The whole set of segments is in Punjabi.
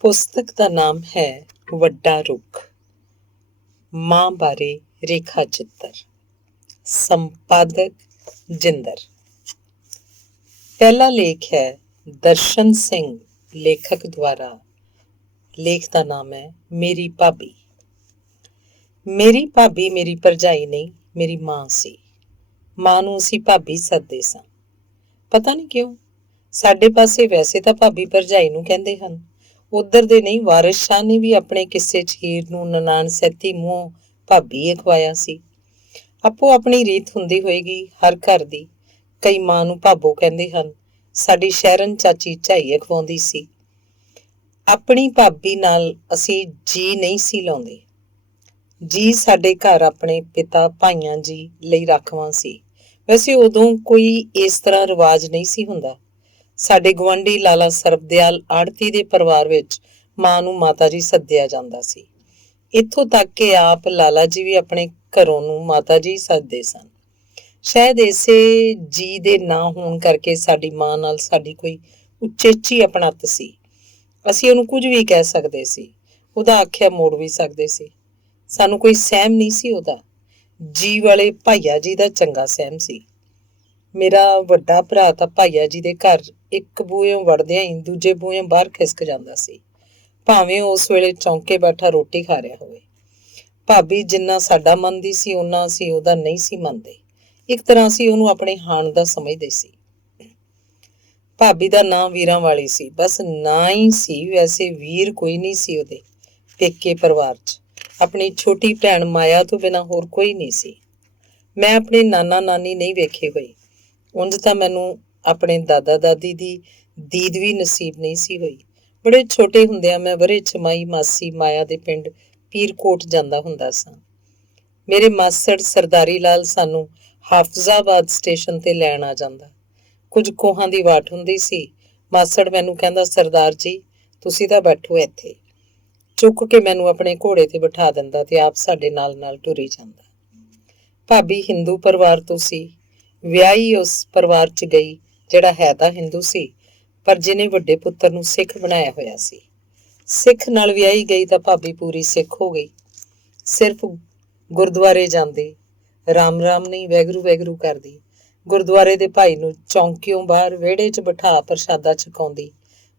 ਪੁਸਤਕ ਦਾ ਨਾਮ ਹੈ ਵੱਡਾ ਰੁੱਖ। ਮਾਂ ਬਾਰੇ ਰੇਖਾ ਚਿੱਤਰ। ਸੰਪਾਦਕ ਜਿੰਦਰ। ਪਹਿਲਾ ਲੇਖ ਹੈ ਦਰਸ਼ਨ ਸਿੰਘ ਲੇਖਕ ਦੁਆਰਾ। ਲੇਖ ਦਾ ਨਾਮ ਹੈ ਮੇਰੀ ਭਾਬੀ। ਮੇਰੀ ਭਾਬੀ ਮੇਰੀ ਭਰਜਾਈ ਨਹੀਂ, ਮੇਰੀ ਮਾਂ ਸੀ। ਮਾਂ ਨੂੰ ਅਸੀਂ ਭਾਬੀ ਸੱਦਦੇ ਸਾਂ। ਪਤਾ ਨਹੀਂ ਕਿਉਂ ਸਾਡੇ ਪਾਸੇ ਵੈਸੇ ਤਾਂ ਭਾਬੀ ਭਰਜਾਈ ਨੂੰ ਕਹਿੰਦੇ ਹਨ। ਉੱਧਰ ਦੇ ਨਹੀਂ, ਵਾਰਿਸ ਸ਼ਾਹ ਨੇ ਵੀ ਆਪਣੇ ਕਿੱਸੇ 'ਚ ਹੀਰ ਨੂੰ ਨਨਾਣ ਸੈਤੀ ਮੂੰਹੋਂ ਭਾਬੀ ਅਖਵਾਇਆ ਸੀ। ਆਪੋ ਆਪਣੀ ਰੀਤ ਹੁੰਦੀ ਹੋਏਗੀ ਹਰ ਘਰ ਦੀ। ਕਈ ਮਾਂ ਨੂੰ ਭਾਬੋ ਕਹਿੰਦੇ ਹਨ। ਸਾਡੀ ਸ਼ਹਿਰਨ ਚਾਚੀ ਝਾਈ ਅਖਵਾਉਂਦੀ ਸੀ। ਆਪਣੀ ਭਾਬੀ ਨਾਲ ਅਸੀਂ ਜੀ ਨਹੀਂ ਸੀ ਲਾਉਂਦੇ। ਜੀ ਸਾਡੇ ਘਰ ਆਪਣੇ ਪਿਤਾ ਭਾਈਆਂ ਜੀ ਲਈ ਰਾਖਵਾਂ ਸੀ। ਵੈਸੇ ਉਦੋਂ ਕੋਈ ਇਸ ਤਰ੍ਹਾਂ ਰਿਵਾਜ ਨਹੀਂ ਸੀ ਹੁੰਦਾ। ਸਾਡੇ ਗੁਆਂਢੀ ਲਾਲਾ ਸਰਬਦਿਆਲ ਆੜਤੀ ਦੇ ਪਰਿਵਾਰ ਵਿੱਚ ਮਾਂ ਨੂੰ ਮਾਤਾ ਜੀ ਸੱਦਿਆ ਜਾਂਦਾ ਸੀ। ਇੱਥੋਂ ਤੱਕ ਕਿ ਆਪ ਲਾਲਾ ਜੀ ਵੀ ਆਪਣੇ ਘਰੋਂ ਨੂੰ ਮਾਤਾ ਜੀ ਸੱਦਦੇ ਸਨ। ਸ਼ਾਇਦ ਇਸੇ ਜੀ ਦੇ ਨਾ ਹੋਣ ਕਰਕੇ ਸਾਡੀ ਮਾਂ ਨਾਲ ਸਾਡੀ ਕੋਈ ਉਚੇਚੀ ਅਪਣੱਤ ਸੀ। ਅਸੀਂ ਉਹਨੂੰ ਕੁਝ ਵੀ ਕਹਿ ਸਕਦੇ ਸੀ, ਉਹਦਾ ਆਖਿਆ ਮੋੜ ਵੀ ਸਕਦੇ ਸੀ। ਸਾਨੂੰ ਕੋਈ ਸਹਿਮ ਨਹੀਂ ਸੀ ਉਹਦਾ। ਜੀ ਵਾਲੇ ਭਾਈਆ ਜੀ ਦਾ ਚੰਗਾ ਸਹਿਮ ਸੀ। ਮੇਰਾ ਵੱਡਾ ਭਰਾ ਤਾਂ ਭਾਈਆ ਜੀ ਦੇ ਘਰ ਇੱਕ ਬੂਹਿਓਂ ਵੜਦਿਆਂ ਹੀ ਦੂਜੇ ਬੂਹਿਓਂ ਬਾਹਰ ਖਿਸਕ ਜਾਂਦਾ ਸੀ, ਭਾਵੇਂ ਉਸ ਵੇਲੇ ਚੌਂਕੇ ਬੈਠਾ ਰੋਟੀ ਖਾ ਰਿਹਾ ਹੋਵੇ। ਭਾਬੀ ਜਿੰਨਾ ਸਾਡਾ ਮੰਨਦੀ ਸੀ ਓਨਾ ਅਸੀਂ ਉਹਦਾ ਨਹੀਂ ਸੀ ਮੰਨਦੇ। ਇੱਕ ਤਰ੍ਹਾਂ ਅਸੀਂ ਉਹਨੂੰ ਆਪਣੇ ਹਾਣ ਦਾ ਸਮਝਦੇ ਸੀ। ਭਾਬੀ ਦਾ ਨਾਂ ਵੀਰਾਂ ਵਾਲੀ ਸੀ, ਬਸ ਨਾਂ ਹੀ ਸੀ, ਵੈਸੇ ਵੀਰ ਕੋਈ ਨਹੀਂ ਸੀ ਉਹਦੇ ਪੇਕੇ ਪਰਿਵਾਰ 'ਚ। ਆਪਣੀ ਛੋਟੀ ਭੈਣ ਮਾਇਆ ਤੋਂ ਬਿਨਾਂ ਹੋਰ ਕੋਈ ਨਹੀਂ ਸੀ। ਮੈਂ ਆਪਣੇ ਨਾਨਾ ਨਾਨੀ ਨਹੀਂ ਵੇਖੇ ਹੋਏ। ਉਂਝ ਤਾਂ ਮੈਨੂੰ ਆਪਣੇ ਦਾਦਾ ਦਾਦੀ ਦੀ ਦੀਦ ਵੀ ਨਸੀਬ ਨਹੀਂ ਸੀ ਹੋਈ। ਬੜੇ ਛੋਟੇ ਹੁੰਦਿਆਂ ਮੈਂ ਵਰੇ ਛਮਾਈ ਮਾਸੀ ਮਾਇਆ ਦੇ ਪਿੰਡ ਪੀਰਕੋਟ ਜਾਂਦਾ ਹੁੰਦਾ ਸਾਂ। ਮੇਰੇ ਮਾਸੜ ਸਰਦਾਰੀ ਲਾਲ ਸਾਨੂੰ ਹਾਫਜ਼ਾਬਾਦ ਸਟੇਸ਼ਨ ਤੇ ਲੈਣ ਆ ਜਾਂਦਾ। ਕੁਝ ਕੋਹਾਂ ਦੀ ਵਾਟ ਹੁੰਦੀ ਸੀ। ਮਾਸੜ ਮੈਨੂੰ ਕਹਿੰਦਾ, ਸਰਦਾਰ ਜੀ ਤੁਸੀਂ ਤਾਂ ਬੈਠੋ ਇੱਥੇ। ਚੁੱਕ ਕੇ ਮੈਨੂੰ ਆਪਣੇ ਘੋੜੇ ਤੇ ਬਿਠਾ ਦਿੰਦਾ ਤੇ ਆਪ ਸਾਡੇ ਨਾਲ ਨਾਲ ਟੁਰੀ ਜਾਂਦਾ। ਭਾਬੀ ਹਿੰਦੂ ਪਰਿਵਾਰ ਤੋਂ ਸੀ। ਵਿਆਹੀ ਉਸ ਪਰਿਵਾਰ 'ਚ ਗਈ ਜਿਹੜਾ ਹੈ ਤਾਂ ਹਿੰਦੂ ਸੀ, ਪਰ ਜਿਹਨੇ ਵੱਡੇ ਪੁੱਤਰ ਨੂੰ ਸਿੱਖ ਬਣਾਇਆ ਹੋਇਆ ਸੀ। ਸਿੱਖ ਨਾਲ ਵਿਆਹੀ ਗਈ ਤਾਂ ਭਾਬੀ ਪੂਰੀ ਸਿੱਖ ਹੋ ਗਈ। ਸਿਰਫ ਗੁਰਦੁਆਰੇ ਜਾਂਦੀ, ਰਾਮ ਰਾਮ ਨਹੀਂ ਵੈਗਰੂ ਵੈਗਰੂ ਕਰਦੀ। ਗੁਰਦੁਆਰੇ ਦੇ ਭਾਈ ਨੂੰ ਚੌਂਕਿਓਂ ਬਾਹਰ ਵਿਹੜੇ 'ਚ ਬਿਠਾ ਪ੍ਰਸ਼ਾਦਾ ਛਕਾਉਂਦੀ।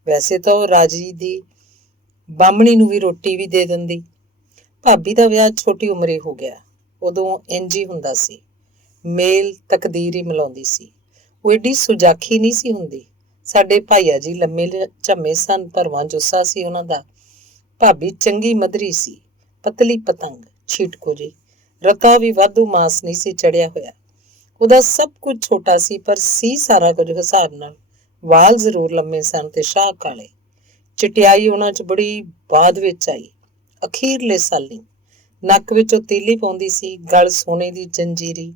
ਵੈਸੇ ਤਾਂ ਉਹ ਰਾਜੀ ਦੀ ਬਾਹਮਣੀ ਨੂੰ ਵੀ ਰੋਟੀ ਵੀ ਦੇ ਦਿੰਦੀ। ਭਾਬੀ ਦਾ ਵਿਆਹ ਛੋਟੀ ਉਮਰੇ ਹੋ ਗਿਆ। ਉਦੋਂ ਇੰਝ ਹੀ ਹੁੰਦਾ ਸੀ, ਮੇਲ ਤਕਦੀਰ ਹੀ ਮਿਲਾਉਂਦੀ ਸੀ। ਉਹ ਏਡੀ ਸੁਜਾਖੀ ਨਹੀਂ ਸੀ ਹੁੰਦੀ। ਸਾਡੇ ਭਾਈਆ ਜੀ ਲੰਮੇ ਝੰਮੇ ਸਨ, ਭਰਵਾਂ ਜੁੱਸਾ ਸੀ ਉਹਨਾਂ ਦਾ। ਭਾਬੀ ਚੰਗੀ ਮਧਰੀ ਸੀ, ਪਤਲੀ ਪਤੰਗ, ਛੀਟਕੋ ਜੀ। ਰਤਾ ਵੀ ਵਾਧੂ ਮਾਸ ਨਹੀਂ ਸੀ ਚੜਿਆ ਹੋਇਆ। ਉਹਦਾ ਸਭ ਕੁਝ ਛੋਟਾ ਸੀ, ਪਰ ਸੀ ਸਾਰਾ ਕੁਝ ਹਿਸਾਬ ਨਾਲ। ਵਾਲ ਜ਼ਰੂਰ ਲੰਮੇ ਸਨ ਤੇ ਸ਼ਾਹ ਕਾਲੇ। ਚਟਿਆਈ ਉਹਨਾਂ 'ਚ ਬੜੀ ਬਾਅਦ ਵਿੱਚ ਆਈ, ਅਖੀਰਲੇ ਸਾਲੀ। ਨੱਕ ਵਿੱਚੋਂ ਤੀਲੀ ਪਾਉਂਦੀ ਸੀ, ਗਲ ਸੋਨੇ ਦੀ ਜੰਜੀਰੀ,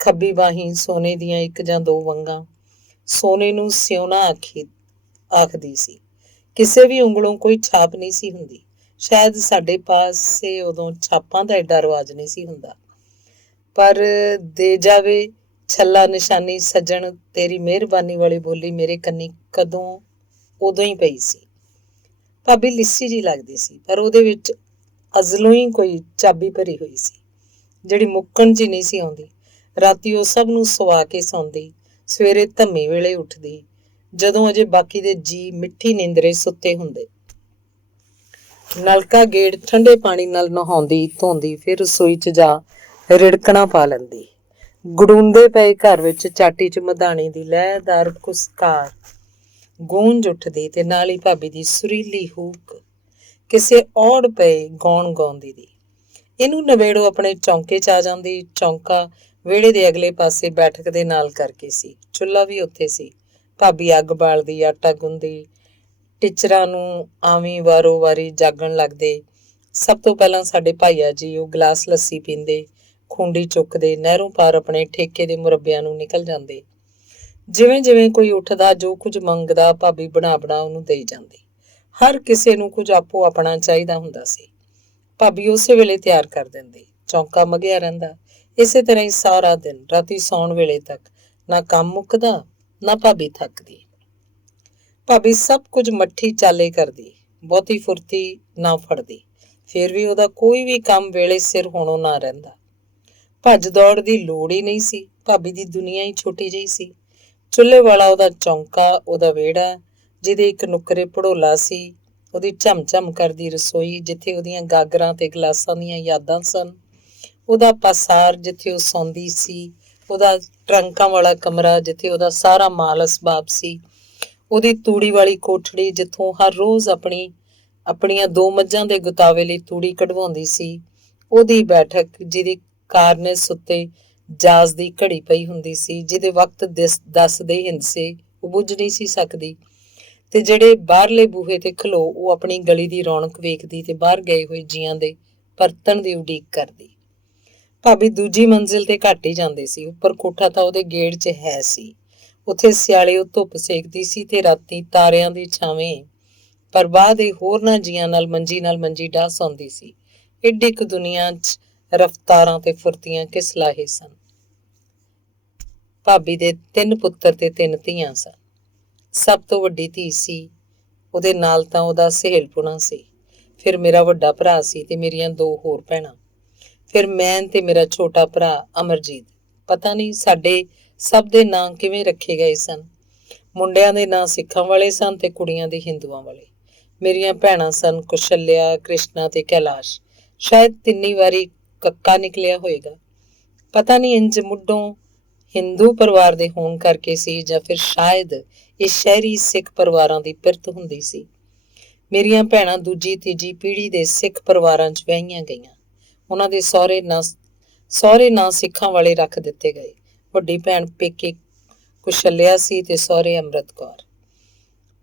ਖੱਬੀ ਬਾਹੀਂ ਸੋਨੇ ਦੀਆਂ ਇੱਕ ਜਾਂ ਦੋ ਵੰਗਾਂ। ਸੋਨੇ ਨੂੰ ਸਿਉਣਾ ਆਖਦੀ ਸੀ। ਕਿਸੇ ਵੀ ਉਂਗਲੋਂ ਕੋਈ ਛਾਪ ਨਹੀਂ ਸੀ ਹੁੰਦੀ। ਸ਼ਾਇਦ ਸਾਡੇ ਪਾਸੇ ਉਦੋਂ ਛਾਪਾਂ ਦਾ ਐਡਾ ਰਿਵਾਜ ਨਹੀਂ ਸੀ ਹੁੰਦਾ। ਪਰ ਦੇ ਜਾਵੇ ਛੱਲਾ ਨਿਸ਼ਾਨੀ ਸੱਜਣ ਤੇਰੀ ਮਿਹਰਬਾਨੀ ਵਾਲੀ ਬੋਲੀ ਮੇਰੇ ਕੰਨੀ ਕਦੋਂ ਉਦੋਂ ਹੀ ਪਈ ਸੀ। ਭਾਬੀ ਲਿੱਸੀ ਜੀ ਲੱਗਦੀ ਸੀ, ਪਰ ਉਹਦੇ ਵਿੱਚ ਅਜ਼ਲੋਂ ਹੀ ਕੋਈ ਚਾਬੀ ਭਰੀ ਹੋਈ ਸੀ ਜਿਹੜੀ ਮੁੱਕਣ 'ਚ ਨਹੀਂ ਸੀ ਆਉਂਦੀ। ਰਾਤੀ ਉਹ ਸਭ ਨੂੰ ਸਵਾ ਕੇ ਸੌਂਦੀ, ਸਵੇਰੇ ਧੰਮੀ ਵੇਲੇ ਉੱਠਦੀ, ਜਦੋਂ ਅਜੇ ਬਾਕੀ ਦੇ ਜੀ ਮਿੱਠੀ ਨੀਂਦਰੇ ਸੁੱਤੇ ਹੁੰਦੇ। ਨਲਕਾ ਗੇੜ ਠੰਡੇ ਪਾਣੀ ਨਾਲ ਨਹਾਉਂਦੀ ਧੋਂਦੀ, ਫਿਰ ਰਸੋਈ 'ਚ ਜਾ ਰਿੜਕਣਾ ਪਾ ਲੈਂਦੀ। ਗੜੂੰਦੇ ਪਏ ਘਰ ਵਿੱਚ ਚਾਟੀ 'ਚ ਮਧਾਣੀ ਦੀ ਲਹਿਦਾਰ ਕੁਸਕਾਰ ਗੂੰਜ ਉੱਠਦੀ ਤੇ ਨਾਲ ਹੀ ਭਾਬੀ ਦੀ ਸੁਰੀਲੀ ਹੂਕ ਕਿਸੇ ਔੜ ਪਏ ਗਾਉਣ ਗਾਉਂਦੀ ਦੀ। ਇਹਨੂੰ ਨਵੇੜੋ ਆਪਣੇ ਚੌਂਕੇ 'ਚ ਆ ਜਾਂਦੀ। ਚੌਂਕਾ ਵਿਹੜੇ ਦੇ ਅਗਲੇ ਪਾਸੇ ਬੈਠਕ ਦੇ ਨਾਲ ਕਰਕੇ ਸੀ। ਚੁੱਲ੍ਹਾ ਵੀ ਉੱਥੇ ਸੀ। ਭਾਬੀ ਅੱਗ ਬਾਲਦੀ, ਆਟਾ ਗੁੰਨਦੀ। ਟਿਚਰਾਂ ਨੂੰ ਆਵੀਂ ਵਾਰੋ ਵਾਰੀ ਜਾਗਣ ਲੱਗਦੇ। ਸਭ ਤੋਂ ਪਹਿਲਾਂ ਸਾਡੇ ਭਾਈਆ ਜੀ ਉਹ ਗਲਾਸ ਲੱਸੀ ਪੀਂਦੇ, ਖੂੰਡੀ ਚੁੱਕਦੇ, ਨਹਿਰੋਂ ਪਾਰ ਆਪਣੇ ਠੇਕੇ ਦੇ ਮੁਰੱਬਿਆਂ ਨੂੰ ਨਿਕਲ ਜਾਂਦੇ। ਜਿਵੇਂ ਜਿਵੇਂ ਕੋਈ ਉੱਠਦਾ ਜੋ ਕੁਝ ਮੰਗਦਾ ਭਾਬੀ ਬਣਾ ਉਹਨੂੰ ਦੇਈ ਜਾਂਦੀ। ਹਰ ਕਿਸੇ ਨੂੰ ਕੁਝ ਆਪੋ ਆਪਣਾ ਚਾਹੀਦਾ ਹੁੰਦਾ ਸੀ। ਭਾਬੀ ਉਸੇ ਵੇਲੇ ਤਿਆਰ ਕਰ ਦਿੰਦੀ। ਚੌਂਕਾ ਮਗਿਆ ਰਹਿੰਦਾ। ਇਸੇ ਤਰ੍ਹਾਂ ਹੀ ਸਾਰਾ ਦਿਨ, ਰਾਤੀ ਸੌਣ ਵੇਲੇ ਤੱਕ। ਨਾ ਕੰਮ ਮੁੱਕਦਾ, ਨਾ ਭਾਬੀ ਥੱਕਦੀ। ਭਾਬੀ ਸਭ ਕੁਝ ਮੱਠੀ ਚਾਲੇ ਕਰਦੀ। ਬਹੁਤੀ ਫੁਰਤੀ ਨਾ ਫੜਦੀ, ਫਿਰ ਵੀ ਉਹਦਾ ਕੋਈ ਵੀ ਕੰਮ ਵੇਲੇ ਸਿਰ ਹੋਣੋਂ ਨਾ ਰਹਿੰਦਾ। ਭੱਜ ਦੌੜ ਦੀ ਲੋੜ ਹੀ ਨਹੀਂ ਸੀ। ਭਾਬੀ ਦੀ ਦੁਨੀਆ ਹੀ ਛੋਟੀ ਜਿਹੀ ਸੀ। ਚੁੱਲ੍ਹੇ ਵਾਲਾ ਉਹਦਾ ਚੌਂਕਾ, ਉਹਦਾ ਵਿਹੜਾ ਜਿਹਦੇ ਇੱਕ ਨੁੱਕਰੇ ਭੜੋਲਾ ਸੀ, ਉਹਦੀ ਝਮ-ਝਮ ਕਰਦੀ ਰਸੋਈ ਜਿੱਥੇ ਉਹਦੀਆਂ ਗਾਗਰਾਂ ਤੇ ਗਲਾਸਾਂ ਦੀਆਂ ਯਾਦਾਂ ਸਨ, ਉਹਦਾ ਪਾਸਾਰ ਜਿੱਥੇ ਉਹ ਸੌਂਦੀ ਸੀ, ਉਹਦਾ ਟਰੰਕਾਂ ਵਾਲਾ ਕਮਰਾ ਜਿੱਥੇ ਉਹਦਾ ਸਾਰਾ ਮਾਲ ਅਸਬਾਬ ਸੀ, ਉਹਦੀ ਤੂੜੀ ਵਾਲੀ ਕੋਠੜੀ ਜਿੱਥੋਂ ਹਰ ਰੋਜ਼ ਆਪਣੀਆਂ 2 ਮੱਝਾਂ ਦੇ ਗੁਤਾਵੇ ਲਈ ਤੂੜੀ ਕਢਵਾਉਂਦੀ ਸੀ, ਉਹਦੀ ਬੈਠਕ ਜਿਹਦੀ ਕਾਰਨਿਸ ਉੱਤੇ ਜਾਜ਼ ਦੀ ਘੜੀ ਪਈ ਹੁੰਦੀ ਸੀ, ਜਿਹਦੇ ਵਕਤ ਦੱਸਦੇ ਹਿੰਸੇ ਉਹ ਬੁੱਝ ਨਹੀਂ ਸੀ ਸਕਦੀ, ਤੇ ਜਿਹੜੇ ਬਾਹਰਲੇ ਬੂਹੇ ਤੇ ਖਲੋ ਉਹ ਆਪਣੀ ਗਲੀ ਦੀ ਰੌਣਕ ਵੇਖਦੀ ਤੇ ਬਾਹਰ ਗਏ ਹੋਏ ਜੀਆਂ ਦੇ ਪਰਤਣ ਦੀ ਉਡੀਕ ਕਰਦੀ। ਭਾਬੀ ਦੂਜੀ ਮੰਜ਼ਿਲ ਤੇ ਘੱਟ ਹੀ ਜਾਂਦੇ ਸੀ। ਉੱਪਰ ਕੋਠਾ ਤਾਂ ਉਹਦੇ ਗੇੜ 'ਚ ਹੈ ਸੀ। ਉੱਥੇ ਸਿਆਲੇ ਉਹ ਧੁੱਪ ਸੇਕਦੀ ਸੀ ਤੇ ਰਾਤੀ ਤਾਰਿਆਂ ਦੀ ਛਾਵੇਂ ਪਰਵਾਹ ਦੇ ਹੋਰਨਾਂ ਜੀਆਂ ਨਾਲ ਮੰਜੀ ਡਾਹ ਸੌਂਦੀ ਸੀ। ਏਡੀ ਕੁ ਦੁਨੀਆ 'ਚ ਰਫਤਾਰਾਂ ਤੇ ਫੁਰਤੀਆਂ ਕਿਸ ਲਾਹੇ ਸਨ। ਭਾਬੀ ਦੇ 3 ਪੁੱਤਰ ਤੇ 3 ਧੀਆਂ ਸਨ। ਸਭ ਤੋਂ ਵੱਡੀ ਧੀ ਸੀ। ਉਹਦੇ ਨਾਲ ਤਾਂ ਉਹਦਾ ਸਹੇਲਪੁਣਾ ਸੀ। ਫਿਰ ਮੇਰਾ ਵੱਡਾ ਭਰਾ ਸੀ ਤੇ ਮੇਰੀਆਂ 2 ਹੋਰ ਭੈਣਾਂ। ਫਿਰ ਮੈਂ ਤੇ ਮੇਰਾ ਛੋਟਾ ਭਰਾ ਅਮਰਜੀਤ। ਪਤਾ ਨਹੀਂ ਸਾਡੇ ਸਭ ਦੇ ਨਾਂ ਕਿਵੇਂ ਰੱਖੇ ਗਏ ਸਨ। ਮੁੰਡਿਆਂ ਦੇ ਨਾਂ ਸਿੱਖਾਂ ਵਾਲੇ ਸਨ ਤੇ ਕੁੜੀਆਂ ਦੇ ਹਿੰਦੂਆਂ ਵਾਲੇ। ਮੇਰੀਆਂ ਭੈਣਾਂ ਸਨ ਕੁਸ਼ਲਿਆ, ਕ੍ਰਿਸ਼ਨਾ ਤੇ ਕੈਲਾਸ਼। ਸ਼ਾਇਦ 3 ਵਾਰੀ ਕੱਕਾ ਨਿਕਲਿਆ ਹੋਏਗਾ। ਪਤਾ ਨਹੀਂ ਇੰਜ ਮੁੱਢੋਂ ਹਿੰਦੂ ਪਰਿਵਾਰ ਦੇ ਹੋਣ ਕਰਕੇ ਸੀ ਜਾਂ ਫਿਰ ਸ਼ਾਇਦ ਇਹ ਸ਼ਹਿਰੀ ਸਿੱਖ ਪਰਿਵਾਰਾਂ ਦੀ ਪਿਰਤ ਹੁੰਦੀ ਸੀ। ਮੇਰੀਆਂ ਭੈਣਾਂ ਦੂਜੀ ਤੀਜੀ ਪੀੜ੍ਹੀ ਦੇ ਸਿੱਖ ਪਰਿਵਾਰਾਂ 'ਚ ਵਿਆਹੀਆਂ ਗਈਆਂ। ਉਹਨਾਂ ਦੇ ਸਹੁਰੇ ਨਾਂ ਸਿੱਖਾਂ ਵਾਲੇ ਰੱਖ ਦਿੱਤੇ ਗਏ। ਵੱਡੀ ਭੈਣ ਪੇਕੇ ਕੁਸ਼ਲਿਆ ਸੀ ਤੇ ਸਹੁਰੇ ਅੰਮ੍ਰਿਤ ਕੌਰ।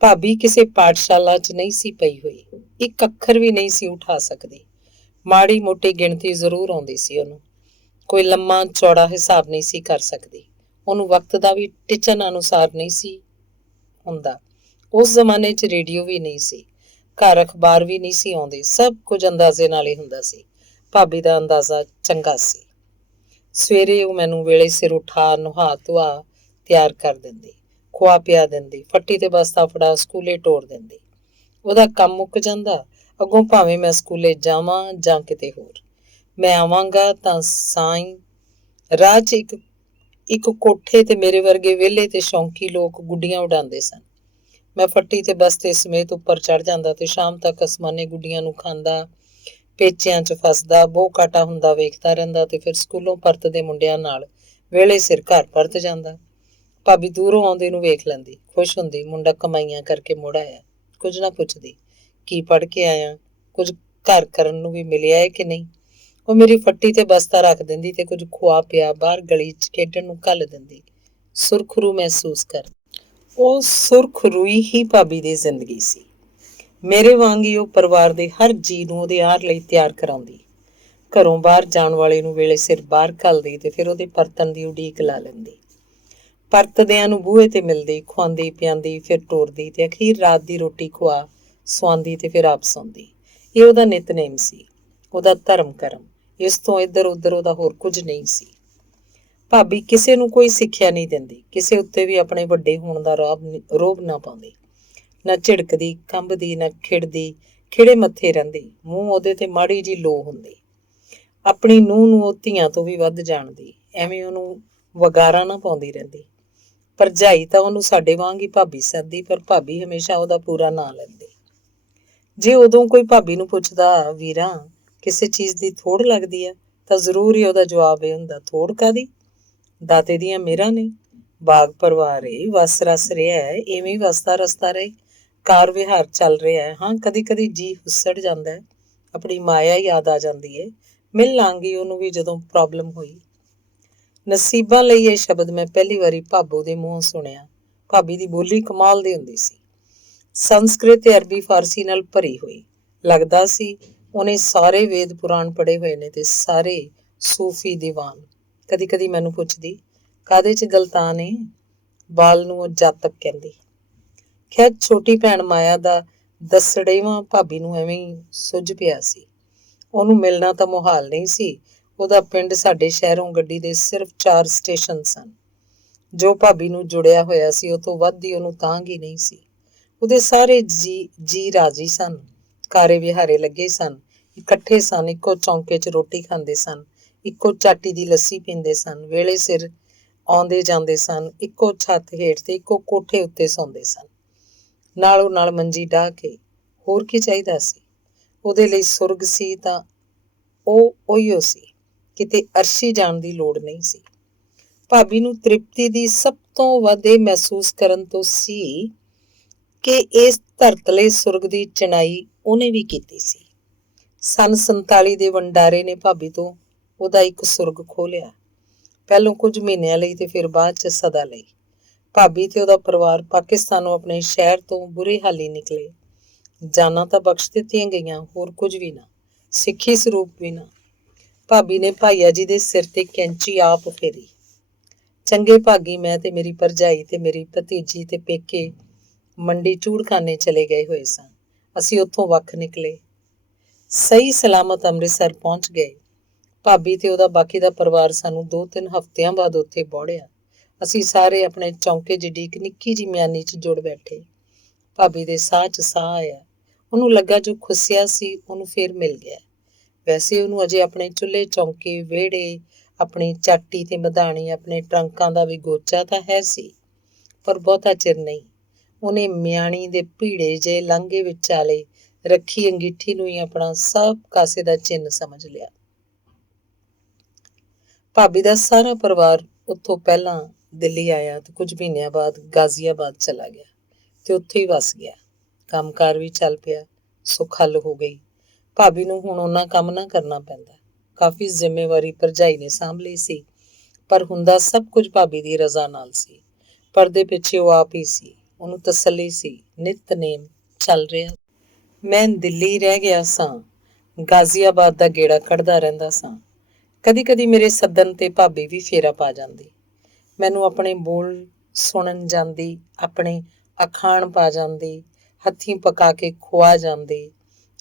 ਭਾਬੀ ਕਿਸੇ ਪਾਠਸ਼ਾਲਾ 'ਚ ਨਹੀਂ ਸੀ ਪਈ ਹੋਈ। ਇੱਕ ਅੱਖਰ ਵੀ ਨਹੀਂ ਸੀ ਉਠਾ ਸਕਦੀ। ਮਾੜੀ ਮੋਟੀ ਗਿਣਤੀ ਜ਼ਰੂਰ ਆਉਂਦੀ ਸੀ ਉਹਨੂੰ। ਕੋਈ ਲੰਮਾ ਚੌੜਾ ਹਿਸਾਬ ਨਹੀਂ ਸੀ ਕਰ ਸਕਦੀ। ਉਹਨੂੰ ਵਕਤ ਦਾ ਵੀ ਟਿਚਨ ਅਨੁਸਾਰ ਨਹੀਂ ਸੀ ਹੁੰਦਾ। ਉਸ ਜ਼ਮਾਨੇ 'ਚ ਰੇਡੀਓ ਵੀ ਨਹੀਂ ਸੀ, ਘਰ ਅਖਬਾਰ ਵੀ ਨਹੀਂ ਸੀ ਆਉਂਦੇ। ਸਭ ਕੁਝ ਅੰਦਾਜ਼ੇ ਨਾਲ ਹੀ ਹੁੰਦਾ ਸੀ। ਭਾਬੀ ਦਾ ਅੰਦਾਜ਼ਾ ਚੰਗਾ ਸੀ। ਸਵੇਰੇ ਉਹ ਮੈਨੂੰ ਵੇਲੇ ਸਿਰ ਉਠਾ ਨੁਹਾ ਧੁਆ ਤਿਆਰ ਕਰ ਦਿੰਦੀ, ਖੁਆ ਪਿਆ ਦਿੰਦੀ, ਫੱਟੀ ਤੇ ਬਸਤਾ ਫੜਾ ਸਕੂਲੇ ਤੋਰ ਦਿੰਦੀ। ਉਹਦਾ ਕੰਮ ਮੁੱਕ ਜਾਂਦਾ। ਅੱਗੋਂ ਭਾਵੇਂ ਮੈਂ ਸਕੂਲੇ ਜਾਵਾਂ ਜਾਂ ਕਿਤੇ ਹੋਰ। ਮੈਂ ਆਵਾਂਗਾ ਤਾਂ ਸਾਈਂ ਰਾਹ 'ਚ ਇੱਕ ਕੋਠੇ ਤੇ ਮੇਰੇ ਵਰਗੇ ਵਿਹਲੇ ਤੇ ਸ਼ੌਂਕੀ ਲੋਕ ਗੁੱਡੀਆਂ ਉਡਾਉਂਦੇ ਸਨ। ਮੈਂ ਫੱਟੀ ਤੇ ਬਸਤੇ ਸਮੇਤ ਉੱਪਰ ਚੜ ਜਾਂਦਾ ਤੇ ਸ਼ਾਮ ਤੱਕ ਅਸਮਾਨੇ ਗੁੱਡੀਆਂ ਨੂੰ ਖਾਂਦਾ, ਪੇਚਿਆਂ 'ਚ ਫਸਦਾ, ਬੋਹ ਕਾਟਾ ਹੁੰਦਾ ਵੇਖਦਾ ਰਹਿੰਦਾ ਤੇ ਫਿਰ ਸਕੂਲੋਂ ਪਰਤਦੇ ਮੁੰਡਿਆਂ ਨਾਲ ਵੇਲੇ ਸਿਰ ਘਰ ਪਰਤ ਜਾਂਦਾ। ਭਾਬੀ ਦੂਰੋਂ ਆਉਂਦੇ ਨੂੰ ਵੇਖ ਲੈਂਦੀ, ਖੁਸ਼ ਹੁੰਦੀ, ਮੁੰਡਾ ਕਮਾਈਆਂ ਕਰਕੇ ਮੁੜ ਆਇਆ। ਕੁਝ ਨਾ ਪੁੱਛਦੀ, ਕੀ ਪੜ੍ਹ ਕੇ ਆਇਆ, ਕੁਝ ਘਰ ਕਰਨ ਨੂੰ ਵੀ ਮਿਲਿਆ ਹੈ ਕਿ ਨਹੀਂ। ਉਹ ਮੇਰੀ ਫੱਟੀ ਤੇ ਬਸਤਾ ਰੱਖ ਦਿੰਦੀ ਤੇ ਕੁਝ ਖੁਆ ਪਿਆ ਬਾਹਰ ਗਲੀ 'ਚ ਖੇਡਣ ਨੂੰ ਘੱਲ ਦਿੰਦੀ। ਸੁਰਖਰੂ ਮਹਿਸੂਸ ਕਰ। ਉਹ ਸੁਰਖਰੂਈ ਹੀ ਭਾਬੀ ਦੀ ਜ਼ਿੰਦਗੀ ਸੀ। ਮੇਰੇ ਵਾਂਗ ਹੀ ਉਹ ਪਰਿਵਾਰ ਦੇ ਹਰ ਜੀਅ ਨੂੰ ਉਹਦੇ ਆਰ ਲਈ ਤਿਆਰ ਕਰਾਉਂਦੀ। ਘਰੋਂ ਬਾਹਰ ਜਾਣ ਵਾਲੇ ਨੂੰ ਵੇਲੇ ਸਿਰ ਬਾਹਰ ਘੱਲਦੀ ਤੇ ਫਿਰ ਉਹਦੇ ਪਰਤਣ ਦੀ ਉਡੀਕ ਲਾ ਲੈਂਦੀ। ਪਰਤਦਿਆਂ ਨੂੰ ਬੂਹੇ ਤੇ ਮਿਲਦੀ, ਖੁਆਉਂਦੀ ਪਿਆਂਦੀ, ਫਿਰ ਟੋਰਦੀ ਤੇ ਅਖੀਰ ਰਾਤ ਦੀ ਰੋਟੀ ਖੁਆ ਸਵਾਉਂਦੀ ਤੇ ਫਿਰ ਆਪ ਸੌਂਦੀ। ਇਹ ਉਹਦਾ ਨਿਤਨੇਮ ਸੀ, ਉਹਦਾ ਧਰਮ ਕਰਮ। ਇਸ ਤੋਂ ਇੱਧਰ ਉੱਧਰ ਉਹਦਾ ਹੋਰ ਕੁਝ ਨਹੀਂ ਸੀ। ਭਾਬੀ ਕਿਸੇ ਨੂੰ ਕੋਈ ਸਿੱਖਿਆ ਨਹੀਂ ਦਿੰਦੀ, ਕਿਸੇ ਉੱਤੇ ਵੀ ਆਪਣੇ ਵੱਡੇ ਹੋਣ ਦਾ ਰੋਹਬ ਨਾ ਪਾਉਂਦੀ। ਨਾ ਝਿੜਕਦੀ, ਕੰਬਦੀ, ਨਾ ਖਿੜਦੀ, ਖਿੜੇ ਮੱਥੇ ਰਹਿੰਦੀ। ਮੂੰਹ ਉਹਦੇ ਤੇ ਮਾੜੀ ਜੀ ਲੋ ਹੁੰਦੀ। ਆਪਣੀ ਨੂੰਹ ਨੂੰ ਉਹ ਧੀਆਂ ਤੋਂ ਵੀ ਵੱਧ ਜਾਣਦੀ। ਐਵੇਂ ਉਹਨੂੰ ਵਗਾਰਾ ਨਾ ਪਾਉਂਦੀ ਰਹਿੰਦੀ। ਭਰਜਾਈ ਤਾਂ ਉਹਨੂੰ ਸਾਡੇ ਵਾਂਗ ਹੀ ਭਾਬੀ ਸੱਦਦੀ, ਪਰ ਭਾਬੀ ਹਮੇਸ਼ਾ ਉਹਦਾ ਪੂਰਾ ਨਾਂ ਲੈਂਦੀ। ਜੇ ਉਦੋਂ ਕੋਈ ਭਾਬੀ ਨੂੰ ਪੁੱਛਦਾ, ਵੀਰਾਂ ਕਿਸੇ ਚੀਜ਼ ਦੀ ਥੋੜ ਲੱਗਦੀ ਆ, ਤਾਂ ਜ਼ਰੂਰ ਹੀ ਉਹਦਾ ਜਵਾਬ ਇਹ ਹੁੰਦਾ, ਥੋੜ ਕਾਹਦੀ, ਦਾਤੇ ਦੀਆਂ ਮਿਹਰਾਂ ਨੇ, ਬਾਗ ਪਰਿਵਾਰ ਏ, ਵਸ ਰਸ ਰਿਹਾ ਹੈ, ਇਵੇਂ ਵਸਦਾ ਰਸਤਾ ਰਹੇ, ਕਾਰ ਵਿਹਾਰ ਚੱਲ ਰਿਹਾ ਹੈ। ਹਾਂ ਕਦੀ ਕਦੀ ਜੀ ਹੁੱਸੜ ਜਾਂਦਾ ਹੈ, ਆਪਣੀ ਮਾਇਆ ਯਾਦ ਆ ਜਾਂਦੀ ਹੈ। ਮਿਲ ਲਾਂਗੀ ਉਹਨੂੰ ਵੀ ਜਦੋਂ ਪ੍ਰੋਬਲਮ ਹੋਈ। ਨਸੀਬਾਂ ਲਈ ਇਹ ਸ਼ਬਦ ਮੈਂ ਪਹਿਲੀ ਵਾਰੀ ਭਾਬੋ ਦੇ ਮੂੰਹੋਂ ਸੁਣਿਆ। ਭਾਬੀ ਦੀ ਬੋਲੀ ਕਮਾਲ ਦੀ ਹੁੰਦੀ ਸੀ, ਸੰਸਕ੍ਰਿਤ ਤੇ ਅਰਬੀ ਫਾਰਸੀ ਨਾਲ ਭਰੀ ਹੋਈ। ਲੱਗਦਾ ਸੀ ਉਹਨੇ ਸਾਰੇ ਵੇਦ ਪੁਰਾਣ ਪੜ੍ਹੇ ਹੋਏ ਨੇ ਤੇ ਸਾਰੇ ਸੂਫੀ ਦੀਵਾਨ। ਕਦੀ ਕਦੀ ਮੈਨੂੰ ਪੁੱਛਦੀ, ਕਾਹਦੇ 'ਚ ਗਲਤਾਨ ਏ? ਬਾਲ ਨੂੰ ਉਹ ਜਾਤਕ ਕਹਿੰਦੀ। ਖੈਰ ਛੋਟੀ ਭੈਣ ਮਾਇਆ ਦਾ ਦੱਸੜੇਵਾਂ ਭਾਬੀ ਨੂੰ ਐਵੇਂ ਹੀ ਸੁੱਝ ਪਿਆ ਸੀ। ਉਹਨੂੰ ਮਿਲਣਾ ਤਾਂ ਮੁਹਾਲ ਨਹੀਂ ਸੀ। ਉਹਦਾ ਪਿੰਡ ਸਾਡੇ ਸ਼ਹਿਰੋਂ ਗੱਡੀ ਦੇ ਸਿਰਫ 4 ਸਟੇਸ਼ਨ ਸਨ। ਜੋ ਭਾਬੀ ਨੂੰ ਜੁੜਿਆ ਹੋਇਆ ਸੀ ਉਹ ਤੋਂ ਵੱਧ ਹੀ ਉਹਨੂੰ ਤਾਂਘ ਹੀ ਨਹੀਂ ਸੀ। ਉਹਦੇ ਸਾਰੇ ਜੀ ਰਾਜੀ ਸਨ। ਕਾਰੇ ਵਿਹਾਰੇ ਲੱਗੇ ਸਨ, ਇਕੱਠੇ ਸਨ, ਇੱਕੋ ਚੌਂਕੇ 'ਚ ਰੋਟੀ ਖਾਂਦੇ ਸਨ, ਇੱਕੋ ਚਾਟੀ ਦੀ ਲੱਸੀ ਪੀਂਦੇ ਸਨ, ਵੇਲੇ ਸਿਰ ਆਉਂਦੇ ਜਾਂਦੇ ਸਨ, ਇੱਕੋ ਛੱਤ ਹੇਠ ਤੇ ਇੱਕੋ ਕੋਠੇ ਉੱਤੇ ਸੌਂਦੇ ਸਨ, ਨਾਲੋਂ ਨਾਲ ਮੰਜੀ ਡਾਹ ਕੇ। ਹੋਰ ਕੀ ਚਾਹੀਦਾ ਸੀ? ਉਹਦੇ ਲਈ ਸੁਰਗ ਸੀ ਤਾਂ ਉਹ ਉਹੀਓ ਸੀ, ਕਿਤੇ ਅਰਸ਼ੀ ਜਾਣ ਦੀ ਲੋੜ ਨਹੀਂ ਸੀ। ਭਾਬੀ ਨੂੰ ਤ੍ਰਿਪਤੀ ਦੀ ਸਭ ਤੋਂ ਵੱਧ ਇਹ ਮਹਿਸੂਸ ਕਰਨ ਤੋਂ ਸੀ ਕਿ ਇਸ ਧਰਤਲੇ ਸੁਰਗ ਦੀ ਚਿਣਾਈ ਉਹਨੇ ਵੀ ਕੀਤੀ ਸੀ। ਸੰਨ 47 ਦੇ ਵੰਡਾਰੇ ਨੇ ਭਾਬੀ ਤੋਂ ਉਹਦਾ ਇੱਕ ਸੁਰਗ ਖੋਹ ਲਿਆ, ਪਹਿਲੋਂ ਕੁਝ ਮਹੀਨਿਆਂ ਲਈ ਤੇ ਫਿਰ ਬਾਅਦ 'ਚ ਸਦਾ ਲਈ। ਭਾਬੀ ਤੇ ਉਹਦਾ ਪਰਿਵਾਰ ਪਾਕਿਸਤਾਨੋਂ ਆਪਣੇ ਸ਼ਹਿਰ ਤੋਂ ਬੁਰੇ ਹਾਲੀ ਨਿਕਲੇ। ਜਾਨਾਂ ਤਾਂ ਬਖਸ਼ ਦਿੱਤੀਆਂ ਗਈਆਂ, ਹੋਰ ਕੁਝ ਵੀ ਨਾ, ਸਿੱਖੀ ਸਰੂਪ ਵੀ ਨਾ। ਭਾਬੀ ਨੇ ਭਾਈਆ ਜੀ ਦੇ ਸਿਰ ਤੇ ਕੈਂਚੀ ਆਪ ਫੇਰੀ। ਚੰਗੇ ਭਾਗੀ ਮੈਂ ਤੇ ਮੇਰੀ ਭਰਜਾਈ ਤੇ ਮੇਰੀ ਭਤੀਜੀ ਤੇ ਪੇਕੇ ਮੰਡੀ ਚੂੜਖਾਨੇ ਚਲੇ ਗਏ ਹੋਏ ਸਾਂ। ਅਸੀਂ ਉੱਥੋਂ ਵੱਖ ਨਿਕਲੇ, ਸਹੀ ਸਲਾਮਤ ਅੰਮ੍ਰਿਤਸਰ ਪਹੁੰਚ ਗਏ। ਭਾਬੀ ਤੇ ਉਹਦਾ ਬਾਕੀ ਦਾ ਪਰਿਵਾਰ ਸਾਨੂੰ 2-3 ਹਫ਼ਤਿਆਂ ਬਾਅਦ ਉੱਥੇ ਬੋੜਿਆ। ਅਸੀਂ ਸਾਰੇ ਆਪਣੇ ਚੌਂਕੇ ਜਿੱਡੀ ਇੱਕ ਨਿੱਕੀ ਜਿਹੀ ਮਿਆਨੀ 'ਚ ਜੁੜ ਬੈਠੇ। ਭਾਬੀ ਦੇ ਸਾਹ 'ਚ ਸਾਹ ਆਇਆ। ਉਹਨੂੰ ਲੱਗਾ ਜੋ ਖੁੱਸਿਆ ਸੀ ਉਹਨੂੰ ਫੇਰ ਮਿਲ ਗਿਆ। ਵੈਸੇ ਉਹਨੂੰ ਅਜੇ ਆਪਣੇ ਚੁੱਲ੍ਹੇ ਚੌਂਕੇ, ਵਿਹੜੇ, ਆਪਣੀ ਚਾਟੀ ਤੇ ਮਧਾਣੀ, ਆਪਣੇ ਟਰੰਕਾਂ ਦਾ ਵੀ ਗੋਚਾ ਤਾਂ ਹੈ ਸੀ, ਪਰ ਬਹੁਤਾ ਚਿਰ ਨਹੀਂ। ਉਹਨੇ ਮਿਆਣੀ ਦੇ ਭੀੜੇ ਜਿਹੇ ਲਾਂਘੇ ਵਿਚਾਲੇ ਰੱਖੀ ਅੰਗੀਠੀ ਨੂੰ ਹੀ ਆਪਣਾ ਸਭ ਕਾਸੇ ਦਾ ਚਿੰਨ੍ਹ ਸਮਝ ਲਿਆ। ਭਾਬੀ ਦਾ ਸਾਰਾ ਪਰਿਵਾਰ ਉੱਥੋਂ ਪਹਿਲਾਂ ਦਿੱਲੀ ਆਇਆ ਤੇ ਕੁਝ ਮਹੀਨਿਆਂ ਬਾਅਦ ਗਾਜ਼ੀਆਬਾਦ ਚਲਾ ਗਿਆ ਤੇ ਉੱਥੇ ਹੀ ਵਸ ਗਿਆ। ਕੰਮਕਾਰ ਵੀ ਚੱਲ ਪਿਆ, ਸੁੱਖ ਹੱਲ ਹੋ ਗਈ। ਭਾਬੀ ਨੂੰ ਹੁਣ ਓਨਾ ਕੰਮ ਨਾ ਕਰਨਾ ਪੈਂਦਾ। ਕਾਫੀ ਜ਼ਿੰਮੇਵਾਰੀ ਭਰਜਾਈ ਨੇ ਸਾਂਭ ਲਈ ਸੀ, ਪਰ ਹੁੰਦਾ ਸਭ ਕੁਝ ਭਾਬੀ ਦੀ ਰਜ਼ਾ ਨਾਲ ਸੀ। ਪਰਦੇ ਪਿੱਛੇ ਉਹ ਆਪ ਹੀ ਸੀ। ਉਹਨੂੰ ਤਸੱਲੀ ਸੀ, ਨਿਤਨੇਮ ਚੱਲ ਰਿਹਾ। ਮੈਂ ਦਿੱਲੀ ਰਹਿ ਗਿਆ ਸਾਂ, ਗਾਜ਼ੀਆਬਾਦ ਦਾ ਗੇੜਾ ਕੱਢਦਾ ਰਹਿੰਦਾ ਸਾਂ। ਕਦੀ ਕਦੀ ਮੇਰੇ ਸੱਦਣ ਤੇ ਭਾਬੀ ਵੀ ਫੇਰਾ ਪਾ ਜਾਂਦੀ, ਮੈਨੂੰ ਆਪਣੇ ਬੋਲ ਸੁਣਨ ਜਾਂਦੀ, ਆਪਣੇ ਅਖਾਣ ਪਾ ਜਾਂਦੀ, ਹੱਥੀਂ ਪਕਾ ਕੇ ਖੁਆ ਜਾਂਦੀ,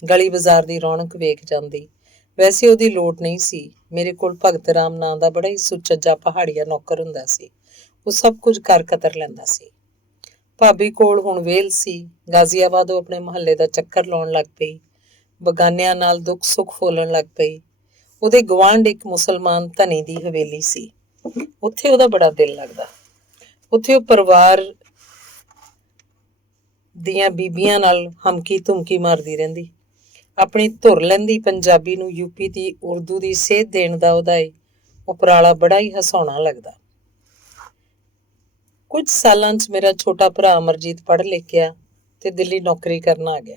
ਗਲੀ ਬਾਜ਼ਾਰ ਦੀ ਰੌਣਕ ਵੇਖ ਜਾਂਦੀ। ਵੈਸੇ ਉਹਦੀ ਲੋੜ ਨਹੀਂ ਸੀ। ਮੇਰੇ ਕੋਲ ਭਗਤ ਰਾਮ ਨਾਂ ਦਾ ਬੜਾ ਹੀ ਸੁਚੱਜਾ ਪਹਾੜੀਆ ਨੌਕਰ ਹੁੰਦਾ ਸੀ, ਉਹ ਸਭ ਕੁਝ ਕਰ ਕਤਰ ਲੈਂਦਾ ਸੀ। ਭਾਬੀ ਕੋਲ ਹੁਣ ਵੇਲ ਸੀ। ਗਾਜ਼ੀਆਬਾਦ ਉਹ ਆਪਣੇ ਮੁਹੱਲੇ ਦਾ ਚੱਕਰ ਲਾਉਣ ਲੱਗ ਪਈ, ਬਗਾਨਿਆਂ ਨਾਲ ਦੁੱਖ ਸੁੱਖ ਫੋਲਣ ਲੱਗ ਪਈ। ਉਹਦੇ ਗੁਆਂਢ ਇੱਕ ਮੁਸਲਮਾਨ ਧਨੀ ਦੀ ਹਵੇਲੀ ਸੀ, ਉੱਥੇ ਉਹਦਾ ਬੜਾ ਦਿਲ ਲੱਗਦਾ। ਉੱਥੇ ਉਹ ਪਰਿਵਾਰ ਦੀਆਂ ਬੀਬੀਆਂ ਨਾਲ ਹਮਕੀ ਧਮਕੀ ਮਾਰਦੀ ਰਹਿੰਦੀ, ਆਪਣੀ ਧੁਰ ਲੈਂਦੀ ਪੰਜਾਬੀ ਨੂੰ ਯੂਪੀ ਦੀ ਉਰਦੂ ਦੀ ਸੇਧ ਦੇਣ ਦਾ ਉਹਦਾ ਉਪਰਾਲਾ ਬੜਾ ਹੀ ਹਸਾਉਣਾ ਲੱਗਦਾ। ਕੁਝ ਸਾਲਾਂ 'ਚ ਮੇਰਾ ਛੋਟਾ ਭਰਾ ਅਮਰਜੀਤ ਪੜ੍ਹ ਲਿਖ ਗਿਆ ਤੇ ਦਿੱਲੀ ਨੌਕਰੀ ਕਰਨ ਆ ਗਿਆ।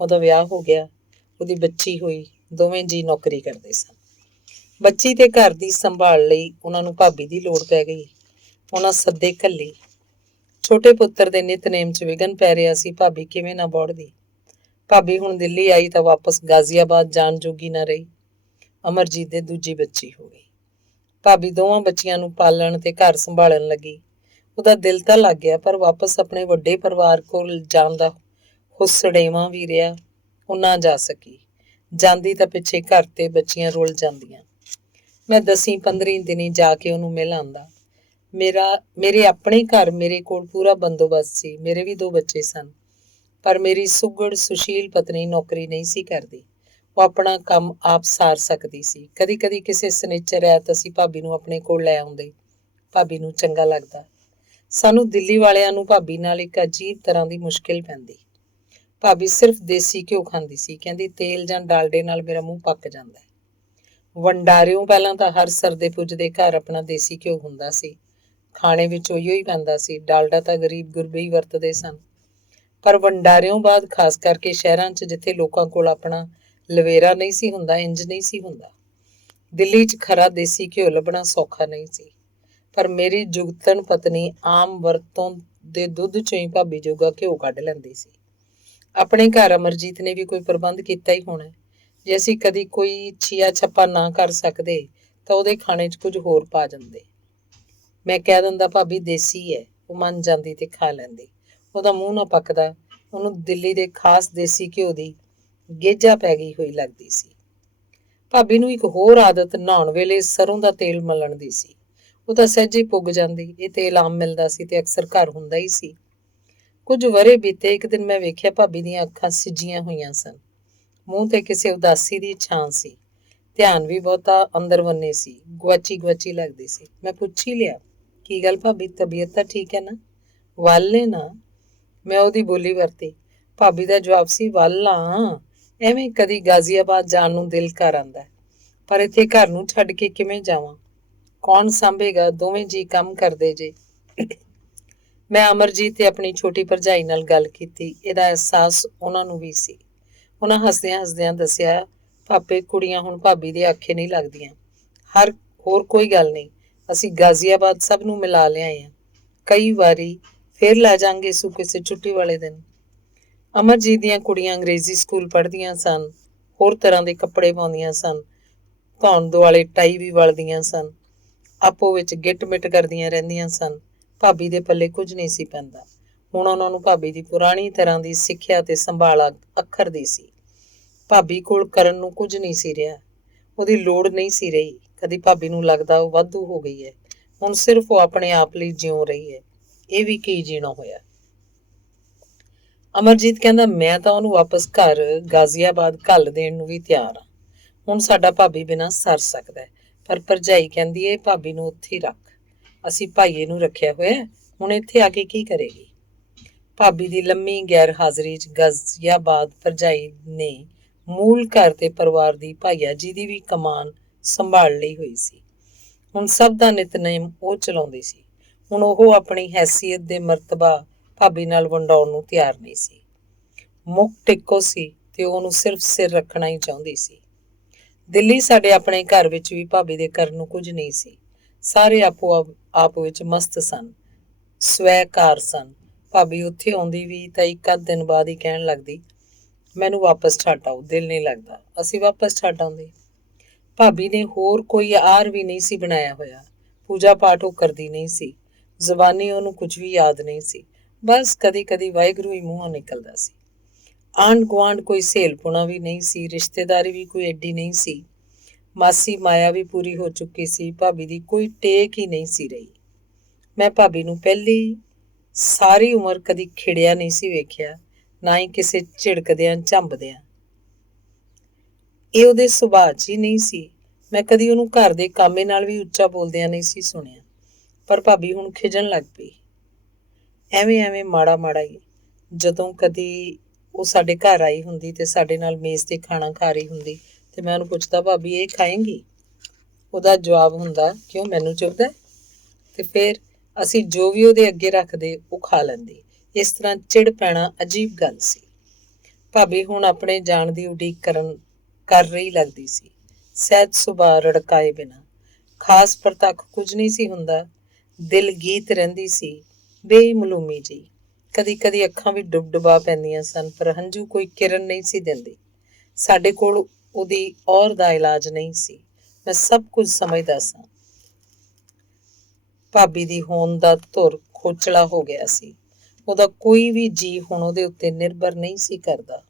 ਉਹਦਾ ਵਿਆਹ ਹੋ ਗਿਆ, ਉਹਦੀ ਬੱਚੀ ਹੋਈ, ਦੋਵੇਂ ਜੀ ਨੌਕਰੀ ਕਰਦੇ ਸਨ। ਬੱਚੀ ਤੇ ਘਰ ਦੀ ਸੰਭਾਲ ਲਈ ਉਹਨਾਂ ਨੂੰ ਭਾਬੀ ਦੀ ਲੋੜ ਪੈ ਗਈ। ਉਹਨਾਂ ਸੱਦੇ ਘੱਲੀ। ਛੋਟੇ ਪੁੱਤਰ ਦੇ ਨਿਤਨੇਮ 'ਚ ਵਿਘਨ ਪੈ ਰਿਹਾ ਸੀ। ਭਾਬੀ ਕਿਵੇਂ ਨਾ ਬੋੜਦੀ। ਭਾਬੀ ਹੁਣ ਦਿੱਲੀ ਆਈ ਤਾਂ ਵਾਪਸ ਗਾਜ਼ੀਆਬਾਦ ਜਾਣ ਜੋਗੀ ਨਾ ਰਹੀ। ਅਮਰਜੀਤ ਦੇ ਦੂਜੀ ਬੱਚੀ ਹੋ ਗਈ। ਭਾਬੀ ਦੋਵਾਂ ਬੱਚਿਆਂ ਨੂੰ ਪਾਲਣ ਤੇ ਘਰ ਸੰਭਾਲਣ ਲੱਗੀ। ਉਹਦਾ ਦਿਲ ਤਾਂ ਲੱਗ ਗਿਆ, ਪਰ ਵਾਪਸ ਆਪਣੇ ਵੱਡੇ ਪਰਿਵਾਰ ਕੋਲ ਜਾਣ ਦਾ ਹੁਸੜੇਵਾਂ ਵੀ ਰਿਹਾ। ਉਹ ਨਾ ਜਾ ਸਕੀ। ਜਾਂਦੀ ਤਾਂ ਪਿੱਛੇ ਘਰ ਤੇ ਬੱਚੀਆਂ ਰੁਲ ਜਾਂਦੀਆਂ। ਮੈਂ 10-15 ਦਿਨੀ ਜਾ ਕੇ ਉਹਨੂੰ ਮਿਲ ਆਂਦਾ। ਮੇਰੇ ਆਪਣੇ ਘਰ ਮੇਰੇ ਕੋਲ ਪੂਰਾ ਬੰਦੋਬਸਤ ਸੀ। ਮੇਰੇ ਵੀ 2 ਬੱਚੇ ਸਨ, ਪਰ ਮੇਰੀ ਸੁਘੜ ਸੁਸ਼ੀਲ ਪਤਨੀ ਨੌਕਰੀ ਨਹੀਂ ਸੀ ਕਰਦੀ। ਉਹ ਆਪਣਾ ਕੰਮ ਆਪ ਸਾਰ ਸਕਦੀ ਸੀ। ਕਦੀ ਕਦੀ ਕਿਸੇ ਸਨਿਚਰ ਐਤ ਅਸੀਂ ਭਾਬੀ ਨੂੰ ਆਪਣੇ ਕੋਲ ਲੈ ਆਉਂਦੇ। ਭਾਬੀ ਨੂੰ ਚੰਗਾ ਲੱਗਦਾ। ਸਾਨੂੰ ਦਿੱਲੀ ਵਾਲਿਆਂ ਨੂੰ ਭਾਬੀ ਨਾਲ ਇੱਕ ਅਜੀਬ ਤਰ੍ਹਾਂ ਦੀ ਮੁਸ਼ਕਿਲ ਪੈਂਦੀ। ਭਾਬੀ ਸਿਰਫ ਦੇਸੀ ਘਿਓ ਖਾਂਦੀ ਸੀ। ਕਹਿੰਦੀ ਤੇਲ ਜਾਂ ਡਾਲਡੇ ਨਾਲ ਮੇਰਾ ਮੂੰਹ ਪੱਕ ਜਾਂਦਾ ਹੈ। ਵੰਡਾਰਿਓਂ ਪਹਿਲਾਂ ਤਾਂ ਹਰ ਸਰਦੇ ਪੁੱਜਦੇ ਘਰ ਆਪਣਾ ਦੇਸੀ ਘਿਓ ਹੁੰਦਾ ਸੀ। ਖਾਣੇ ਵਿੱਚ ਉਹੀਓ ਹੀ ਪੈਂਦਾ ਸੀ। ਡਾਲਡਾ ਤਾਂ ਗਰੀਬ ਗੁਰਬੇ ਹੀ ਵਰਤਦੇ ਸਨ, ਪਰ ਵੰਡਾਰਿਓਂ ਬਾਅਦ ਖਾਸ ਕਰਕੇ ਸ਼ਹਿਰਾਂ 'ਚ ਜਿੱਥੇ ਲੋਕਾਂ ਕੋਲ ਆਪਣਾ ਲਵੇਰਾ ਨਹੀਂ ਸੀ ਹੁੰਦਾ, ਇੰਜ ਨਹੀਂ ਸੀ ਹੁੰਦਾ। ਦਿੱਲੀ 'ਚ ਖਰਾ ਦੇਸੀ ਘਿਓ ਲੱਭਣਾ ਸੌਖਾ ਨਹੀਂ ਸੀ। ਪਰ ਮੇਰੀ ਜੁਗਤਣ ਪਤਨੀ ਆਮ ਵਰਤੋਂ ਦੇ ਦੁੱਧ 'ਚੋਂ ਹੀ ਭਾਬੀ ਜੋਗਾ ਘਿਓ ਕੱਢ ਲੈਂਦੀ ਸੀ। ਆਪਣੇ ਘਰ ਅਮਰਜੀਤ ਨੇ ਵੀ ਕੋਈ ਪ੍ਰਬੰਧ ਕੀਤਾ ਹੀ ਹੋਣਾ। ਜੇ ਅਸੀਂ ਕਦੀ ਕੋਈ ਛੀਆ ਛੱਪਾ ਨਾ ਕਰ ਸਕਦੇ ਤਾਂ ਉਹਦੇ ਖਾਣੇ 'ਚ ਕੁਝ ਹੋਰ ਪਾ ਜਾਂਦੇ। ਮੈਂ ਕਹਿ ਦਿੰਦਾ ਭਾਬੀ ਦੇਸੀ ਹੈ, ਉਹ ਮੰਨ ਜਾਂਦੀ ਤੇ ਖਾ ਲੈਂਦੀ। ਉਹਦਾ ਮੂੰਹ ਨਾ ਪੱਕਦਾ। ਉਹਨੂੰ ਦਿੱਲੀ ਦੇ ਖਾਸ ਦੇਸੀ ਘਿਓ ਦੀ ਗੇਜਾ ਪੈ ਗਈ ਹੋਈ ਲੱਗਦੀ ਸੀ। ਭਾਬੀ ਨੂੰ ਇੱਕ ਹੋਰ ਆਦਤ ਨਹਾਉਣ ਵੇਲੇ ਸਰੋਂ ਦਾ ਤੇਲ ਮਲਣ ਦੀ ਸੀ। ਉਹ ਤਾਂ ਸਹਿਜੇ ਪੁੱਗ ਜਾਂਦੀ। ਇਹ ਤੇਲ ਆਮ ਮਿਲਦਾ ਸੀ ਤੇ ਅਕਸਰ ਘਰ ਹੁੰਦਾ ਹੀ ਸੀ। ਕੁਝ ਵਰ੍ਹੇ ਬੀਤੇ। ਇੱਕ ਦਿਨ ਮੈਂ ਵੇਖਿਆ ਭਾਬੀ ਦੀਆਂ ਅੱਖਾਂ ਸਿੱਜੀਆਂ ਹੋਈਆਂ ਸਨ। ਮੂੰਹ ਤੇ ਕਿਸੇ ਉਦਾਸੀ ਦੀ ਛਾਂ ਸੀ। ਧਿਆਨ ਵੀ ਬਹੁਤਾ ਅੰਦਰ ਵੰਨੇ ਸੀ। ਗੁਆਚੀ ਲੱਗਦੀ ਸੀ। ਮੈਂ ਪੁੱਛ ਹੀ ਲਿਆ, ਕੀ ਗੱਲ ਭਾਬੀ, ਤਬੀਅਤ ਤਾਂ ਠੀਕ ਹੈ ਨਾ? ਵੱਲ ਨੇ ਨਾ, ਮੈਂ ਉਹਦੀ ਬੋਲੀ ਵਰਤੀ। ਭਾਬੀ ਦਾ ਜਵਾਬ ਸੀ, ਵੱਲ ਆ, ਐਵੇਂ ਕਦੀ ਗਾਜ਼ੀਆਬਾਦ ਜਾਣ ਨੂੰ ਦਿਲ ਕਰ ਆਂਦਾ, ਪਰ ਇੱਥੇ ਘਰ ਨੂੰ ਛੱਡ ਕੇ ਕਿਵੇਂ ਜਾਵਾਂ? ਕੌਣ ਸਾਂਭੇਗਾ? ਦੋਵੇਂ ਜੀ ਕੰਮ ਕਰਦੇ ਜੇ। ਮੈਂ ਅਮਰਜੀਤ ਤੇ ਆਪਣੀ ਛੋਟੀ ਭਰਜਾਈ ਨਾਲ ਗੱਲ ਕੀਤੀ। ਇਹਦਾ ਅਹਿਸਾਸ ਉਹਨਾਂ ਨੂੰ ਵੀ ਸੀ। ਉਹਨਾਂ ਹੱਸਦਿਆਂ ਦੱਸਿਆ, ਪਾਪੇ ਕੁੜੀਆਂ ਹੁਣ ਭਾਬੀ ਦੇ ਆਖੇ ਨਹੀਂ ਲੱਗਦੀਆਂ। ਹੋਰ ਕੋਈ ਗੱਲ ਨਹੀਂ, ਅਸੀਂ ਗਾਜ਼ੀਆਬਾਦ ਸਭ ਨੂੰ ਮਿਲਾ ਲਿਆਏ ਹਾਂ। ਕਈ ਵਾਰੀ ਫੇਰ ਲੈ ਜਾਾਂਗੇ ਸੂ ਕਿਸੇ ਛੁੱਟੀ ਵਾਲੇ ਦਿਨ। ਅਮਰਜੀਤ ਦੀਆਂ ਕੁੜੀਆਂ ਅੰਗਰੇਜ਼ੀ ਸਕੂਲ ਪੜ੍ਹਦੀਆਂ ਸਨ, ਹੋਰ ਤਰ੍ਹਾਂ ਦੇ ਕੱਪੜੇ ਪਾਉਂਦੀਆਂ ਸਨ, ਧੌਣ ਦੁਆਲੇ ਟਾਈ ਵੀ ਵਲਦੀਆਂ ਸਨ, ਆਪੋ ਵਿੱਚ ਗਿੱਟ ਮਿੱਟ ਕਰਦੀਆਂ ਰਹਿੰਦੀਆਂ ਸਨ। ਭਾਬੀ ਦੇ ਪੱਲੇ ਕੁਝ ਨਹੀਂ ਸੀ ਪੈਂਦਾ। ਹੁਣ ਉਹਨਾਂ ਨੂੰ ਭਾਬੀ ਦੀ ਪੁਰਾਣੀ ਤਰ੍ਹਾਂ ਦੀ ਸਿੱਖਿਆ ਤੇ ਸੰਭਾਲ ਅੱਖਰ ਦੀ ਸੀ। ਭਾਬੀ ਕੋਲ ਕਰਨ ਨੂੰ ਕੁਝ ਨਹੀਂ ਸੀ ਰਿਹਾ। ਉਹਦੀ ਲੋੜ ਨਹੀਂ ਸੀ ਰਹੀ। ਕਦੀ ਭਾਬੀ ਨੂੰ ਲੱਗਦਾ ਉਹ ਵਾਧੂ ਹੋ ਗਈ ਹੈ। ਹੁਣ ਸਿਰਫ ਉਹ ਆਪਣੇ ਆਪ ਲਈ ਜਿਉਂ ਰਹੀ ਹੈ। ਇਹ ਵੀ ਕੀ ਜੀਣਾ ਹੋਇਆ। ਅਮਰਜੀਤ ਕਹਿੰਦਾ, ਮੈਂ ਤਾਂ ਉਹਨੂੰ ਵਾਪਸ ਘਰ ਗਾਜ਼ੀਆਬਾਦ ਘੱਲ ਦੇਣ ਨੂੰ ਵੀ ਤਿਆਰ ਹਾਂ। ਹੁਣ ਸਾਡਾ ਭਾਬੀ ਬਿਨਾਂ ਸਰ ਸਕਦਾ, ਪਰ ਭਰਜਾਈ ਕਹਿੰਦੀ ਏ ਭਾਬੀ ਨੂੰ ਉੱਥੇ ਹੀ ਰੱਖ। ਅਸੀਂ ਭਾਈਏ ਨੂੰ ਰੱਖਿਆ ਹੋਇਆ, ਹੁਣ ਇੱਥੇ ਆ ਕੇ ਕੀ ਕਰੇਗੀ? ਭਾਬੀ ਦੀ ਲੰਮੀ ਗੈਰ ਹਾਜ਼ਰੀ 'ਚ ਗਾਜ਼ੀਆਬਾਦ ਭਰਜਾਈ ਨੇ ਮੂਲ ਘਰ ਤੇ ਪਰਿਵਾਰ ਦੀ ਭਾਈਆ ਜੀ ਦੀ ਵੀ ਕਮਾਨ ਸੰਭਾਲ ਲਈ ਹੋਈ ਸੀ। ਹੁਣ ਸਭ ਦਾ ਨਿਤਨੇਮ ਉਹ ਚਲਾਉਂਦੀ ਸੀ। ਹੁਣ ਉਹ ਆਪਣੀ ਹੈਸੀਅਤ ਦੇ ਮਰਤਬਾ ਭਾਬੀ ਨਾਲ ਵੰਡਾਉਣ ਨੂੰ ਤਿਆਰ ਨਹੀਂ ਸੀ। ਮੁੱਖ ਟਿੱਕੋ ਸੀ ਤੇ ਉਹਨੂੰ ਸਿਰਫ ਸਿਰ ਰੱਖਣਾ ਹੀ ਚਾਹੁੰਦੀ ਸੀ। ਦਿੱਲੀ ਸਾਡੇ ਆਪਣੇ ਘਰ ਵਿੱਚ ਵੀ ਭਾਬੀ ਦੇ ਕਰਨ ਨੂੰ ਕੁਝ ਨਹੀਂ ਸੀ। ਸਾਰੇ ਆਪੋ ਆਪ ਵਿੱਚ ਮਸਤ ਸਨ, ਸਵੈਕਾਰ ਸਨ। ਭਾਬੀ ਉੱਥੇ ਆਉਂਦੀ ਵੀ ਤਾਂ ਇੱਕ ਅੱਧ ਦਿਨ ਬਾਅਦ ਹੀ ਕਹਿਣ ਲੱਗਦੀ, ਮੈਨੂੰ ਵਾਪਸ ਛੱਡ ਆਓ, ਦਿਲ ਨਹੀਂ ਲੱਗਦਾ। ਅਸੀਂ ਵਾਪਸ ਛੱਡ ਆਉਂਦੇ। ਭਾਬੀ ਨੇ ਹੋਰ ਕੋਈ ਆਰ ਵੀ ਨਹੀਂ ਸੀ ਬਣਾਇਆ ਹੋਇਆ। ਪੂਜਾ ਪਾਠ ਉਹ ਕਰਦੀ ਨਹੀਂ ਸੀ। ਜ਼ੁਬਾਨੀ ਉਹਨੂੰ ਕੁਝ ਵੀ ਯਾਦ ਨਹੀਂ ਸੀ। ਬਸ ਕਦੀ ਵਾਹਿਗੁਰੂ ਹੀ ਮੂੰਹੋਂ ਨਿਕਲਦਾ ਸੀ। ਆਂਢ ਗੁਆਂਢ ਕੋਈ ਸਹੇਲਪੁਣਾ ਵੀ ਨਹੀਂ ਸੀ। ਰਿਸ਼ਤੇਦਾਰੀ ਵੀ ਕੋਈ ਐਡੀ ਨਹੀਂ ਸੀ। ਮਾਸੀ ਮਾਇਆ ਵੀ ਪੂਰੀ ਹੋ ਚੁੱਕੀ ਸੀ। ਭਾਬੀ ਦੀ ਕੋਈ ਟੇਕ ਹੀ ਨਹੀਂ ਸੀ ਰਹੀ। ਮੈਂ ਭਾਬੀ ਨੂੰ ਪਹਿਲੀ ਸਾਰੀ ਉਮਰ ਕਦੀ ਖਿੜਿਆ ਨਹੀਂ ਸੀ ਵੇਖਿਆ, ਨਾ ਹੀ ਕਿਸੇ ਝਿੜਕਦਿਆਂ ਝੰਬਦਿਆਂ। ਇਹ ਉਹਦੇ ਸੁਭਾਅ 'ਚ ਹੀ ਨਹੀਂ ਸੀ। ਮੈਂ ਕਦੀ ਉਹਨੂੰ ਘਰ ਦੇ ਕਾਮੇ ਨਾਲ ਵੀ ਉੱਚਾ ਬੋਲਦਿਆਂ ਨਹੀਂ ਸੀ ਸੁਣਿਆ। ਪਰ ਭਾਬੀ ਹੁਣ ਖਿਜਣ ਲੱਗ ਪਈ। ਐਵੇਂ ਮਾੜਾ ਹੀ। ਜਦੋਂ ਕਦੀ ਉਹ ਸਾਡੇ ਘਰ ਆਈ ਹੁੰਦੀ ਤੇ ਸਾਡੇ ਨਾਲ ਮੇਜ਼ ਤੇ ਖਾਣਾ ਖਾ ਰਹੀ ਹੁੰਦੀ ਤੇ ਮੈਂ ਉਹਨੂੰ ਪੁੱਛਦਾ, ਭਾਬੀ ਇਹ ਖਾਏਂਗੀ? ਉਹਦਾ ਜਵਾਬ ਹੁੰਦਾ, ਕਿਉਂ, ਮੈਨੂੰ ਚੁੱਭਦਾ? ਤੇ ਫਿਰ ਅਸੀਂ ਜੋ ਵੀ ਉਹਦੇ ਅੱਗੇ ਰੱਖਦੇ ਉਹ ਖਾ ਲੈਂਦੀ। ਇਸ ਤਰ੍ਹਾਂ ਚਿੜ ਪੈਣਾ ਅਜੀਬ ਗੱਲ ਸੀ। ਭਾਬੀ ਹੁਣ ਆਪਣੇ ਜਾਣ ਦੀ ਉਡੀਕ ਕਰ ਰਹੀ ਲੱਗਦੀ ਸੀ। ਸਹਿਜ ਸੁਭਾਅ ਰੜਕਾਏ ਬਿਨਾਂ। ਖਾਸ ਪ੍ਰਤੱਖ ਕੁਝ ਨਹੀਂ ਸੀ ਹੁੰਦਾ। ਦਿਲ ਗੀਤ ਰਹਿੰਦੀ ਸੀ, ਬੇਮਲੂਮੀ ਜੀ। ਕਦੀ ਅੱਖਾਂ ਵੀ ਡੁਬਾ ਪੈਂਦੀਆਂ ਸਨ, ਪਰ ਹੰਝੂ ਕੋਈ ਕਿਰਨ ਨਹੀਂ ਸੀ ਦਿੰਦੀ। ਸਾਡੇ ਕੋਲ ਉਹਦੀ ਔਰ ਦਾ ਇਲਾਜ ਨਹੀਂ ਸੀ। ਮੈਂ ਸਭ ਕੁਝ ਸਮਝਦਾ ਸਾਂ। ਭਾਬੀ ਦੀ ਹੋਂਦ ਦਾ ਧੁਰ ਖੋਚਲਾ ਹੋ ਗਿਆ ਸੀ। ਉਹਦਾ ਕੋਈ ਵੀ ਜੀ ਹੁਣ ਉਹਦੇ ਉੱਤੇ ਨਿਰਭਰ ਨਹੀਂ ਸੀ ਕਰਦਾ।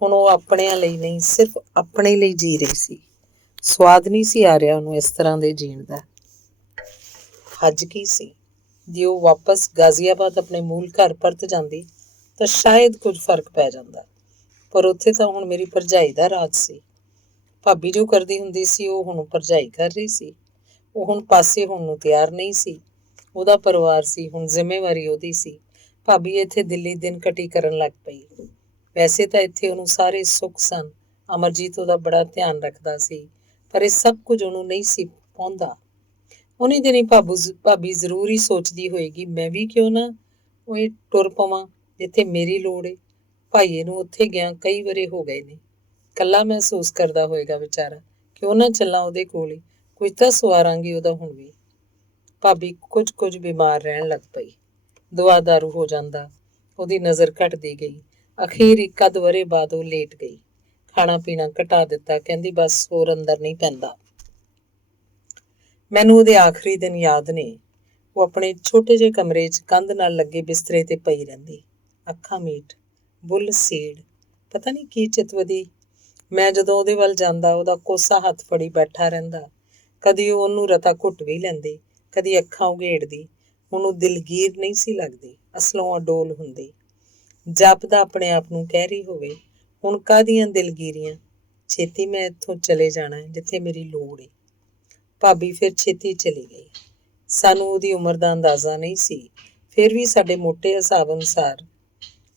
ਹੁਣ ਉਹ ਆਪਣਿਆਂ ਲਈ ਨਹੀਂ, ਸਿਰਫ ਆਪਣੇ ਲਈ ਜੀ ਰਹੀ ਸੀ। ਸਵਾਦ ਨਹੀਂ ਸੀ ਆ ਰਿਹਾ ਉਹਨੂੰ ਇਸ ਤਰ੍ਹਾਂ ਦੇ ਜੀਣ ਦਾ। ਹੱਜ ਕੀ ਸੀ। ਜੇ ਉਹ ਵਾਪਸ ਗਾਜ਼ੀਆਬਾਦ ਆਪਣੇ ਮੂਲ ਘਰ ਪਰਤ ਜਾਂਦੀ ਤਾਂ ਸ਼ਾਇਦ ਕੁਝ ਫਰਕ ਪੈ ਜਾਂਦਾ, ਪਰ ਉੱਥੇ ਤਾਂ ਹੁਣ ਮੇਰੀ ਭਰਜਾਈ ਦਾ ਰਾਜ ਸੀ। ਭਾਬੀ ਜੋ ਕਰਦੀ ਹੁੰਦੀ ਸੀ ਉਹ ਹੁਣ ਭਰਜਾਈ ਕਰ ਰਹੀ ਸੀ। ਉਹ ਹੁਣ ਪਾਸੇ ਹੋਣ ਨੂੰ ਤਿਆਰ ਨਹੀਂ ਸੀ। ਉਹਦਾ ਪਰਿਵਾਰ ਸੀ, ਹੁਣ ਜ਼ਿੰਮੇਵਾਰੀ ਉਹਦੀ ਸੀ। ਭਾਬੀ ਇੱਥੇ ਦਿੱਲੀ ਦਿਨ ਕਟੀ ਕਰਨ ਲੱਗ ਪਈ। ਵੈਸੇ ਤਾਂ ਇੱਥੇ ਉਹਨੂੰ ਸਾਰੇ ਸੁੱਖ ਸਨ। ਅਮਰਜੀਤ ਉਹਦਾ ਬੜਾ ਧਿਆਨ ਰੱਖਦਾ ਸੀ, ਪਰ ਇਹ ਸਭ ਕੁਝ ਉਹਨੂੰ ਨਹੀਂ ਸੀ ਪਾਉਂਦਾ। ਉਹਨੇ ਦਿਨੀ ਭਾਬੀ ਜ਼ਰੂਰ ਹੀ ਸੋਚਦੀ ਹੋਏਗੀ, ਮੈਂ ਵੀ ਕਿਉਂ ਨਾ ਉਹ ਟੁਰ ਪਵਾਂ ਜਿੱਥੇ ਮੇਰੀ ਲੋੜ ਏ। ਭਾਈਏ ਨੂੰ ਉੱਥੇ ਗਿਆ ਕਈ ਵਰੇ ਹੋ ਗਏ ਨੇ। ਇਕੱਲਾ ਮਹਿਸੂਸ ਕਰਦਾ ਹੋਏਗਾ ਵਿਚਾਰਾ। ਕਿਉਂ ਨਾ ਚੱਲਾਂ ਉਹਦੇ ਕੋਲ ਹੀ, ਕੁਝ ਤਾਂ ਸਵਾਰਾਂਗੀ ਉਹਦਾ ਹੁਣ ਵੀ। ਭਾਬੀ ਕੁਝ ਬਿਮਾਰ ਰਹਿਣ ਲੱਗ ਪਈ। ਦਵਾ ਦਾਰੂ ਹੋ ਜਾਂਦਾ। ਉਹਦੀ ਨਜ਼ਰ ਘਟਦੀ ਗਈ। ਅਖੀਰ ਇੱਕ ਅੱਧ ਵਰੇ ਬਾਅਦ ਉਹ ਲੇਟ ਗਈ। ਖਾਣਾ ਪੀਣਾ ਘਟਾ ਦਿੱਤਾ। ਕਹਿੰਦੀ, ਬਸ ਹੋਰ ਅੰਦਰ ਨਹੀਂ ਪੈਂਦਾ। ਮੈਨੂੰ ਉਹਦੇ ਆਖਰੀ ਦਿਨ ਯਾਦ ਨੇ। ਉਹ ਆਪਣੇ ਛੋਟੇ ਜਿਹੇ ਕਮਰੇ 'ਚ ਕੰਧ ਨਾਲ ਲੱਗੇ ਬਿਸਤਰੇ ਤੇ ਪਈ ਰਹਿੰਦੀ, ਅੱਖਾਂ ਮੀਟ, ਬੁੱਲ ਸੀੜ, ਪਤਾ ਨਹੀਂ ਕੀ ਚਿਤਵਦੀ। ਮੈਂ ਜਦੋਂ ਉਹਦੇ ਵੱਲ ਜਾਂਦਾ ਉਹਦਾ ਕੋਸਾ ਹੱਥ ਫੜੀ ਬੈਠਾ ਰਹਿੰਦਾ। ਕਦੀ ਉਹ ਉਹਨੂੰ ਰਤਾ ਘੁੱਟ ਵੀ ਲੈਂਦੀ, ਕਦੀ ਅੱਖਾਂ ਉਘੇੜਦੀ। ਹੁਣ ਉਹ ਦਿਲਗੀਰ ਨਹੀਂ ਸੀ ਲੱਗਦੀ, ਅਸਲੋਂ ਅਡੋਲ ਹੁੰਦੀ। ਜਾਪਦਾ ਆਪਣੇ ਆਪ ਨੂੰ ਕਹਿ ਰਹੀ ਹੋਵੇ, ਹੁਣ ਕਾਹਦੀਆਂ ਦਿਲਗੀਰੀਆਂ, ਛੇਤੀ ਮੈਂ ਇੱਥੋਂ ਚਲੇ ਜਾਣਾ ਹੈ ਜਿੱਥੇ ਮੇਰੀ ਲੋੜ ਏ। ਭਾਬੀ ਫਿਰ ਛੇਤੀ ਚਲੀ ਗਈ। ਸਾਨੂੰ ਉਹਦੀ ਉਮਰ ਦਾ ਅੰਦਾਜ਼ਾ ਨਹੀਂ ਸੀ, ਫਿਰ ਵੀ ਸਾਡੇ ਮੋਟੇ ਹਿਸਾਬ ਅਨੁਸਾਰ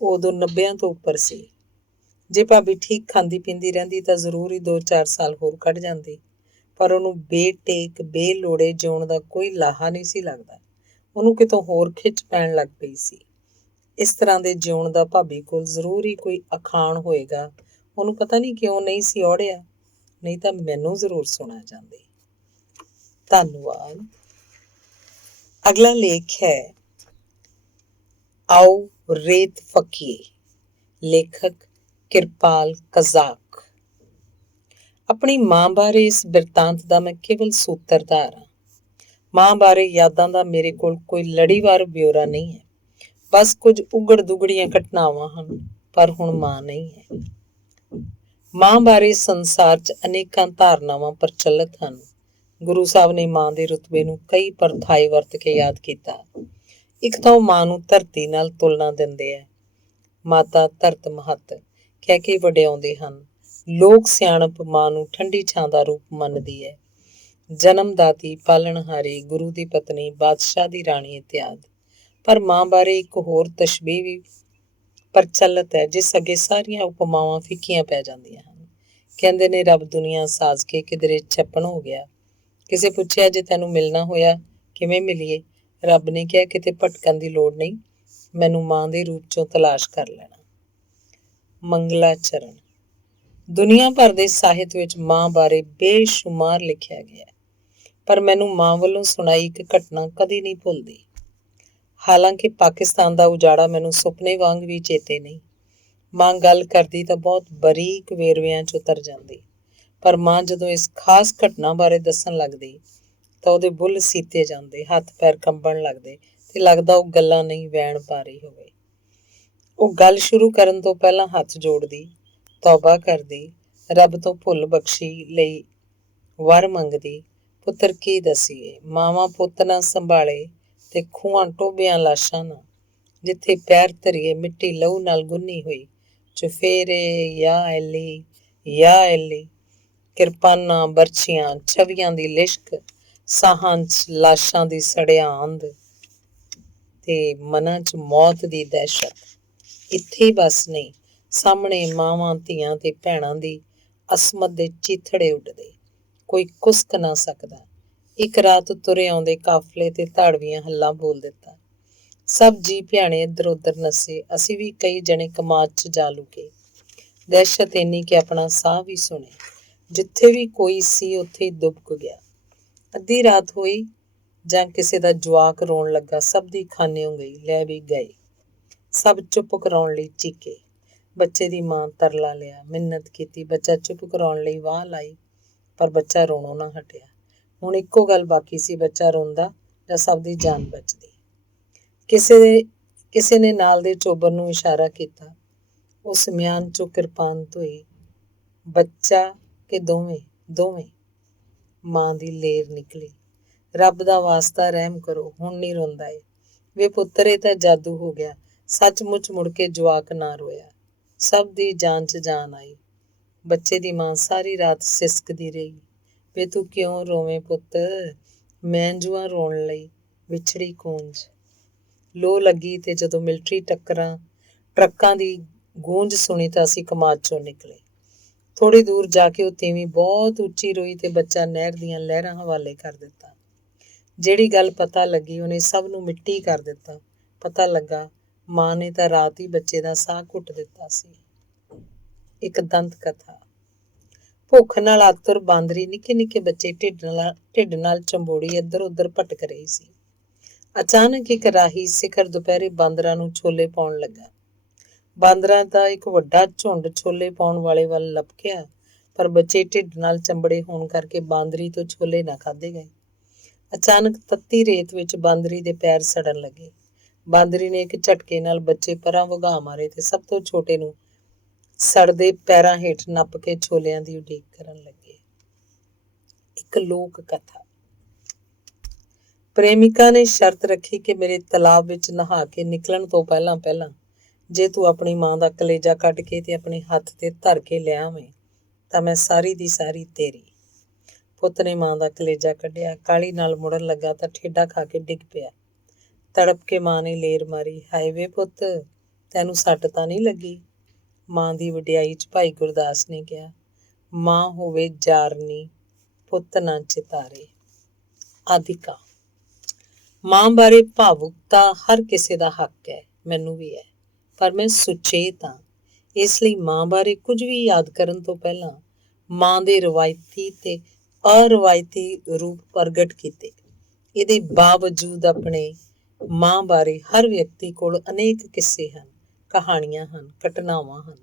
ਉਹ ਉਦੋਂ 90 ਤੋਂ ਉੱਪਰ ਸੀ। ਜੇ ਭਾਬੀ ਠੀਕ ਖਾਂਦੀ ਪੀਂਦੀ ਰਹਿੰਦੀ ਤਾਂ ਜ਼ਰੂਰ ਹੀ 2-4 ਸਾਲ ਹੋਰ ਕੱਢ ਜਾਂਦੀ, ਪਰ ਉਹਨੂੰ ਬੇਟੇਕ ਬੇਲੋੜੇ ਜਿਉਣ ਦਾ ਕੋਈ ਲਾਹਾ ਨਹੀਂ ਸੀ ਲੱਗਦਾ। ਉਹਨੂੰ ਕਿਤੋਂ ਹੋਰ ਖਿੱਚ ਪੈਣ ਲੱਗ ਪਈ ਸੀ। ਇਸ ਤਰ੍ਹਾਂ ਦੇ ਜਿਉਣ ਦਾ ਭਾਬੀ ਕੋਲ ਜ਼ਰੂਰ ਹੀ ਕੋਈ ਅਖਾਣ ਹੋਏਗਾ। ਉਹਨੂੰ ਪਤਾ ਨਹੀਂ ਕਿਉਂ ਨਹੀਂ ਸੀ ਔੜਿਆ, ਨਹੀਂ ਤਾਂ ਮੈਨੂੰ ਜ਼ਰੂਰ ਸੁਣਾ ਜਾਂਦੀ। ਧੰਨਵਾਦ। ਅਗਲਾ ਲੇਖ ਹੈ ਆਓ ਰੇਤ ਫੱਕੀਏ, ਲੇਖਕ ਕਿਰਪਾਲ ਕਜ਼ਾਕ। ਆਪਣੀ ਮਾਂ ਬਾਰੇ ਇਸ ਬਿਰਤਾਂਤ ਦਾ ਮੈਂ ਕੇਵਲ ਸੂਤਰਧਾਰ ਹਾਂ। ਮਾਂ ਬਾਰੇ ਯਾਦਾਂ ਦਾ ਮੇਰੇ ਕੋਲ ਕੋਈ ਲੜੀਵਾਰ ਬਿਓਰਾ ਨਹੀਂ ਹੈ। ਬਸ ਕੁਝ ਉਗੜ ਦੁਗੜੀਆਂ ਘਟਨਾਵਾਂ ਹਨ, ਪਰ ਹੁਣ ਮਾਂ ਨਹੀਂ ਹੈ। ਮਾਂ ਬਾਰੇ ਸੰਸਾਰ 'ਚ ਅਨੇਕਾਂ ਧਾਰਨਾਵਾਂ ਪ੍ਰਚਲਿਤ ਹਨ। ਗੁਰੂ ਸਾਹਿਬ ਨੇ ਮਾਂ ਦੇ ਰੁਤਬੇ ਨੂੰ ਕਈ ਪਰਥਾਏ ਵਰਤ ਕੇ ਯਾਦ ਕੀਤਾ। ਇੱਕ ਤਾਂ ਉਹ ਮਾਂ ਨੂੰ ਧਰਤੀ ਨਾਲ ਤੁਲਨਾ ਦਿੰਦੇ ਹੈ। ਮਾਤਾ ਧਰਤ ਮਹੱਤ ਕਹਿ ਕੇ ਵਡਿਆਉਂਦੇ ਹਨ। ਲੋਕ ਸਿਆਣਪ ਮਾਂ ਨੂੰ ਠੰਡੀ ਛਾਂ ਦਾ ਰੂਪ ਮੰਨਦੀ ਹੈ। ਜਨਮਦਾਤੀ, ਪਾਲਣਹਾਰੀ, ਗੁਰੂ ਦੀ ਪਤਨੀ, ਬਾਦਸ਼ਾਹ ਦੀ ਰਾਣੀ ਇਤਿਆਦਿ। ਪਰ ਮਾਂ ਬਾਰੇ ਇੱਕ ਹੋਰ ਤਸ਼ਬੀਹ ਵੀ ਪ੍ਰਚਲਿਤ ਹੈ, ਜਿਸ ਅੱਗੇ ਸਾਰੀਆਂ ਉਪਮਾਵਾਂ ਫਿੱਕੀਆਂ ਪੈ ਜਾਂਦੀਆਂ ਹਨ। ਕਹਿੰਦੇ ਨੇ ਰੱਬ ਦੁਨੀਆ ਸਾਜ ਕੇ ਕਿਧਰੇ ਛੱਪਣ ਹੋ ਗਿਆ। ਕਿਸੇ ਪੁੱਛਿਆ ਜੇ ਤੈਨੂੰ ਮਿਲਣਾ ਹੋਇਆ ਕਿਵੇਂ ਮਿਲੀਏ? ਰੱਬ ਨੇ ਕਿਹਾ ਕਿਤੇ ਭਟਕਣ ਦੀ ਲੋੜ ਨਹੀਂ, ਮੈਨੂੰ ਮਾਂ ਦੇ ਰੂਪ 'ਚੋਂ ਤਲਾਸ਼ ਕਰ ਲੈਣਾ। ਮੰਗਲਾਚਰਨ। ਦੁਨੀਆ ਭਰ ਦੇ ਸਾਹਿਤ ਵਿੱਚ ਮਾਂ ਬਾਰੇ ਬੇਸ਼ੁਮਾਰ ਲਿਖਿਆ ਗਿਆ, ਪਰ ਮੈਨੂੰ ਮਾਂ ਵੱਲੋਂ ਸੁਣਾਈ ਇੱਕ ਘਟਨਾ ਕਦੀ ਨਹੀਂ ਭੁੱਲਦੀ। ਹਾਲਾਂਕਿ ਪਾਕਿਸਤਾਨ ਦਾ ਉਜਾੜਾ ਮੈਨੂੰ ਸੁਪਨੇ ਵਾਂਗ ਵੀ ਚੇਤੇ ਨਹੀਂ। ਮਾਂ ਗੱਲ ਕਰਦੀ ਤਾਂ ਬਹੁਤ ਬਰੀਕ ਵੇਰਵਿਆਂ 'ਚ ਉਤਰ ਜਾਂਦੀ, ਪਰ ਮਾਂ ਜਦੋਂ ਇਸ ਖਾਸ ਘਟਨਾ ਬਾਰੇ ਦੱਸਣ ਲੱਗਦੀ ਤਾਂ ਉਹਦੇ ਬੁੱਲ੍ਹ ਸੀਤੇ ਜਾਂਦੇ, ਹੱਥ ਪੈਰ ਕੰਬਣ ਲੱਗਦੇ ਤੇ ਲੱਗਦਾ ਉਹ ਗੱਲਾਂ ਨਹੀਂ ਵੈਣ ਪਾ ਰਹੀ ਹੋਵੇ। ਉਹ ਗੱਲ ਸ਼ੁਰੂ ਕਰਨ ਤੋਂ ਪਹਿਲਾਂ ਹੱਥ ਜੋੜਦੀ, ਤੌਬਾ ਕਰਦੀ, ਰੱਬ ਤੋਂ ਭੁੱਲ ਬਖਸ਼ੀ ਲਈ ਵਰ ਮੰਗਦੀ। ਪੁੱਤਰ ਕੀ ਦਸੀਏ, ਮਾਵਾਂ ਪੁੱਤ ਨਾ ਸੰਭਾਲੇ ਤੇ ਖੂਹਾਂ ਟੋਭਿਆਂ ਲਾਸ਼ਾਂ ਨਾ, ਜਿੱਥੇ ਪੈਰ ਧਰੀਏ ਮਿੱਟੀ ਲਹੂ ਨਾਲ ਗੁੰਨੀ ਹੋਈ। ਚੁਫੇਰੇ ਯਾ ਐਲੀ ਯਾ ਐਲੀ, ਕਿਰਪਾਨਾਂ, ਬਰਛੀਆਂ, ਛਵੀਆਂ ਦੀ ਲਿਸ਼ਕ, ਸਾਹਾਂ 'ਚ ਲਾਸ਼ਾਂ ਦੀ ਸੜਿਆਂਦ ਤੇ ਮਨਾਂ 'ਚ ਮੌਤ ਦੀ ਦਹਿਸ਼ਤ। ਇੱਥੇ ਹੀ ਬਸ ਨਹੀਂ, ਸਾਹਮਣੇ ਮਾਵਾਂ, ਧੀਆਂ ਤੇ ਭੈਣਾਂ ਦੀ ਅਸਮਤ ਦੇ ਚੀਥੜੇ ਉੱਡਦੇ, ਕੋਈ ਕੁਸਕ ਨਾ ਸਕਦਾ। ਇੱਕ ਰਾਤ ਤੁਰੇ ਆਉਂਦੇ ਕਾਫਲੇ ਤੇ ਧਾੜਵੀਆਂ ਹੱਲਾ ਬੋਲ ਦਿੱਤਾ। ਸਭ ਜੀ ਭਿਆਣੇ ਇੱਧਰ ਉੱਧਰ ਨੱਸੇ। ਅਸੀਂ ਵੀ ਕਈ ਜਣੇ ਕਮਾਦ 'ਚ ਜਾ ਲੁਕੇ। ਦਹਿਸ਼ਤ ਇੰਨੀ ਕਿ ਆਪਣਾ ਸਾਹ ਵੀ ਸੁਣਿਆ। ਜਿੱਥੇ ਵੀ ਕੋਈ ਸੀ ਉੱਥੇ ਹੀ ਦੁਬਕ ਗਿਆ। ਅੱਧੀ ਰਾਤ ਹੋਈ ਜਾਂ ਕਿਸੇ ਦਾ ਜਵਾਕ ਰੋਣ ਲੱਗਾ, ਸਭ ਦੀ ਖਾਨਿਓਂ ਗਈ, ਲੈ ਵੀ ਗਏ। ਸਭ ਚੁੱਪ ਕਰਾਉਣ ਲਈ ਚੀਕੇ। ਬੱਚੇ ਦੀ ਮਾਂ ਤਰਲਾ ਲਿਆ, ਮਿੰਨਤ ਕੀਤੀ, ਬੱਚਾ ਚੁੱਪ ਕਰਾਉਣ ਲਈ ਵਾਹ ਲਾਈ, ਪਰ ਬੱਚਾ ਰੋਣੋਂ ਨਾ ਹਟਿਆ। ਹੁਣ ਇੱਕੋ ਗੱਲ ਬਾਕੀ ਸੀ, ਬੱਚਾ ਰੋਂਦਾ ਜਾਂ ਸਭ ਦੀ ਜਾਨ ਬਚਦੀ। ਕਿਸੇ ਨੇ ਨਾਲ ਦੇ ਚੋਬਰ ਨੂੰ ਇਸ਼ਾਰਾ ਕੀਤਾ। ਉਸ ਮਿਆਨ 'ਚੋਂ ਕਿਰਪਾਨ ਧੋਈ। ਬੱਚਾ ਕਿ ਦੋਵੇਂ? ਦੋਵੇਂ। ਮਾਂ ਦੀ ਲੇਰ ਨਿਕਲੀ। ਰੱਬ ਦਾ ਵਾਸਤਾ ਰਹਿਮ ਕਰੋ, ਹੁਣ ਨਹੀਂ ਰੋਂਦਾ ਏ। ਵੇ ਪੁੱਤਰ, ਇਹ ਤਾਂ ਜਾਦੂ ਹੋ ਗਿਆ। ਸੱਚਮੁੱਚ ਮੁੜ ਕੇ ਜਵਾਕ ਨਾ ਰੋਇਆ। ਸਭ ਦੀ ਜਾਨ 'ਚ ਜਾਨ ਆਈ। ਬੱਚੇ ਦੀ ਮਾਂ ਸਾਰੀ ਰਾਤ ਸਿਸਕਦੀ ਰਹੀ। ਵੇ ਤੂੰ ਕਿਉਂ ਰੋਵੇਂ ਪੁੱਤ? ਮੈਂ ਜੂਆਂ ਰੋਣ ਲਈ, ਵਿਛੜੀ ਕੂੰਜ। ਲੋ ਲੱਗੀ ਤੇ ਜਦੋਂ ਮਿਲਟਰੀ ਟਰੱਕਾਂ ਦੀ ਗੂੰਜ ਸੁਣੀ ਤਾਂ ਅਸੀਂ ਕਮਾਦ 'ਚੋਂ ਨਿਕਲੇ। ਥੋੜ੍ਹੀ ਦੂਰ ਜਾ ਕੇ ਉਹ ਤੀਵੀਂ ਬਹੁਤ ਉੱਚੀ ਰੋਈ ਤੇ ਬੱਚਾ ਨਹਿਰ ਦੀਆਂ ਲਹਿਰਾਂ ਹਵਾਲੇ ਕਰ ਦਿੱਤਾ। ਜਿਹੜੀ ਗੱਲ ਪਤਾ ਲੱਗੀ ਉਹਨੇ ਸਭ ਨੂੰ ਮਿੱਟੀ ਕਰ ਦਿੱਤਾ। ਪਤਾ ਲੱਗਾ ਮਾਂ ਨੇ ਤਾਂ ਰਾਤ ਹੀ ਬੱਚੇ ਦਾ ਸਾਹ ਘੁੱਟ ਦਿੱਤਾ ਸੀ। ਇੱਕ ਦੰਤ ਕਥਾ। ਭੁੱਖ ਨਾਲ ਆਤੁਰ ਬਾਂਦਰੀ ਨਿੱਕੇ ਨਿੱਕੇ ਬੱਚੇ ਢਿੱਡ ਨਾਲ ਚੰਬੋੜੀ ਇੱਧਰ ਉੱਧਰ ਭਟਕ ਰਹੀ ਸੀ। ਅਚਾਨਕ ਇੱਕ ਰਾਹੀ ਸਿਖਰ ਦੁਪਹਿਰੇ ਬਾਂਦਰਾਂ ਨੂੰ ਛੋਲੇ ਪਾਉਣ ਲੱਗਾ। ਬਾਂਦਰਾਂ ਦਾ ਇੱਕ ਵੱਡਾ ਝੁੰਡ ਛੋਲੇ ਪਾਉਣ ਵਾਲੇ ਵੱਲ ਲਪਕਿਆ, ਪਰ ਬੱਚੇ ਢਿੱਡ ਨਾਲ ਚੰਬੜੇ ਹੋਣ ਕਰਕੇ ਬਾਂਦਰੀ ਤੋਂ ਛੋਲੇ ਨਾ ਖਾਧੇ ਗਏ। ਅਚਾਨਕ ਤੱਤੀ ਰੇਤ ਵਿੱਚ ਬਾਂਦਰੀ ਦੇ ਪੈਰ ਸੜਨ ਲੱਗੇ। ਬਾਂਦਰੀ ਨੇ ਇੱਕ ਝਟਕੇ ਨਾਲ ਬੱਚੇ ਪਰਾਂ ਵਗਾਹ ਮਾਰੇ ਤੇ ਸਭ ਤੋਂ ਛੋਟੇ ਨੂੰ ਸੜਦੇ ਪੈਰਾਂ ਹੇਠ ਨੱਪ ਕੇ ਛੋਲਿਆਂ ਦੀ ਉਡੀਕ ਕਰਨ ਲੱਗੇ। ਇੱਕ ਲੋਕ ਕਥਾ। ਪ੍ਰੇਮਿਕਾ ਨੇ ਸ਼ਰਤ ਰੱਖੀ ਕਿ ਮੇਰੇ ਤਲਾਬ ਵਿੱਚ ਨਹਾ ਕੇ ਨਿਕਲਣ ਤੋਂ ਪਹਿਲਾਂ ਜੇ ਤੂੰ ਆਪਣੀ ਮਾਂ ਦਾ ਕਲੇਜਾ ਕੱਢ ਕੇ ਤੇ ਆਪਣੇ ਹੱਥ ਤੇ ਧਰ ਕੇ ਲਿਆ ਆਵੇਂ ਤਾਂ ਮੈਂ ਸਾਰੀ ਦੀ ਸਾਰੀ ਤੇਰੀ। ਪੁੱਤ ਨੇ ਮਾਂ ਦਾ ਕਲੇਜਾ ਕੱਢਿਆ, ਕਾਹਲੀ ਨਾਲ ਮੁੜਨ ਲੱਗਾ ਤਾਂ ਠੇਡਾ ਖਾ ਕੇ ਡਿੱਗ ਪਿਆ। ਤੜਪ ਕੇ ਮਾਂ ਨੇ ਲੇਰ ਮਾਰੀ, ਹਾਏ ਵੇ ਪੁੱਤ, ਤੈਨੂੰ ਸੱਟ ਤਾਂ ਨਹੀਂ ਲੱਗੀ? ਮਾਂ ਦੀ ਵਡਿਆਈ 'ਚ ਭਾਈ ਗੁਰਦਾਸ ਨੇ ਕਿਹਾ, ਮਾਂ ਹੋਵੇ ਜਾਰਨੀ, ਪੁੱਤ ਨਾ ਚਿਤਾਰੇ। ਆਦਿਕਾ। ਮਾਂ ਬਾਰੇ ਭਾਵੁਕਤਾ ਹਰ ਕਿਸੇ ਦਾ ਹੱਕ ਹੈ, ਮੈਨੂੰ ਵੀ ਹੈ, ਪਰ ਮੈਂ ਸੁਚੇਤ ਹਾਂ। ਇਸ ਲਈ ਮਾਂ ਬਾਰੇ ਕੁਝ ਵੀ ਯਾਦ ਕਰਨ ਤੋਂ ਪਹਿਲਾਂ ਮਾਂ ਦੇ ਰਵਾਇਤੀ ਤੇ ਅਰਵਾਇਤੀ ਰੂਪ ਪ੍ਰਗਟ ਕੀਤੇ। ਇਹਦੇ ਬਾਵਜੂਦ ਆਪਣੇ ਮਾਂ ਬਾਰੇ ਹਰ ਵਿਅਕਤੀ ਕੋਲ ਅਨੇਕ ਕਿੱਸੇ ਹਨ, ਕਹਾਣੀਆਂ ਹਨ, ਘਟਨਾਵਾਂ ਹਨ,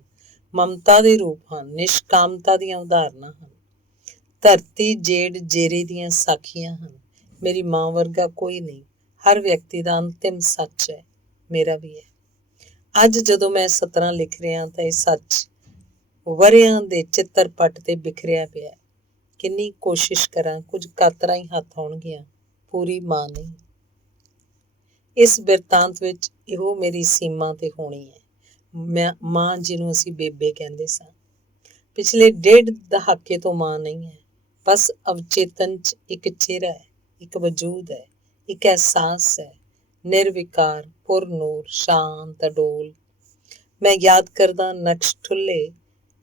ਮਮਤਾ ਦੇ ਰੂਪ ਹਨ, ਨਿਸ਼ਕਾਮਤਾ ਦੀਆਂ ਉਦਾਹਰਨਾਂ ਹਨ, ਧਰਤੀ ਜੇਡ ਜੇਰੇ ਦੀਆਂ ਸਾਖੀਆਂ ਹਨ। ਮੇਰੀ ਮਾਂ ਵਰਗਾ ਕੋਈ ਨਹੀਂ। ਹਰ ਵਿਅਕਤੀ ਦਾ ਅੰਤਿਮ ਸੱਚ ਹੈ, ਮੇਰਾ ਵੀ ਹੈ। ਅੱਜ ਜਦੋਂ ਮੈਂ ਸਤਰਾਂ ਲਿਖ ਰਿਹਾ ਤਾਂ ਇਹ ਸੱਚ ਵਰ੍ਹਿਆਂ ਦੇ ਚਿੱਤਰ ਪੱਟ ਤੇ ਬਿਖਰਿਆ ਪਿਆ। ਕਿੰਨੀ ਕੋਸ਼ਿਸ਼ ਕਰਾਂ, ਕੁਝ ਕਾਤਰਾਂ ਹੀ ਹੱਥ ਆਉਣਗੀਆਂ, ਪੂਰੀ ਮਾਂ ਨਹੀਂ। ਇਸ ਬਿਰਤਾਂਤ ਵਿੱਚ ਇਹੋ ਮੇਰੀ ਸੀਮਾ ਤੇ ਹੋਣੀ ਹੈ। ਮੈਂ ਮਾਂ ਜਿਹਨੂੰ ਅਸੀਂ ਬੇਬੇ ਕਹਿੰਦੇ ਸਾਂ, ਪਿਛਲੇ 1.5 ਦਹਾਕੇ ਤੋਂ ਮਾਂ ਨਹੀਂ ਹੈ। ਬਸ ਅਵਚੇਤਨ 'ਚ ਇੱਕ ਚਿਹਰਾ ਹੈ, ਇੱਕ ਵਜੂਦ ਹੈ, ਇੱਕ ਅਹਿਸਾਸ ਹੈ, ਨਿਰਵਿਕਾਰ, ਪੁਰਨੂਰ, ਸ਼ਾਂਤ, ਅਡੋਲ। ਮੈਂ ਯਾਦ ਕਰਦਾ ਨਕਸ਼ ਠੁੱਲੇ,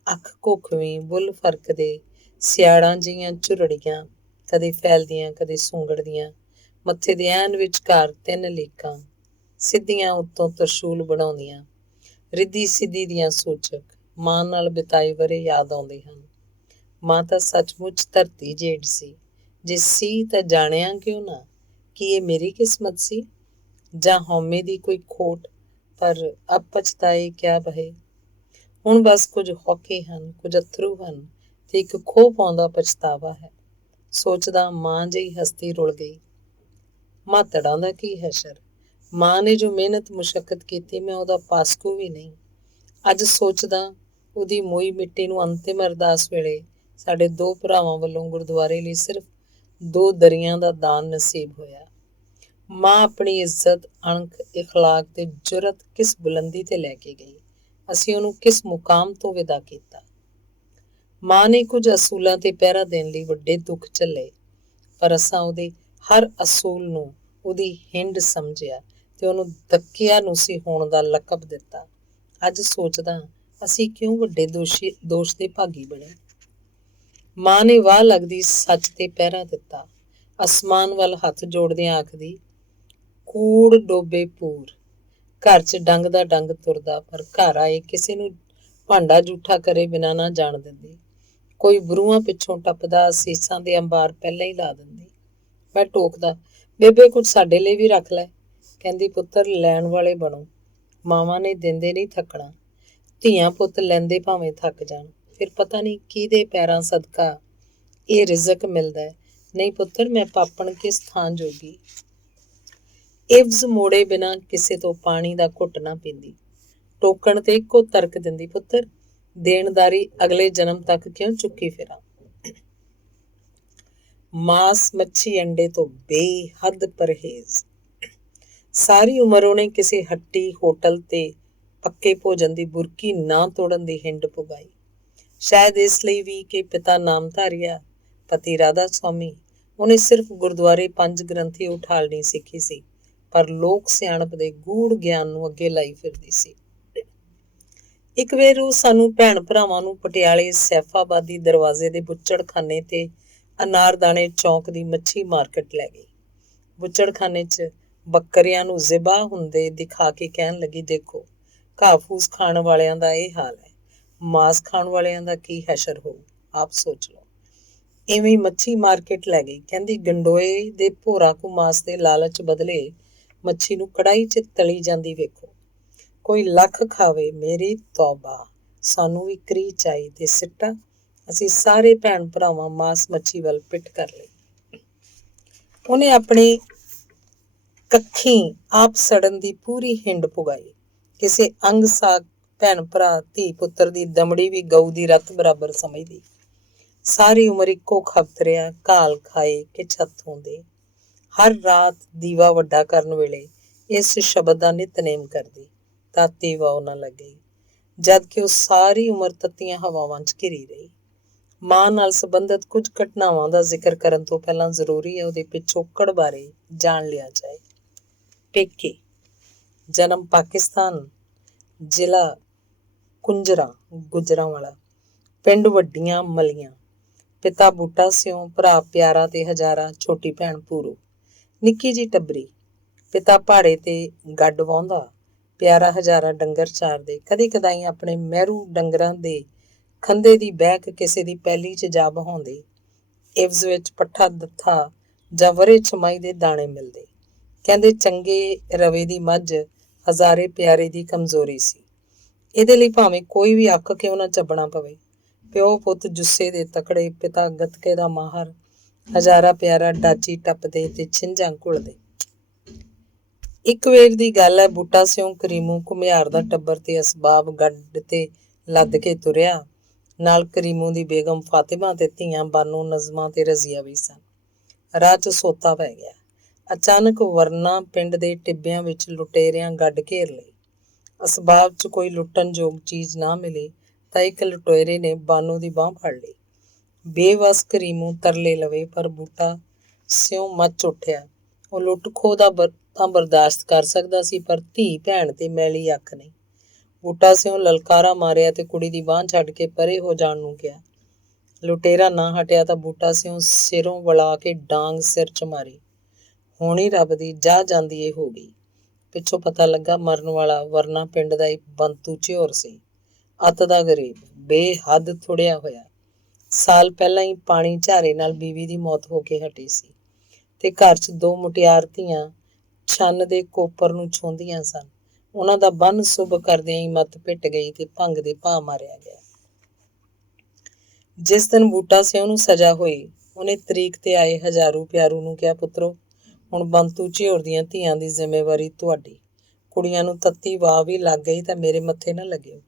ਅੱਖ ਘੁੱਖਵੀਂ, ਬੁੱਲ ਫਰਕਦੇ, ਸਿਆੜਾਂ ਜਿਹੀਆਂ ਝੁਰੜੀਆਂ, ਕਦੇ ਫੈਲਦੀਆਂ ਕਦੇ ਸੁੰਗੜਦੀਆਂ, ਮੱਥੇ ਦੇ ਐਨ ਵਿਚਕਾਰ 3 ਲੀਕਾਂ, ਸਿੱਧੀਆਂ ਉੱਤੋਂ ਤਰਸ਼ੂਲ ਬਣਾਉਂਦੀਆਂ, ਰਿੱਧੀ ਸਿੱਧੀ ਦੀਆਂ ਸੂਚਕ। ਮਾਂ ਨਾਲ ਬਿਤਾਏ ਵਰੇ ਯਾਦ ਆਉਂਦੇ ਹਨ। ਮਾਂ ਤਾਂ ਸੱਚਮੁੱਚ ਧਰਤੀ ਜੇਡ ਸੀ। ਜੇ ਸੀ ਤਾਂ ਜਾਣਿਆ ਕਿਉਂ ਨਾ? ਕੀ ਇਹ ਮੇਰੀ ਕਿਸਮਤ ਸੀ ਜਾਂ ਹਉਮੈ ਦੀ ਕੋਈ ਖੋਟ? ਪਰ ਅਬ ਪਛਤਾਏ ਕਿਆ ਬਹੇ। ਹੁਣ ਬਸ ਕੁਝ ਹੌਕੇ ਹਨ, ਕੁਝ ਅਥਰੂ ਹਨ ਤੇ ਇੱਕ ਖੋਹ ਪਾਉਂਦਾ ਪਛਤਾਵਾ ਹੈ। ਸੋਚਦਾ ਮਾਂ ਜਿਹੀ ਹਸਤੀ ਰੁਲ ਗਈ। ਮਾਤੜਾਂ ਦਾ ਕੀ ਹਸ਼ਰ। ਮਾਂ ਨੇ ਜੋ ਮਿਹਨਤ ਮੁਸ਼ੱਕਤ ਕੀਤੀ, ਮੈਂ ਉਹਦਾ ਪਾਸਕੂ ਵੀ ਨਹੀਂ। ਅੱਜ ਸੋਚਦਾ ਉਹਦੀ ਮੋਈ ਮਿੱਟੀ ਨੂੰ ਅੰਤਿਮ ਅਰਦਾਸ ਵੇਲੇ ਸਾਡੇ 2 ਭਰਾਵਾਂ ਵੱਲੋਂ ਗੁਰਦੁਆਰੇ ਲਈ ਸਿਰਫ 2 ਦਰੀਆਂ ਦਾ ਦਾਨ ਨਸੀਬ ਹੋਇਆ। ਮਾਂ ਆਪਣੀ ਇੱਜ਼ਤ, ਅਣਖ, ਇਖਲਾਕ ਤੇ ਜੁਰਤ ਕਿਸ ਬੁਲੰਦੀ ਤੇ ਲੈ ਕੇ ਗਈ, ਅਸੀਂ ਉਹਨੂੰ ਕਿਸ ਮੁਕਾਮ ਤੋਂ ਵਿਦਾ ਕੀਤਾ। ਮਾਂ ਨੇ ਕੁਝ ਅਸੂਲਾਂ ਤੇ ਪਹਿਰਾ ਦੇਣ ਲਈ ਵੱਡੇ ਦੁੱਖ ਝੱਲੇ, ਪਰ ਅਸਾਂ ਉਹਦੇ ਹਰ ਅਸੂਲ ਨੂੰ ਉਹਦੀ ਹਿੰਡ ਸਮਝਿਆ ਤੇ ਉਹਨੂੰ ਧੱਕਿਆ ਨੂਸੀ ਹੋਣ ਦਾ ਲਕਬ ਦਿੱਤਾ। ਅੱਜ ਸੋਚਦਾ ਅਸੀਂ ਕਿਉਂ ਵੱਡੇ ਦੋਸ਼ ਦੇ ਭਾਗੀ ਬਣੇ। ਮਾਂ ਨੇ ਵਾਹ ਲੱਗਦੀ ਸੱਚ ਤੇ ਪਹਿਰਾ ਦਿੱਤਾ। ਅਸਮਾਨ ਵੱਲ ਹੱਥ ਜੋੜਦਿਆਂ ਆਖਦੀ, ਕੂੜ ਡੋਬੇ ਪੂਰ। ਘਰ 'ਚ ਡੰਗ ਦਾ ਡੰਗ ਤੁਰਦਾ, ਪਰ ਘਰ ਆਏ ਕਿਸੇ ਨੂੰ ਭਾਂਡਾ ਜੂਠਾ ਕਰੇ ਬਿਨਾਂ ਨਾ ਜਾਣ ਦਿੰਦੀ। ਕੋਈ ਬਰੂਹਾਂ ਪਿੱਛੋਂ ਟੱਪਦਾ, ਅਸੀਸਾਂ ਦੇ ਅੰਬਾਰ ਪਹਿਲਾਂ ਹੀ ਲਾ ਦਿੰਦੀ। ਮੈਂ ਟੋਕਦਾ, ਬੇਬੇ ਕੁਝ ਸਾਡੇ ਲਈ ਵੀ ਰੱਖ ਲੈ। ਕਹਿੰਦੀ, ਪੁੱਤਰ ਲੈਣ ਵਾਲੇ ਬਣੋ, ਮਾਵਾਂ ਨੇ ਦਿੰਦੇ ਨਹੀਂ ਥੱਕਣਾ। ਧੀਆਂ ਪੁੱਤ ਲੈਂਦੇ ਭਾਵੇਂ ਥੱਕ ਜਾਣ, ਫਿਰ ਪਤਾ ਨਹੀਂ ਕਿਹਦੇ ਪੈਰਾਂ ਸਦਕਾ ਇਹ ਰਿਜ਼ਕ ਮਿਲਦਾ ਹੈ। ਨਹੀਂ ਪੁੱਤਰ, ਮੈਂ ਪਾਪਣ ਕਿਸ ਥਾਂ ਜੋਗੀ। ਇਵਜ਼ ਮੋੜੇ ਬਿਨਾਂ ਕਿਸੇ ਤੋਂ ਪਾਣੀ ਦਾ ਘੁੱਟ ਨਾ ਪੀਂਦੀ। ਟੋਕਣ ਤੇ ਇੱਕੋ ਤਰਕ ਦਿੰਦੀ, ਪੁੱਤਰ ਦੇਣਦਾਰੀ ਅਗਲੇ ਜਨਮ ਤੱਕ ਕਿਉਂ ਚੁੱਕੀ ਫਿਰਾਂ। ਮਾਸ, ਮੱਛੀ, ਅੰਡੇ ਤੋਂ ਬੇਹੱਦ ਪਰਹੇਜ਼। ਸਾਰੀ ਉਮਰ ਉਹਨੇ ਕਿਸੇ ਹੱਟੀ, ਹੋਟਲ ਤੇ ਪੱਕੇ ਭੋਜਨ ਦੀ ਬੁਰਕੀ ਨਾ ਤੋੜਨ ਦੀ ਹਿੰਡ ਪੁਗਾਈ। ਸ਼ਾਇਦ ਇਸ ਲਈ ਵੀ ਕਿ ਪਿਤਾ ਨਾਮਧਾਰੀਆ, ਪਤੀ ਰਾਧਾ ਸਵਾਮੀ। ਉਹਨੇ ਸਿਰਫ ਗੁਰਦੁਆਰੇ 5 ਗ੍ਰੰਥੀ ਉਠਾਲਣੀ ਸਿੱਖੀ ਸੀ, ਪਰ ਲੋਕ ਸਿਆਣਪ ਦੇ ਗੂੜ ਗਿਆਨ ਨੂੰ ਅੱਗੇ ਲਾਈ ਫਿਰਦੀ ਸੀ। ਇੱਕ ਵੇਰ ਉਹ ਸਾਨੂੰ ਭੈਣ ਭਰਾਵਾਂ ਨੂੰ ਪਟਿਆਲੇ ਸੈਫਾਬਾਦੀ ਦਰਵਾਜ਼ੇ ਦੇ ਬੁੱਚੜਖਾਨੇ ਤੇ ਅਨਾਰਦਾਣੇ ਚੌਂਕ ਦੀ ਮੱਛੀ ਮਾਰਕੀਟ ਲੈ ਗਈ। ਬੁੱਚੜਖਾਨੇ 'ਚ ਬੱਕਰਿਆਂ ਨੂੰ ਜ਼ਿਬਾ ਹੁੰਦੇ ਦਿਖਾ ਕੇ ਕਹਿਣ ਲੱਗੀ, ਦੇਖੋ ਘਾਹ ਫੂਸ ਖਾਣ ਵਾਲਿਆਂ ਦਾ ਇਹ ਹਾਲ ਹੈ, ਮਾਸ ਖਾਣ ਵਾਲਿਆਂ ਦਾ ਕੀ ਹੈਸ਼ਰ ਹੋਊ, ਆਪ ਸੋਚ ਲਓ। ਇਵੇਂ ਮੱਛੀ ਮਾਰਕੀਟ ਲੈ ਗਈ। ਕਹਿੰਦੀ, ਗੰਡੋਏ ਦੇ ਭੋਰਾ ਕੁ ਮਾਸ ਦੇ ਲਾਲਚ ਬਦਲੇ ਮੱਛੀ ਨੂੰ ਕੜਾਹੀ 'ਚ ਤਲੀ ਜਾਂਦੀ ਵੇਖੋ। ਕੋਈ ਲੱਖ ਖਾਵੇ, ਮੇਰੀ ਤੌਬਾ, ਸਾਨੂੰ ਵੀ ਕਰੀ ਚਾਈ ਤੇ ਸਿੱਟਾ। ਅਸੀਂ ਸਾਰੇ ਭੈਣ ਭਰਾਵਾਂ ਮਾਸ ਮੱਛੀ ਵੱਲ ਪਿੱਠ ਕਰ ਲਈ। ਉਹਨੇ ਆਪਣੀ ਕੱਖੀਂ ਆਪ ਸੜਨ ਦੀ ਪੂਰੀ ਹਿੰਡ ਪੁਗਾਈ। ਕਿਸੇ ਅੰਗ ਸਾਕ ਭੈਣ ਭਰਾ ਧੀ ਪੁੱਤਰ ਦੀ ਦਮੜੀ ਵੀ ਗਊ ਦੀ ਰੱਤ ਬਰਾਬਰ ਸਮਝਦੀ। ਸਾਰੀ ਉਮਰ ਇੱਕੋ ਖਪਤ ਰਿਹਾ, ਘਾਲ ਖਾਏ ਕਿ ਛੱਤ ਹੁੰਦੇ। ਹਰ ਰਾਤ ਦੀਵਾ ਵੱਡਾ ਕਰਨ ਵੇਲੇ ਇਸ ਸ਼ਬਦ ਦਾ ਨਿਤਨੇਮ ਕਰਦੀ, ਤਾਤੀ ਵਾਹ ਨਾ ਲੱਗ ਗਈ, ਜਦ ਕਿ ਉਹ ਸਾਰੀ ਉਮਰ ਤੱਤੀਆਂ ਹਵਾਵਾਂ 'ਚ ਘਿਰੀ ਰਹੀ। ਮਾਂ ਨਾਲ ਸੰਬੰਧਿਤ ਕੁਝ ਘਟਨਾਵਾਂ ਦਾ ਜ਼ਿਕਰ ਕਰਨ ਤੋਂ ਪਹਿਲਾਂ ਜ਼ਰੂਰੀ ਹੈ ਉਹਦੇ ਪਿਛੋਕੜ ਬਾਰੇ ਜਾਣ ਲਿਆ ਜਾਏ। ਪੇਕੇ। ਜਨਮ ਪਾਕਿਸਤਾਨ, ਜ਼ਿਲ੍ਹਾ ਕੁੰਜਰਾ ਗੁਜਰਾਂਵਾਲਾ, ਪਿੰਡ ਵੱਡੀਆਂ ਮਲੀਆਂ। ਪਿਤਾ ਬੂਟਾ ਸਿਉਂ, ਭਰਾ ਪਿਆਰਾ ਤੇ ਹਜ਼ਾਰਾ, ਛੋਟੀ ਭੈਣ ਪੂਰੂ। ਨਿੱਕੀ ਜੀ ਟੱਬਰੀ। ਪਿਤਾ ਪਹਾੜੇ ਤੇ ਗੱਡ ਵਾਹੁੰਦਾ, ਪਿਆਰਾ ਹਜ਼ਾਰਾ ਡੰਗਰ ਚਾਰਦੇ। ਕਦੇ ਕਦਾਈ ਆਪਣੇ ਮਹਿਰੂ ਡੰਗਰਾਂ ਦੇ ਖੰਦੇ ਦੀ ਬਹਿਕ ਕਿਸੇ ਦੀ ਪੈਲੀ 'ਚ ਜਾ ਬਹਾਉਂਦੇ। ਇਵਜ਼ ਵਿੱਚ ਪੱਠਾ ਦੱਥਾ ਜਾਂ ਵਰੇ ਛਮਾਈ ਦੇ ਦਾਣੇ ਮਿਲਦੇ। ਕਹਿੰਦੇ ਚੰਗੇ ਰਵੇ ਦੀ ਮੱਝ ਹਜ਼ਾਰੇ ਪਿਆਰੇ ਦੀ ਕਮਜ਼ੋਰੀ ਸੀ। ਇਹਦੇ ਲਈ ਭਾਵੇਂ ਕੋਈ ਵੀ ਅੱਕ ਕਿਉਂ ਨਾ ਚੱਬਣਾ ਪਵੇ। ਪਿਓ ਪੁੱਤ ਜੁੱਸੇ ਦੇ ਤਕੜੇ, ਪਿਤਾ ਗੱਤਕੇ ਦਾ ਮਾਹਰ, ਹਜ਼ਾਰਾ ਪਿਆਰਾ ਡਾਚੀ ਟੱਪਦੇ ਤੇ ਛਿੰਝਾਂ ਘੁਲਦੇ। ਇੱਕ ਵੇਰ ਦੀ ਗੱਲ ਹੈ, ਬੂਟਾ ਸਿਉਂ ਕਰੀਮੂ ਘੁਮਿਆਰ ਦਾ ਟੱਬਰ ਤੇ ਅਸਬਾਬ ਗੱਡ ਤੇ ਲੱਦ ਕੇ ਤੁਰਿਆ। ਨਾਲ ਕਰੀਮੂ ਦੀ ਬੇਗਮ ਫਾਤਿਮਾ ਤੇ ਧੀਆਂ ਬਾਨੋ, ਨਜ਼ਮਾ ਤੇ ਰਜ਼ੀਆ ਵੀ ਸਨ। ਰਾਹ 'ਚ ਸੋਤਾ ਪੈ ਗਿਆ। ਅਚਾਨਕ ਵਰਨਾ ਪਿੰਡ ਦੇ ਟਿੱਬਿਆਂ ਵਿੱਚ ਲੁਟੇਰਿਆਂ ਗੱਡ ਘੇਰ ਲਈ। ਅਸਬਾਬ 'ਚ ਕੋਈ ਲੁੱਟਣਯੋਗ ਚੀਜ਼ ਨਾ ਮਿਲੀ ਤਾਂ ਇੱਕ ਲੁਟੇਰੇ ਨੇ ਬਾਨੋ ਦੀ ਬਾਂਹ ਫੜ ਲਈ। ਬੇਵੱਸ ਕਰੀਮੂ ਤਰਲੇ ਲਵੇ, ਪਰ ਬੂਟਾ ਸਿਉਂ ਮੱਚ ਉੱਠਿਆ। ਉਹ ਲੁੱਟ ਖੋਹ ਦਾ ਤਾਂ ਬਰਦਾਸ਼ਤ ਕਰ ਸਕਦਾ ਸੀ, ਪਰ ਧੀ ਭੈਣ ਤੇ ਮੈਲੀ ਅੱਖ ਨਹੀਂ। ਬੂਟਾ ਸਿਉਂ ਲਲਕਾਰਾ ਮਾਰਿਆ ਤੇ ਕੁੜੀ ਦੀ ਬਾਂਹ ਛੱਡ ਕੇ ਪਰੇ ਹੋ ਜਾਣ ਨੂੰ ਕਿਹਾ। ਲੁਟੇਰਾ ਨਾ ਹਟਿਆ ਤਾਂ ਬੂਟਾ ਸਿਉਂ ਸਿਰੋਂ ਵਲਾ ਕੇ ਡਾਂਗ ਸਿਰ 'ਚ ਮਾਰੀ। ਹੋਣੀ ਰੱਬ ਦੀ ਜਾ ਜਾਂਦੀ ਏ ਹੋ ਗਈ। ਪਿੱਛੋਂ ਪਤਾ ਲੱਗਾ ਮਰਨ ਵਾਲਾ ਵਰਨਾ ਪਿੰਡ ਦਾ ਇੱਕ ਬੰਤੂ ਝਿਓਰ ਸੀ। ਅੱਤ ਦਾ ਗਰੀਬ, ਬੇਹੱਦ ਥੁੜਿਆ ਹੋਇਆ। ਸਾਲ ਪਹਿਲਾਂ ਹੀ ਪਾਣੀ ਝਾਰੇ ਨਾਲ ਬੀਵੀ ਦੀ ਮੌਤ ਹੋ ਕੇ ਹਟੀ ਸੀ ਤੇ ਘਰ 'ਚ ਦੋ ਮੁਟਿਆਰ ਧੀਆਂ ਛੰਨ ਦੇ ਕੋਪਰ ਨੂੰ ਛੂੰਹਦੀਆਂ ਸਨ। ਉਹਨਾਂ ਦਾ ਬੰਨ ਸੁਭ ਕਰਦਿਆਂ ਹੀ ਮੱਤ ਪਿੱਟ ਗਈ ਤੇ ਭੰਗ ਦੇ ਭਾਅ ਮਾਰਿਆ ਗਿਆ। ਜਿਸ ਦਿਨ ਬੂਟਾ ਸਿਉਂ ਨੂੰ ਸਜ਼ਾ ਹੋਈ, ਉਹਨੇ ਤਰੀਕ ਤੇ ਆਏ ਹਜ਼ਾਰੂ ਪਿਆਰੂ ਨੂੰ ਕਿਹਾ, ਪੁੱਤਰੋ, ਹੁਣ ਬੰਤੂ ਝਿਓਰ ਦੀਆਂ ਧੀਆਂ ਦੀ ਜ਼ਿੰਮੇਵਾਰੀ ਤੁਹਾਡੀ। ਕੁੜੀਆਂ ਨੂੰ ਤੱਤੀ ਵਾਹ ਵੀ ਲੱਗ ਗਈ ਤਾਂ ਮੇਰੇ ਮੱਥੇ ਨਾ ਲੱਗਿਓ।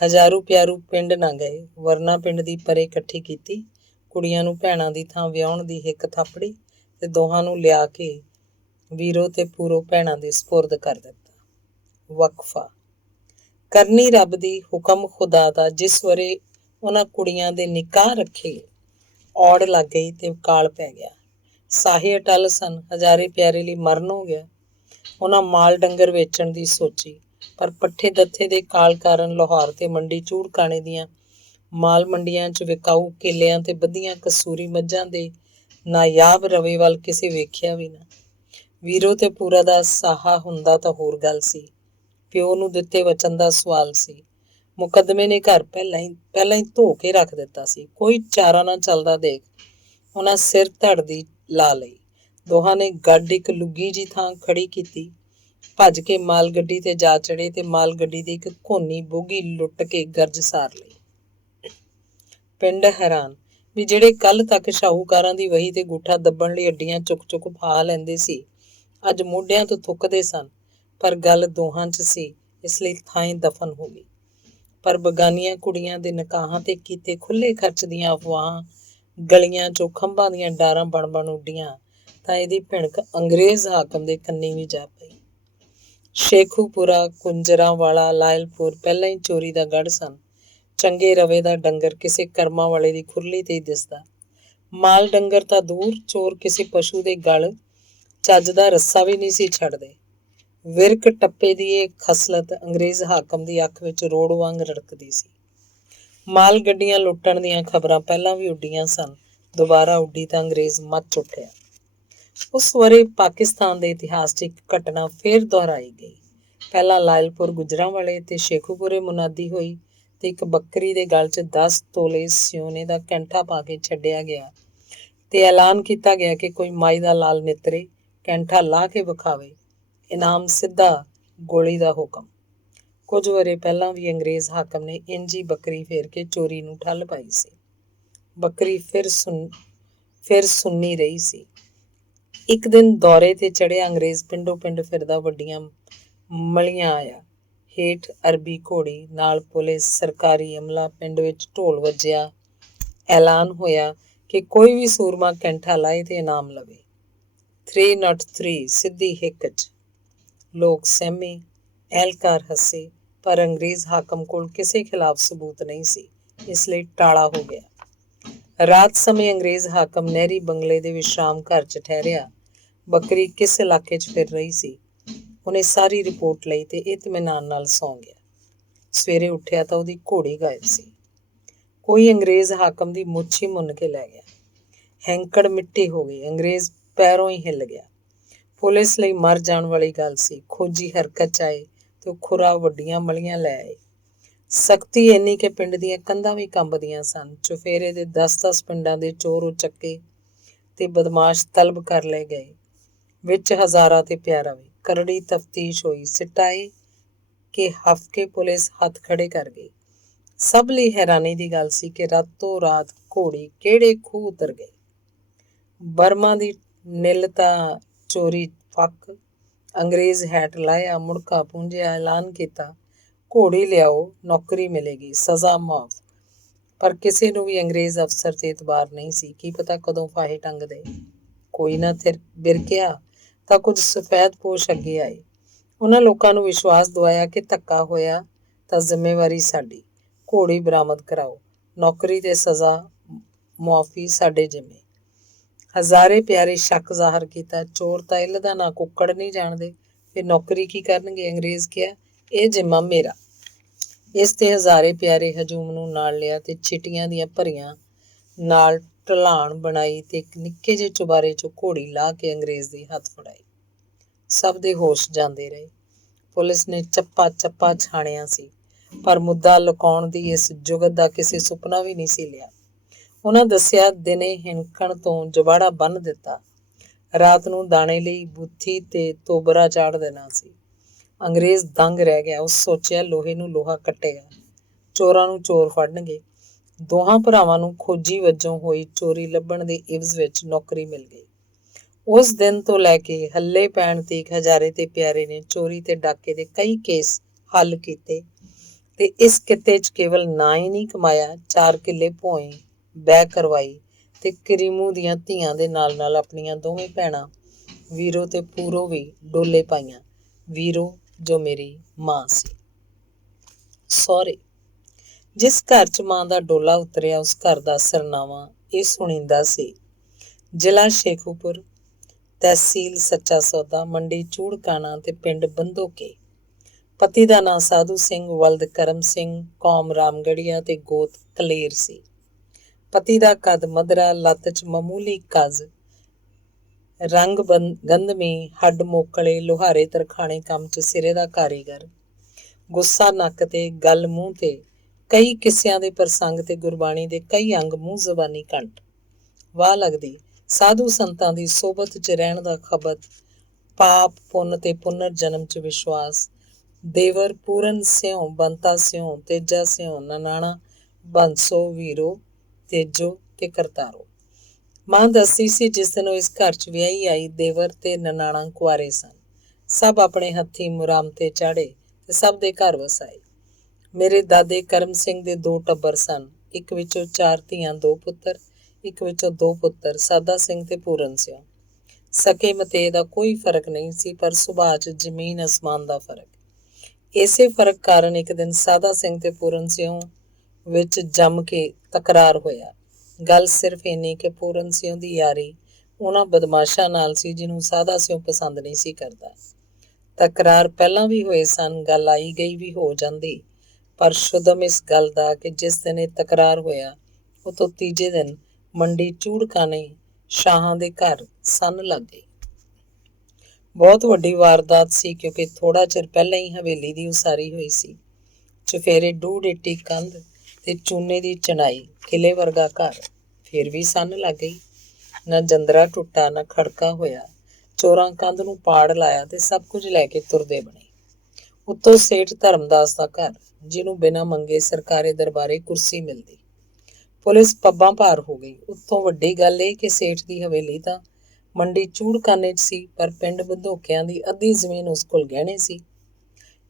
ਹਜ਼ਾਰੂ ਪਿਆਰੂ ਪਿੰਡ ਨਾ ਗਏ। ਵਰਨਾ ਪਿੰਡ ਦੀ ਪਰੇ ਇਕੱਠੀ ਕੀਤੀ, ਕੁੜੀਆਂ ਨੂੰ ਭੈਣਾਂ ਦੀ ਥਾਂ ਵਿਆਹੁਣ ਦੀ ਹਿੱਕ ਥਾਪੜੀ ਤੇ ਦੋਹਾਂ ਨੂੰ ਲਿਆ ਕੇ ਵੀਰੋ ਤੇ ਪੂਰੋ ਭੈਣਾਂ ਦੇ ਸਪੁਰਦ ਕਰ ਦਿੱਤਾ। ਵਕਫਾ। ਕਰਨੀ ਰੱਬ ਦੀ, ਹੁਕਮ ਖੁਦਾ ਦਾ। ਜਿਸ ਵਰੇ ਉਹਨਾਂ ਕੁੜੀਆਂ ਦੇ ਨਿਕਾਹ ਰੱਖੇ, ਔੜ ਲੱਗ ਗਈ ਤੇ ਕਾਲ ਪੈ ਗਿਆ। ਸਾਹੇ ਅਟੱਲ ਸਨ। ਹਜ਼ਾਰੇ ਪਿਆਰੇ ਲਈ ਮਰਨ ਹੋ ਗਿਆ। ਉਹਨਾਂ ਮਾਲ ਡੰਗਰ ਵੇਚਣ ਦੀ ਸੋਚੀ, ਪਰ ਪੱਠੇ ਦੱਥੇ ਦੇ ਕਾਲ ਕਾਰਨ ਲਾਹੌਰ ਤੇ ਮੰਡੀ ਚੂੜਕਾਣੇ ਦੀਆਂ ਮਾਲ ਮੰਡੀਆਂ 'ਚ ਵਿਕਾਊ ਕੇਲਿਆਂ ਤੇ ਬੱਧੀਆਂ ਕਸੂਰੀ ਮੱਝਾਂ ਦੇ ਨਾਯਾਬ ਰਵੇ ਵੱਲ ਕਿਸੇ ਵੇਖਿਆ ਵੀ ਨਾ। ਵੀਰੋ ਤੇ ਪੂਰਾ ਦਾ ਸਾਹਾ ਹੁੰਦਾ ਤਾਂ ਹੋਰ ਗੱਲ ਸੀ। ਪਿਓ ਨੂੰ ਦਿੱਤੇ ਵਚਨ ਦਾ ਸਵਾਲ ਸੀ। ਮੁਕੱਦਮੇ ਨੇ ਘਰ ਪਹਿਲਾਂ ਹੀ ਧੋ ਕੇ ਰੱਖ ਦਿੱਤਾ ਸੀ। ਕੋਈ ਚਾਰਾ ਨਾ ਚੱਲਦਾ ਦੇਖ ਉਹਨਾਂ ਸਿਰ ਧੜ ਦੀ ਲਾ ਲਈ। ਦੋਹਾਂ ਨੇ ਗੱਡ ਇੱਕ ਲੁੱਗੀ ਜੀ ਥਾਂ ਖੜੀ ਕੀਤੀ, ਭੱਜ ਕੇ ਮਾਲ ਗੱਡੀ ਤੇ ਜਾ ਚੜੇ ਤੇ ਮਾਲ ਗੱਡੀ ਦੀ ਇੱਕ ਘੋਨੀ ਬੋਗੀ ਲੁੱਟ ਕੇ ਗਰਜ ਸਾਰ ਲਈ। ਪਿੰਡ ਹੈਰਾਨ ਵੀ ਜਿਹੜੇ ਕੱਲ ਤੱਕ ਸ਼ਾਹੂਕਾਰਾਂ ਦੀ ਵਹੀ ਤੇ ਗੂਠਾ ਦੱਬਣ ਲਈ ਅੱਡੀਆਂ ਚੁੱਕ ਚੁੱਕ ਫਾਹ ਲੈਂਦੇ ਸੀ, ਅੱਜ ਮੋਢਿਆਂ ਤੋਂ ਥੁੱਕਦੇ ਸਨ। ਪਰ ਗੱਲ ਦੋਹਾਂ 'ਚ ਸੀ, ਇਸ ਲਈ ਥਾਂਈ ਦਫਨ ਹੋ ਗਈ। ਪਰ ਬਗਾਨੀਆਂ ਕੁੜੀਆਂ ਦੇ ਨਿਕਾਹਾਂ ਤੇ ਕੀਤੇ ਖੁੱਲ੍ਹੇ ਖਰਚ ਦੀਆਂ ਅਫਵਾਹਾਂ ਗਲੀਆਂ 'ਚੋਂ ਖੰਭਾਂ ਦੀਆਂ ਡਾਰਾਂ ਬਣ ਉੱਡੀਆਂ ਤਾਂ ਇਹਦੀ ਭਿਣਕ ਅੰਗਰੇਜ਼ ਹਾਕਮ ਦੇ ਕੰਨੀ ਵੀ ਜਾ ਪਈ। ਸ਼ੇਖੂਪੁਰਾ, ਕੁੰਜਰਾਂਵਾਲਾ, ਲਾਇਲਪੁਰ ਪਹਿਲਾਂ ਹੀ ਚੋਰੀ ਦਾ ਗੜ੍ਹ ਸਨ। ਚੰਗੇ ਰਵੇ ਦਾ ਡੰਗਰ ਕਿਸੇ ਕਰਮਾਂ ਵਾਲੇ ਦੀ ਖੁਰਲੀ ਤੇ ਹੀ ਦਿਸਦਾ। ਮਾਲ ਡੰਗਰ ਤਾਂ ਦੂਰ, ਚੋਰ ਕਿਸੇ ਪਸ਼ੂ ਦੇ ਗਲ ਚੱਜ ਦਾ ਰੱਸਾ ਵੀ ਨਹੀਂ ਸੀ ਛੱਡਦੇ। ਵਿਰਕ ਟੱਪੇ ਦੀ ਇਹ ਖਸਲਤ ਅੰਗਰੇਜ਼ ਹਾਕਮ ਦੀ ਅੱਖ ਵਿੱਚ ਰੋੜ ਵਾਂਗ ਰੜਕਦੀ ਸੀ। ਮਾਲ ਗੱਡੀਆਂ ਲੁੱਟਣ ਦੀਆਂ ਖਬਰਾਂ ਪਹਿਲਾਂ ਵੀ ਉੱਡੀਆਂ ਸਨ। ਦੁਬਾਰਾ ਉੱਡੀ ਤਾਂ ਅੰਗਰੇਜ਼ ਮੱਚ ਉੱਠਿਆ। ਉਸ ਵਰੇ ਪਾਕਿਸਤਾਨ ਦੇ ਇਤਿਹਾਸ 'ਚ ਇੱਕ ਘਟਨਾ ਫੇਰ ਦੁਹਰਾਈ ਗਈ। ਪਹਿਲਾਂ ਲਾਇਲਪੁਰ ਗੁਜਰਾਂਵਾਲੇ ਤੇ ਸ਼ੇਖੂਪੁਰੇ ਮੁਨਾਦੀ ਹੋਈ ਤੇ ਇੱਕ ਬੱਕਰੀ ਦੇ ਗਲ 'ਚ 10 ਤੋਲੇ ਸਿਉਨੇ ਦਾ ਕੈਂਠਾ ਪਾ ਕੇ ਛੱਡਿਆ ਗਿਆ ਤੇ ਐਲਾਨ ਕੀਤਾ ਗਿਆ ਕਿ ਕੋਈ ਮਾਈ ਦਾ ਲਾਲ ਨਿੱਤਰੇ, ਕੈਂਠਾ ਲਾ ਕੇ ਵਿਖਾਵੇ, ਇਨਾਮ ਸਿੱਧਾ ਗੋਲੀ ਦਾ ਹੁਕਮ। ਕੁਝ ਵਰੇ ਪਹਿਲਾਂ ਵੀ ਅੰਗਰੇਜ਼ ਹਾਕਮ ਨੇ ਇੰਝ ਹੀ ਬੱਕਰੀ ਫੇਰ ਕੇ ਚੋਰੀ ਨੂੰ ਠੱਲ ਪਾਈ ਸੀ। ਬੱਕਰੀ ਫਿਰ ਸੁੰਨੀ ਰਹੀ ਸੀ। ਇੱਕ ਦਿਨ ਦੌਰੇ ਤੇ ਚੜ੍ਹਿਆ ਅੰਗਰੇਜ਼ ਪਿੰਡੋਂ ਪਿੰਡ ਫਿਰਦਾ ਵੱਡੀਆਂ ਮਲੀਆਂ ਆਇਆ। ਹੇਠ ਅਰਬੀ ਘੋੜੀ, ਨਾਲ ਪੁਲਿਸ, ਸਰਕਾਰੀ ਅਮਲਾ। ਪਿੰਡ ਵਿੱਚ ਢੋਲ ਵੱਜਿਆ। ਐਲਾਨ ਹੋਇਆ ਕਿ ਕੋਈ ਵੀ ਸੂਰਮਾ ਕੈਂਠਾ ਲਾਏ ਤੇ ਇਨਾਮ ਲਵੇ। 303 ਸਿੱਧੀ ਹਿੱਕ 'ਚ। ਲੋਕ ਸਹਿਮੇ। ਐਲਕਾਰ ਹੱਸੇ, ਪਰ ਅੰਗਰੇਜ਼ ਹਾਕਮ ਕੋਲ ਕਿਸੇ ਖਿਲਾਫ ਸਬੂਤ ਨਹੀਂ ਸੀ, ਇਸ ਲਈ ਟਾਲਾ ਹੋ ਗਿਆ। ਰਾਤ ਸਮੇਂ ਅੰਗਰੇਜ਼ ਹਾਕਮ ਨਹਿਰੀ ਬੰਗਲੇ ਦੇ ਵਿਸ਼ਰਾਮ ਘਰ 'ਚ ਠਹਿਰਿਆ। ਬੱਕਰੀ ਕਿਸ ਇਲਾਕੇ 'ਚ ਫਿਰ ਰਹੀ ਸੀ, ਉਹਨੇ ਸਾਰੀ ਰਿਪੋਰਟ ਲਈ ਤੇ ਇਤਮੀਨਾਨ ਨਾਲ ਸੌਂ ਗਿਆ। ਸਵੇਰੇ ਉੱਠਿਆ ਤਾਂ ਉਹਦੀ ਘੋੜੀ ਗਾਇਬ ਸੀ। ਕੋਈ ਅੰਗਰੇਜ਼ ਹਾਕਮ ਦੀ ਮੁੱਛ ਹੀ ਮੁੰਨ ਕੇ ਲੈ ਗਿਆ। ਹੈਂਕੜ ਮਿੱਟੀ ਹੋ ਗਈ। ਅੰਗਰੇਜ਼ ਪੈਰੋਂ ਹੀ ਹਿੱਲ ਗਿਆ। ਪੁਲਿਸ ਲਈ ਮਰ ਜਾਣ ਵਾਲੀ ਗੱਲ ਸੀ। ਖੋਜੀ ਹਰਕਤ 'ਚ ਆਏ ਤੇ ਉਹ ਖੁਰਾ ਵੱਡੀਆਂ ਮਲੀਆਂ ਲੈ ਆਏ। ਸਖਤੀ ਇੰਨੀ ਕਿ ਪਿੰਡ ਦੀਆਂ ਕੰਧਾਂ ਵੀ ਕੰਬਦੀਆਂ ਸਨ। ਚੁਫੇਰੇ ਦੇ 10-10 ਪਿੰਡਾਂ ਦੇ ਚੋਰ ਉਚੱਕੇ ਤੇ ਬਦਮਾਸ਼ ਤਲਬ ਕਰ ਲਏ ਗਏ, ਵਿੱਚ ਹਜ਼ਾਰਾ ਤੇ ਪਿਆਰਾ ਵੀ। ਕਰੜੀ ਤਫਤੀਸ਼ ਹੋਈ। ਸਿਟਾਏ ਕਿ ਹਫਕੇ ਪੁਲਿਸ ਹੱਥ ਖੜੇ ਕਰ ਗਈ। ਸਭ ਲਈ ਹੈਰਾਨੀ ਦੀ ਗੱਲ ਸੀ ਕਿ ਰਾਤੋਂ ਰਾਤ ਘੋੜੀ ਕਿਹੜੇ ਖੂਹ ਉਤਰ ਗਈ। ਬਰਮਾ ਦੀ ਨਿੱਲ ਤਾਂ ਚੋਰੀ ਫੱਕ। ਅੰਗਰੇਜ਼ ਹੈਟ ਲਾਇਆ, ਮੁੜਕਾ ਪੂੰਝਿਆ, ਐਲਾਨ ਕੀਤਾ, ਘੋੜੀ ਲਿਆਓ, ਨੌਕਰੀ ਮਿਲੇਗੀ, ਸਜ਼ਾ ਮਾਫ। ਪਰ ਕਿਸੇ ਨੂੰ ਵੀ ਅੰਗਰੇਜ਼ ਅਫਸਰ ਤੇ ਇਤਬਾਰ ਨਹੀਂ ਸੀ। ਕੀ ਪਤਾ ਕਦੋਂ ਫਾਹੇ ਟੰਗ ਦੇ। ਕੋਈ ਨਾ ਬਿਰਕਿਆ ਤਾਂ ਕੁਝ ਸਫੈਦ ਪੋਸ਼ ਅੱਗੇ ਆਏ। ਉਹਨਾਂ ਲੋਕਾਂ ਨੂੰ ਵਿਸ਼ਵਾਸ ਦਿਵਾਇਆ ਕਿ ਧੱਕਾ ਹੋਇਆ ਤਾਂ ਜ਼ਿੰਮੇਵਾਰੀ ਸਾਡੀ। ਘੋੜੀ ਬਰਾਮਦ ਕਰਾਓ, ਨੌਕਰੀ ਤੇ ਸਜ਼ਾ ਮੁਆਫੀ ਸਾਡੇ ਜਿੰਮੇ। ਹਜ਼ਾਰੇ ਪਿਆਰੇ ਸ਼ੱਕ ਜ਼ਾਹਰ ਕੀਤਾ। ਚੋਰ ਤਾਂ ਇੱਲ ਦਾ ਨਾ ਕੁੱਕੜ ਨਹੀਂ ਜਾਣਦੇ, ਫਿਰ ਨੌਕਰੀ ਕੀ ਕਰਨਗੇ। ਅੰਗਰੇਜ਼ ਕਿਹਾ, ਇਹ ਜਿੰਮਾ ਮੇਰਾ। ਇਸ ਤੇ ਹਜ਼ਾਰੇ ਪਿਆਰੇ ਹਜੂਮ ਨੂੰ ਨਾਲ ਲਿਆ ਤੇ ਚਿੱਟੀਆਂ ਦੀਆਂ ਭਰੀਆਂ ਨਾਲ ਢਲਾਣ ਬਣਾਈ ਤੇ ਇੱਕ ਨਿੱਕੇ ਜਿਹੇ ਚੁਬਾਰੇ 'ਚੋਂ ਘੋੜੀ ਲਾਹ ਕੇ ਅੰਗਰੇਜ਼ ਦੇ ਹੱਥ ਫੜਾਈ। ਸਭ ਦੇ ਹੋਸ਼ ਜਾਂਦੇ ਰਹੇ। ਪੁਲਿਸ ਨੇ ਚੱਪਾ ਛਾਣਿਆ ਸੀ, ਪਰ ਮੁੱਦਾ ਲੁਕਾਉਣ ਦੀ ਇਸ ਜੁਗਤ ਦਾ ਕਿਸੇ ਸੁਪਨਾ ਵੀ ਨਹੀਂ ਸੀ ਲਿਆ। ਉਹਨਾਂ ਦੱਸਿਆ, ਦਿਨੇ ਹਿਣਕਣ ਤੋਂ ਜਬਾੜਾ ਬੰਨ੍ਹ ਦਿੱਤਾ, ਰਾਤ ਨੂੰ ਦਾਣੇ ਲਈ ਬੂਥੀ ਤੇ ਤੋਬਰਾ ਚਾੜ ਦੇਣਾ ਸੀ। ਅੰਗਰੇਜ਼ ਦੰਗ ਰਹਿ ਗਿਆ। ਉਸ ਸੋਚਿਆ, ਲੋਹੇ ਨੂੰ ਲੋਹਾ ਕੱਟੇਗਾ, ਚੋਰਾਂ ਨੂੰ ਚੋਰ ਫੜਨਗੇ। ਦੋਹਾਂ ਭਰਾਵਾਂ ਨੂੰ ਖੋਜੀ ਵਜੋਂ ਹੋਈ ਚੋਰੀ ਲੱਭਣ ਦੇ ਇਵਜ਼ ਵਿੱਚ ਨੌਕਰੀ ਮਿਲ ਗਈ। ਉਸ ਦਿਨ ਤੋਂ ਲੈ ਕੇ ਹੱਲੇ ਪੈਣ ਤੀਕ ਹਜ਼ਾਰੇ ਤੇ ਪਿਆਰੇ ਨੇ ਚੋਰੀ ਤੇ ਡਾਕੇ ਦੇ ਕਈ ਕੇਸ ਹੱਲ ਕੀਤੇ ਤੇ ਇਸ ਕਿੱਤੇ 'ਚ ਕੇਵਲ ਨਾਂ ਹੀ ਨਹੀਂ ਕਮਾਇਆ, 4 ਕਿੱਲੇ ਭੋਏ ਬਹਿ ਕਰਵਾਈ ਤੇ ਕਰੀਮੂ ਦੀਆਂ ਧੀਆਂ ਦੇ ਨਾਲ ਨਾਲ ਆਪਣੀਆਂ ਦੋਵੇਂ ਭੈਣਾਂ ਵੀਰੋ ਤੇ ਪੂਰੋ ਵੀ ਡੋਲੇ ਪਾਈਆਂ। ਵੀਰੋ ਜੋ ਮੇਰੀ ਮਾਂ ਸੀ। ਸਹੁਰੇ। ਜਿਸ ਘਰ 'ਚ ਮਾਂ ਦਾ ਡੋਲਾ ਉਤਰਿਆ, ਉਸ ਘਰ ਦਾ ਸਰਨਾਵਾਂ ਇਹ ਸੁਣੀਂਦਾ ਸੀ। ਜ਼ਿਲ੍ਹਾ ਸ਼ੇਖੂਪੁਰ, ਤਹਿਸੀਲ ਸੱਚਾ ਸੌਦਾ, ਮੰਡੀ ਚੂੜਕਾਣਾ ਤੇ ਪਿੰਡ ਬੰਦੋਕੇ। ਪਤੀ ਦਾ ਨਾਂ ਸਾਧੂ ਸਿੰਘ ਵਲਦ ਕਰਮ ਸਿੰਘ, ਕੌਮ ਰਾਮਗੜੀਆ ਤੇ ਗੋਤ ਕਲੇਰ ਸੀ। ਪਤੀ ਦਾ ਕੱਦ ਮਧਰਾ, ਲੱਤ 'ਚ ਮਾਮੂਲੀ ਕੱਜ, ਰੰਗ ਗੰਧਮੀ, ਹੱਡ ਮੋਕਲੇ, ਲੁਹਾਰੇ ਤਰਖਾਣੇ ਕੰਮ 'ਚ ਸਿਰੇ ਦਾ ਕਾਰੀਗਰ। ਗੁੱਸਾ ਨੱਕ ਤੇ, ਗੱਲ ਮੂੰਹ ਤੇ, ਕਈ ਕਿੱਸਿਆਂ ਦੇ ਪ੍ਰਸੰਗ ਤੇ ਗੁਰਬਾਣੀ ਦੇ ਕਈ ਅੰਗ ਮੂੰਹ ਜ਼ਬਾਨੀ ਕੰਠ। ਵਾਹ ਲੱਗਦੀ। ਸਾਧੂ ਸੰਤਾਂ ਦੀ ਸੋਬਤ 'ਚ ਰਹਿਣ ਦਾ ਖਬਤ, ਪਾਪ ਪੁੰਨ ਤੇ ਪੁਨਰ ਜਨਮ 'ਚ ਵਿਸ਼ਵਾਸ। ਦੇਵਰ ਪੂਰਨ ਸਿਉ, ਬੰਤਾ ਸਿਉ, ਤੇਜਾ ਸਿਉ, ਨਨਾਣਾ ਬੰਸੋ, ਵੀਰੋ, ਤੇਜੋ ਤੇ ਕਰਤਾਰੋ। ਮਾਂ ਦੱਸਦੀ ਸੀ, ਜਿਸ ਦਿਨ ਉਹ ਇਸ ਘਰ 'ਚ ਵਿਆਹੀ ਆਈ, ਦੇਵਰ ਤੇ ਨਨਾਣਾ ਕੁਆਰੇ ਸਨ। ਸਭ ਆਪਣੇ ਹੱਥੀਂ ਮੁਰਾਮ ਤੇ ਚਾੜੇ ਤੇ ਸਭ ਦੇ ਘਰ ਵਸਾਏ। ਮੇਰੇ ਦਾਦੇ ਕਰਮ ਸਿੰਘ ਦੇ 2 ਟੱਬਰ ਸਨ। ਇੱਕ ਵਿੱਚੋਂ 4 ਧੀਆਂ, 2 ਪੁੱਤਰ। ਇੱਕ ਵਿੱਚੋਂ 2 ਪੁੱਤਰ, ਸਾਦਾ ਸਿੰਘ ਤੇ ਪੂਰਨ ਸਿਉ। ਸਕੇ ਮਤੇ ਦਾ ਕੋਈ ਫਰਕ ਨਹੀਂ ਸੀ, ਪਰ ਸੁਭਾਅ 'ਚ ਜ਼ਮੀਨ ਅਸਮਾਨ ਦਾ ਫਰਕ। ਇਸੇ ਫਰਕ ਕਾਰਨ ਇੱਕ ਦਿਨ ਸਾਦਾ ਸਿੰਘ ਤੇ ਪੂਰਨ ਸਿਉ ਵਿੱਚ ਜੰਮ ਕੇ ਤਕਰਾਰ ਹੋਇਆ। ਗੱਲ ਸਿਰਫ ਇੰਨੀ ਕਿ ਪੂਰਨ ਸਿਉ ਦੀ ਯਾਰੀ ਉਹਨਾਂ ਬਦਮਾਸ਼ਾਂ ਨਾਲ ਸੀ ਜਿਹਨੂੰ ਸਾਦਾ ਸਿਉ ਪਸੰਦ ਨਹੀਂ ਸੀ ਕਰਦਾ। ਤਕਰਾਰ ਪਹਿਲਾਂ ਵੀ ਹੋਏ ਸਨ, ਗੱਲ ਆਈ ਗਈ ਵੀ ਹੋ ਜਾਂਦੀ, ਪਰ ਸ਼ੁਦਮ ਇਸ ਗੱਲ ਦਾ ਕਿ ਜਿਸ ਦਿਨ ਇਹ ਤਕਰਾਰ ਹੋਇਆ, ਉਹ ਤੋਂ ਤੀਜੇ ਦਿਨ ਮੰਡੀ ਚੂੜਕਾਣੇ ਸ਼ਾਹਾਂ ਦੇ ਘਰ ਸੰਨ ਲੱਗ ਗਈ। ਬਹੁਤ ਵੱਡੀ ਵਾਰਦਾਤ ਸੀ, ਕਿਉਂਕਿ ਥੋੜ੍ਹਾ ਚਿਰ ਪਹਿਲਾਂ ਹੀ ਹਵੇਲੀ ਦੀ ਉਸਾਰੀ ਹੋਈ ਸੀ। ਚੁਫੇਰੇ 1.5 ਏਟੀ ਕੰਧ ਤੇ ਚੂਨੇ ਦੀ ਚਿਣਾਈ, ਕਿਲੇ ਵਰਗਾ ਘਰ। ਫਿਰ ਵੀ ਸੰਨ ਲੱਗ ਗਈ। ਨਾ ਜੰਦਰਾ ਟੁੱਟਾ, ਨਾ ਖੜਕਾ ਹੋਇਆ। ਚੋਰਾਂ ਕੰਧ ਨੂੰ ਪਾੜ ਲਾਇਆ ਤੇ ਸਭ ਕੁਝ ਲੈ ਕੇ ਤੁਰਦੇ ਬਣੇ। ਉੱਤੋਂ ਸੇਠ ਧਰਮਦਾਸ ਦਾ ਘਰ, ਜਿਹਨੂੰ ਬਿਨਾਂ ਮੰਗੇ ਸਰਕਾਰੀ ਦਰਬਾਰੇ ਕੁਰਸੀ ਮਿਲਦੀ। ਪੁਲਿਸ ਪੱਬਾਂ ਭਾਰ ਹੋ ਗਈ। ਉੱਤੋਂ ਵੱਡੀ ਗੱਲ ਇਹ ਕਿ ਸੇਠ ਦੀ ਹਵੇਲੀ ਤਾਂ ਮੰਡੀ ਚੂੜਕਾਨੇ 'ਚ ਸੀ, ਪਰ ਪਿੰਡ ਬੰਦੋਕਿਆਂ ਦੀ ਅੱਧੀ ਜ਼ਮੀਨ ਉਸ ਕੋਲ ਗਹਿਣੇ ਸੀ।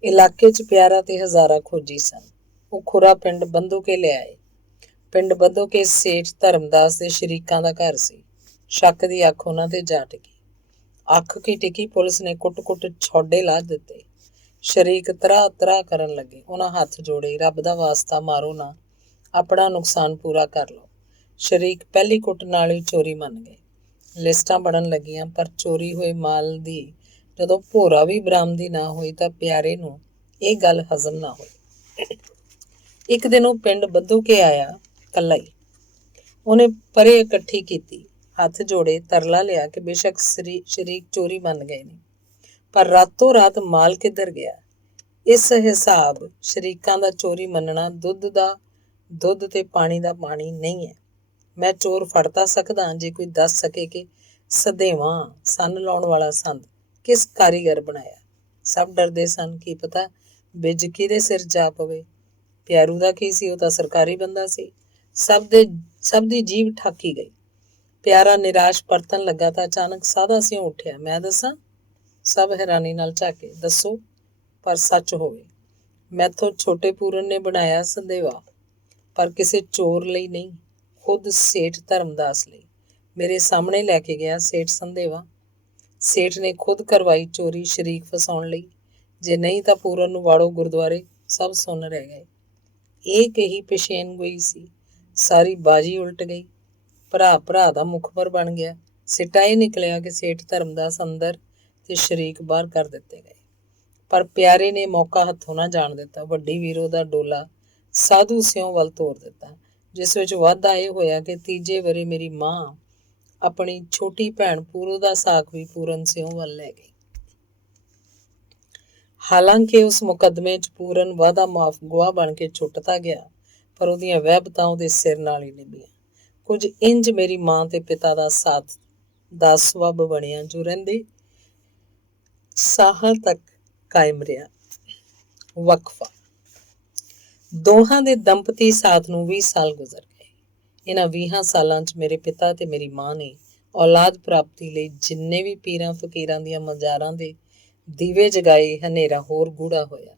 ਇਲਾਕੇ 'ਚ ਪਿਆਰਾ ਤੇ ਹਜ਼ਾਰਾ ਖੋਜੀ ਸਨ। ਉਹ ਖੁਰਾ ਪਿੰਡ ਬੰਦੋਕੇ ਲਿਆਏ। ਪਿੰਡ ਬੰਦੋਕੇ ਸੇਠ ਧਰਮਦਾਸ ਦੇ ਸ਼ਰੀਕਾਂ ਦਾ ਘਰ ਸੀ। ਸ਼ੱਕ ਦੀ ਅੱਖ ਉਹਨਾਂ ਤੇ ਜਾ ਟਿਕੀ। ਅੱਖ ਕੀ ਟਿਕੀ, ਪੁਲਿਸ ਨੇ ਕੁੱਟ-ਕੁੱਟ ਛੋਡੇ ਲਾ ਦਿੱਤੇ। ਸ਼ਰੀਕ ਤਰਾ ਤਰਾ ਕਰਨ ਲੱਗੇ। ਉਹਨਾਂ ਹੱਥ ਜੋੜੇ, ਰੱਬ ਦਾ ਵਾਸਤਾ ਮਾਰੋ ਨਾ, ਆਪਣਾ ਨੁਕਸਾਨ ਪੂਰਾ ਕਰ ਲਓ। ਸ਼ਰੀਕ ਪਹਿਲੀ ਕੁੱਟ ਨਾਲ ਹੀ ਚੋਰੀ ਮੰਨ ਗਏ। ਲਿਸਟਾਂ ਬਣਨ ਲੱਗੀਆਂ, ਪਰ ਚੋਰੀ ਹੋਏ ਮਾਲ ਦੀ ਜਦੋਂ ਭੋਰਾ ਵੀ ਬਰਾਮਦੀ ਨਾ ਹੋਈ ਤਾਂ ਪਿਆਰੇ ਨੂੰ ਇਹ ਗੱਲ ਹਜ਼ਮ ਨਾ ਹੋਈ। ਇੱਕ ਦਿਨ ਉਹ ਪਿੰਡ ਬੱਧੂ ਕੇ ਆਇਆ, ਇਕੱਲਾ ਹੀ। ਉਹਨੇ ਪਰੇ ਇਕੱਠੀ ਕੀਤੀ, ਹੱਥ ਜੋੜੇ, ਤਰਲਾ ਲਿਆ ਕਿ ਬੇਸ਼ੱਕ ਸ਼ਰੀਕ ਚੋਰੀ ਮੰਨ ਗਏ ਨੇ, ਪਰ ਰਾਤੋਂ ਰਾਤ ਮਾਲ ਕਿੱਧਰ ਗਿਆ। ਇਸ ਹਿਸਾਬ ਸ਼ਰੀਕਾਂ ਦਾ ਚੋਰੀ ਮੰਨਣਾ ਦੁੱਧ ਦਾ ਦੁੱਧ ਤੇ ਪਾਣੀ ਦਾ ਪਾਣੀ ਨਹੀਂ ਹੈ। ਮੈਂ ਚੋਰ ਫੜ ਤਾਂ ਸਕਦਾ ਜੇ ਕੋਈ ਦੱਸ ਸਕੇ ਕਿ ਸਦੇਵਾਂ ਸੰਨ ਲਾਉਣ ਵਾਲਾ ਸੰਦ ਕਿਸ ਕਾਰੀਗਰ ਬਣਾਇਆ। ਸਭ ਡਰਦੇ ਸਨ, ਕੀ ਪਤਾ ਬਿੱਜ ਕਿਹਦੇ ਸਿਰ ਜਾ ਪਵੇ। ਪਿਆਰੂ ਦਾ ਕੀ ਸੀ, ਉਹ ਤਾਂ ਸਰਕਾਰੀ ਬੰਦਾ ਸੀ। ਸਭ ਦੀ ਜੀਭ ਠਾਕੀ ਗਈ। ਪਿਆਰਾ ਨਿਰਾਸ਼ ਪਰਤਣ ਲੱਗਾ ਤਾਂ ਅਚਾਨਕ ਸਾਦਾ ਸਿਉਂ ਉੱਠਿਆ। ਮੈਂ ਦੱਸਾਂ? ਸਭ ਹੈਰਾਨੀ ਨਾਲ ਝਾਕੇ। ਦੱਸੋ, ਪਰ ਸੱਚ ਹੋਵੇ। ਮੈਥੋਂ ਛੋਟੇ ਪੂਰਨ ਨੇ ਬਣਾਇਆ ਸੰਦੇਵਾ, ਪਰ ਕਿਸੇ ਚੋਰ ਲਈ ਨਹੀਂ, ਖੁਦ ਸੇਠ ਧਰਮਦਾਸ ਲਈ। ਮੇਰੇ ਸਾਹਮਣੇ ਲੈ ਕੇ ਗਿਆ ਸੇਠ ਸੰਦੇਵਾ। ਸੇਠ ਨੇ ਖੁਦ ਕਰਵਾਈ ਚੋਰੀ ਸ਼ਰੀਕ ਫਸਾਉਣ ਲਈ। ਜੇ ਨਹੀਂ ਤਾਂ ਪੂਰਨ ਨੂੰ ਵਾੜੋ ਗੁਰਦੁਆਰੇ। ਸਭ ਸੁੰਨ ਰਹਿ ਗਏ। ਇਹ ਕਹੀ ਪੇਸ਼ੇਨ ਗੋਈ ਸੀ। ਸਾਰੀ ਬਾਜੀ ਉਲਟ ਗਈ। ਭਰਾ ਦਾ ਮੁਖਬਰ ਬਣ ਗਿਆ। ਸਿੱਟਾ ਇਹ ਨਿਕਲਿਆ ਕਿ ਸੇਠ ਧਰਮਦਾਸ ਅੰਦਰ ਤੇ ਸ਼ਰੀਕ ਬਾਹਰ ਕਰ ਦਿੱਤੇ ਗਏ। ਪਰ ਪਿਆਰੇ ਨੇ ਮੌਕਾ ਹੱਥੋਂ ਨਾ ਜਾਣ ਦਿੱਤਾ। ਵੱਡੀ ਵੀਰੋ ਦਾ ਡੋਲਾ ਸਾਧੂ ਸਿਉਂ ਵੱਲ ਤੋਰ ਦਿੱਤਾ, ਜਿਸ ਵਿੱਚ ਵਾਧਾ ਇਹ ਹੋਇਆ ਕਿ ਤੀਜੇ ਵਰੇ ਮੇਰੀ ਮਾਂ ਆਪਣੀ ਛੋਟੀ ਭੈਣ ਪੂਰੋ ਦਾ ਸਾਕ ਵੀ ਪੂਰਨ ਸਿਉਂ ਵੱਲ ਲੈ ਗਈ। ਹਾਲਾਂਕਿ ਉਸ ਮੁਕੱਦਮੇ 'ਚ ਪੂਰਨ ਵਾਧਾ ਮਾਫ ਗਵਾਹ ਬਣ ਕੇ ਛੁੱਟਦਾ ਗਿਆ, ਪਰ ਉਹਦੀਆਂ ਵਹਿਬਤਾਂ ਉਹਦੇ ਸਿਰ ਨਾਲ ਹੀ ਨਿਭੀਆਂ। ਕੁਝ ਇੰਜ ਮੇਰੀ ਮਾਂ ਤੇ ਪਿਤਾ ਦਾ ਸਾਥ ਦਾ ਸਬੱਬ ਬਣਿਆ, ਜੋ ਰਹਿੰਦੇ ਸਾਹਾਂ ਤੱਕ ਕਾਇਮ ਰਿਹਾ। ਵਕਫਾ। ਦੋਹਾਂ ਦੇ ਦੰਪਤੀ ਸਾਥ ਨੂੰ 20 ਸਾਲ ਗੁਜ਼ਰ ਗਏ। ਇਹਨਾਂ 20 ਸਾਲਾਂ 'ਚ ਮੇਰੇ ਪਿਤਾ ਤੇ ਮੇਰੀ ਮਾਂ ਨੇ ਔਲਾਦ ਪ੍ਰਾਪਤੀ ਲਈ ਜਿੰਨੇ ਵੀ ਪੀਰਾਂ ਫਕੀਰਾਂ ਦੀਆਂ ਮਜ਼ਾਰਾਂ ਦੇ ਦੀਵੇ ਜਗਾਏ, ਹਨੇਰਾ ਹੋਰ ਗੂੜਾ ਹੋਇਆ।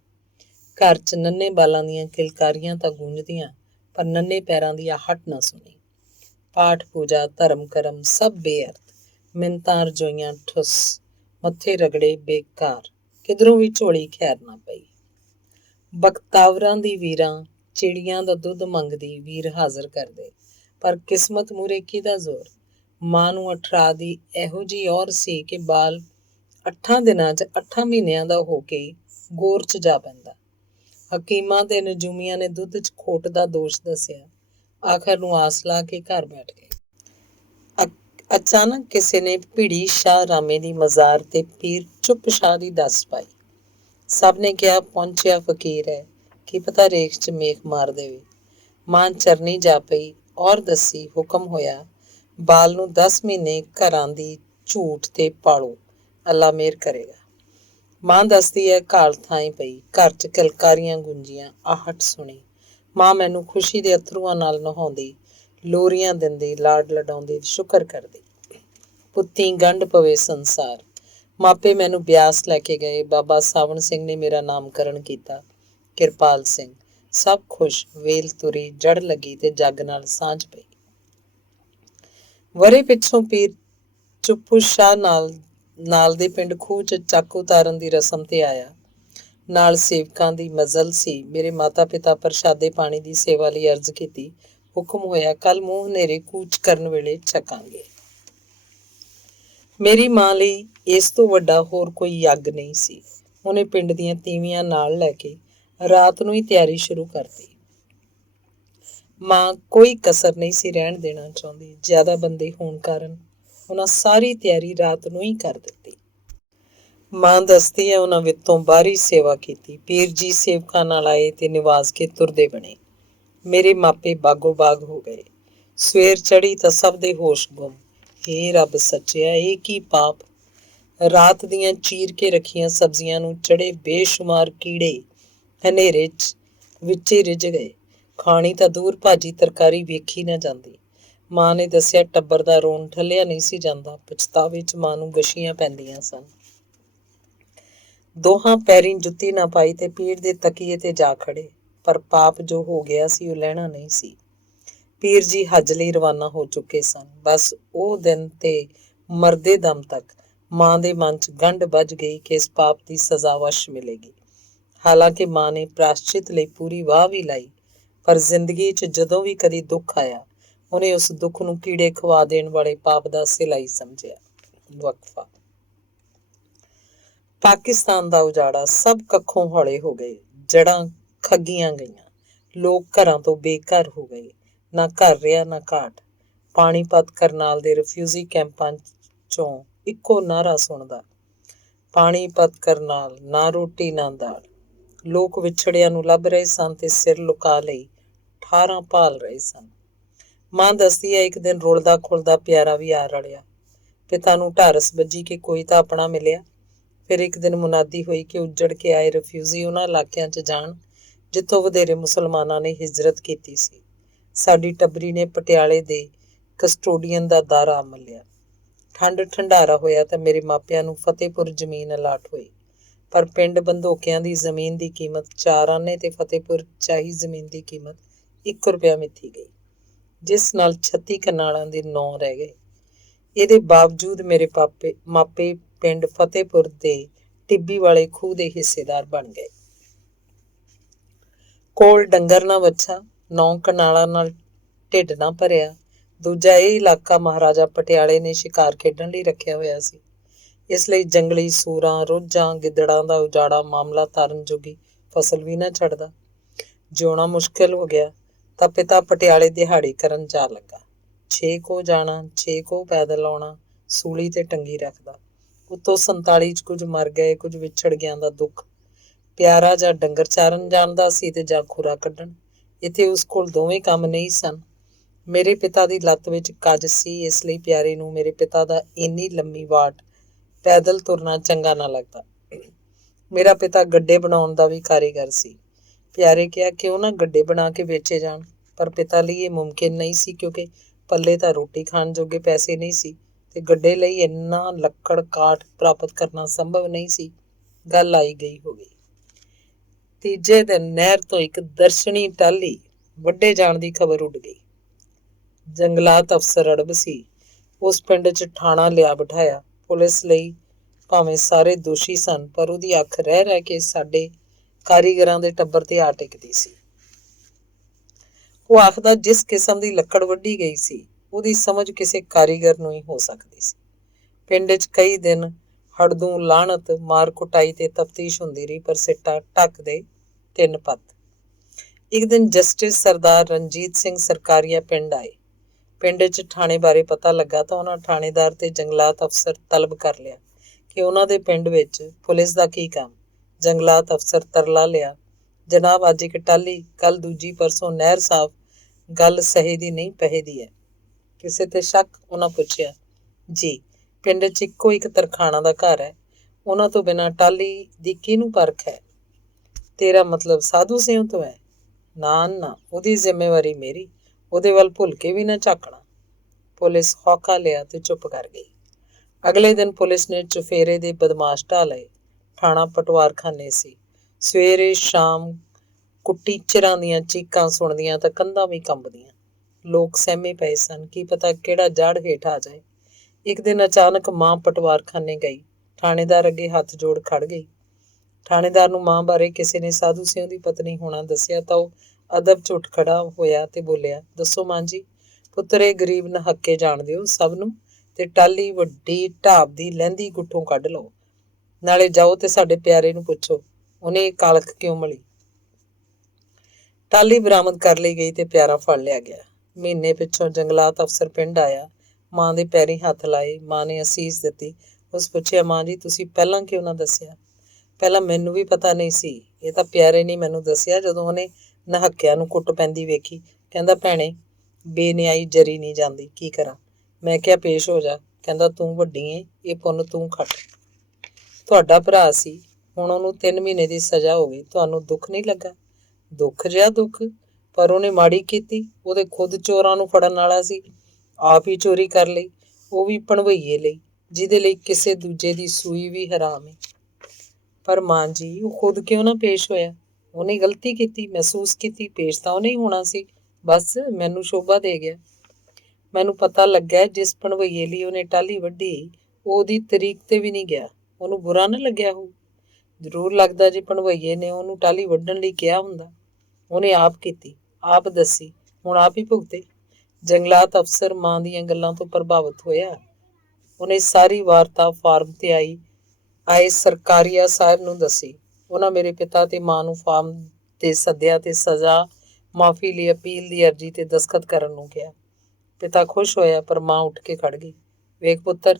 ਘਰ 'ਚ ਨੰਨੇ ਬਾਲਾਂ ਦੀਆਂ ਕਿਲਕਾਰੀਆਂ ਤਾਂ ਗੂੰਜਦੀਆਂ, ਪਰ ਨੰਨੇ ਪੈਰਾਂ ਦੀ ਆਹਟ ਨਾ ਸੁਣੀ। ਪਾਠ ਪੂਜਾ ਧਰਮ ਕਰਮ ਸਭ ਬੇਅਰਥ, ਮਿੰਨਤਾਂ ਰਜੋਈਆਂ ਠੁੱਸ, ਮੱਥੇ ਰਗੜੇ ਬੇਕਾਰ, ਕਿਧਰੋਂ ਵੀ ਝੋਲੀ ਖੈਰ ਨਾ ਪਈ। ਬਖਤਾਵਰਾਂ ਦੀ ਵੀਰਾਂ ਚਿੜੀਆਂ ਦਾ ਦੁੱਧ ਮੰਗਦੀ ਵੀਰ ਹਾਜ਼ਰ ਕਰਦੇ, ਪਰ ਕਿਸਮਤ ਮੂਹਰੇ ਕਿਹਦਾ ਜ਼ੋਰ। ਮਾਂ ਨੂੰ ਅਠਰਾ ਦੀ ਇਹੋ ਜਿਹੀ ਔਰ ਸੀ ਕਿ ਬਾਲ 8 ਦਿਨਾਂ 'ਚ 8 ਮਹੀਨਿਆਂ ਦਾ ਹੋ ਕੇ ਗੋਰ 'ਚ ਜਾ ਪੈਂਦਾ। ਹਕੀਮਾਂ ਤੇ ਨਜੂਮੀਆਂ ਨੇ ਦੁੱਧ 'ਚ ਖੋਟ ਦਾ ਦੋਸ਼ ਦੱਸਿਆ। ਆਖਰ ਨੂੰ ਆਸ ਲਾ ਕੇ ਘਰ ਬੈਠ ਗਏ। ਅਚਾਨਕ ਕਿਸੇ ਨੇ ਭਿੜੀ ਸ਼ਾਹ ਰਾਮੇ ਦੀ ਮਜ਼ਾਰ ਤੇ ਪੀਰ ਚੁੱਪ ਸ਼ਾਹ ਦੀ ਦੱਸ ਪਾਈ। ਸਭ ਨੇ ਕਿਹਾ ਪਹੁੰਚਿਆ ਫਕੀਰ ਹੈ, ਕੀ ਪਤਾ ਰੇਖ 'ਚ ਮੇਖ ਮਾਰ ਦੇਵੇ। ਮਾਂ ਚਰਨੀ ਜਾ ਪਈ ਔਰ ਦੱਸੀ, ਹੁਕਮ ਹੋਇਆ ਬਾਲ ਨੂੰ 10 ਮਹੀਨੇ ਘਰਾਂ ਦੀ ਝੂਠ ਤੇ ਪਾਲੋ, ਅੱਲਾ ਮਿਹਰ ਕਰੇਗਾ। ਮਾਂ ਦੱਸਦੀ ਹੈ ਘਾਲ ਥਾਂ ਪਈ, ਘਰ 'ਚ ਕਿਲਕਾਰੀਆਂ ਗੂੰਜੀਆਂ, ਆਹਟ ਸੁਣੀ। ਮਾਂ ਮੈਨੂੰ ਖੁਸ਼ੀ ਦੇ ਅਥਰੂਆਂ ਨਾਲ ਨਹਾਉਂਦੀ, ਲੋਰੀਆਂ ਦਿੰਦੀ, ਲਾਡ ਲਡਾਉਂਦੀ, ਸ਼ੁਕਰ ਕਰਦੀ। ਪੁੱਤੀ ਗੰਢ ਪਵੇ ਸੰਸਾਰ। ਮਾਪੇ ਮੈਨੂੰ ਬਿਆਸ ਲੈ ਕੇ ਗਏ। ਬਾਬਾ ਸਾਵਣ ਸਿੰਘ ਨੇ ਮੇਰਾ ਨਾਮਕਰਨ ਕੀਤਾ, ਕਿਰਪਾਲ ਸਿੰਘ। ਸਭ ਖੁਸ਼। ਵੇਲ ਤੁਰੀ, ਜੜ ਲੱਗੀ ਤੇ ਜੱਗ ਨਾਲ ਸਾਂਝ ਪਈ। ਵਰੇ ਪਿੱਛੋਂ ਪੀਰ ਚੁੱਪੂ ਸ਼ਾਹ ਨਾਲ ਦੇ ਪਿੰਡ ਖੂਹ 'ਚ ਚੱਕ ਉਤਾਰਨ ਦੀ ਰਸਮ ਤੇ ਆਇਆ। ਨਾਲ ਸੇਵਕਾਂ ਦੀ ਮਜ਼ਲ ਸੀ। ਮੇਰੇ ਮਾਤਾ ਪਿਤਾ ਪ੍ਰਸ਼ਾਦੇ ਪਾਣੀ ਦੀ ਸੇਵਾ ਲਈ ਅਰਜ਼ ਕੀਤੀ। ਹੁਕਮ ਹੋਇਆ ਕੱਲ ਮੂੰਹ ਹਨੇਰੇ ਕੂਚ ਕਰਨ ਵੇਲੇ ਛਕਾਂਗੇ। ਮੇਰੀ ਮਾਂ ਲਈ ਇਸ ਤੋਂ ਵੱਡਾ ਹੋਰ ਕੋਈ ਯੱਗ ਨਹੀਂ ਸੀ। ਉਹਨੇ ਪਿੰਡ ਦੀਆਂ ਤੀਵੀਆਂ ਨਾਲ ਲੈ ਕੇ ਰਾਤ ਨੂੰ ਹੀ ਤਿਆਰੀ ਸ਼ੁਰੂ ਕਰਤੀ। ਮਾਂ ਕੋਈ ਕਸਰ ਨਹੀਂ ਸੀ ਰਹਿਣ ਦੇਣਾ ਚਾਹੁੰਦੀ। ਜ਼ਿਆਦਾ ਬੰਦੇ ਹੋਣ ਕਾਰਨ ਉਹਨਾਂ ਸਾਰੀ ਤਿਆਰੀ ਰਾਤ ਨੂੰ ਹੀ ਕਰ ਦਿੱਤੀ। ਮਾਂ ਦੱਸਦੀ ਹੈ ਉਹਨਾਂ ਵਿੱਚੋਂ ਬਾਹਰੀ ਸੇਵਾ ਕੀਤੀ। ਪੀਰ ਜੀ ਸੇਵਕਾਂ ਨਾਲ ਆਏ ਤੇ ਨਿਵਾਜ਼ ਕੇ ਤੁਰਦੇ ਬਣੇ। ਮੇਰੇ ਮਾਪੇ ਬਾਗੋ ਬਾਗ ਹੋ ਗਏ। ਸਵੇਰ ਚੜ੍ਹੀ ਤਾਂ ਸਭ ਦੇ ਹੋਸ਼ ਗੁੰਮ। ਹੇ ਰੱਬ ਸੱਚਿਆ, ਇਹ ਕੀ ਪਾਪ। ਰਾਤ ਦੀਆਂ ਚੀਰ ਕੇ ਰੱਖੀਆਂ ਸਬਜ਼ੀਆਂ ਨੂੰ ਚੜ੍ਹੇ ਬੇਸ਼ੁਮਾਰ ਕੀੜੇ ਹਨੇਰੇ 'ਚ ਵਿੱਚੇ ਰਿੱਝ ਗਏ। ਖਾਣੀ ਤਾਂ ਦੂਰ ਭਾਜੀ ਤਰਕਾਰੀ ਵੇਖੀ ਨਾ ਜਾਂਦੀ। ਮਾਂ ਨੇ ਦੱਸਿਆ ਟੱਬਰ ਦਾ ਰੋਣ ਠੱਲਿਆ ਨਹੀਂ ਸੀ ਜਾਂਦਾ। ਪਛਤਾਵੇ 'ਚ ਮਾਂ ਨੂੰ ਗਸ਼ੀਆਂ ਪੈਂਦੀਆਂ ਸਨ। ਦੋਹਾਂ ਪੈਰੀਂ ਜੁੱਤੀ ਨਾ ਪਾਈ ਤੇ ਪੀੜ ਦੇ ਤਕੀਏ ਤੇ ਜਾ ਖੜੇ। ਪਰ ਪਾਪ ਜੋ ਹੋ ਗਿਆ ਸੀ ਉਹ ਲੈਣਾ ਨਹੀਂ ਸੀ। ਪੀਰ ਜੀ ਹੱਜ ਲਈ ਰਵਾਨਾ ਹੋ ਚੁੱਕੇ ਸਨ। ਬਸ ਉਹ ਦਿਨ ਤੇ ਮਰਦੇ ਦਮ ਤੱਕ ਮਾਂ ਦੇ ਮਨ 'ਚ ਗੰਢ ਵੱਜ ਗਈ ਕਿ ਇਸ ਪਾਪ ਦੀ ਸਜ਼ਾ ਵਸ਼ ਮਿਲੇਗੀ। ਹਾਲਾਂਕਿ ਮਾਂ ਨੇ ਪ੍ਰਾਸ਼ਚਿਤ ਲਈ ਪੂਰੀ ਵਾਹ ਵੀ ਲਾਈ, ਪਰ ਜ਼ਿੰਦਗੀ 'ਚ ਜਦੋਂ ਵੀ ਕਦੀ ਦੁੱਖ ਆਇਆ, ਉਹਨੇ ਉਸ ਦੁੱਖ ਨੂੰ ਕੀੜੇ ਖਵਾ ਦੇਣ ਵਾਲੇ ਪਾਪ ਦਾ ਸਿਲਾ ਹੀ ਸਮਝਿਆ। ਵਕਫਾ। ਪਾਕਿਸਤਾਨ ਦਾ ਉਜਾੜਾ ਸਭ ਕੱਖੋਂ ਹੌਲੇ ਹੋ ਗਏ, ਜੜ੍ਹਾਂ ਖੱਗੀਆਂ ਗਈਆਂ, ਲੋਕ ਘਰਾਂ ਤੋਂ ਬੇਘਰ ਹੋ ਗਏ, ਨਾ ਘਰ ਰਿਹਾ ਨਾ ਘਾਟ। ਪਾਣੀਪਤ ਕਰਨਾਲ ਦੇ ਰਿਫਿਊਜੀ ਕੈਂਪਾਂ 'ਚੋਂ ਇੱਕੋ ਨਾਅਰਾ ਸੁਣਦਾ, ਪਾਣੀਪਤ ਕਰਨਾਲ, ਨਾ ਰੋਟੀ ਨਾ ਦਾਲ। ਲੋਕ ਵਿਛੜਿਆਂ ਨੂੰ ਲੱਭ ਰਹੇ ਸਨ ਤੇ ਸਿਰ ਲੁਕਾ ਲਈ ਠਾਰਾਂ ਭਾਲ ਰਹੇ ਸਨ। ਮਾਂ ਦੱਸਦੀ ਹੈ, ਇੱਕ ਦਿਨ ਰੁਲਦਾ ਖੁਲਦਾ ਪਿਆਰਾ ਵੀ ਆ ਰਲਿਆ। ਪਿਤਾ ਨੂੰ ਢਾਰਸ ਵੱਜੀ ਕਿ ਕੋਈ ਤਾਂ ਆਪਣਾ ਮਿਲਿਆ। ਫਿਰ ਇੱਕ ਦਿਨ ਮੁਨਾਦੀ ਹੋਈ ਕਿ ਉੱਜੜ ਕੇ ਆਏ ਰਿਫਿਊਜੀ ਉਹਨਾਂ ਇਲਾਕਿਆਂ 'ਚ ਜਾਣ ਜਿੱਥੋਂ ਵਧੇਰੇ ਮੁਸਲਮਾਨਾਂ ਨੇ ਹਿਜਰਤ ਕੀਤੀ ਸੀ। ਸਾਡੀ ਟੱਬਰੀ ਨੇ ਪਟਿਆਲੇ ਦੇ ਕਸਟੋਡੀਅਨ ਦਾ ਦਾਰਾ ਮੱਲਿਆ। ਠੰਡ ਠੰਡਾਰਾ ਹੋਇਆ ਤਾਂ ਮੇਰੇ ਮਾਪਿਆਂ ਨੂੰ ਫਤਿਹਪੁਰ ਜ਼ਮੀਨ ਅਲਾਟ ਹੋਈ, ਪਰ ਪਿੰਡ ਬੰਧੋਕਿਆਂ ਦੀ ਜ਼ਮੀਨ ਦੀ ਕੀਮਤ 4 ਆਨੇ ਤੇ ਫਤਿਹਪੁਰ ਚਾਹੀ ਜ਼ਮੀਨ ਦੀ ਕੀਮਤ 1 ਰੁਪਇਆ ਮਿੱਥੀ ਗਈ, ਜਿਸ ਨਾਲ 36 ਕਨਾਲਾਂ ਦੇ 9 ਰਹਿ ਗਏ। ਇਹਦੇ ਬਾਵਜੂਦ ਮੇਰੇ ਮਾਪੇ ਪਿੰਡ ਫਤਿਹਪੁਰ ਦੇ ਟਿੱਬੀ ਵਾਲੇ ਖੂਹ ਦੇ ਹਿੱਸੇਦਾਰ ਬਣ ਗਏ। ਕੋਲ ਡੰਗਰ ਨਾ ਵੱਛਾ, 9 ਕਨਾਲਾਂ ਨਾਲ ਢਿੱਡ ਨਾ ਭਰਿਆ। ਦੂਜਾ, ਇਹ ਇਲਾਕਾ ਮਹਾਰਾਜਾ ਪਟਿਆਲੇ ਨੇ ਸ਼ਿਕਾਰ ਖੇਡਣ ਲਈ ਰੱਖਿਆ ਹੋਇਆ ਸੀ। ਇਸ ਲਈ ਜੰਗਲੀ ਸੂਰਾਂ, ਰੋਝਾਂ, ਗਿੱਦੜਾਂ ਦਾ ਉਜਾੜਾ ਮਾਮਲਾ ਤਾਰਨ ਜੋਗੀ ਫਸਲ ਵੀ ਨਾ ਛੱਡਦਾ। ਜਿਉਣਾ ਮੁਸ਼ਕਿਲ ਹੋ ਗਿਆ ਤਾਂ ਪਿਤਾ ਪਟਿਆਲੇ ਦਿਹਾੜੀ ਕਰਨ ਜਾ ਲੱਗਾ। 6 ਕੋਹ ਜਾਣਾ, 6 ਕੋਹ ਪੈਦਲ ਆਉਣਾ, ਸੂਲੀ ਤੇ ਟੰਗੀ ਰੱਖਦਾ। ਉੱਤੋਂ 47 'ਚ ਕੁਝ ਮਰ ਗਏ, ਕੁਝ ਵਿਛੜ ਗਿਆਂ ਦਾ ਦੁੱਖ। ਪਿਆਰਾ ਜਾਂ ਡੰਗਰ ਚਾਰਨ ਜਾਣਦਾ ਸੀ ਤੇ ਜਾਂ ਖੁਰਾ ਕੱਢਣ। ਇੱਥੇ ਉਸ ਕੋਲ ਦੋਵੇਂ ਕੰਮ ਨਹੀਂ ਸਨ। ਮੇਰੇ ਪਿਤਾ ਦੀ ਲੱਤ ਵਿੱਚ ਕੱਜ ਸੀ, ਇਸ ਲਈ ਪਿਆਰੇ ਨੂੰ ਮੇਰੇ ਪਿਤਾ ਦਾ ਇੰਨੀ ਲੰਮੀ ਵਾਟ ਪੈਦਲ ਤੁਰਨਾ ਚੰਗਾ ਨਾ ਲੱਗਦਾ। ਮੇਰਾ ਪਿਤਾ ਗੱਡੇ ਬਣਾਉਣ ਦਾ ਵੀ ਕਾਰੀਗਰ ਸੀ। ਪਿਆਰੇ ਕਿਹਾ ਕਿਉਂ ਨਾ ਗੱਡੇ ਬਣਾ ਕੇ ਵੇਚੇ ਜਾਣ, ਪਰ ਪਿਤਾ ਲਈ ਇਹ ਮੁਮਕਿਨ ਨਹੀਂ ਸੀ, ਕਿਉਂਕਿ ਪੱਲੇ ਤਾਂ ਰੋਟੀ ਖਾਣ ਜੋਗੇ ਪੈਸੇ ਨਹੀਂ ਸੀ ਤੇ ਗੱਡੇ ਲਈ ਇੰਨਾ ਲੱਕੜ ਕਾਠ ਪ੍ਰਾਪਤ ਕਰਨਾ ਸੰਭਵ ਨਹੀਂ ਸੀ। ਗੱਲ ਆਈ ਗਈ ਹੋ ਗਈ। ਤੀਜੇ ਦਿਨ ਨਹਿਰ ਤੋਂ ਇੱਕ ਦਰਸ਼ਨੀ ਟਾਹਲੀ ਵੱਢੇ ਜਾਣ ਦੀ ਖਬਰ ਉੱਡ ਗਈ। ਜੰਗਲਾਤ ਅਫਸਰ ਅੜਬ ਸੀ। ਉਸ ਪਿੰਡ 'ਚ ਠਾਣਾ ਲਿਆ ਬਿਠਾਇਆ। ਪੁਲਿਸ ਲਈ ਭਾਵੇਂ ਸਾਰੇ ਦੋਸ਼ੀ ਸਨ, ਪਰ ਉਹਦੀ ਅੱਖ ਰਹਿ ਰਹਿ ਕੇ ਸਾਡੇ ਕਾਰੀਗਰਾਂ ਦੇ ਟੱਬਰ ਤੇ ਆ ਟਿਕਦੀ ਸੀ। ਉਹ ਆਖਦਾ, ਜਿਸ ਕਿਸਮ ਦੀ ਲੱਕੜ ਵੱਢੀ ਗਈ ਸੀ, ਉਹਦੀ ਸਮਝ ਕਿਸੇ ਕਾਰੀਗਰ ਨੂੰ ਹੀ ਹੋ ਸਕਦੀ ਸੀ। ਪਿੰਡ 'ਚ ਕਈ ਦਿਨ ਹੜਦੂ, ਲਾਹਣਤ, ਮਾਰ ਕੁਟਾਈ ਤੇ ਤਫਤੀਸ਼ ਹੁੰਦੀ ਰਹੀ, ਪਰ ਸਿੱਟਾ ਢੱਕ ਦੇ 3 ਪੱਤ। ਇੱਕ ਦਿਨ ਜਸਟਿਸ ਸਰਦਾਰ ਰਣਜੀਤ ਸਿੰਘ ਸਰਕਾਰੀਆ ਪਿੰਡ ਆਏ। ਪਿੰਡ 'ਚ ਠਾਣੇ ਬਾਰੇ ਪਤਾ ਲੱਗਾ ਤਾਂ ਉਹਨਾਂ ਠਾਣੇਦਾਰ ਤੇ ਜੰਗਲਾਤ ਅਫਸਰ ਤਲਬ ਕਰ ਲਿਆ ਕਿ ਉਹਨਾਂ ਦੇ ਪਿੰਡ ਵਿੱਚ ਪੁਲਿਸ ਦਾ ਕੀ ਕੰਮ। ਜੰਗਲਾਤ ਅਫਸਰ ਤਰਲਾ ਲਿਆ, ਜਨਾਬ ਅੱਜ ਇੱਕ ਟਾਹਲੀ, ਕੱਲ ਦੂਜੀ, ਪਰਸੋਂ ਨਹਿਰ ਸਾਫ਼, ਗੱਲ ਸਹੇ ਦੀ ਨਹੀਂ ਪਹੇ ਦੀ ਹੈ। ਕਿਸੇ ਤੇ ਸ਼ੱਕ? ਉਹਨਾਂ ਪੁੱਛਿਆ। ਜੀ, ਪਿੰਡ 'ਚ ਇੱਕੋ ਇੱਕ ਤਰਖਾਣਾ ਦਾ ਘਰ ਹੈ, ਉਹਨਾਂ ਤੋਂ ਬਿਨਾਂ ਟਾਹਲੀ ਦੀ ਕਿਹਨੂੰ ਪਰਖ ਹੈ? ਤੇਰਾ ਮਤਲਬ ਸਾਧੂ ਸਿਉਂ ਤੋਂ ਹੈ? ਨਾ ਨਾ, ਉਹਦੀ ਜ਼ਿੰਮੇਵਾਰੀ ਮੇਰੀ, ਉਹਦੇ ਵੱਲ ਭੁੱਲ ਕੇ ਵੀ ਨਾ ਝਾਕਣਾ। ਪੁਲਿਸ ਹੌਕਾ ਲਿਆ ਤੇ ਚੁੱਪ ਕਰ ਗਈ। ਅਗਲੇ ਦਿਨ ਪੁਲਿਸ ਨੇ ਚੁਫੇਰੇ ਦੇ ਬਦਮਾਸ਼ ਢਾਹ ਲਏ। ਠਾਣਾ ਪਟਵਾਰਖਾਨੇ ਸੀ। ਸਵੇਰੇ ਸ਼ਾਮ ਕੁੱਟੀਚਰਾਂ ਦੀਆਂ ਚੀਕਾਂ ਸੁਣਦੀਆਂ ਤਾਂ ਕੰਧਾਂ ਵੀ ਕੰਬਦੀਆਂ। ਲੋਕ ਸਹਿਮੇ ਪਏ ਸਨ, ਕੀ ਪਤਾ ਕਿਹੜਾ ਜੜ ਹੇਠ ਆ ਜਾਏ। ਇੱਕ ਦਿਨ ਅਚਾਨਕ ਮਾਂ ਪਟਵਾਰਖਾਨੇ ਗਈ। ਠਾਣੇਦਾਰ ਅੱਗੇ ਹੱਥ ਜੋੜ ਖੜ ਗਈ। ਠਾਣੇਦਾਰ ਨੂੰ ਮਾਂ ਬਾਰੇ ਕਿਸੇ ਨੇ ਸਾਧੂ ਸਿਉਂ ਦੀ ਪਤਨੀ ਹੋਣਾ ਦੱਸਿਆ ਤਾਂ ਉਹ ਅਦਬ 'ਚ ਉੱਠ ਖੜਾ ਹੋਇਆ ਤੇ ਬੋਲਿਆ, ਦੱਸੋ ਮਾਂ ਜੀ। ਪੁੱਤਰੇ ਗਰੀਬ ਨਹੱਕੇ ਜਾਣ ਦਿਓ ਸਭ ਨੂੰ, ਤੇ ਟਾਹਲੀ ਵੱਡੀ ਢਾਬ ਦੀ ਲਹਿੰਦੀ ਗੁੱਠੋਂ ਕੱਢ ਲਓ। ਨਾਲੇ ਜਾਓ ਤੇ ਸਾਡੇ ਪਿਆਰੇ ਨੂੰ ਪੁੱਛੋ, ਉਹਨੇ ਇਹ ਕਾਲਖ ਕਿਉਂ ਮਲੀ। ਟਾਹਲੀ ਬਰਾਮਦ ਕਰ ਲਈ ਗਈ ਤੇ ਪਿਆਰਾ ਫੜ ਲਿਆ ਗਿਆ। ਮਹੀਨੇ ਪਿੱਛੋਂ ਜੰਗਲਾਤ ਅਫਸਰ ਪਿੰਡ ਆਇਆ। ਮਾਂ ਦੇ ਪੈਰੀਂ ਹੱਥ ਲਾਏ। ਮਾਂ ਨੇ ਅਸੀਸ ਦਿੱਤੀ। ਉਸ ਪੁੱਛਿਆ, ਮਾਂ ਜੀ ਤੁਸੀਂ ਪਹਿਲਾਂ ਕਿਉਂ ਨਾ ਦੱਸਿਆ? ਪਹਿਲਾਂ ਮੈਨੂੰ ਵੀ ਪਤਾ ਨਹੀਂ ਸੀ, ਇਹ ਤਾਂ ਪਿਆਰੇ ਨੇ ਮੈਨੂੰ ਦੱਸਿਆ ਜਦੋਂ ਉਹਨੇ ਨਹੱਕਿਆਂ ਨੂੰ ਕੁੱਟ ਪੈਂਦੀ ਵੇਖੀ। ਕਹਿੰਦਾ, ਭੈਣੇ ਬੇਨਿਆਈ ਜਰੀ ਨਹੀਂ ਜਾਂਦੀ, ਕੀ ਕਰਾਂ। ਮੈਂ ਕਿਹਾ ਪੇਸ਼ ਹੋ ਜਾ। ਕਹਿੰਦਾ, ਤੂੰ ਵੱਡੀ ਏ, ਇਹ ਪੁੰਨ ਤੂੰ ਖੱਟ। ਤੁਹਾਡਾ ਭਰਾ ਸੀ, ਹੁਣ ਉਹਨੂੰ 3 ਮਹੀਨੇ ਦੀ ਸਜ਼ਾ ਹੋ ਗਈ, ਤੁਹਾਨੂੰ ਦੁੱਖ ਨਹੀਂ ਲੱਗਾ? ਦੁੱਖ ਜਿਹਾ ਦੁੱਖ, ਪਰ ਉਹਨੇ ਮਾੜੀ ਕੀਤੀ। ਉਹਦੇ ਖੁਦ ਚੋਰਾਂ ਨੂੰ ਫੜਨ ਵਾਲਾ ਸੀ, ਆਪ ਹੀ ਚੋਰੀ ਕਰ ਲਈ, ਉਹ ਵੀ ਭਣਵਈਏ ਲਈ, ਜਿਹਦੇ ਲਈ ਕਿਸੇ ਦੂਜੇ ਦੀ ਸੂਈ ਵੀ ਹਰਾਮ ਹੈ। ਪਰ ਮਾਂ ਜੀ, ਉਹ ਖੁਦ ਕਿਉਂ ਨਾ ਪੇਸ਼ ਹੋਇਆ? ਉਹਨੇ ਗਲਤੀ ਕੀਤੀ, ਮਹਿਸੂਸ ਕੀਤੀ, ਪੇਸ਼ ਤਾਂ ਉਹਨੇ ਹੀ ਹੋਣਾ ਸੀ, ਬਸ ਮੈਨੂੰ ਸ਼ੋਭਾ ਦੇ ਗਿਆ। ਮੈਨੂੰ ਪਤਾ ਲੱਗਾ ਜਿਸ ਭਣਵਈਏ ਲਈ ਉਹਨੇ ਟਾਹਲੀ ਵੱਢੀ, ਉਹ ਉਹਦੀ ਤਰੀਕ ਤੇ ਵੀ ਨਹੀਂ ਗਿਆ। ਉਹਨੂੰ ਬੁਰਾ ਨਾ ਲੱਗਿਆ ਹੋਊ। ਜ਼ਰੂਰ ਲੱਗਦਾ ਜੀ ਭਣਵਈਏ ਨੇ ਉਹਨੂੰ ਟਾਹਲੀ ਵੱਢਣ ਲਈ ਕਿਹਾ ਹੁੰਦਾ। ਉਹਨੇ ਆਪ ਕੀਤੀ, ਆਪ ਦੱਸੀ, ਹੁਣ ਆਪ ਹੀ ਭੁਗਤੇ। ਜੰਗਲਾਤ ਅਫਸਰ ਮਾਂ ਦੀਆਂ ਗੱਲਾਂ ਤੋਂ ਪ੍ਰਭਾਵਿਤ ਹੋਇਆ। ਉਹਨੇ ਸਾਰੀ ਵਾਰਤਾ ਫਾਰਮ ਤੇ ਆਏ ਸਰਕਾਰੀਆ ਸਾਹਿਬ ਨੂੰ ਦੱਸੀ। ਉਹਨਾਂ ਮੇਰੇ ਪਿਤਾ ਤੇ ਮਾਂ ਨੂੰ ਫਾਰਮ ਤੇ ਸੱਦਿਆ ਤੇ ਸਜ਼ਾ ਮਾਫੀ ਲਈ ਅਪੀਲ ਦੀ ਅਰਜੀ ਤੇ ਦਸਖਤ ਕਰਨ ਨੂੰ ਕਿਹਾ। ਪਿਤਾ ਖੁਸ਼ ਹੋਇਆ, ਪਰ ਮਾਂ ਉੱਠ ਕੇ ਖੜ ਗਈ। ਵੇਖ ਪੁੱਤਰ,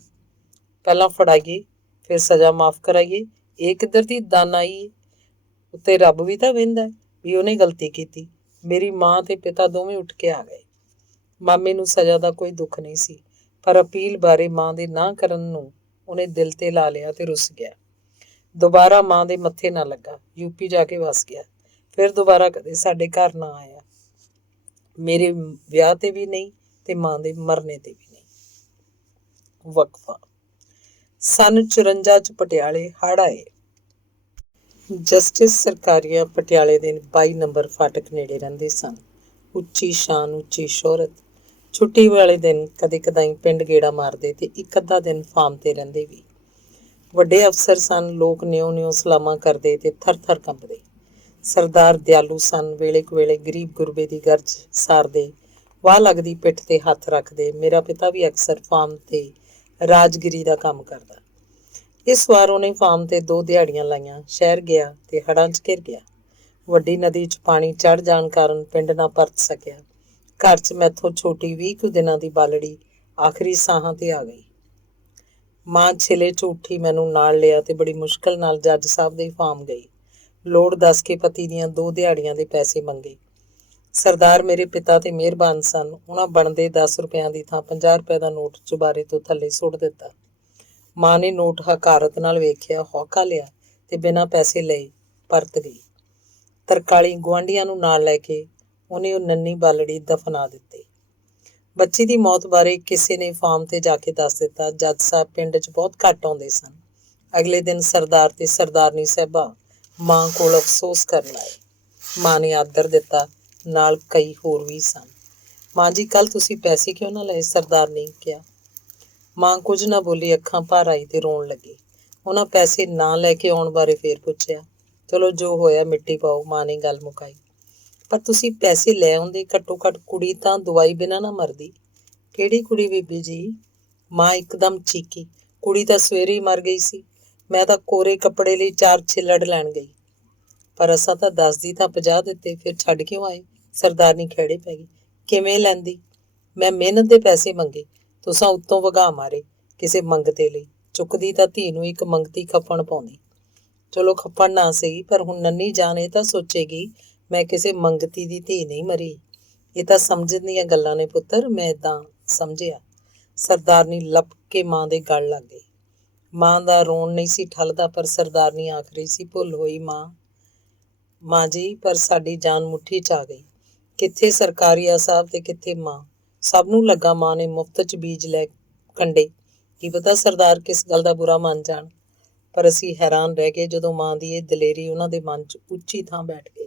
ਪਹਿਲਾਂ ਫੜਾਈਏ ਫਿਰ ਸਜ਼ਾ ਮਾਫ ਕਰਾਈਏ, ਇਹ ਕਿੱਧਰ ਦੀ ਦਾਨਾਈ? ਉੱਤੇ ਰੱਬ ਵੀ ਤਾਂ ਵਹਿੰਦਾ ਵੀ ਉਹਨੇ ਗਲਤੀ ਕੀਤੀ। ਮੇਰੀ ਮਾਂ ਤੇ ਪਿਤਾ ਦੋਵੇਂ ਉੱਠ ਕੇ ਆ ਗਏ। ਮਾਮੇ ਨੂੰ ਸਜ਼ਾ ਦਾ ਕੋਈ ਦੁੱਖ ਨਹੀਂ ਸੀ, ਪਰ ਅਪੀਲ ਬਾਰੇ ਮਾਂ ਦੇ ਨਾ ਕਰਨ ਨੂੰ ਉਹਨੇ ਦਿਲ ਤੇ ਲਾ ਲਿਆ ਤੇ ਰੁੱਸ ਗਿਆ। ਦੁਬਾਰਾ ਮਾਂ ਦੇ ਮੱਥੇ ਨਾ ਲੱਗਾ, ਯੂਪੀ ਜਾ ਕੇ ਵਸ ਗਿਆ। ਫਿਰ ਦੁਬਾਰਾ ਕਦੇ ਸਾਡੇ ਘਰ ਨਾ ਆਇਆ। ਮੇਰੇ ਵਿਆਹ ਤੇ ਵੀ ਨਹੀਂ ਤੇ ਮਾਂ ਦੇ ਮਰਨੇ ਤੇ ਵੀ ਨਹੀਂ। ਵਕਫਾ। ਸੰਨ 54 ਚ ਪਟਿਆਲੇ ਹੜ੍ਹ ਆਏ। ਜਸਟਿਸ ਸਰਕਾਰੀਆ ਪਟਿਆਲੇ ਦੇ 22 ਨੰਬਰ ਫਾਟਕ ਨੇੜੇ ਰਹਿੰਦੇ ਸਨ। ਉੱਚੀ ਸ਼ਾਨ, ਉੱਚੀ ਸ਼ੋਹਰਤ। ਛੁੱਟੀ ਵਾਲੇ ਦਿਨ ਕਦੇ ਕਦਾਈ ਪਿੰਡ ਗੇੜਾ ਮਾਰਦੇ ਤੇ ਇੱਕ ਅੱਧਾ ਦਿਨ ਫਾਰਮ ਤੇ ਰਹਿੰਦੇ ਵੀ। ਵੱਡੇ ਅਫਸਰ ਸਨ, ਲੋਕ ਨਿਉ ਸਲਾਮਾਂ ਕਰਦੇ ਤੇ ਥਰ ਥਰ ਕੰਬਦੇ। ਸਰਦਾਰ ਦਿਆਲੂ ਸਨ, ਵੇਲੇ ਕੁ ਵੇਲੇ ਗਰੀਬ ਗੁਰਬੇ ਦੀ ਗਰਜ ਸਾਰਦੇ, ਵਾਹ ਲੱਗਦੀ ਪਿੱਠ ਤੇ ਹੱਥ ਰੱਖਦੇ। ਮੇਰਾ ਪਿਤਾ ਵੀ ਅਕਸਰ ਫਾਰਮ ਤੇ ਰਾਜਗਿਰੀ ਦਾ ਕੰਮ ਕਰਦਾ। ਇਸ ਵਾਰ ਉਹਨੇ ਫਾਰਮ ਤੇ 2 ਦਿਹਾੜੀਆਂ ਲਾਈਆਂ। ਸ਼ਹਿਰ ਗਿਆ ਤੇ ਹੜ੍ਹਾਂ 'ਚ ਘਿਰ ਗਿਆ। ਵੱਡੀ ਨਦੀ 'ਚ ਪਾਣੀ ਚੜ੍ਹ ਜਾਣ ਕਾਰਨ ਪਿੰਡ ਨਾ ਪਰਤ ਸਕਿਆ। ਘਰ 'ਚ ਮੈਥੋਂ ਛੋਟੀ 20 ਕੁ ਦਿਨਾਂ ਦੀ ਬਾਲੜੀ ਆਖਰੀ ਸਾਹਾਂ ਤੇ ਆ ਗਈ। ਮਾਂ ਛਿਲੇ 'ਚ ਉੱਠੀ, ਮੈਨੂੰ ਨਾਲ ਲਿਆ ਤੇ ਬੜੀ ਮੁਸ਼ਕਲ ਨਾਲ ਜੱਜ ਸਾਹਿਬ ਦੇ ਫਾਰਮ ਗਈ। ਲੋੜ ਦੱਸ ਕੇ ਪਤੀ ਦੀਆਂ 2 ਦਿਹਾੜੀਆਂ ਦੇ ਪੈਸੇ ਮੰਗੇ। ਸਰਦਾਰ ਮੇਰੇ ਪਿਤਾ ਤੇ ਮਿਹਰਬਾਨ ਸਨ। ਉਹਨਾਂ ਬਣਦੇ 10 ਰੁਪਇਆਂ ਦੀ ਥਾਂ 50 ਰੁਪਏ ਦਾ ਨੋਟ ਚੁਬਾਰੇ ਤੋਂ ਥੱਲੇ ਸੁੱਟ ਦਿੱਤਾ। ਮਾਂ ਨੇ ਨੋਟ ਹਕਾਰਤ ਨਾਲ ਵੇਖਿਆ, ਹੌਕਾ ਲਿਆ ਤੇ ਬਿਨਾਂ ਪੈਸੇ ਲਏ ਪਰਤ ਗਈ। ਤਰਕਾਲੀ ਗੁਆਂਢੀਆਂ ਨੂੰ ਨਾਲ ਲੈ ਕੇ ਉਹਨੇ ਉਹ ਨੰਨੀ ਬਾਲੜੀ ਦਫਨਾ ਦਿੱਤੀ। ਬੱਚੀ ਦੀ ਮੌਤ ਬਾਰੇ ਕਿਸੇ ਨੇ ਫਾਰਮ ਤੇ ਜਾ ਕੇ ਦੱਸ ਦਿੱਤਾ। ਜੱਜ ਸਾਹਿਬ ਪਿੰਡ 'ਚ ਬਹੁਤ ਘੱਟ ਆਉਂਦੇ ਸਨ। ਅਗਲੇ ਦਿਨ ਸਰਦਾਰ ਤੇ ਸਰਦਾਰਨੀ ਸਾਹਿਬਾ ਮਾਂ ਕੋਲ ਅਫਸੋਸ ਕਰਨ ਆਏ। ਮਾਂ ਨੇ ਆਦਰ ਦਿੱਤਾ, ਨਾਲ ਕਈ ਹੋਰ ਵੀ ਸਨ। ਮਾਂ ਜੀ, ਕੱਲ ਤੁਸੀਂ ਪੈਸੇ ਕਿਉਂ ਨਾ ਲਏ? ਸਰਦਾਰ ਨੇ ਕਿਹਾ। ਮਾਂ ਕੁਝ ਨਾ ਬੋਲੀ, ਅੱਖਾਂ ਭਰ ਆਈ ਤੇ ਰੋਣ ਲੱਗੀ। ਉਹਨਾਂ ਪੈਸੇ ਨਾ ਲੈ ਕੇ ਆਉਣ ਬਾਰੇ ਫੇਰ ਪੁੱਛਿਆ। ਚਲੋ ਜੋ ਹੋਇਆ ਮਿੱਟੀ ਪਾਓ, ਮਾਂ ਨੇ ਗੱਲ ਮੁਕਾਈ। ਪਰ ਤੁਸੀਂ ਪੈਸੇ ਲੈ ਆਉਂਦੇ, ਘੱਟੋ ਘੱਟ ਕੁੜੀ ਤਾਂ ਦਵਾਈ ਬਿਨਾਂ ਨਾ ਮਰਦੀ। ਕਿਹੜੀ ਕੁੜੀ ਬੀਬੀ ਜੀ? ਮਾਂ ਇੱਕਦਮ ਚੀਕੀ। ਕੁੜੀ ਤਾਂ ਸਵੇਰੇ ਹੀ ਮਰ ਗਈ ਸੀ। ਮੈਂ ਤਾਂ ਕੋਰੇ ਕੱਪੜੇ ਲਈ 4 ਛਿੱਲੜ ਲੈਣ ਗਈ। ਪਰ ਅਸਾਂ ਤਾਂ 10 ਦੀ ਤਾਂ 50 ਦਿੱਤੇ, ਫਿਰ ਛੱਡ ਕਿਉਂ ਆਏ? ਸਰਦਾਰਨੀ ਖਹਿੜੇ ਪੈ ਗਈ। ਕਿਵੇਂ ਲੈਂਦੀ? ਮੈਂ ਮਿਹਨਤ ਦੇ ਪੈਸੇ ਮੰਗੇ, ਤੁਸਾਂ ਉੱਤੋਂ ਵਗਾ ਮਾਰੇ ਕਿਸੇ ਮੰਗਤੇ ਲਈ। ਚੁੱਕਦੀ ਤਾਂ ਧੀ ਨੂੰ ਇੱਕ ਮੰਗਤੀ ਖੱਪਣ ਪਾਉਂਦੀ। ਚਲੋ ਖੱਪਣ ਨਾ ਸਹੀ, ਪਰ ਹੁਣ ਨੰਨੀ ਜਾਨ ਇਹ ਤਾਂ ਸੋਚੇਗੀ ਮੈਂ ਕਿਸੇ ਮੰਗਤੀ ਦੀ ਧੀ ਨਹੀਂ ਮਰੀ। ਇਹ ਤਾਂ ਸਮਝਣ ਦੀਆਂ ਗੱਲਾਂ ਨੇ ਪੁੱਤਰ, ਮੈਂ ਏਦਾਂ ਸਮਝਿਆ। ਸਰਦਾਰਨੀ ਲੱਪ ਕੇ ਮਾਂ ਦੇ ਗਲ ਲੱਗ ਗਈ। ਮਾਂ ਦਾ ਰੋਣ ਨਹੀਂ ਸੀ ਠੱਲਦਾ, ਪਰ ਸਰਦਾਰਨੀ ਆਖ ਰਹੀ ਸੀ, ਭੁੱਲ ਹੋਈ ਮਾਂ ਜੀ, ਪਰ ਸਾਡੀ ਜਾਨ ਮੁੱਠੀ 'ਚ ਆ ਗਈ। ਕਿੱਥੇ ਸਰਕਾਰੀਆ ਸਾਹਿਬ ਤੇ ਕਿੱਥੇ ਮਾਂ? ਸਭ ਨੂੰ ਲੱਗਾ ਮਾਂ ਨੇ ਮੁਫਤ 'ਚ ਬੀਜ ਲੈ ਕੰਡੇ। ਕੀ ਪਤਾ ਸਰਦਾਰ ਕਿਸ ਗੱਲ ਦਾ ਬੁਰਾ ਮੰਨ ਜਾਣ। ਪਰ ਅਸੀਂ ਹੈਰਾਨ ਰਹਿ ਗਏ ਜਦੋਂ ਮਾਂ ਦੀ ਇਹ ਦਲੇਰੀ ਉਹਨਾਂ ਦੇ ਮਨ 'ਚ ਉੱਚੀ ਥਾਂ ਬੈਠ ਗਈ।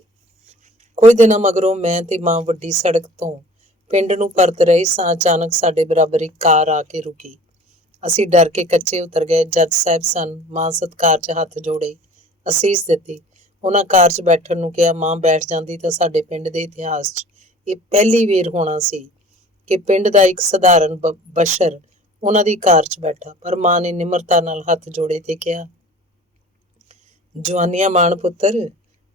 ਕੁਝ ਦਿਨਾਂ ਮਗਰੋਂ ਮੈਂ ਤੇ ਮਾਂ ਵੱਡੀ ਸੜਕ ਤੋਂ ਪਿੰਡ ਨੂੰ ਪਰਤ ਰਹੇ ਸਾਂ। ਅਚਾਨਕ ਸਾਡੇ ਬਰਾਬਰ ਇੱਕ ਕਾਰ ਆ ਕੇ ਰੁਕੀ। ਅਸੀਂ ਡਰ ਕੇ ਕੱਚੇ ਉਤਰ ਗਏ। ਜੱਜ ਸਾਹਿਬ ਸਨ। ਮਾਂ ਸਤਿਕਾਰ 'ਚ ਹੱਥ ਜੋੜੇ, ਅਸੀਸ ਦਿੱਤੀ। ਉਹਨਾਂ ਕਾਰ 'ਚ ਬੈਠਣ ਨੂੰ ਕਿਹਾ। ਮਾਂ ਬੈਠ ਜਾਂਦੀ ਤਾਂ ਸਾਡੇ ਪਿੰਡ ਦੇ ਇਤਿਹਾਸ 'ਚ ਇਹ ਪਹਿਲੀ ਵਾਰ ਹੋਣਾ ਸੀ ਕਿ ਪਿੰਡ ਦਾ ਇੱਕ ਸਧਾਰਨ ਬਸ਼ਰ ਉਹਨਾਂ ਦੀ ਕਾਰ 'ਚ ਬੈਠਾ। ਪਰ ਮਾਂ ਨੇ ਨਿਮਰਤਾ ਨਾਲ ਹੱਥ ਜੋੜੇ ਤੇ ਕਿਹਾ, ਜਵਾਨੀਆਂ ਮਾਣ ਪੁੱਤਰ,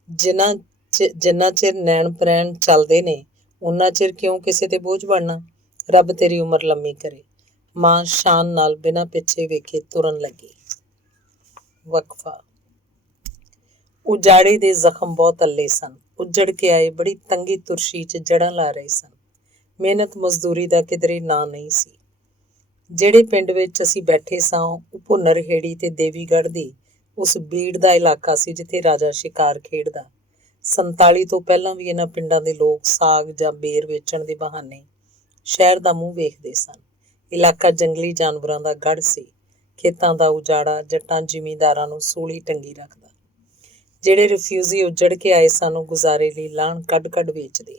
ਜਿੰਨਾ ਚਿਰ ਨੈਣ ਪ੍ਰੈਣ ਚੱਲਦੇ ਨੇ ਉਨਾ ਚਿਰ ਕਿਉਂ ਕਿਸੇ ਤੇ ਬੋਝ ਬਣਨਾ। ਰੱਬ ਤੇਰੀ ਉਮਰ ਲੰਮੀ ਕਰੇ। ਮਾਂ ਸ਼ਾਨ ਨਾਲ ਬਿਨਾਂ ਪਿੱਛੇ ਵੇਖੇ ਤੁਰਨ ਲੱਗੀ। ਵਕਫਾ। ਉਜਾੜੇ ਦੇ ਜ਼ਖਮ ਬਹੁਤ ਅੱਲੇ ਸਨ। ਉੱਜੜ ਕੇ ਆਏ ਬੜੀ ਤੰਗੀ ਤੁਰਸ਼ੀ 'ਚ ਜੜ੍ਹਾਂ ਲਾ ਰਹੇ ਸਨ। ਮਿਹਨਤ ਮਜ਼ਦੂਰੀ ਦਾ ਕਿਧਰੇ ਨਾਂ ਨਹੀਂ ਸੀ। ਜਿਹੜੇ ਪਿੰਡ ਵਿੱਚ ਅਸੀਂ ਬੈਠੇ ਸਾਂ ਉਹ ਭੁੰਨਰ ਹੇੜੀ ਤੇ ਦੇਵੀਗੜ੍ਹ ਦੀ ਉਸ ਬੀੜ ਦਾ ਇਲਾਕਾ ਸੀ ਜਿੱਥੇ ਰਾਜਾ ਸ਼ਿਕਾਰ ਖੇਡਦਾ। 47 ਤੋਂ ਪਹਿਲਾਂ ਵੀ ਇਹਨਾਂ ਪਿੰਡਾਂ ਦੇ ਲੋਕ ਸਾਗ ਜਾਂ ਬੇਰ ਵੇਚਣ ਦੇ ਬਹਾਨੇ ਸ਼ਹਿਰ ਦਾ ਮੂੰਹ ਵੇਖਦੇ ਸਨ। ਇਲਾਕਾ ਜੰਗਲੀ ਜਾਨਵਰਾਂ ਦਾ ਗੜ੍ਹ ਸੀ। ਖੇਤਾਂ ਦਾ ਉਜਾੜਾ ਜੱਟਾਂ ਜ਼ਿਮੀਂਦਾਰਾਂ ਨੂੰ ਸੂਲੀ ਟੰਗੀ ਰੱਖਦਾ। ਜਿਹੜੇ ਰਿਫਿਊਜੀ ਉੱਜੜ ਕੇ ਆਏ ਸਨ ਉਹ ਗੁਜ਼ਾਰੇ ਲਈ ਲਾਹਣ ਕੱਢ ਵੇਚਦੇ।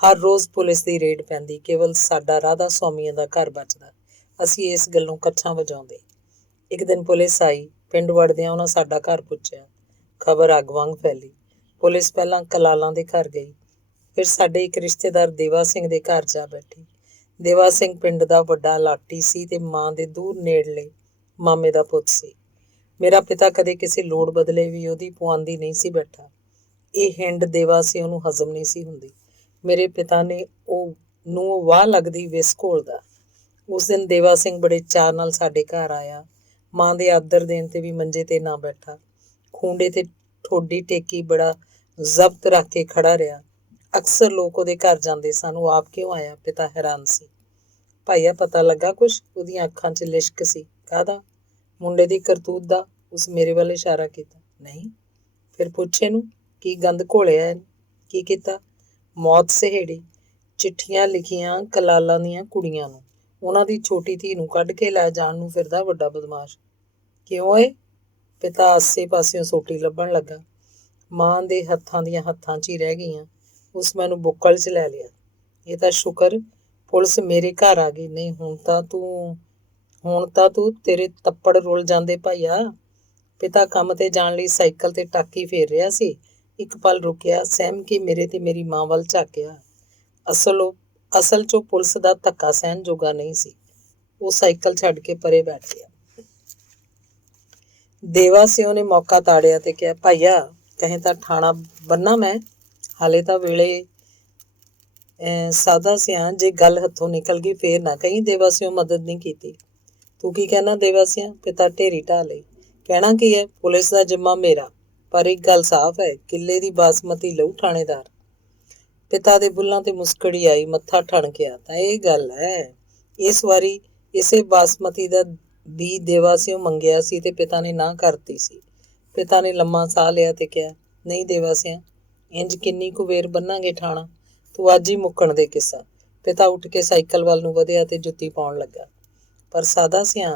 ਹਰ ਰੋਜ਼ ਪੁਲਿਸ ਦੀ ਰੇਡ ਪੈਂਦੀ, ਕੇਵਲ ਸਾਡਾ ਰਾਧਾ ਸਵਾਮੀਆਂ ਦਾ ਘਰ ਬਚਦਾ। ਅਸੀਂ ਇਸ ਗੱਲੋਂ ਕੱਛਾਂ ਵਜਾਉਂਦੇ। ਇੱਕ ਦਿਨ ਪੁਲਿਸ ਆਈ। ਪਿੰਡ ਵੜਦਿਆਂ ਉਹਨਾਂ ਸਾਡਾ ਘਰ ਪੁੱਛਿਆ। ਖਬਰ ਅੱਗ ਵਾਂਗ ਫੈਲੀ। ਪੁਲਿਸ ਪਹਿਲਾਂ ਕਲਾਲਾਂ ਦੇ ਘਰ ਗਈ, ਫਿਰ ਸਾਡੇ ਇੱਕ ਰਿਸ਼ਤੇਦਾਰ ਦੇਵਾ ਸਿੰਘ ਦੇ ਘਰ ਜਾ ਬੈਠੀ। ਦੇਵਾ ਸਿੰਘ ਪਿੰਡ ਦਾ ਵੱਡਾ ਲਾਟੀ ਸੀ ਤੇ ਮਾਂ ਦੇ ਦੂਰ ਨੇੜਲੇ ਮਾਮੇ ਦਾ ਪੁੱਤ ਸੀ। ਮੇਰਾ ਪਿਤਾ ਕਦੇ ਕਿਸੇ ਲੋੜ ਬਦਲੇ ਵੀ ਉਹਦੀ ਪੁਆਂਦੀ ਨਹੀਂ ਸੀ ਬੈਠਾ। ਇਹ ਹਿੰਡ ਦੇਵਾ ਸੀ ਉਹਨੂੰ ਹਜ਼ਮ ਨਹੀਂ ਸੀ ਹੁੰਦੀ। ਮੇਰੇ ਪਿਤਾ ਨੇ ਉਹ ਵਾਹ ਲੱਗਦੀ ਵਿਸ ਘੋਲਦਾ। ਉਸ ਦਿਨ ਦੇਵਾ ਸਿੰਘ ਬੜੇ ਚਾਅ ਨਾਲ ਸਾਡੇ ਘਰ ਆਇਆ। ਮਾਂ ਦੇ ਆਦਰ ਦੇਣ ਤੇ ਵੀ ਮੰਜੇ ਤੇ ਨਾ ਬੈਠਾ। ਖੂੰਡੇ ਤੇ ਠੋਡੀ ਟੇਕੀ ਬੜਾ ਜ਼ਬਤ ਰੱਖ ਕੇ ਖੜਾ ਰਿਹਾ। ਅਕਸਰ ਲੋਕ ਉਹਦੇ ਘਰ ਜਾਂਦੇ ਸਨ। ਉਹ ਆਪ ਕਿਉਂ ਆਇਆ? ਪਿਤਾ ਹੈਰਾਨ ਸੀ। ਭਾਈਆ ਪਤਾ ਲੱਗਾ ਕੁਛ? ਉਹਦੀਆਂ ਅੱਖਾਂ 'ਚ ਲਿਸ਼ਕ ਸੀ। ਕਾਹਦਾ? ਮੁੰਡੇ ਦੀ ਕਰਤੂਤ ਦਾ। ਉਸ ਮੇਰੇ ਵੱਲ ਇਸ਼ਾਰਾ ਕੀਤਾ। ਨਹੀਂ। ਫਿਰ ਪੁੱਛ ਇਹਨੂੰ, ਕੀ ਗੰਦ ਘੋਲਿਆ ਇਹਨੇ? ਕੀ ਕੀਤਾ? ਮੌਤ ਸਹੇੜੀ, ਚਿੱਠੀਆਂ ਲਿਖੀਆਂ ਕਲਾਲਾਂ ਦੀਆਂ ਕੁੜੀਆਂ ਨੂੰ। ਉਹਨਾਂ ਦੀ ਛੋਟੀ ਧੀ ਨੂੰ ਕੱਢ ਕੇ ਲੈ ਜਾਣ ਨੂੰ ਫਿਰਦਾ ਵੱਡਾ ਬਦਮਾਸ਼। ਕਿਉਂ ਏ? ਪਿਤਾ ਆਸੇ ਪਾਸਿਓਂ ਸੋਟੀ ਲੱਭਣ ਲੱਗਾ। ਮਾਂ ਦੇ ਹੱਥਾਂ ਦੀਆਂ ਹੱਥਾਂ 'ਚ ਹੀ ਰਹਿ ਗਈਆਂ। ਉਸ ਮੈਨੂੰ ਬੁੱਕਲ 'ਚ ਲੈ ਲਿਆ। ਇਹ ਤਾਂ ਸ਼ੁਕਰ ਪੁਲਿਸ ਮੇਰੇ ਘਰ ਆ ਗਈ, ਨਹੀਂ ਹੁਣ ਤਾਂ ਤੂੰ ਤੇਰੇ ਤੱਪੜ ਰੁਲ ਜਾਂਦੇ ਭਾਈਆ। ਪਿਤਾ ਕੰਮ ਤੇ ਜਾਣ ਲਈ ਸਾਈਕਲ ਤੇ ਟਾਕੀ ਫੇਰ ਰਿਹਾ ਸੀ। ਇੱਕ ਪਲ ਰੁਕਿਆ, ਸਹਿਮ ਕੇ ਮੇਰੇ ਤੇ ਮੇਰੀ ਮਾਂ ਵੱਲ ਝਾਕਿਆ। ਅਸਲ 'ਚੋਂ ਪੁਲਿਸ ਦਾ ਧੱਕਾ ਸਹਿਣ ਜੋਗਾ ਨਹੀਂ ਸੀ। ਉਹ ਸਾਈਕਲ ਛੱਡ ਕੇ ਪਰੇ ਬੈਠ ਗਿਆ। ਦੇਵਾ ਸਿਓ ਨੇ ਮੌਕਾ ਤਾੜਿਆ ਤੇ ਕਿਹਾ, ਭਾਈਆ ਕਹੇ ਤਾਂ ਠਾਣਾ ਬੰਨਾ ਮੈਂ। ਹਾਲੇ ਤਾਂ ਵੇਲੇ ਸਾਦਾ ਸਿਆਂ, ਜੇ ਗੱਲ ਹੱਥੋਂ ਨਿਕਲ ਗਈ ਫੇਰ ਨਾ ਕਹੀਂ ਦੇਵਾ ਸਿਓ ਮਦਦ ਨਹੀਂ ਕੀਤੀ। ਤੂੰ ਕੀ ਕਹਿਣਾ ਦੇਵਾ ਸਿਆਂ? ਪਿਤਾ ਢੇਰੀ ਢਾਹ ਲਈ। ਕਹਿਣਾ ਕੀ ਹੈ? ਪੁਲਿਸ ਦਾ ਜਿੰਮਾ ਮੇਰਾ, ਪਰ ਇੱਕ ਗੱਲ ਸਾਫ਼ ਹੈ, ਕਿੱਲੇ ਦੀ ਬਾਸਮਤੀ ਲਊ ਥਾਣੇਦਾਰ। ਪਿਤਾ ਦੇ ਬੁੱਲਾਂ ਤੇ ਮੁਸਕੜੀ ਆਈ। ਮੱਥਾ ਠਣਕਿਆ। ਤਾਂ ਇਹ ਗੱਲ ਹੈ। ਇਸ ਵਾਰੀ ਇਸੇ ਬਾਸਮਤੀ ਦਾ ਬੀ ਦੇਵਾ ਸਿਓ ਮੰਗਿਆ ਸੀ ਤੇ ਪਿਤਾ ਨੇ ਨਾ ਕਰਤੀ ਸੀ। ਪਿਤਾ ਨੇ ਲੰਮਾ ਸਾਹ ਲਿਆ ਤੇ ਕਿਹਾ, ਨਹੀਂ ਦੇਵਾ ਸਿਆਂ, ਇੰਜ ਕਿੰਨੀ ਕੁ ਵੇਰ ਬੰਨਾਂਗੇ ਠਾਣਾ? ਤੂੰ ਅੱਜ ਹੀ ਮੁੱਕਣ ਦੇ ਕਿੱਸਾ। ਪਿਤਾ ਉੱਠ ਕੇ ਸਾਈਕਲ ਵੱਲ ਨੂੰ ਵਧਿਆ ਤੇ ਜੁੱਤੀ ਪਾਉਣ ਲੱਗਾ। ਪਰ ਸਾਦਾ ਸਿਆਂ,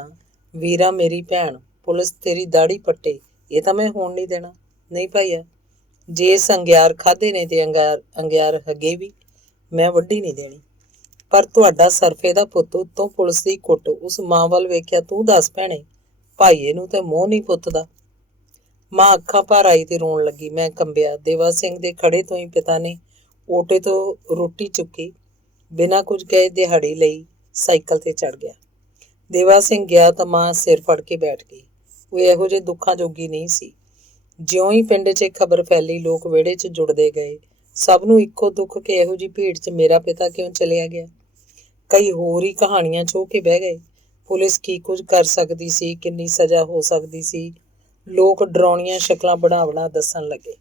ਵੀਰਾ ਮੇਰੀ ਭੈਣ, ਪੁਲਿਸ ਤੇਰੀ ਦਾੜੀ ਪੱਟੇ, ਇਹ ਤਾਂ ਮੈਂ ਹੋਣ ਨਹੀਂ ਦੇਣਾ। ਨਹੀਂ ਭਾਈਆ, ਜੇ ਇਸ ਅੰਗਿਆਰ ਖਾਧੇ ਨੇ ਤੇ ਅੰਗਿਆਰ ਹਗੇ ਵੀ, ਮੈਂ ਵੱਢੀ ਨਹੀਂ ਦੇਣੀ। ਪਰ ਤੁਹਾਡਾ ਸਰਫੇ ਦਾ ਪੁੱਤ, ਉੱਤੋਂ ਪੁਲਿਸ ਦੀ ਕੁੱਟ। ਉਸ ਮਾਂ ਵੱਲ ਵੇਖਿਆ। ਤੂੰ ਦੱਸ ਭੈਣੇ, ਭਾਈਏ ਨੂੰ ਤੇ ਮੋਹ ਨਹੀਂ ਪੁੱਤ ਦਾ। ਮਾਂ ਅੱਖਾਂ ਭਰ ਆਈ ਤੇ ਰੋਣ ਲੱਗੀ। ਮੈਂ ਕੰਬਿਆ। ਦੇਵਾ ਸਿੰਘ ਦੇ ਖੜੇ ਤੋਂ ਹੀ ਪਿਤਾ ਨੇ ਓਟੇ ਤੋਂ ਰੋਟੀ ਚੁੱਕੀ। ਬਿਨਾਂ ਕੁਝ ਕਹੇ ਦਿਹਾੜੀ ਲਈ ਸਾਈਕਲ ਤੇ ਚੜ ਗਿਆ। ਦੇਵਾ ਸਿੰਘ ਗਿਆ ਤਾਂ ਮਾਂ ਸਿਰ ਫੜ ਕੇ ਬੈਠ ਗਈ। ਉਹ ਇਹੋ ਜਿਹੇ ਦੁੱਖਾਂ ਜੋਗੀ ਨਹੀਂ ਸੀ। ਜਿਉਂ ਹੀ ਪਿੰਡ 'ਚ ਖਬਰ ਫੈਲੀ, ਲੋਕ ਵਿਹੜੇ 'ਚ ਜੁੜਦੇ ਗਏ। ਸਭ ਨੂੰ ਇੱਕੋ ਦੁੱਖ ਕਿ ਇਹੋ ਜਿਹੀ ਭੀੜ 'ਚ ਮੇਰਾ ਪਿਤਾ ਕਿਉਂ ਚਲਿਆ ਗਿਆ। ਕਈ ਹੋਰ ਹੀ ਕਹਾਣੀਆਂ ਛੋਹ ਕੇ ਬਹਿ ਗਏ। ਪੁਲਿਸ ਕੀ ਕੁਝ ਕਰ ਸਕਦੀ ਸੀ, ਕਿੰਨੀ ਸਜ਼ਾ ਹੋ ਸਕਦੀ ਸੀ, ਲੋਕ ਡਰਾਉਣੀਆਂ ਸ਼ਕਲਾਂ ਬਣਾ ਦੱਸਣ ਲੱਗੇ।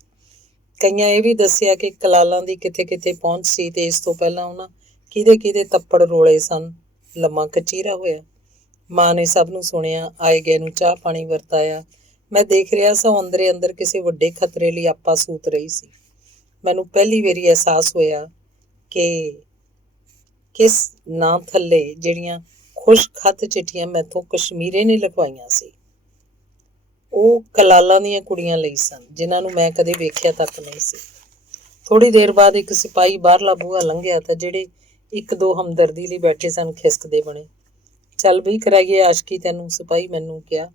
ਕਈਆਂ ਇਹ ਵੀ ਦੱਸਿਆ ਕਿ ਕਲਾਲਾਂ ਦੀ ਕਿਤੇ ਕਿਤੇ ਪਹੁੰਚ ਸੀ ਤੇ ਇਸ ਤੋਂ ਪਹਿਲਾਂ ਉਹਨਾਂ ਕਿਹਦੇ ਤੱਪੜ ਰੋਲੇ ਸਨ। ਲੰਮਾ ਕਚੀਰਾ ਹੋਇਆ। ਮਾਂ ਨੇ ਸਭ ਨੂੰ ਸੁਣਿਆ, ਆਏ ਗਏ ਨੂੰ ਚਾਹ ਪਾਣੀ ਵਰਤਾਇਆ। ਮੈਂ ਦੇਖ ਰਿਹਾ ਸਾਂ ਅੰਦਰੇ ਅੰਦਰ ਕਿਸੇ ਵੱਡੇ ਖਤਰੇ ਲਈ ਆਪਾ ਸੂਤ ਰਹੀ ਸੀ। ਮੈਨੂੰ ਪਹਿਲੀ ਵਾਰੀ ਅਹਿਸਾਸ ਹੋਇਆ ਕਿ ਕਿਸ ਨਾਂ ਥੱਲੇ ਜਿਹੜੀਆਂ ਖੁਸ਼ ਖੱਤ ਚਿੱਠੀਆਂ ਮੈਥੋਂ ਕਸ਼ਮੀਰੇ ਨੇ ਲਿਖਵਾਈਆਂ ਸੀ, ਉਹ ਕਲਾਲਾਂ ਦੀਆਂ ਕੁੜੀਆਂ ਲਈ ਸਨ, ਜਿਨ੍ਹਾਂ ਨੂੰ ਮੈਂ ਕਦੇ ਵੇਖਿਆ ਤੱਕ ਨਹੀਂ ਸੀ। ਥੋੜ੍ਹੀ ਦੇਰ ਬਾਅਦ ਇੱਕ ਸਿਪਾਹੀ ਬਾਹਰਲਾ ਬੂਹਾ ਲੰਘਿਆ ਤਾਂ ਜਿਹੜੇ ਇੱਕ ਦੋ ਹਮਦਰਦੀ ਲਈ ਬੈਠੇ ਸਨ ਖਿਸਕਦੇ ਬਣੇ। ਚੱਲ ਬਈ ਕਰਾਈਏ ਆਸ਼ਕੀ ਤੈਨੂੰ, ਸਿਪਾਹੀ ਮੈਨੂੰ ਕਿਹਾ।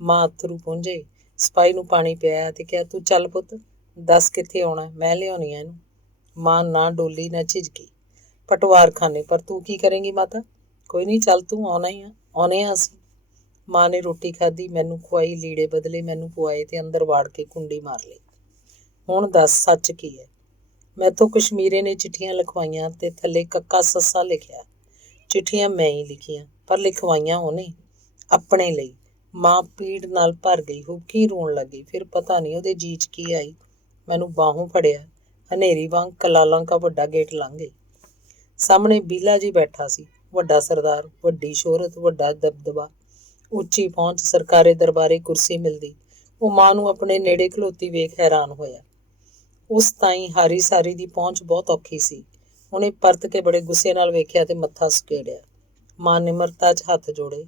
ਮਾਂ ਅੱਥਰੂ ਪੂੰਝੇ। ਸਿਪਾਹੀ ਨੂੰ ਪਾਣੀ ਪਿਆਇਆ ਤੇ ਕਿਹਾ, ਤੂੰ ਚੱਲ ਪੁੱਤ, ਦੱਸ ਕਿੱਥੇ ਆਉਣਾ, ਮੈਂ ਲਿਆਉਣੀ ਆ ਇਹਨੂੰ। ਮਾਂ ਨਾ ਡੋਲੀ ਨਾ ਝਿਜਕੀ। ਪਟਵਾਰ ਖਾਨੇ। ਪਰ ਤੂੰ ਕੀ ਕਰੇਂਗੀ ਮਾਤਾ? ਕੋਈ ਨਹੀਂ, ਚੱਲ ਤੂੰ ਆਉਣਾ ਹੀ ਆ, ਆਉਣੇ ਆ ਅਸੀਂ। ਮਾਂ ਨੇ ਰੋਟੀ ਖਾਧੀ, ਮੈਨੂੰ ਖਵਾਈ, ਲੀੜੇ ਬਦਲੇ, ਮੈਨੂੰ ਪੁਆਏ ਤੇ ਅੰਦਰ ਵਾੜ ਕੇ ਕੁੰਡੀ ਮਾਰ ਲਈ। ਹੁਣ ਦੱਸ ਸੱਚ ਕੀ ਹੈ? ਮੈਥੋਂ ਕਸ਼ਮੀਰੇ ਨੇ ਚਿੱਠੀਆਂ ਲਿਖਵਾਈਆਂ ਤੇ ਥੱਲੇ ਕੱਕਾ ਸੱਸਾ ਲਿਖਿਆ। ਚਿੱਠੀਆਂ ਮੈਂ ਹੀ ਲਿਖੀਆਂ, ਪਰ ਲਿਖਵਾਈਆਂ ਉਹਨੇ, ਆਪਣੇ ਲਈ। ਮਾਂ ਪੀੜ ਨਾਲ ਭਰ ਗਈ, ਹੁੱਕੀ ਰੋਣ ਲੱਗੀ। ਫਿਰ ਪਤਾ ਨਹੀਂ ਉਹਦੇ ਜੀਅ 'ਚ ਕੀ ਆਈ, ਮੈਨੂੰ ਬਾਹੋਂ ਫੜਿਆ, ਹਨੇਰੀ ਵਾਂਗ ਕਲਾਲਾਂ ਕਾ ਵੱਡਾ ਗੇਟ ਲੰਘ ਗਈ। ਸਾਹਮਣੇ ਬੀਲਾ ਜੀ ਬੈਠਾ ਸੀ, ਵੱਡਾ ਸਰਦਾਰ, ਵੱਡੀ ਸ਼ੋਹਰਤ, ਵੱਡਾ ਦਬਦਬਾ, ਉੱਚੀ ਪਹੁੰਚ, ਸਰਕਾਰੇ ਦਰਬਾਰੇ ਕੁਰਸੀ ਮਿਲਦੀ। ਉਹ ਮਾਂ ਨੂੰ ਆਪਣੇ ਨੇੜੇ ਖਲੋਤੀ ਵੇਖ ਹੈਰਾਨ ਹੋਇਆ। ਉਸ ਤਾਈਂ ਹਾਰੀ ਸਾਰੀ ਦੀ ਪਹੁੰਚ ਬਹੁਤ ਔਖੀ ਸੀ। ਉਹਨੇ ਪਰਤ ਕੇ ਬੜੇ ਗੁੱਸੇ ਨਾਲ ਵੇਖਿਆ ਤੇ ਮੱਥਾ ਸੁਕੇੜਿਆ। ਮਾਂ ਨਿਮਰਤਾ 'ਚ ਹੱਥ ਜੋੜੇ,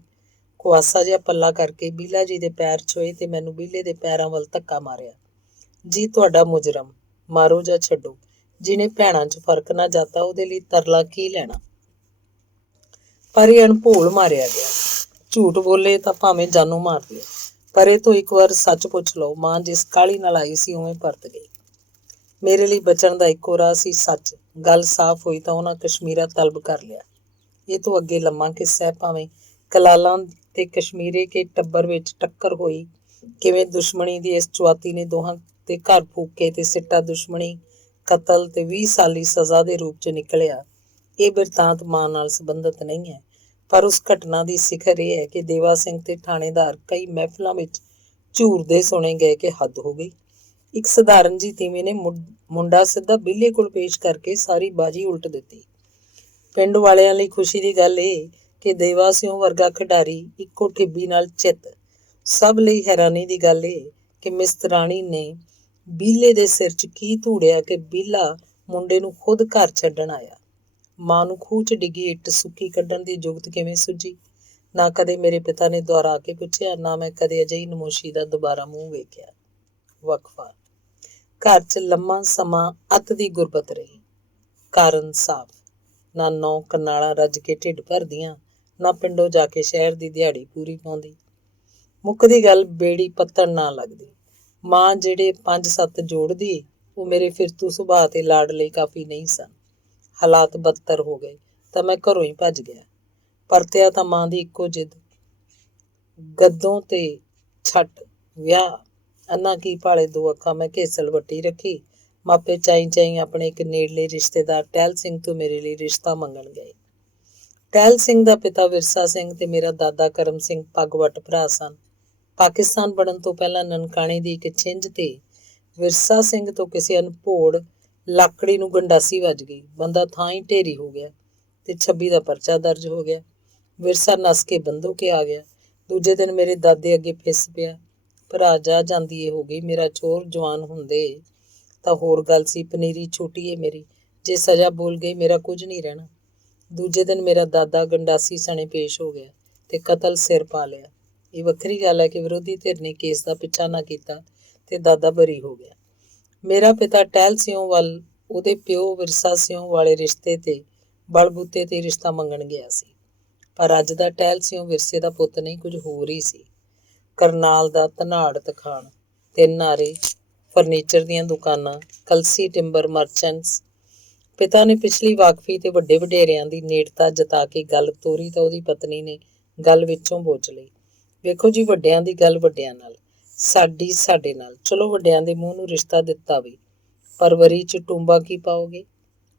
ਕੁਆਸਾ ਜਿਹਾ ਪੱਲਾ ਕਰਕੇ ਬੀਲਾ ਜੀ ਦੇ ਪੈਰ ਛੋਏ ਤੇ ਮੈਨੂੰ ਬੀਲੇ ਦੇ ਪੈਰਾਂ ਵੱਲ ਧੱਕਾ ਮਾਰਿਆ। ਜੀ ਤੁਹਾਡਾ ਮੁਜਰਮ, ਮਾਰੋ ਜਾਂ ਛੱਡੋ। ਜਿਹਨੇ ਭੈਣਾਂ 'ਚ ਫਰਕ ਨਾ ਜਾਤਾ, ਉਹਦੇ ਲਈ ਤਰਲਾ ਕੀ ਲੈਣਾ। ਪਰ ਇਹ ਅਣਭੋਲ ਮਾਰਿਆ ਗਿਆ। ਝੂਠ ਬੋਲੇ ਤਾਂ ਭਾਵੇਂ ਜਾਨੋਂ ਮਾਰ ਦਿਓ, ਪਰੇ ਤੋਂ ਇੱਕ ਵਾਰ ਸੱਚ ਪੁੱਛ ਲਓ। ਮਾਂ ਜਿਸ ਕਾਹਲੀ ਨਾਲ ਆਈ ਸੀ ਉਵੇਂ ਪਰਤ ਗਈ। ਮੇਰੇ ਲਈ ਬਚਣ ਦਾ ਇੱਕੋ ਰਾਹ ਸੀ ਸੱਚ। ਗੱਲ ਸਾਫ਼ ਹੋਈ ਤਾਂ ਉਹਨਾਂ ਕਸ਼ਮੀਰਾ ਤਲਬ ਕਰ ਲਿਆ। ਇਹ ਤੋਂ ਅੱਗੇ ਲੰਮਾ ਕਿੱਸਾ ਹੈ, ਭਾਵੇਂ ਕਲਾਲਾਂ ਤੇ ਕਸ਼ਮੀਰੇ ਕੇ ਟੱਬਰ ਵਿੱਚ ਟੱਕਰ ਹੋਈ, ਕਿਵੇਂ ਦੁਸ਼ਮਣੀ ਦੀ ਇਸ ਚੁਆਤੀ ਨੇ ਦੋਹਾਂ ਦੇ ਘਰ ਫੂਕੇ ਤੇ ਸਿੱਟਾ ਦੁਸ਼ਮਣੀ, ਕਤਲ ਤੇ 20 ਸਾਲੀ ਸਜ਼ਾ ਦੇ ਰੂਪ 'ਚ ਨਿਕਲਿਆ। ਇਹ ਬਿਰਤਾਂਤ ਮਾਂ ਨਾਲ ਸੰਬੰਧਿਤ ਨਹੀਂ ਹੈ, ਪਰ ਉਸ ਘਟਨਾ ਦੀ ਸਿਖਰ ਇਹ ਹੈ ਕਿ ਦੇਵਾ ਸਿੰਘ ਤੇ ਥਾਣੇਦਾਰ ਕਈ ਮਹਿਫਲਾਂ ਵਿੱਚ ਝੂਰਦੇ ਸੁਣੇ ਗਏ ਕਿ ਹੱਦ ਹੋ ਗਈ। ਇੱਕ ਸਧਾਰਨ ਜੀ ਤੀਵੀਂ ਨੇ ਮੁੰਡਾ ਸਿੱਧਾ ਬਿੱਲੇ ਕੋਲ ਪੇਸ਼ ਕਰਕੇ ਸਾਰੀ ਬਾਜੀ ਉਲਟ ਦਿੱਤੀ। ਪਿੰਡ ਵਾਲਿਆਂ ਲਈ ਖੁਸ਼ੀ ਦੀ ਗੱਲ ਇਹ ਕਿ ਦੇਵਾ ਸਿੰਘ ਵਰਗਾ ਖਿਡਾਰੀ ਇੱਕੋ ਠਿੱਬੀ ਨਾਲ ਚਿੱਤ। ਸਭ ਲਈ ਹੈਰਾਨੀ ਦੀ ਗੱਲ ਇਹ ਕਿ ਮਿਸਤਰਾਣੀ ਨੇ ਬੀਲੇ ਦੇ ਸਿਰ 'ਚ ਕੀ ਧੂੜਿਆ ਕਿ ਬੀਲਾ ਮੁੰਡੇ ਨੂੰ ਖੁਦ ਘਰ ਛੱਡਣ ਆਇਆ। ਮਾਂ ਨੂੰ ਖੂਹ 'ਚ ਡਿੱਗੀ ਇੱਟ ਸੁੱਕੀ ਕੱਢਣ ਦੀ ਜੁਗਤ ਕਿਵੇਂ ਸੁੱਝੀ? ਨਾ ਕਦੇ ਮੇਰੇ ਪਿਤਾ ਨੇ ਦੁਆਰਾ ਆ ਕੇ ਪੁੱਛਿਆ, ਨਾ ਮੈਂ ਕਦੇ ਅਜਿਹੀ ਨਮੋਸ਼ੀ ਦਾ ਦੁਬਾਰਾ ਮੂੰਹ ਵੇਖਿਆ। ਵਕਫਾ। ਘਰ 'ਚ ਲੰਮਾ ਸਮਾਂ ਅੱਤ ਦੀ ਗੁਰਬਤ ਰਹੀ। ਕਾਰਨ ਸਾਫ਼। ਨਾ 9 ਕਨਾਲਾਂ ਰੱਜ ਕੇ ਢਿੱਡ ਭਰਦੀਆਂ, ਨਾ ਪਿੰਡੋਂ ਜਾ ਕੇ ਸ਼ਹਿਰ ਦੀ ਦਿਹਾੜੀ ਪੂਰੀ ਪਾਉਂਦੀ। ਮੁੱਕਦੀ ਗੱਲ ਬੇੜੀ ਪੱਤਣ ਨਾ ਲੱਗਦੀ। ਮਾਂ ਜਿਹੜੇ 5-7 ਜੋੜਦੀ, ਉਹ ਮੇਰੇ ਫਿਰਤੂ ਸੁਭਾਅ ਤੇ ਲਾਡ ਲਈ ਕਾਫੀ ਨਹੀਂ ਸਨ। ਹਾਲਾਤ ਬਦਤਰ ਹੋ ਗਏ ਤਾਂ ਮੈਂ ਘਰੋਂ ਹੀ ਭੱਜ ਗਿਆ। ਪਰਤਿਆ ਤਾਂ ਮਾਂ ਦੀ ਇੱਕੋ ਜਿੱਦ, ਗੱਦੋਂ ਤੇ ਛੱਟ ਵਿਆਹ। ਅੰਨਾ ਕੀ ਭਾਲੇ 2 ਅੱਖਾਂ ਮੈਂ ਘੇਸਲ ਵੱਟੀ ਰੱਖੀ। ਮਾਪੇ ਚਾਈ ਆਪਣੇ ਇੱਕ ਨੇੜਲੇ ਰਿਸ਼ਤੇਦਾਰ ਟਹਿਲ ਸਿੰਘ ਤੋਂ ਮੇਰੇ ਲਈ ਰਿਸ਼ਤਾ ਮੰਗਣ ਗਏ। ਟਹਿਲ ਸਿੰਘ ਦਾ ਪਿਤਾ ਵਿਰਸਾ ਸਿੰਘ ਤੇ ਮੇਰਾ ਦਾਦਾ ਕਰਮ ਸਿੰਘ ਪੱਗ-ਵੱਟ ਭਰਾ ਸਨ। ਪਾਕਿਸਤਾਨ ਬਣਨ ਤੋਂ ਪਹਿਲਾਂ ਨਨਕਾਣੇ ਦੀ ਇੱਕ ਛਿੰਝ ਤੇ ਵਿਰਸਾ ਸਿੰਘ ਤੋਂ ਕਿਸੇ ਅਨਭੋੜ ਲਾਕੜੀ ਨੂੰ ਗੰਡਾਸੀ ਵੱਜ ਗਈ। ਬੰਦਾ ਥਾਂ ਹੀ ਢੇਰੀ ਹੋ ਗਿਆ ਤੇ 26 ਦਾ ਪਰਚਾ ਦਰਜ ਹੋ ਗਿਆ। ਵਿਰਸਾ ਨੱਸ ਕੇ ਬੰਦੋ ਕੇ ਆ ਗਿਆ। ਦੂਜੇ ਦਿਨ ਮੇਰੇ ਦਾਦੇ ਅੱਗੇ ਫਿੱਸ ਪਿਆ। ਭਰਾ ਜਾ ਜਾਂਦੀ ਏ ਹੋ ਗਈ। ਮੇਰਾ ਚੋਰ ਜਵਾਨ ਹੁੰਦੇ ਤਾਂ ਹੋਰ ਗੱਲ ਸੀ। ਪਨੀਰੀ ਛੋਟੀ ਏ ਮੇਰੀ, ਜੇ ਸਜ਼ਾ ਬੋਲ ਗਈ ਮੇਰਾ ਕੁਝ ਨਹੀਂ ਰਹਿਣਾ। ਦੂਜੇ ਦਿਨ ਮੇਰਾ ਦਾਦਾ ਗੰਡਾਸੀ ਸਣੇ ਪੇਸ਼ ਹੋ ਗਿਆ ਤੇ ਕਤਲ ਸਿਰ ਪਾ ਲਿਆ। ਇਹ ਵੱਖਰੀ ਗੱਲ ਹੈ ਕਿ ਵਿਰੋਧੀ ਧਿਰ ਨੇ ਕੇਸ ਦਾ ਪਿੱਛਾ ਨਾ ਕੀਤਾ ਤੇ ਦਾਦਾ ਬਰੀ ਹੋ ਗਿਆ। ਮੇਰਾ ਪਿਤਾ ਟਹਿਲ ਸਿਉਂ ਵੱਲ ਉਹਦੇ ਪਿਓ ਵਿਰਸਾ ਸਿਉਂ ਵਾਲੇ ਰਿਸ਼ਤੇ ਤੇ ਬਲਬੂਤੇ ਤੇ ਰਿਸ਼ਤਾ ਮੰਗਣ ਗਿਆ ਸੀ। ਪਰ ਅੱਜ ਦਾ ਟਹਿਲ ਸਿਉਂ ਵਿਰਸੇ ਦਾ ਪੁੱਤ ਨਹੀਂ, ਕੁਝ ਹੋਰ ਹੀ ਸੀ। ਕਰਨਾਲ ਦਾ ਧਨਾੜ ਤਖਾਣ, 3 ਨਾਰੇ, ਫਰਨੀਚਰ ਦੀਆਂ ਦੁਕਾਨਾਂ, ਕਲਸੀ ਟਿੰਬਰ ਮਰਚੈਂਟਸ। ਪਿਤਾ ਨੇ ਪਿਛਲੀ ਵਾਕਫੀ ਤੇ ਵੱਡੇ ਵਡੇਰਿਆਂ ਦੀ ਨੇੜਤਾ ਜਤਾ ਕੇ ਗੱਲ ਤੋਰੀ ਤਾਂ ਉਹਦੀ ਪਤਨੀ ਨੇ ਗੱਲ ਵਿੱਚੋਂ ਬੋਚ ਲਈ। ਵੇਖੋ ਜੀ, ਵੱਡਿਆਂ ਦੀ ਗੱਲ ਵੱਡਿਆਂ ਨਾਲ, ਸਾਡੀ ਸਾਡੇ ਨਾਲ। ਚਲੋ ਵੱਡਿਆਂ ਦੇ ਮੂੰਹ ਨੂੰ ਰਿਸ਼ਤਾ ਦਿੱਤਾ ਵੀ, ਪਰ ਵਰੀ 'ਚ ਟੂੰਬਾ ਕੀ ਪਾਓਗੇ?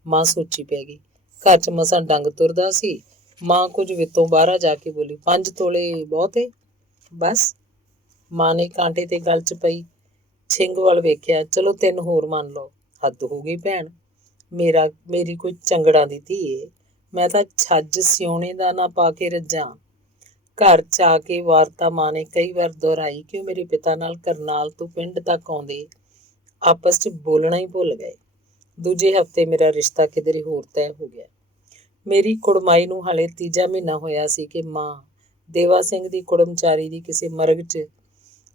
ਮਾਂ ਸੋਚੀ ਪੈ ਗਈ। ਘਰ 'ਚ ਮਸਾਂ ਡੰਗ ਤੁਰਦਾ ਸੀ। ਮਾਂ ਕੁਝ ਵਿੱਤੋਂ ਬਾਹਰ ਜਾ ਕੇ ਬੋਲੀ, 5 ਤੋਲੇ ਬਹੁਤੇ? ਬਸ। ਮਾਂ ਨੇ ਕਾਂਟੇ ਤੇ ਗਲ 'ਚ ਪਈ ਛਿੰਗ ਵੱਲ ਵੇਖਿਆ। ਚਲੋ 3 ਹੋਰ ਮੰਨ ਲਓ। ਹੱਦ ਹੋ ਗਈ ਭੈਣ, ਮੇਰੀ ਕੋਈ ਚੰਗੜਾਂ ਦੀ ਧੀ ਏ। ਮੈਂ ਤਾਂ ਛੱਜ ਸਿਉਣੇ ਦਾ ਨਾ ਪਾ ਕੇ ਰੱਜਾਂ। ਘਰ 'ਚ ਆ ਕੇ ਵਾਰਤਾ ਮਾਂ ਨੇ ਕਈ ਵਾਰ ਦੁਹਰਾਈ ਕਿ ਉਹ ਮੇਰੇ ਪਿਤਾ ਨਾਲ ਕਰਨਾਲ ਤੋਂ ਪਿੰਡ ਤੱਕ ਆਉਂਦੇ ਆਪਸ 'ਚ ਬੋਲਣਾ ਹੀ ਭੁੱਲ ਗਏ। ਦੂਜੇ ਹਫ਼ਤੇ ਮੇਰਾ ਰਿਸ਼ਤਾ ਕਿਧਰੇ ਹੋਰ ਤੈਅ ਹੋ ਗਿਆ। ਮੇਰੀ ਕੁੜਮਾਈ ਨੂੰ ਹਾਲੇ 3 ਮਹੀਨਾ ਹੋਇਆ ਸੀ ਕਿ ਮਾਂ ਦੇਵਾ ਸਿੰਘ ਦੀ ਕੁੜਮਚਾਰੀ ਦੀ ਕਿਸੇ ਮਰਗ 'ਚ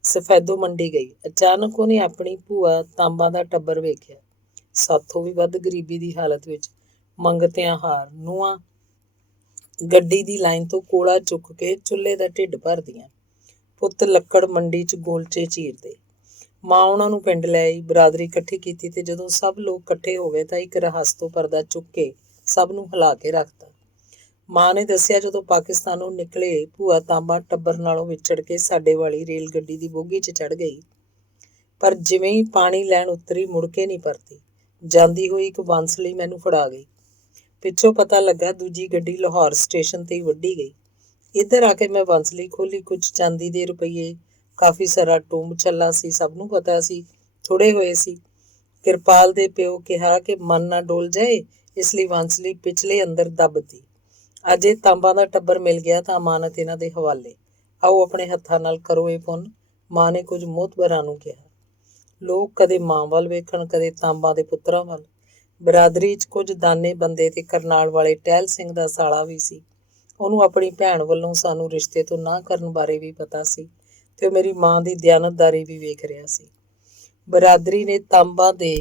ਸਫੈਦੋ ਮੰਡੀ ਗਈ। ਅਚਾਨਕ ਉਹਨੇ ਆਪਣੀ ਭੂਆ ਤਾਂਬਾ ਦਾ ਟੱਬਰ ਵੇਖਿਆ, ਸਾਥੋਂ ਵੀ ਵੱਧ ਗਰੀਬੀ ਦੀ ਹਾਲਤ ਵਿੱਚ, ਮੰਗਤਿਆਂ ਹਾਰ। ਨੂੰਹਾਂ ਗੱਡੀ ਦੀ ਲਾਈਨ ਤੋਂ ਕੋਲਾ ਚੁੱਕ ਕੇ ਚੁੱਲ੍ਹੇ ਦਾ ਢਿੱਡ ਭਰਦੀਆਂ, ਪੁੱਤ ਲੱਕੜ ਮੰਡੀ 'ਚ ਗੋਲਚੇ ਚੀਰਦੇ। ਮਾਂ ਉਹਨਾਂ ਨੂੰ ਪਿੰਡ ਲੈ ਆਈ, ਬਰਾਦਰੀ ਇਕੱਠੀ ਕੀਤੀ ਤੇ ਜਦੋਂ ਸਭ ਲੋਕ ਇਕੱਠੇ ਹੋ ਗਏ ਤਾਂ ਇੱਕ ਰਹੱਸ ਤੋਂ ਪਰਦਾ ਚੁੱਕ ਕੇ ਸਭ ਨੂੰ ਹਿਲਾ ਕੇ ਰੱਖਤਾ। ਮਾਂ ਨੇ ਦੱਸਿਆ, ਜਦੋਂ ਪਾਕਿਸਤਾਨੋਂ ਨਿਕਲੇ ਭੂਆ ਤਾਂਬਾ ਟੱਬਰ ਨਾਲੋਂ ਵਿਛੜ ਕੇ ਸਾਡੇ ਵਾਲੀ ਰੇਲ ਗੱਡੀ ਦੀ ਬੋਗੀ 'ਚ ਚੜ੍ਹ ਗਈ, ਪਰ ਜਿਵੇਂ ਹੀ ਪਾਣੀ ਲੈਣ ਉਤਰੀ ਮੁੜ ਕੇ ਨਹੀਂ ਪਰਤੀ। ਜਾਂਦੀ ਹੋਈ ਇੱਕ ਬਾਂਸਲੀ ਮੈਨੂੰ ਫੜਾ ਗਈ। ਪਿੱਛੋਂ ਪਤਾ ਲੱਗਾ ਦੂਜੀ ਗੱਡੀ ਲਾਹੌਰ ਸਟੇਸ਼ਨ 'ਤੇ ਹੀ ਵੱਢੀ ਗਈ। ਇੱਧਰ ਆ ਕੇ ਮੈਂ ਬਾਂਸਲੀ ਖੋਲ੍ਹੀ। ਕੁਝ ਚਾਂਦੀ ਦੇ ਰੁਪਈਏ, ਕਾਫੀ ਸਾਰਾ ਟੂੰਬ ਛੱਲਾ ਸੀ। ਸਭ ਨੂੰ ਪਤਾ ਸੀ ਥੋੜ੍ਹੇ ਹੋਏ ਸੀ। ਕਿਰਪਾਲ ਦੇ ਪਿਓ ਕਿਹਾ ਕਿ ਮਨ ਨਾ ਡੋਲ ਜਾਏ, ਇਸ ਲਈ ਬਾਂਸਲੀ ਪਿਛਲੇ ਅੰਦਰ ਦੱਬਤੀ। ਅੱਜ ਇਹ ਤਾਂਬਾ ਦਾ ਟੱਬਰ ਮਿਲ ਗਿਆ ਤਾਂ ਅਮਾਨਤ ਇਹਨਾਂ ਦੇ ਹਵਾਲੇ। ਆਓ ਆਪਣੇ ਹੱਥਾਂ ਨਾਲ ਕਰੋ ਇਹ ਪੁੰਨ। ਮਾਂ ਨੇ ਕੁਝ ਮੋਹਤਬਰਾਂ ਨੂੰ ਕਿਹਾ। ਲੋਕ ਕਦੇ ਮਾਂ ਵੱਲ ਵੇਖਣ, ਕਦੇ ਤਾਂਬਾ ਦੇ ਪੁੱਤਰਾਂ ਵੱਲ। ਬਰਾਦਰੀ 'ਚ ਕੁਝ ਦਾਨੇ ਬੰਦੇ ਤੇ ਕਰਨਾਲ ਵਾਲੇ ਟਹਿਲ ਸਿੰਘ ਦਾ ਸਾਲਾ ਵੀ ਸੀ। ਉਹਨੂੰ ਆਪਣੀ ਭੈਣ ਵੱਲੋਂ ਸਾਨੂੰ ਰਿਸ਼ਤੇ ਤੋਂ ਨਾਂਹ ਕਰਨ ਬਾਰੇ ਵੀ ਪਤਾ ਸੀ ਤੇ ਉਹ ਮੇਰੀ ਮਾਂ ਦੀ ਦਿਆਨਤਦਾਰੀ ਵੀ ਵੇਖ ਰਿਹਾ ਸੀ। ਬਰਾਦਰੀ ਨੇ ਤਾਂਬਾ ਦੇ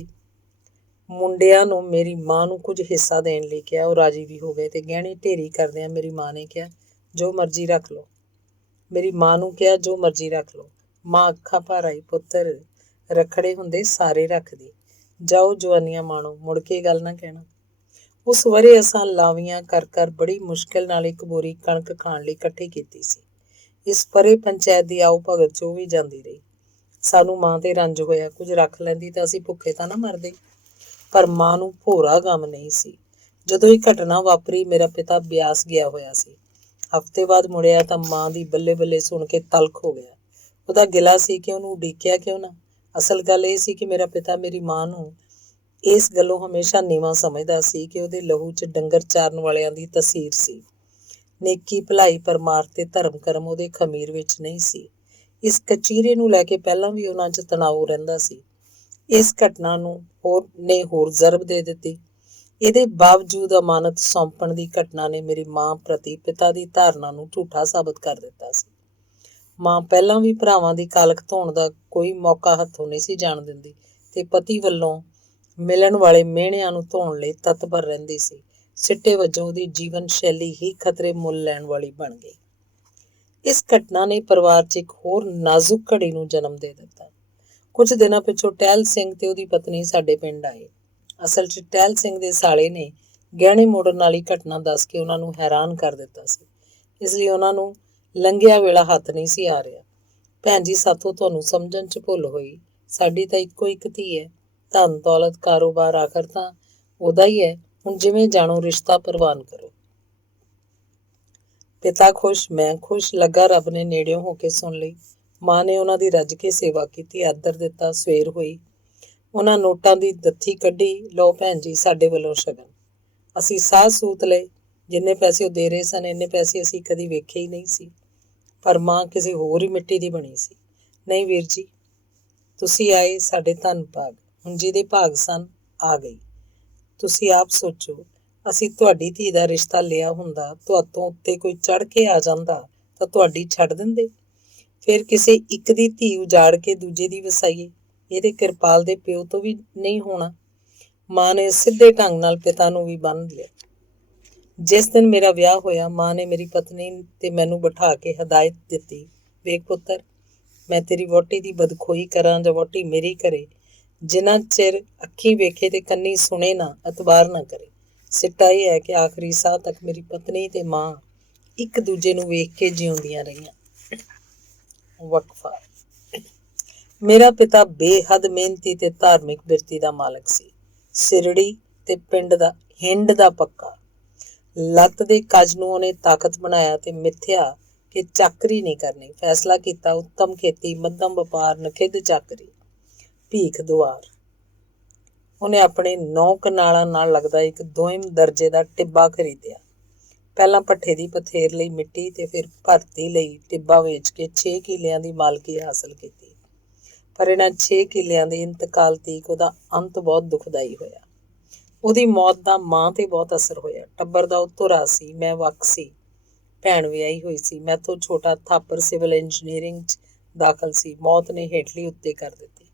ਮੁੰਡਿਆਂ ਨੂੰ ਮੇਰੀ ਮਾਂ ਨੂੰ ਕੁਝ ਹਿੱਸਾ ਦੇਣ ਲਈ ਕਿਹਾ। ਉਹ ਰਾਜੀ ਵੀ ਹੋ ਗਏ ਤੇ ਗਹਿਣੀ ਢੇਰੀ ਕਰਦਿਆਂ ਮੇਰੀ ਮਾਂ ਨੇ ਕਿਹਾ, ਜੋ ਮਰਜ਼ੀ ਰੱਖ ਲਓ। ਮੇਰੀ ਮਾਂ ਨੂੰ ਕਿਹਾ, ਜੋ ਮਰਜ਼ੀ ਰੱਖ ਲਓ। ਮਾਂ ਅੱਖਾਂ ਭਰ ਆਈ, ਪੁੱਤਰ ਰੱਖੜੇ ਹੁੰਦੇ ਸਾਰੇ ਰੱਖਦੀ, ਜਾਓ ਜਵਾਨੀਆਂ ਮਾਣੋ, ਮੁੜ ਕੇ ਗੱਲ ਨਾ ਕਹਿਣਾ। ਉਸ ਵਰੇ ਅਸਾਂ ਲਾਵੀਆਂ ਕਰ ਕਰ ਬੜੀ ਮੁਸ਼ਕਿਲ ਨਾਲ ਇੱਕ ਬੋਰੀ ਕਣਕ ਖਾਣ ਲਈ ਇਕੱਠੀ ਕੀਤੀ ਸੀ। ਇਸ ਪਰੇ ਪੰਚਾਇਤ ਦੀ ਆਓ ਭਗਤ 'ਚ ਉਹ ਵੀ ਜਾਂਦੀ ਰਹੀ। ਸਾਨੂੰ ਮਾਂ ਤੇ ਰੰਜ ਹੋਇਆ, ਕੁਝ ਰੱਖ ਲੈਂਦੀ ਤਾਂ ਅਸੀਂ ਭੁੱਖੇ ਤਾਂ ਨਾ ਮਰਦੇ। ਪਰ ਮਾਂ ਨੂੰ ਭੋਰਾ ਗਮ ਨਹੀਂ ਸੀ। ਜਦੋਂ ਇਹ ਘਟਨਾ ਵਾਪਰੀ, ਮੇਰਾ ਪਿਤਾ ਬਿਆਸ ਗਿਆ ਹੋਇਆ ਸੀ। ਹਫ਼ਤੇ ਬਾਅਦ ਮੁੜਿਆ ਤਾਂ ਮਾਂ ਦੀ ਬੱਲੇ ਬੱਲੇ ਸੁਣ ਕੇ ਤਲਖ ਹੋ ਗਿਆ। ਉਹਦਾ ਗਿਲਾ ਸੀ ਕਿ ਉਹਨੂੰ ਉਡੀਕਿਆ ਕਿਉਂ ਨਾ। ਅਸਲ ਗੱਲ ਇਹ ਸੀ ਕਿ ਮੇਰਾ ਪਿਤਾ ਮੇਰੀ ਮਾਂ ਨੂੰ ਇਸ ਗੱਲੋਂ ਹਮੇਸ਼ਾ ਨੀਵਾਂ ਸਮਝਦਾ ਸੀ ਕਿ ਉਹਦੇ ਲਹੂ 'ਚ ਡੰਗਰ ਚਾਰਨ ਵਾਲਿਆਂ ਦੀ ਤਸੀਰ ਸੀ। ਨੇਕੀ, ਭਲਾਈ, ਪਰਮਾਰਥ ਤੇ ਧਰਮ ਕਰਮ ਉਹਦੇ ਖਮੀਰ ਵਿੱਚ ਨਹੀਂ ਸੀ। ਇਸ ਕਚੀਰੇ ਨੂੰ ਲੈ ਕੇ ਪਹਿਲਾਂ ਵੀ ਉਹਨਾਂ 'ਚ ਤਣਾਅ ਰਹਿੰਦਾ ਸੀ। ਇਸ ਘਟਨਾ ਨੂੰ ਹੋਰ ਜ਼ਰਬ ਦੇ ਦਿੱਤੀ। ਇਹਦੇ ਬਾਵਜੂਦ ਅਮਾਨਤ ਸੌਂਪਣ ਦੀ ਘਟਨਾ ਨੇ ਮੇਰੀ ਮਾਂ ਪ੍ਰਤੀ ਪਿਤਾ ਦੀ ਧਾਰਨਾ ਨੂੰ ਝੂਠਾ ਸਾਬਤ ਕਰ ਦਿੱਤਾ ਸੀ। ਮਾਂ ਪਹਿਲਾਂ ਵੀ ਭਰਾਵਾਂ ਦੀ ਕਾਲਖ ਧੋਣ ਦਾ ਕੋਈ ਮੌਕਾ ਹੱਥੋਂ ਨਹੀਂ ਸੀ ਜਾਣ ਦਿੰਦੀ ਤੇ ਪਤੀ ਵੱਲੋਂ ਮਿਲਣ ਵਾਲੇ ਮਿਹਣਿਆਂ ਨੂੰ ਧੋਣ ਲਈ ਤਤਪਰ ਰਹਿੰਦੀ ਸੀ। ਸਿੱਟੇ ਵਜੋਂ ਉਹਦੀ ਜੀਵਨ ਸ਼ੈਲੀ ਹੀ ਖਤਰੇ ਮੁੱਲ ਲੈਣ ਵਾਲੀ ਬਣ ਗਈ। ਇਸ ਘਟਨਾ ਨੇ ਪਰਿਵਾਰ 'ਚ ਇੱਕ ਹੋਰ ਨਾਜ਼ੁਕ ਘੜੀ ਨੂੰ ਜਨਮ ਦੇ ਦਿੱਤਾ। ਕੁਝ ਦਿਨਾਂ ਪਿੱਛੋਂ ਟਹਿਲ ਸਿੰਘ ਤੇ ਉਹਦੀ ਪਤਨੀ ਸਾਡੇ ਪਿੰਡ ਆਏ। ਅਸਲ 'ਚ ਟਹਿਲ ਸਿੰਘ ਦੇ ਸਾਲੇ ਨੇ ਗਹਿਣੇ ਮੋੜਨ ਵਾਲੀ ਘਟਨਾ ਦੱਸ ਕੇ ਉਹਨਾਂ ਨੂੰ ਹੈਰਾਨ ਕਰ ਦਿੱਤਾ ਸੀ। ਇਸ ਲਈ ਉਹਨਾਂ ਨੂੰ ਲੰਘਿਆ ਵੇਲਾ ਹੱਥ ਨਹੀਂ ਸੀ ਆ ਰਿਹਾ। ਭੈਣ ਜੀ, ਸਾਥੋਂ ਤੁਹਾਨੂੰ ਸਮਝਣ 'ਚ ਭੁੱਲ ਹੋਈ। ਸਾਡੀ ਤਾਂ ਇੱਕੋ ਇੱਕ ਧੀ ਹੈ। ਧਨ ਦੌਲਤ ਕਾਰੋਬਾਰ ਆਖਰ ਤਾਂ ਉਹਦਾ ਹੀ ਹੈ। ਹੁਣ ਜਿਵੇਂ ਜਾਣੋ ਰਿਸ਼ਤਾ ਪ੍ਰਵਾਨ ਕਰੋ। ਪਿਤਾ ਖੁਸ਼, ਮੈਂ ਖੁਸ਼। ਲੱਗਾ ਰੱਬ ਨੇ ਨੇੜਿਓਂ ਹੋ ਕੇ ਸੁਣ ਲਈ। ਮਾਂ ਨੇ ਉਹਨਾਂ ਦੀ ਰੱਜ ਕੇ ਸੇਵਾ ਕੀਤੀ, ਆਦਰ ਦਿੱਤਾ। ਸਵੇਰ ਹੋਈ, ਉਹਨਾਂ ਨੋਟਾਂ ਦੀ ਦੱਥੀ ਕੱਢੀ, ਲਓ ਭੈਣ ਜੀ ਸਾਡੇ ਵੱਲੋਂ ਸ਼ਗਨ। ਅਸੀਂ ਸਾਹ ਸੂਤ ਲਏ। ਜਿੰਨੇ ਪੈਸੇ ਉਹ ਦੇ ਰਹੇ ਸਨ, ਇੰਨੇ ਪੈਸੇ ਅਸੀਂ ਕਦੀ ਵੇਖੇ ਹੀ ਨਹੀਂ ਸੀ। ਪਰ ਮਾਂ ਕਿਸੇ ਹੋਰ ਹੀ ਮਿੱਟੀ ਦੀ ਬਣੀ ਸੀ। ਨਹੀਂ ਵੀਰ ਜੀ, ਤੁਸੀਂ ਆਏ, ਸਾਡੇ ਧੰਨ ਭਾਗ। ਹੁਣ ਜਿਹਦੇ ਭਾਗ ਸਨ ਆ ਗਈ। ਤੁਸੀਂ ਆਪ ਸੋਚੋ, ਅਸੀਂ ਤੁਹਾਡੀ ਧੀ ਦਾ ਰਿਸ਼ਤਾ ਲਿਆ ਹੁੰਦਾ, ਤੁਹਾਤੋਂ ਉੱਤੇ ਕੋਈ ਚੜ੍ਹ ਕੇ ਆ ਜਾਂਦਾ ਤਾਂ ਤੁਹਾਡੀ ਛੱਡ ਦਿੰਦੇ। ਫਿਰ ਕਿਸੇ ਇੱਕ ਦੀ ਧੀ ਉਜਾੜ ਕੇ ਦੂਜੇ ਦੀ ਵਸਾਈਏ। ਇਹਦੇ ਕਿਰਪਾਲ ਦੇ ਪਿਓ ਤੋਂ ਵੀ ਨਹੀਂ ਹੋਣਾ। ਮਾਂ ਨੇ ਸਿੱਧੇ ਢੰਗ ਨਾਲ ਪਿਤਾ ਨੂੰ ਵੀ ਬੰਨ੍ਹ ਲਿਆ। ਜਿਸ ਦਿਨ ਮੇਰਾ ਵਿਆਹ ਹੋਇਆ, ਮਾਂ ਨੇ ਮੇਰੀ ਪਤਨੀ ਤੇ ਮੈਨੂੰ ਬਿਠਾ ਕੇ ਹਦਾਇਤ ਦਿੱਤੀ, ਵੇਖ ਪੁੱਤਰ, ਮੈਂ ਤੇਰੀ ਵਹੁਟੀ ਦੀ ਬਦਖੋਈ ਕਰਾਂ ਜਾਂ ਵਹੁਟੀ ਮੇਰੀ ਕਰੇ, ਜਿੰਨਾ ਚਿਰ ਅੱਖੀਂ ਵੇਖੇ ਤੇ ਕੰਨੀ ਸੁਣੇ ਨਾ, ਅਤਬਾਰ ਨਾ ਕਰੇ। ਸਿੱਟਾ ਇਹ ਹੈ ਕਿ ਆਖਰੀ ਸਾਹ ਤੱਕ ਮੇਰੀ ਪਤਨੀ ਤੇ ਮਾਂ ਇੱਕ ਦੂਜੇ ਨੂੰ ਵੇਖ ਕੇ ਜਿਉਂਦੀਆਂ ਰਹੀਆਂ। ਵਕਫਾ। ਮੇਰਾ ਪਿਤਾ ਬੇਹੱਦ ਮਿਹਨਤੀ ਤੇ ਧਾਰਮਿਕ ਬਿਰਤੀ ਦਾ ਮਾਲਕ ਸੀ। ਸਿਰੜੀ ਤੇ ਹਿੰਡ ਦਾ ਪੱਕਾ। ਲੱਤ ਦੇ ਕੱਜ ਨੂੰ ਉਹਨੇ ਤਾਕਤ ਬਣਾਇਆ ਤੇ ਮਿੱਥਿਆ ਕਿ ਚਾਕਰੀ ਨਹੀਂ ਕਰਨੀ। ਫੈਸਲਾ ਕੀਤਾ, ਉੱਤਮ ਖੇਤੀ, ਮੱਧਮ ਵਪਾਰ, ਨਖਿੱਧ ਚਾਕਰੀ, ਭੀਖ ਦੁਆਰ। ਉਹਨੇ ਆਪਣੇ 9 ਕਨਾਲਾਂ ਨਾਲ ਲੱਗਦਾ ਇੱਕ ਦੋਇਮ ਦਰਜੇ ਦਾ ਟਿੱਬਾ ਖਰੀਦਿਆ। ਪਹਿਲਾਂ ਭੱਠੇ ਦੀ ਪਥੇਰ ਲਈ ਮਿੱਟੀ ਤੇ ਫਿਰ ਭਰਤੀ ਲਈ ਟਿੱਬਾ ਵੇਚ ਕੇ 6 ਕਿੱਲਿਆਂ ਦੀ ਮਾਲਕੀ ਹਾਸਲ ਕੀਤੀ। ਪਰ ਇਹਨਾਂ 6 ਕਿੱਲਿਆਂ ਦੇ ਇੰਤਕਾਲ ਤੀਕ ਉਹਦਾ ਅੰਤ ਬਹੁਤ ਦੁਖਦਾਈ ਹੋਇਆ। ਉਹਦੀ ਮੌਤ ਦਾ ਮਾਂ ਤੇ ਬਹੁਤ ਅਸਰ ਹੋਇਆ। ਟੱਬਰ ਦਾ ਉਹ ਧੁਰਾ ਸੀ। ਮੈਂ ਵੱਖ ਸੀ। ਭੈਣ ਵਿਆਹੀ ਹੋਈ ਸੀ। ਮੈਥੋਂ ਛੋਟਾ ਥਾਪਰ ਸਿਵਲ ਇੰਜੀਨੀਅਰਿੰਗ 'ਚ ਦਾਖਲ ਸੀ। ਮੌਤ ਨੇ ਹੇਠਲੀ ਉੱਤੇ ਕਰ ਦਿੱਤੀ।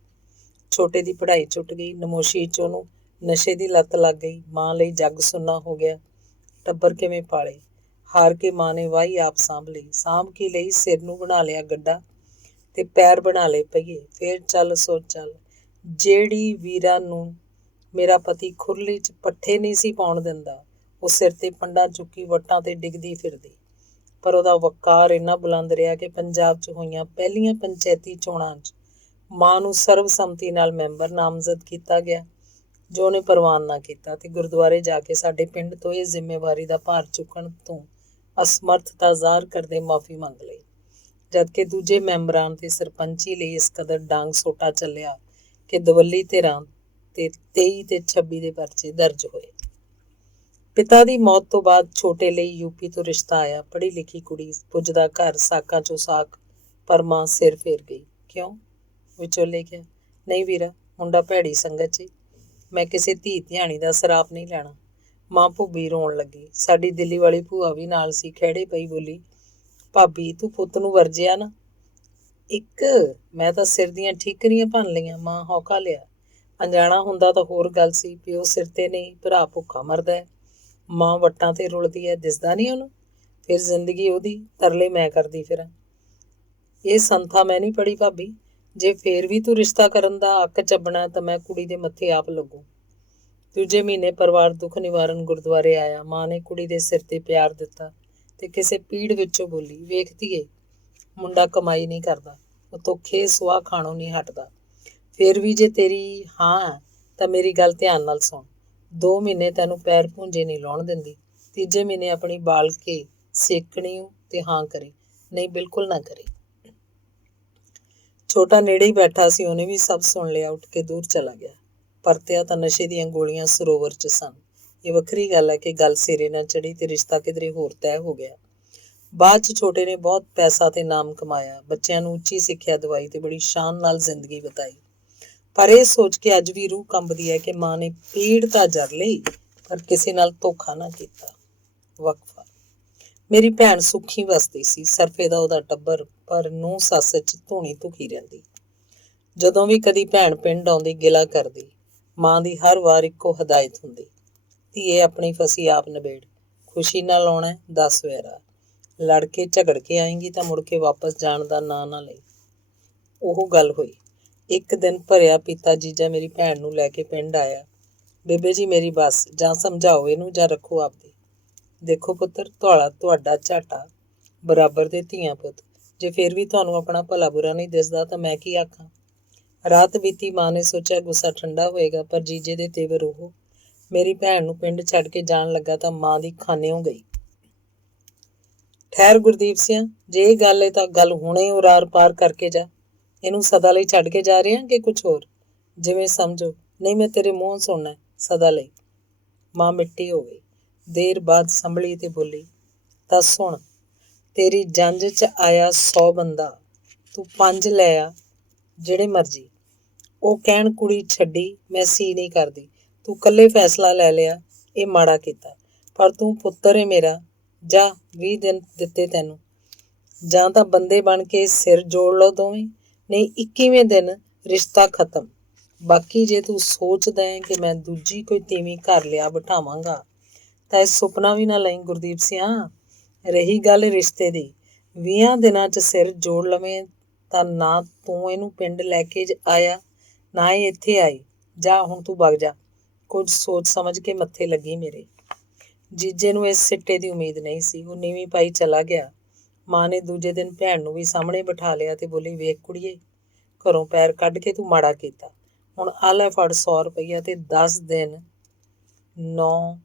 ਛੋਟੇ ਦੀ ਪੜ੍ਹਾਈ ਛੁੱਟ ਗਈ। ਨਮੋਸ਼ੀ 'ਚ ਉਹਨੂੰ ਨਸ਼ੇ ਦੀ ਲੱਤ ਲੱਗ ਗਈ। ਮਾਂ ਲਈ ਜੱਗ ਸੁੰਨਾ ਹੋ ਗਿਆ। ਟੱਬਰ ਕਿਵੇਂ ਪਾਲੇ? ਹਾਰ ਕੇ ਮਾਂ ਨੇ ਵਾਹੀ ਆਪ ਸਾਂਭ ਲਈ। ਸਾਂਭ ਕੀ ਲਈ, ਸਿਰ ਨੂੰ ਬਣਾ ਲਿਆ ਗੱਡਾ ਤੇ ਪੈਰ ਬਣਾ ਲਏ ਪਹੀਏ। ਫੇਰ ਚੱਲ ਸੋ ਚੱਲ। ਜਿਹੜੀ ਵੀਰਾਂ ਨੂੰ ਮੇਰਾ ਪਤੀ ਖੁਰਲੀ 'ਚ ਪੱਠੇ ਨਹੀਂ ਸੀ ਪਾਉਣ ਦਿੰਦਾ, ਉਹ ਸਿਰ ਤੇ ਪੰਡਾਂ ਚੁੱਕੀ ਵੱਟਾਂ ਤੇ ਡਿੱਗਦੀ ਫਿਰਦੀ। ਪਰ ਉਹਦਾ ਵਕਾਰ ਇੰਨਾ ਬੁਲੰਦ ਰਿਹਾ ਕਿ ਪੰਜਾਬ 'ਚ ਹੋਈਆਂ ਪਹਿਲੀਆਂ ਪੰਚਾਇਤੀ ਚੋਣਾਂ 'ਚ ਮਾਂ ਨੂੰ ਸਰਬਸੰਮਤੀ ਨਾਲ ਮੈਂਬਰ ਨਾਮਜ਼ਦ ਕੀਤਾ ਗਿਆ, ਜੋ ਉਹਨੇ ਪ੍ਰਵਾਨ ਨਾ ਕੀਤਾ ਤੇ ਗੁਰਦੁਆਰੇ ਜਾ ਕੇ ਸਾਡੇ ਪਿੰਡ ਤੋਂ ਇਹ ਜ਼ਿੰਮੇਵਾਰੀ ਦਾ ਭਾਰ ਚੁੱਕਣ ਤੋਂ ਅਸਮਰਥਤਾ ਜ਼ਾਹਰ ਕਰਦੇ ਮਾਫ਼ੀ ਮੰਗ ਲਈ। ਜਦਕਿ ਦੂਜੇ ਮੈਂਬਰਾਂ ਤੇ ਸਰਪੰਚੀ ਲਈ ਇਸ ਕਦਰ ਡਾਂਗ ਸੋਟਾ ਚੱਲਿਆ ਕਿ ਦਵੱਲੀ ਧਿਰਾਂ ਤੇ 23 ਤੇ 26 ਦੇ ਪਰਚੇ ਦਰਜ ਹੋਏ। ਪਿਤਾ ਦੀ ਮੌਤ ਤੋਂ ਬਾਅਦ ਛੋਟੇ ਲਈ ਯੂਪੀ ਤੋਂ ਰਿਸ਼ਤਾ ਆਇਆ। ਪੜ੍ਹੀ ਲਿਖੀ ਕੁੜੀ, ਪੁੱਜਦਾ ਘਰ, ਸਾਕਾਂ ਚੋਂ ਸਾਕ। ਪਰ ਮਾਂ ਸਿਰ ਫੇਰ ਗਈ। ਕਿਉਂ? ਵਿਚੋਲੇ ਕਿਹਾ, ਨਹੀਂ ਵੀਰਾ, ਮੁੰਡਾ ਭੈੜੀ ਸੰਗਤ 'ਚ। ਮੈਂ ਕਿਸੇ ਧੀ ਧਿਆਣੀ ਦਾ ਸਰਾਪ ਨਹੀਂ ਲੈਣਾ। ਮਾਂ ਭੁੱਬੀ ਰੋਣ ਲੱਗੀ। ਸਾਡੀ ਦਿੱਲੀ ਵਾਲੀ ਭੂਆ ਵੀ ਨਾਲ ਸੀ। ਖਹਿੜੇ ਪਈ ਬੋਲੀ, ਭਾਬੀ ਤੂੰ ਪੁੱਤ ਨੂੰ ਵਰਜਿਆ ਨਾ। ਮੈਂ ਤਾਂ ਸਿਰ ਦੀਆਂ ਠੀਕਰੀਆਂ ਭੰਨ ਲਈਆਂ। ਮਾਂ ਹੌਕਾ ਲਿਆ। ਅਣਜਾਣਾ ਹੁੰਦਾ ਤਾਂ ਹੋਰ ਗੱਲ ਸੀ। ਪਿਓ ਸਿਰ ਤੇ ਨਹੀਂ, ਭਰਾ ਭੁੱਖਾ ਮਰਦਾ ਹੈ। ਮਾਂ ਵੱਟਾਂ ਤੇ ਰੁਲਦੀ ਹੈ, ਦਿਸਦਾ ਨਹੀਂ ਉਹਨੂੰ? ਫਿਰ ਜ਼ਿੰਦਗੀ ਉਹਦੀ, ਤਰਲੇ ਮੈਂ ਕਰਦੀ ਫਿਰਾਂ। ਇਹ ਸੰਥਾ ਮੈਂ ਨਹੀਂ ਪੜ੍ਹੀ ਭਾਬੀ। ਜੇ ਫੇਰ ਵੀ ਤੂੰ ਰਿਸ਼ਤਾ ਕਰਨ ਦਾ ਅੱਕ ਚੱਬਣਾ ਤਾਂ ਮੈਂ ਕੁੜੀ ਦੇ ਮੱਥੇ ਆਪ ਲੱਗੂ। ਦੂਜੇ ਮਹੀਨੇ ਪਰਿਵਾਰ ਦੁੱਖ ਨਿਵਾਰਨ ਗੁਰਦੁਆਰੇ ਆਇਆ। ਮਾਂ ਨੇ ਕੁੜੀ ਦੇ ਸਿਰ ਤੇ ਪਿਆਰ ਦਿੱਤਾ ਤੇ ਕਿਸੇ ਪੀੜ ਵਿੱਚੋਂ ਬੋਲੀ, ਵੇਖ ਧੀਏ, ਮੁੰਡਾ ਕਮਾਈ ਨਹੀਂ ਕਰਦਾ, ਉਤੋਂ ਖੇ ਸੁਆਹ ਖਾਣੋਂ ਨਹੀਂ ਹਟਦਾ। ਫੇਰ ਵੀ ਜੇ ਤੇਰੀ ਹਾਂ ਤਾਂ ਮੇਰੀ ਗੱਲ ਧਿਆਨ ਨਾਲ ਸੁਣ। 2 ਮਹੀਨੇ ਤੈਨੂੰ ਪੈਰ ਭੂੰਜੇ ਨਹੀਂ ਲਾਉਣ ਦਿੰਦੀ। ਤੀਜੇ ਮਹੀਨੇ ਆਪਣੀ ਬਾਲ ਕੇ ਸੇਕਣੀ ਤੇ ਹਾਂ ਕਰੇ, ਨਹੀਂ ਬਿਲਕੁਲ ਨਾ ਕਰੇ। ਛੋਟਾ ਨੇੜੇ ਹੀ ਬੈਠਾ ਸੀ, ਉਹਨੇ ਵੀ ਸਭ ਸੁਣ ਲਿਆ। ਉੱਠ ਕੇ ਦੂਰ ਚਲਾ ਗਿਆ। ਪਰਤਿਆ ਤਾਂ ਨਸ਼ੇ ਦੀਆਂ ਗੋਲੀਆਂ ਸਰੋਵਰ 'ਚ ਸਨ। ਇਹ ਵੱਖਰੀ ਗੱਲ ਹੈ ਕਿ ਗੱਲ ਸਿਰੇ ਨਾ ਚੜੀ ਤੇ ਰਿਸ਼ਤਾ ਕਿਧਰੇ ਹੋਰ ਤੈਅ ਹੋ ਗਿਆ। ਬਾਅਦ 'ਚ ਛੋਟੇ ਨੇ ਬਹੁਤ ਪੈਸਾ ਤੇ ਨਾਮ ਕਮਾਇਆ, ਬੱਚਿਆਂ ਨੂੰ ਉੱਚੀ ਸਿੱਖਿਆ ਦਵਾਈ ਤੇ ਬੜੀ ਸ਼ਾਨ ਨਾਲ ਜ਼ਿੰਦਗੀ ਬਿਤਾਈ। ਪਰ ਇਹ ਸੋਚ ਕੇ ਅੱਜ ਵੀ ਰੂਹ ਕੰਬਦੀ ਹੈ ਕਿ ਮਾਂ ਨੇ ਪੀੜ ਤਾਂ ਜਰ ਲਈ ਪਰ ਕਿਸੇ ਨਾਲ ਧੋਖਾ ਨਾ ਕੀਤਾ। ਵਕਫਾ। ਮੇਰੀ ਭੈਣ ਸੁੱਖੀ ਵਸਦੀ ਸੀ, ਸਰਫੇ ਦਾ ਉਹਦਾ ਟੱਬਰ, ਪਰ ਨੂੰਹ ਸੱਸ 'ਚ ਧੂਣੀ ਧੁਖੀ ਰਹਿੰਦੀ। ਜਦੋਂ ਵੀ ਕਦੀ ਭੈਣ ਪਿੰਡ ਆਉਂਦੀ ਗਿਲਾ ਕਰਦੀ। ਮਾਂ ਦੀ ਹਰ ਵਾਰ ਇੱਕੋ ਹਦਾਇਤ ਹੁੰਦੀ, ਧੀਏ ਆਪਣੀ ਫਸੀ ਆਪ ਨਿਬੇੜ, ਖੁਸ਼ੀ ਨਾਲ ਆਉਣਾ 10 ਵੇਰਾ, ਲੜ ਕੇ ਝਗੜ ਕੇ ਆਏਂਗੀ ਤਾਂ ਮੁੜ ਕੇ ਵਾਪਸ ਜਾਣ ਦਾ ਨਾਂ ਨਾ ਲਈ। ਉਹ ਗੱਲ ਹੋਈ। ਇੱਕ ਦਿਨ ਭਰਿਆ ਪੀਤਾ ਜੀਜਾ ਮੇਰੀ ਭੈਣ ਨੂੰ ਲੈ ਕੇ ਪਿੰਡ ਆਇਆ। ਬੇਬੇ ਜੀ ਮੇਰੀ ਬੱਸ, ਜਾਂ ਸਮਝਾਓ ਇਹਨੂੰ ਜਾਂ ਰੱਖੋ ਆਪਦੀ। ਦੇਖੋ ਪੁੱਤਰ, ਤੁਹਾਡਾ ਝਾਟਾ, ਬਰਾਬਰ ਦੇ ਧੀਆਂ ਪੁੱਤ, ਜੇ ਫਿਰ ਵੀ ਤੁਹਾਨੂੰ ਆਪਣਾ ਭਲਾ ਬੁਰਾ ਨਹੀਂ ਦਿਸਦਾ ਤਾਂ ਮੈਂ ਕੀ ਆਖਾਂ। ਰਾਤ ਬੀਤੀ। ਮਾਂ ਨੇ ਸੋਚਿਆ ਗੁੱਸਾ ਠੰਡਾ ਹੋਏਗਾ, ਪਰ ਜੀਜੇ ਦੇ ਤੇਵਰ ਉਹ। ਮੇਰੀ ਭੈਣ ਨੂੰ ਪਿੰਡ ਛੱਡ ਕੇ ਜਾਣ ਲੱਗਾ ਤਾਂ ਮਾਂ ਦੀ ਖਾਨਿਓਂ ਗਈ। ਠਹਿਰ ਗੁਰਦੀਪ ਸਿੰਘ, ਜੇ ਇਹ ਗੱਲ ਹੈ ਤਾਂ ਗੱਲ ਹੁਣੇ ਉਰਾਰ ਪਾਰ ਕਰਕੇ ਜਾ। ਇਹਨੂੰ ਸਦਾ ਲਈ ਛੱਡ ਕੇ ਜਾ ਰਿਹਾ ਕਿ ਕੁਛ ਹੋਰ? ਜਿਵੇਂ ਸਮਝੋ। ਨਹੀਂ, ਮੈਂ ਤੇਰੇ ਮੂੰਹੋਂ ਸੁਣਨਾ, ਸਦਾ ਲਈ। ਮਾਂ ਮਿੱਟੀ ਹੋ ਗਈ। ਦੇਰ ਬਾਅਦ ਸੰਭਲੀ ਤੇ ਬੋਲੀ, ਤਾਂ ਸੁਣ, ਤੇਰੀ ਜੰਝ 'ਚ ਆਇਆ 100 ਬੰਦਾ, ਤੂੰ 5 ਲੈ ਆ, ਜਿਹੜੇ ਮਰਜ਼ੀ। ਉਹ ਕਹਿਣ ਕੁੜੀ ਛੱਡੀ, ਮੈਂ ਸੀ ਨਹੀਂ ਕਰਦੀ, ਤੂੰ ਇਕੱਲੇ ਫੈਸਲਾ ਲੈ ਲਿਆ, ਇਹ ਮਾੜਾ ਕੀਤਾ। ਪਰ ਤੂੰ ਪੁੱਤਰ ਏ ਮੇਰਾ, ਜਾ 20 ਦਿਨ ਦਿੱਤੇ ਤੈਨੂੰ, ਜਾਂ ਤਾਂ ਬੰਦੇ ਬਣ ਕੇ ਸਿਰ ਜੋੜ ਲਓ ਦੋਵੇਂ, ਨਹੀਂ 21ਵੇਂ ਦਿਨ ਰਿਸ਼ਤਾ ਖਤਮ। ਬਾਕੀ ਜੇ ਤੂੰ ਸੋਚਦਾ ਹੈ ਕਿ ਮੈਂ ਦੂਜੀ ਕੋਈ ਤੀਵੀਂ ਘਰ ਲਿਆ ਬਿਠਾਵਾਂਗਾ ਤਾਂ ਇਹ ਸੁਪਨਾ ਵੀ ਨਾ ਲਈ ਗੁਰਦੀਪ ਸਿਆਂ। ਰਹੀ ਗੱਲ ਰਿਸ਼ਤੇ ਦੀ, 20 ਦਿਨਾਂ 'ਚ ਸਿਰ ਜੋੜ ਲਵੇਂ ਤਾਂ ਨਾ ਤੂੰ ਇਹਨੂੰ ਪਿੰਡ ਲੈ ਕੇ ਆਇਆ, ਨਾ ਇਹ ਇੱਥੇ ਆਈ। ਜਾ ਹੁਣ ਤੂੰ ਵਗ ਜਾ, ਕੁਝ ਸੋਚ ਸਮਝ ਕੇ ਮੱਥੇ ਲੱਗੀ ਮੇਰੇ। ਜੀਜੇ ਨੂੰ ਇਸ ਸਿੱਟੇ ਦੀ ਉਮੀਦ ਨਹੀਂ ਸੀ। ਉਹ ਨੀਵੀਂ ਪਾਈ ਚਲਾ ਗਿਆ। ਮਾਂ ਨੇ ਦੂਜੇ ਦਿਨ ਭੈਣ ਨੂੰ ਵੀ ਸਾਹਮਣੇ ਬਿਠਾ ਲਿਆ ਤੇ ਬੋਲੀ, ਵੇਖ ਕੁੜੀਏ, ਘਰੋਂ ਪੈਰ ਕੱਢ ਕੇ ਤੂੰ ਮਾੜਾ ਕੀਤਾ। ਹੁਣ ਆ ਲੈ ਫੜ 100 ਰੁਪਈਆ ਤੇ 10 ਦਿਨ 9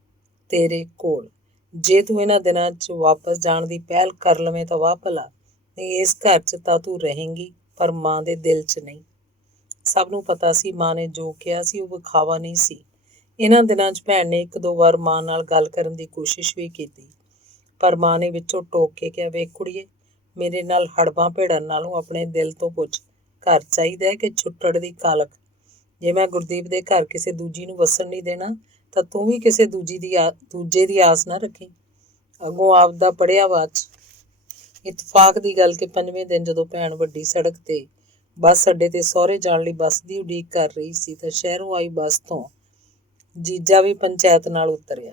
ਤੇਰੇ ਕੋਲ। ਜੇ ਤੂੰ ਇਹਨਾਂ ਦਿਨਾਂ 'ਚ ਵਾਪਸ ਜਾਣ ਦੀ ਪਹਿਲ ਕਰ ਲਵੇਂ ਤਾਂ ਵਾਹ ਭਲਾ, ਨਹੀਂ ਇਸ ਘਰ 'ਚ ਤਾਂ ਤੂੰ ਰਹੇਂਗੀ, ਪਰ ਮਾਂ ਦੇ ਦਿਲ 'ਚ ਨਹੀਂ। ਸਭ ਨੂੰ ਪਤਾ ਸੀ ਮਾਂ ਨੇ ਜੋ ਕਿਹਾ ਸੀ ਉਹ ਵਿਖਾਵਾ ਨਹੀਂ ਸੀ। ਇਹਨਾਂ ਦਿਨਾਂ 'ਚ ਭੈਣ ਨੇ 1-2 ਵਾਰ ਮਾਂ ਨਾਲ ਗੱਲ ਕਰਨ ਦੀ ਕੋਸ਼ਿਸ਼ ਵੀ ਕੀਤੀ, ਪਰ ਮਾਂ ਨੇ ਵਿੱਚੋਂ ਟੋਕ ਕੇ ਕਿਹਾ, ਵੇਖ ਕੁੜੀਏ, ਮੇਰੇ ਨਾਲ ਹੜਬਾਂ ਭੇੜਨ ਨਾਲੋਂ ਆਪਣੇ ਦਿਲ ਤੋਂ ਪੁੱਛ, ਘਰ ਚਾਹੀਦਾ ਹੈ ਕਿ ਛੁੱਟੜ ਦੀ ਕਾਲਖ? ਜੇ ਮੈਂ ਗੁਰਦੀਪ ਦੇ ਘਰ ਕਿਸੇ ਦੂਜੀ ਨੂੰ ਵਸਣ ਨਹੀਂ ਦੇਣਾ ਤਾਂ ਤੂੰ ਵੀ ਕਿਸੇ ਦੂਜੇ ਦੀ ਆਸ ਨਾ ਰੱਖੀ, ਅੱਗੋਂ ਆਪਦਾ ਪੜਿਆ ਬਾਅਦ 'ਚ। ਇਤਫਾਕ ਦੀ ਗੱਲ ਕਿ 5ਵੇਂ ਦਿਨ ਜਦੋਂ ਭੈਣ ਵੱਡੀ ਸੜਕ ਤੇ ਬੱਸ ਅੱਡੇ ਤੇ ਸਹੁਰੇ ਜਾਣ ਲਈ ਬੱਸ ਦੀ ਉਡੀਕ ਕਰ ਰਹੀ ਸੀ ਤਾਂ ਸ਼ਹਿਰੋਂ ਆਈ ਬੱਸ ਤੋਂ ਜੀਜਾ ਵੀ ਪੰਚਾਇਤ ਨਾਲ ਉਤਰਿਆ।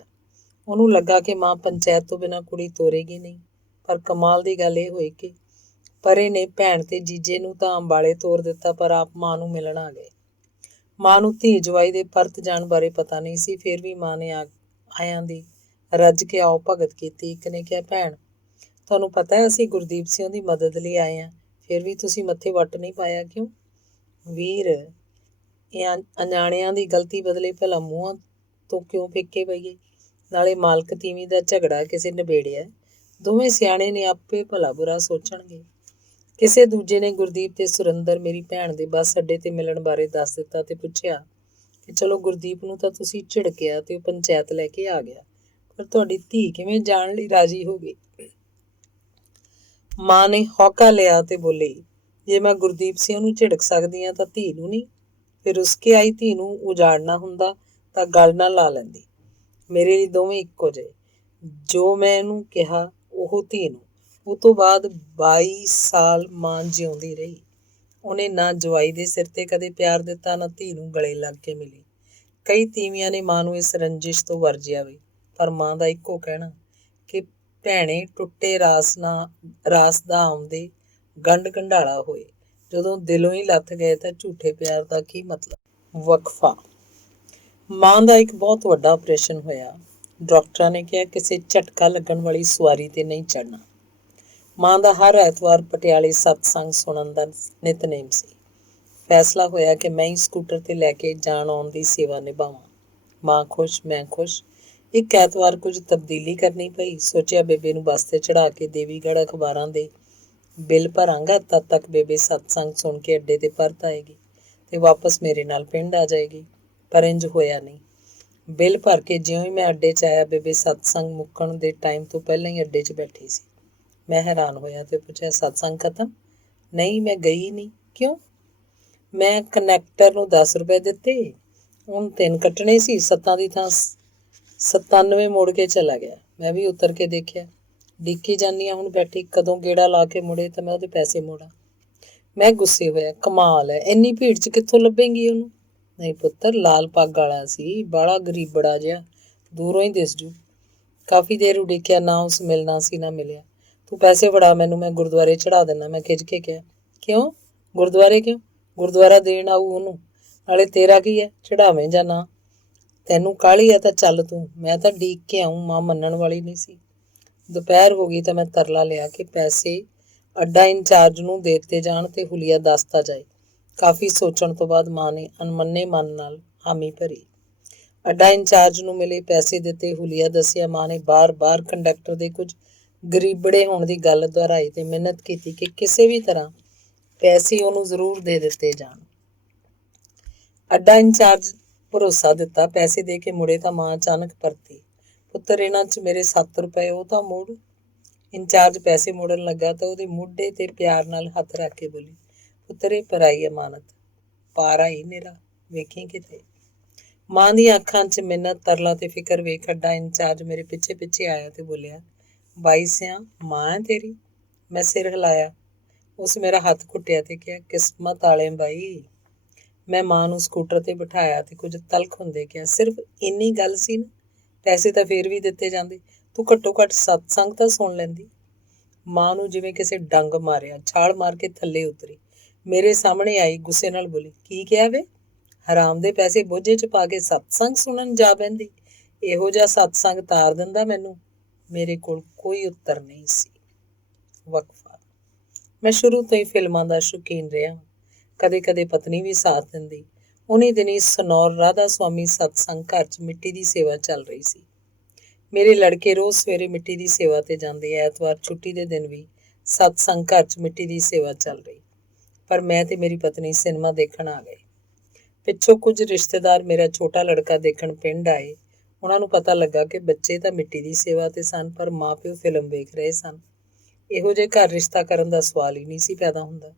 ਉਹਨੂੰ ਲੱਗਾ ਕਿ ਮਾਂ ਪੰਚਾਇਤ ਤੋਂ ਬਿਨਾਂ ਕੁੜੀ ਤੋਰੇਗੀ ਨਹੀਂ, ਪਰ ਕਮਾਲ ਦੀ ਗੱਲ ਇਹ ਹੋਈ ਕਿ ਪਰੇ ਨੇ ਭੈਣ ਤੇ ਜੀਜੇ ਨੂੰ ਤਾਂ ਅੰਬਾਲੇ ਤੋਰ ਦਿੱਤਾ, ਪਰ ਆਪ ਮਾਂ ਨੂੰ ਮਿਲਣ ਆ ਗਏ। ਮਾਂ ਨੂੰ ਧੀ ਜਵਾਈ ਦੇ ਪਰਤ ਜਾਣ ਬਾਰੇ ਪਤਾ ਨਹੀਂ ਸੀ, ਫਿਰ ਵੀ ਮਾਂ ਨੇ ਆਇਆਂ ਦੀ ਰੱਜ ਕੇ ਆਓ ਭਗਤ ਕੀਤੀ। ਇੱਕ ਨੇ ਕਿਹਾ, ਭੈਣ, ਤੁਹਾਨੂੰ ਪਤਾ ਹੈ ਅਸੀਂ ਗੁਰਦੀਪ ਸਿੰਘ ਦੀ ਮਦਦ ਲਈ ਆਏ ਹਾਂ, ਫਿਰ ਵੀ ਤੁਸੀਂ ਮੱਥੇ ਵੱਟ ਨਹੀਂ ਪਾਇਆ, ਕਿਉਂ? ਵੀਰ, ਇਹ ਅਣਜਾਣਿਆਂ ਦੀ ਗਲਤੀ ਬਦਲੇ ਭਲਾ ਮੂੰਹਾਂ ਤੋਂ ਕਿਉਂ ਫਿੱਕੇ ਪਈਏ? ਨਾਲੇ ਮਾਲਕ ਤੀਵੀਂ ਦਾ ਝਗੜਾ ਕਿਸੇ ਨਿਬੇੜਿਆ, ਦੋਵੇਂ ਸਿਆਣੇ ਨੇ, ਆਪੇ ਭਲਾ ਬੁਰਾ ਸੋਚਣਗੇ। ਕਿਸੇ ਦੂਜੇ ਨੇ ਗੁਰਦੀਪ ਤੇ ਸੁਰਿੰਦਰ ਮੇਰੀ ਭੈਣ ਦੇ ਬੱਸ ਅੱਡੇ ਤੇ ਮਿਲਣ ਬਾਰੇ ਦੱਸ ਦਿੱਤਾ ਤੇ ਪੁੱਛਿਆ ਕਿ ਚਲੋ ਗੁਰਦੀਪ ਨੂੰ ਤਾਂ ਤੁਸੀਂ ਝਿੜਕਿਆ ਤੇ ਉਹ ਪੰਚਾਇਤ ਲੈ ਕੇ ਆ ਗਿਆ, ਪਰ ਤੁਹਾਡੀ ਧੀ ਕਿਵੇਂ ਜਾਣ ਲਈ ਰਾਜੀ ਹੋ ਗਈ? ਮਾਂ ਨੇ ਹੌਕਾ ਲਿਆ ਤੇ ਬੋਲੀ, ਜੇ ਮੈਂ ਗੁਰਦੀਪ ਸਿੰਘ ਨੂੰ ਝਿੜਕ ਸਕਦੀ ਹਾਂ ਤਾਂ ਧੀ ਨੂੰ ਨਹੀਂ? ਫਿਰ ਉਸਕੇ ਆਈ ਧੀ ਨੂੰ ਉਜਾੜਨਾ ਹੁੰਦਾ ਤਾਂ ਗੱਲ ਨਾ ਲਾ ਲੈਂਦੀ। ਮੇਰੇ ਲਈ ਦੋਵੇਂ ਇੱਕੋ ਜਿਹੇ। ਜੋ ਮੈਂ ਇਹਨੂੰ ਕਿਹਾ ਉਹ ਧੀ ਨੂੰ। ਉਹ ਤੋਂ ਬਾਅਦ 22 ਸਾਲ ਮਾਂ ਜਿਉਂਦੀ ਰਹੀ। ਉਹਨੇ ਨਾ ਜਵਾਈ ਦੇ ਸਿਰ ਤੇ ਕਦੇ ਪਿਆਰ ਦਿੱਤਾ, ਨਾ ਧੀ ਨੂੰ ਗਲੇ ਲੱਗ ਕੇ ਮਿਲੀ। ਕਈ ਤੀਵੀਆਂ ਨੇ ਮਾਂ ਨੂੰ ਇਸ ਰੰਜਿਸ਼ ਤੋਂ ਵਰਜਿਆ ਵੀ, ਪਰ ਮਾਂ ਦਾ ਇੱਕੋ ਕਹਿਣਾ ਕਿ ਭੈਣੇ, ਟੁੱਟੇ ਰਾਸ ਦਾ ਆਉਂਦੇ ਗੰਢ ਗੰਢਾਲਾ ਹੋਏ। ਜਦੋਂ ਦਿਲੋਂ ਹੀ ਲੱਥ ਗਏ ਤਾਂ ਝੂਠੇ ਪਿਆਰ ਦਾ ਕੀ ਮਤਲਬ। ਵਕਫਾ। ਮਾਂ ਦਾ ਇੱਕ ਬਹੁਤ ਵੱਡਾ ਆਪਰੇਸ਼ਨ ਹੋਇਆ। ਡਾਕਟਰਾਂ ਨੇ ਕਿਹਾ ਕਿਸੇ ਝਟਕਾ ਲੱਗਣ ਵਾਲੀ ਸਵਾਰੀ ਤੇ ਨਹੀਂ ਚੜ੍ਹਨਾ। ਮਾਂ ਦਾ ਹਰ ਐਤਵਾਰ ਪਟਿਆਲੇ ਸਤਸੰਗ ਸੁਣਨ ਦਾ ਨਿਤਨੇਮ ਸੀ। ਫੈਸਲਾ ਹੋਇਆ ਕਿ ਮੈਂ ਹੀ ਸਕੂਟਰ ਤੇ ਲੈ ਕੇ ਜਾਣ ਆਉਣ ਦੀ ਸੇਵਾ ਨਿਭਾਵਾਂ। ਮਾਂ ਖੁਸ਼, ਮੈਂ ਖੁਸ਼। ਇੱਕ ਐਤਵਾਰ ਕੁਝ ਤਬਦੀਲੀ ਕਰਨੀ ਪਈ। ਸੋਚਿਆ ਬੇਬੇ ਨੂੰ ਬੱਸ ਤੇ ਚੜ੍ਹਾ ਕੇ ਦੇਵੀਗੜ੍ਹ ਅਖਬਾਰਾਂ ਦੇ ਬਿੱਲ ਭਰਾਂਗਾ। ਤਦ ਤੱਕ ਬੇਬੇ ਸਤਸੰਗ ਸੁਣ ਕੇ ਅੱਡੇ ਤੇ ਪਰਤ ਆਏਗੀ ਤੇ ਵਾਪਸ ਮੇਰੇ ਨਾਲ ਪਿੰਡ ਆ ਜਾਏਗੀ। ਪਰ ਇੰਝ ਹੋਇਆ ਨਹੀਂ। ਬਿੱਲ ਭਰ ਕੇ ਜਿਉਂ ਹੀ ਮੈਂ ਅੱਡੇ 'ਚ ਆਇਆ, ਬੇਬੇ ਸਤਸੰਗ ਮੁੱਕਣ ਦੇ ਟਾਈਮ ਤੋਂ ਪਹਿਲਾਂ ਹੀ ਅੱਡੇ 'ਚ ਬੈਠੀ ਸੀ। ਮੈਂ ਹੈਰਾਨ ਹੋਇਆ ਤੇ ਪੁੱਛਿਆ, ਸਤਸੰਗ ਖਤਮ? ਨਹੀਂ, ਮੈਂ ਗਈ ਨਹੀਂ। ਕਿਉਂ? ਮੈਂ ਕੰਡਕਟਰ ਨੂੰ 10 ਰੁਪਏ ਦਿੱਤੇ। ਹੁਣ 3 ਕੱਟਣੇ ਸੀ। 7 ਦੀ ਥਾਂ 97 ਮੋੜ ਕੇ ਚਲਾ ਗਿਆ। ਮੈਂ ਵੀ ਉਤਰ ਕੇ ਦੇਖਿਆ। ਡਿੱਕੀ ਜਾਂਦੀ ਹਾਂ ਹੁਣ ਬੈਠੀ, ਕਦੋਂ ਗੇੜਾ ਲਾ ਕੇ ਮੁੜੇ ਤਾਂ ਮੈਂ ਉਹਦੇ ਪੈਸੇ ਮੋੜਾਂ। ਮੈਂ ਗੁੱਸੇ ਹੋਇਆ, ਕਮਾਲ ਹੈ, ਇੰਨੀ ਭੀੜ 'ਚ ਕਿੱਥੋਂ ਲੱਭੇਂਗੀ ਉਹਨੂੰ? ਨਹੀਂ ਪੁੱਤਰ, ਲਾਲ ਪੱਗ ਵਾਲਾ ਸੀ, ਬਾਹਲਾ ਗਰੀਬੜਾ ਜਿਹਾ, ਦੂਰੋਂ ਹੀ ਦਿਸ ਜੂ। ਕਾਫੀ ਦੇਰ ਉਡੀਕਿਆ, ਨਾ ਉਸ ਮਿਲਣਾ ਸੀ ਨਾ ਮਿਲਿਆ। ਤੂੰ ਪੈਸੇ ਫੜਾ ਮੈਨੂੰ, ਮੈਂ ਗੁਰਦੁਆਰੇ ਚੜ੍ਹਾ ਦਿੰਦਾ, ਮੈਂ ਖਿੱਝ ਕੇ ਕਿਹਾ। ਕਿਉਂ? ਗੁਰਦੁਆਰੇ ਕਿਉਂ? ਗੁਰਦੁਆਰਾ ਦੇਣ ਆਊ ਉਹਨੂੰ। ਨਾਲੇ ਤੇਰਾ ਕੀ ਹੈ, ਚੜ੍ਹਾਵੇਂ ਜਾਂ ਨਾ। ਤੈਨੂੰ ਕਾਹਲੀ ਹੈ ਤਾਂ ਚੱਲ ਤੂੰ, ਮੈਂ ਤਾਂ ਡੀਕ ਕੇ ਆਊਂ। ਮਾਂ ਮੰਨਣ ਵਾਲੀ ਨਹੀਂ ਸੀ। ਦੁਪਹਿਰ ਹੋ ਗਈ ਤਾਂ ਮੈਂ ਤਰਲਾ ਲਿਆ ਕਿ ਪੈਸੇ ਅੱਡਾ ਇੰਚਾਰਜ ਨੂੰ ਦੇ ਦਿੱਤੇ ਜਾਣ ਤੇ ਹੁਲੀਆ ਦੱਸਤਾ ਜਾਏ। ਕਾਫੀ ਸੋਚਣ ਤੋਂ ਬਾਅਦ ਮਾਂ ਨੇ ਅਣਮੰਨੇ ਮਨ ਨਾਲ ਹਾਮੀ ਭਰੀ। ਅੱਡਾ ਇੰਚਾਰਜ ਨੂੰ ਮਿਲੇ, ਪੈਸੇ ਦਿੱਤੇ, ਹੁਲੀਆ ਦੱਸਿਆ। ਮਾਂ ਨੇ ਬਾਰ-ਬਾਰ ਕੰਡਕਟਰ ਦੇ ਕੁਝ ਗਰੀਬੜੇ ਹੋਣ ਦੀ ਗੱਲ ਦੁਹਰਾਈ ਤੇ ਮਿਹਨਤ ਕੀਤੀ ਕਿ ਕਿਸੇ ਵੀ ਤਰ੍ਹਾਂ ਪੈਸੇ ਉਹਨੂੰ ਜ਼ਰੂਰ ਦੇ ਦਿੱਤੇ ਜਾਣ। ਅੱਡਾ ਇੰਚਾਰਜ ਭਰੋਸਾ ਦਿੱਤਾ। ਪੈਸੇ ਦੇ ਕੇ ਮੁੜੇ ਤਾਂ ਮਾਂ ਅਚਾਨਕ ਪਰਤੀ। ਪੁੱਤਰ, ਇਹਨਾਂ 'ਚ ਮੇਰੇ 7 ਰੁਪਏ ਉਹ ਤਾਂ ਮੋੜ। ਇੰਚਾਰਜ ਪੈਸੇ ਮੋੜਨ ਲੱਗਾ ਤਾਂ ਉਹਦੇ ਮੋਢੇ ਤੇ ਪਿਆਰ ਨਾਲ ਹੱਥ ਰੱਖ ਕੇ ਬੋਲੀ, ਪੁੱਤਰ ਇਹ ਪਰਾਈ ਅਮਾਨਤ, ਪਾਰਾ ਹੀ ਮੇਰਾ, ਵੇਖੀ ਕਿਤੇ। ਮਾਂ ਦੀਆਂ ਅੱਖਾਂ 'ਚ ਮਿੰਨਤ, ਤਰਲਾ ਤੇ ਫਿਕਰ ਵੇਖ ਅੱਡਾ ਇੰਚਾਰਜ ਮੇਰੇ ਪਿੱਛੇ ਪਿੱਛੇ ਆਇਆ ਤੇ ਬੋਲਿਆ, ਬਾਈ ਸਿਆਂ, ਮਾਂ ਹੈ ਤੇਰੀ? ਮੈਂ ਸਿਰ ਹਿਲਾਇਆ। ਉਸ ਮੇਰਾ ਹੱਥ ਘੁੱਟਿਆ ਤੇ ਕਿਹਾ, ਕਿਸਮਤ ਵਾਲੇ ਬਾਈ। ਮੈਂ ਮਾਂ ਨੂੰ ਸਕੂਟਰ ਤੇ ਬਿਠਾਇਆ ਤੇ ਕੁਝ ਤਲਖ ਹੁੰਦੇ ਕਿਹਾ, ਸਿਰਫ ਇੰਨੀ ਗੱਲ ਸੀ ਨਾ, ਪੈਸੇ ਤਾਂ ਫੇਰ ਵੀ ਦਿੱਤੇ ਜਾਂਦੇ। ਤੂੰ ਘੱਟੋ ਘੱਟ ਸਤਸੰਗ ਤਾਂ ਸੁਣ ਲੈਂਦੀ। ਮਾਂ ਨੂੰ ਜਿਵੇਂ ਕਿਸੇ ਡੰਗ ਮਾਰਿਆ, ਛਾਲ ਮਾਰ ਕੇ ਥੱਲੇ ਉਤਰੀ। ਮੇਰੇ ਸਾਹਮਣੇ ਆਈ, ਗੁੱਸੇ ਨਾਲ ਬੋਲੀ, ਕੀ ਕਿਹਾ ਵੇ? ਹਰਾਮ ਦੇ ਪੈਸੇ ਬੋਝੇ 'ਚ ਪਾ ਕੇ ਸਤਸੰਗ ਸੁਣਨ ਜਾ ਬਹਿੰਦੀ। ਇਹੋ ਜਿਹਾ ਸਤਸੰਗ ਤਾਰ ਦਿੰਦਾ ਮੈਨੂੰ। ਮੇਰੇ ਕੋਲ ਕੋਈ ਉੱਤਰ ਨਹੀਂ ਸੀ। ਵਕਫਾ। ਮੈਂ ਸ਼ੁਰੂ ਤੋਂ ਹੀ ਫਿਲਮਾਂ ਦਾ ਸ਼ੌਕੀਨ ਰਿਹਾ। ਕਦੇ ਕਦੇ ਪਤਨੀ ਵੀ ਸਾਥ ਦਿੰਦੀ। ਉਨੀ ਦਿਨੀ ਸਨੌਰ ਰਾਧਾ ਸੁਆਮੀ ਸਤਸੰਗ ਘਰ 'ਚ ਮਿੱਟੀ ਦੀ ਸੇਵਾ ਚੱਲ ਰਹੀ ਸੀ। ਮੇਰੇ ਲੜਕੇ ਰੋਜ਼ ਸਵੇਰੇ ਮਿੱਟੀ ਦੀ ਸੇਵਾ ਤੇ ਜਾਂਦੇ। ਐਤਵਾਰ ਛੁੱਟੀ ਦੇ ਦਿਨ ਵੀ ਸਤਸੰਗ ਘਰ 'ਚ ਮਿੱਟੀ ਦੀ ਸੇਵਾ ਚੱਲ ਰਹੀ। ਪਰ ਮੈਂ ਤੇ ਮੇਰੀ ਪਤਨੀ ਸਿਨੇਮਾ ਦੇਖਣ ਆ ਗਏ। ਪਿੱਛੋਂ ਕੁਝ ਰਿਸ਼ਤੇਦਾਰ ਮੇਰਾ ਛੋਟਾ ਲੜਕਾ ਦੇਖਣ ਪਿੰਡ ਆਏ। ਉਹਨਾਂ ਨੂੰ ਪਤਾ ਲੱਗਾ ਕਿ ਬੱਚੇ ਤਾਂ ਮਿੱਟੀ ਦੀ ਸੇਵਾ ਤੇ ਸਨ, ਪਰ ਮਾਂ ਪਿਓ ਫਿਲਮ ਵੇਖ ਰਹੇ ਸਨ। ਇਹੋ ਜਿਹੇ ਘਰ ਰਿਸ਼ਤਾ ਕਰਨ ਦਾ ਸਵਾਲ ਹੀ ਨਹੀਂ ਸੀ ਪੈਦਾ ਹੁੰਦਾ।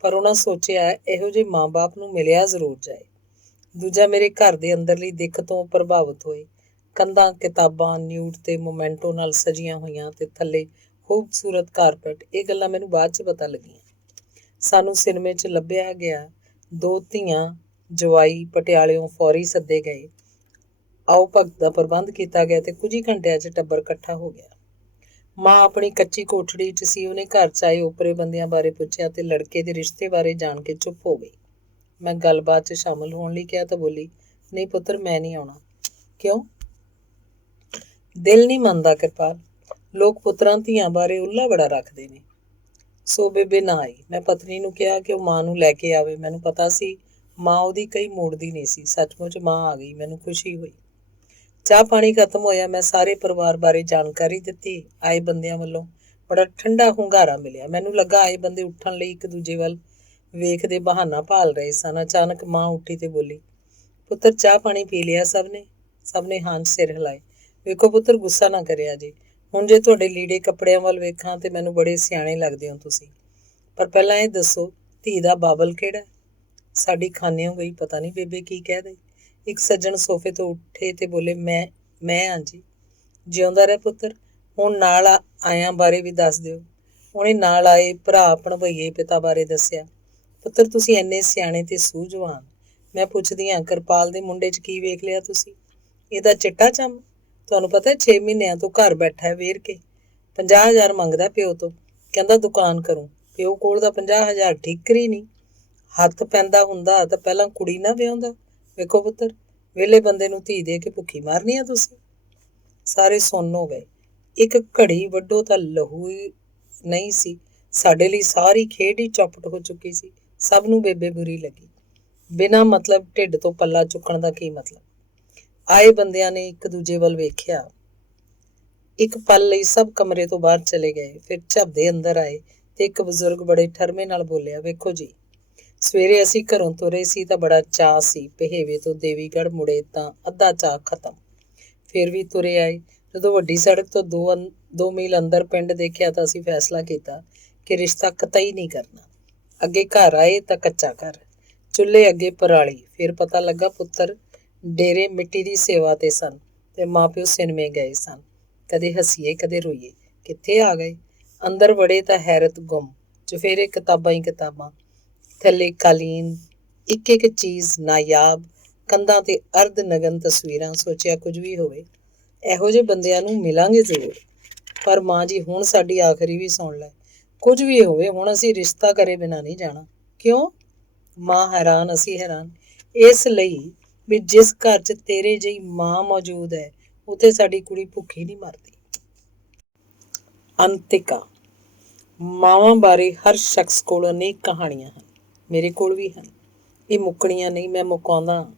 ਪਰ ਉਹਨਾਂ ਸੋਚਿਆ, ਇਹੋ ਜਿਹੇ ਮਾਂ ਬਾਪ ਨੂੰ ਮਿਲਿਆ ਜ਼ਰੂਰ ਜਾਏ। ਦੂਜਾ, ਮੇਰੇ ਘਰ ਦੇ ਅੰਦਰਲੀ ਦਿੱਖ ਤੋਂ ਪ੍ਰਭਾਵਿਤ ਹੋਏ। ਕੰਧਾਂ ਕਿਤਾਬਾਂ, ਨਿਊਟ ਤੇ ਮੋਮੈਂਟੋ ਨਾਲ ਸਜੀਆਂ ਹੋਈਆਂ ਤੇ ਥੱਲੇ ਖੂਬਸੂਰਤ ਕਾਰਪੈਟ। ਇਹ ਗੱਲਾਂ ਮੈਨੂੰ ਬਾਅਦ 'ਚ ਪਤਾ ਲੱਗੀਆਂ। ਸਾਨੂੰ ਸਿਨੇਮੇ 'ਚ ਲੱਭਿਆ ਗਿਆ। 2 ਧੀਆਂ ਜਵਾਈ ਪਟਿਆਲਿਓਂ ਫੌਰੀ ਸੱਦੇ ਗਏ। ਆਓ ਭਗਤ ਦਾ ਪ੍ਰਬੰਧ ਕੀਤਾ ਗਿਆ ਤੇ ਕੁਝ ਹੀ ਘੰਟਿਆਂ 'ਚ ਟੱਬਰ ਇਕੱਠਾ ਹੋ ਗਿਆ। ਮਾਂ ਆਪਣੀ ਕੱਚੀ ਕੋਠੜੀ 'ਚ ਸੀ। ਉਹਨੇ ਘਰ 'ਚ ਆਏ ਓਪਰੇ ਬੰਦਿਆਂ ਬਾਰੇ ਪੁੱਛਿਆ ਤੇ ਲੜਕੇ ਦੇ ਰਿਸ਼ਤੇ ਬਾਰੇ ਜਾਣ ਕੇ ਚੁੱਪ ਹੋ ਗਈ। ਮੈਂ ਗੱਲਬਾਤ 'ਚ ਸ਼ਾਮਲ ਹੋਣ ਲਈ ਕਿਹਾ ਤਾਂ ਬੋਲੀ, ਨਹੀਂ ਪੁੱਤਰ, ਮੈਂ ਨਹੀਂ ਆਉਣਾ। ਕਿਉਂ? ਦਿਲ ਨਹੀਂ ਮੰਨਦਾ ਕਿਰਪਾਲ। ਲੋਕ ਪੁੱਤਰਾਂ ਧੀਆਂ ਬਾਰੇ ਉੱਲਾ ਬੜਾ ਰੱਖਦੇ ਨੇ। ਸੋ ਬੇਬੇ ਨਾ ਆਈ। ਮੈਂ ਪਤਨੀ ਨੂੰ ਕਿਹਾ ਕਿ ਉਹ ਮਾਂ ਨੂੰ ਲੈ ਕੇ ਆਵੇ। ਮੈਨੂੰ ਪਤਾ ਸੀ ਮਾਂ ਉਹਦੀ ਕਈ ਮੋੜਦੀ ਨਹੀਂ ਸੀ। ਸੱਚਮੁੱਚ ਮਾਂ ਆ ਗਈ। ਮੈਨੂੰ ਖੁਸ਼ੀ ਹੋਈ। ਚਾਹ ਪਾਣੀ ਖਤਮ ਹੋਇਆ। ਮੈਂ ਸਾਰੇ ਪਰਿਵਾਰ ਬਾਰੇ ਜਾਣਕਾਰੀ ਦਿੱਤੀ। ਆਏ ਬੰਦਿਆਂ ਵੱਲੋਂ ਬੜਾ ਠੰਡਾ ਹੁੰਗਾਰਾ ਮਿਲਿਆ। ਮੈਨੂੰ ਲੱਗਾ ਆਏ ਬੰਦੇ ਉੱਠਣ ਲਈ ਇੱਕ ਦੂਜੇ ਵੱਲ ਵੇਖਦੇ ਬਹਾਨਾ ਭਾਲ ਰਹੇ ਸਨ। ਅਚਾਨਕ ਮਾਂ ਉੱਠੀ ਤੇ ਬੋਲੀ, ਪੁੱਤਰ ਚਾਹ ਪਾਣੀ ਪੀ ਲਿਆ ਸਭ ਨੇ? ਸਭ ਨੇ ਹਾਂ 'ਚ ਸਿਰ ਹਿਲਾਏ। ਵੇਖੋ ਪੁੱਤਰ, ਗੁੱਸਾ ਨਾ ਕਰਿਆ ਜੇ। ਹੁਣ ਜੇ ਤੁਹਾਡੇ ਲੀੜੇ ਕੱਪੜਿਆਂ ਵੱਲ ਵੇਖਾਂ ਤੇ ਮੈਨੂੰ ਬੜੇ ਸਿਆਣੇ ਲੱਗਦੇ ਹੋ ਤੁਸੀਂ। ਪਰ ਪਹਿਲਾਂ ਇਹ ਦੱਸੋ, ਧੀ ਦਾ ਬਾਬਲ ਕਿਹੜਾ? ਸਾਡੀ ਖਾਨਿਓਂ ਗਈ, ਪਤਾ ਨਹੀਂ ਬੇਬੇ ਕੀ ਕਹਿ ਦੇ। ਇੱਕ ਸੱਜਣ ਸੋਫੇ ਤੋਂ ਉੱਠੇ ਤੇ ਬੋਲੇ, ਮੈਂ ਹਾਂ ਜੀ। ਜਿਉਂਦਾ ਰਹਿ ਪੁੱਤਰ। ਹੁਣ ਨਾਲ ਆਇਆਂ ਬਾਰੇ ਵੀ ਦੱਸ ਦਿਓ। ਉਹਨੇ ਨਾਲ ਆਏ ਭਰਾ ਭਣਵਈਏ ਪਿਤਾ ਬਾਰੇ ਦੱਸਿਆ। ਪੁੱਤਰ, ਤੁਸੀਂ ਇੰਨੇ ਸਿਆਣੇ ਤੇ ਸੂਝਵਾਨ। ਮੈਂ ਪੁੱਛਦੀ ਹਾਂ, ਕਿਰਪਾਲ ਦੇ ਮੁੰਡੇ 'ਚ ਕੀ ਵੇਖ ਲਿਆ ਤੁਸੀਂ? ਇਹਦਾ ਚਿੱਟਾ ਚੰਮ। ਤੁਹਾਨੂੰ ਪਤਾ 6 ਮਹੀਨਿਆਂ ਤੋਂ ਘਰ ਬੈਠਾ ਵੇਰ ਕੇ। 50,000 ਮੰਗਦਾ ਪਿਓ ਤੋਂ। ਕਹਿੰਦਾ ਦੁਕਾਨ ਕਰੂੰ। ਪਿਓ ਕੋਲ ਤਾਂ 50,000 ਠੀਕਰੀ ਨਹੀਂ। ਹੱਥ ਪੈਂਦਾ ਹੁੰਦਾ ਤਾਂ ਪਹਿਲਾਂ ਕੁੜੀ ਨਾ ਵਿਆਹੁੰਦਾ। ਵੇਖੋ ਪੁੱਤਰ, ਵਿਹਲੇ ਬੰਦੇ ਨੂੰ ਧੀ ਦੇ ਕੇ ਭੁੱਖੀ ਮਾਰਨੀ ਆ ਤੁਸੀਂ। ਸਾਰੇ ਸੁੰਨ ਹੋ ਗਏ। ਇੱਕ ਘੜੀ ਵੱਢੋ ਤਾਂ ਲਹੂ ਹੀ ਨਹੀਂ ਸੀ। ਸਾਡੇ ਲਈ ਸਾਰੀ ਖੇਡ ਹੀ ਚੌਪਟ ਹੋ ਚੁੱਕੀ ਸੀ। ਸਭ ਨੂੰ ਬੇਬੇ ਬੁਰੀ ਲੱਗੀ। ਬਿਨਾਂ ਮਤਲਬ ਢਿੱਡ ਤੋਂ ਪੱਲਾ ਚੁੱਕਣ ਦਾ ਕੀ ਮਤਲਬ? ਆਏ ਬੰਦਿਆਂ ਨੇ ਇੱਕ ਦੂਜੇ ਵੱਲ ਵੇਖਿਆ। ਇੱਕ ਪਲ ਲਈ ਸਭ ਕਮਰੇ ਤੋਂ ਬਾਹਰ ਚਲੇ ਗਏ। ਫਿਰ ਝੱਬਦੇ ਅੰਦਰ ਆਏ ਤੇ ਇੱਕ ਬਜ਼ੁਰਗ ਬੜੇ ਠਰਮੇ ਨਾਲ ਬੋਲਿਆ, ਵੇਖੋ ਜੀ, ਸਵੇਰੇ ਅਸੀਂ ਘਰੋਂ ਤੁਰੇ ਸੀ ਤਾਂ ਬੜਾ ਚਾਅ ਸੀ। ਪਹੇਵੇ ਤੋਂ ਦੇਵੀਗੜ੍ਹ ਮੁੜੇ ਤਾਂ ਅੱਧਾ ਚਾਅ ਖਤਮ। ਫਿਰ ਵੀ ਤੁਰੇ ਆਏ। ਜਦੋਂ ਵੱਡੀ ਸੜਕ ਤੋਂ 2 ਮੀਲ ਅੰਦਰ ਪਿੰਡ ਦੇਖਿਆ ਤਾਂ ਅਸੀਂ ਫੈਸਲਾ ਕੀਤਾ ਕਿ ਰਿਸ਼ਤਾ ਕਤਈ ਨਹੀਂ ਕਰਨਾ। ਅੱਗੇ ਘਰ ਆਏ ਤਾਂ ਕੱਚਾ ਘਰ, ਚੁੱਲ੍ਹੇ ਅੱਗੇ ਪਰਾਲੀ। ਫਿਰ ਪਤਾ ਲੱਗਾ ਪੁੱਤਰ ਡੇਰੇ ਮਿੱਟੀ ਦੀ ਸੇਵਾ ਤੇ ਸਨ ਤੇ ਮਾਂ ਪਿਓ ਸਿਨੇਮੇ ਗਏ ਸਨ। ਕਦੇ ਹੱਸੀਏ ਕਦੇ ਰੋਈਏ। ਕਿੱਥੇ ਆ ਗਏ? ਅੰਦਰ ਵੜੇ ਤਾਂ ਹੈਰਤ ਗੁੰਮ। ਚੁਫੇਰੇ ਕਿਤਾਬਾਂ ਹੀ ਕਿਤਾਬਾਂ, ਥੱਲੇ ਕਾਲੀਨ, ਇੱਕ ਇੱਕ ਚੀਜ਼ ਨਾਯਾਬ, ਕੰਧਾਂ ਤੇ ਅਰਧ ਨਗਨ ਤਸਵੀਰਾਂ। ਸੋਚਿਆ ਕੁਝ ਵੀ ਹੋਵੇ, ਇਹੋ ਜਿਹੇ ਬੰਦਿਆਂ ਨੂੰ ਮਿਲਾਂਗੇ ਜ਼ਰੂਰ। ਪਰ ਮਾਂ ਜੀ ਹੁਣ ਸਾਡੀ ਆਖਰੀ ਵੀ ਸੁਣ ਲੈ। ਕੁਝ ਵੀ ਹੋਵੇ, ਹੁਣ ਅਸੀਂ ਰਿਸ਼ਤਾ ਕਰੇ ਬਿਨਾਂ ਨਹੀਂ ਜਾਣਾ। ਕਿਉਂ? ਮਾਂ ਹੈਰਾਨ, ਅਸੀਂ ਹੈਰਾਨ। ਇਸ ਲਈ ਵੀ ਜਿਸ ਘਰ 'ਚ ਤੇਰੇ ਜਿਹੀ ਮਾਂ ਮੌਜੂਦ ਹੈ, ਉੱਥੇ ਸਾਡੀ ਕੁੜੀ ਭੁੱਖੀ ਨਹੀਂ ਮਰਦੀ। ਅੰਤਿਕਾ। ਮਾਵਾਂ ਬਾਰੇ ਹਰ ਸ਼ਖਸ ਕੋਲ ਅਨੇਕ ਕਹਾਣੀਆਂ ਹਨ। ਮੇਰੇ ਕੋਲ ਵੀ ਹਨ। ਇਹ ਮੁੱਕਣੀਆਂ ਨਹੀਂ। ਮੈਂ ਮੁਕਾਉਂਦਾ ਹਾਂ।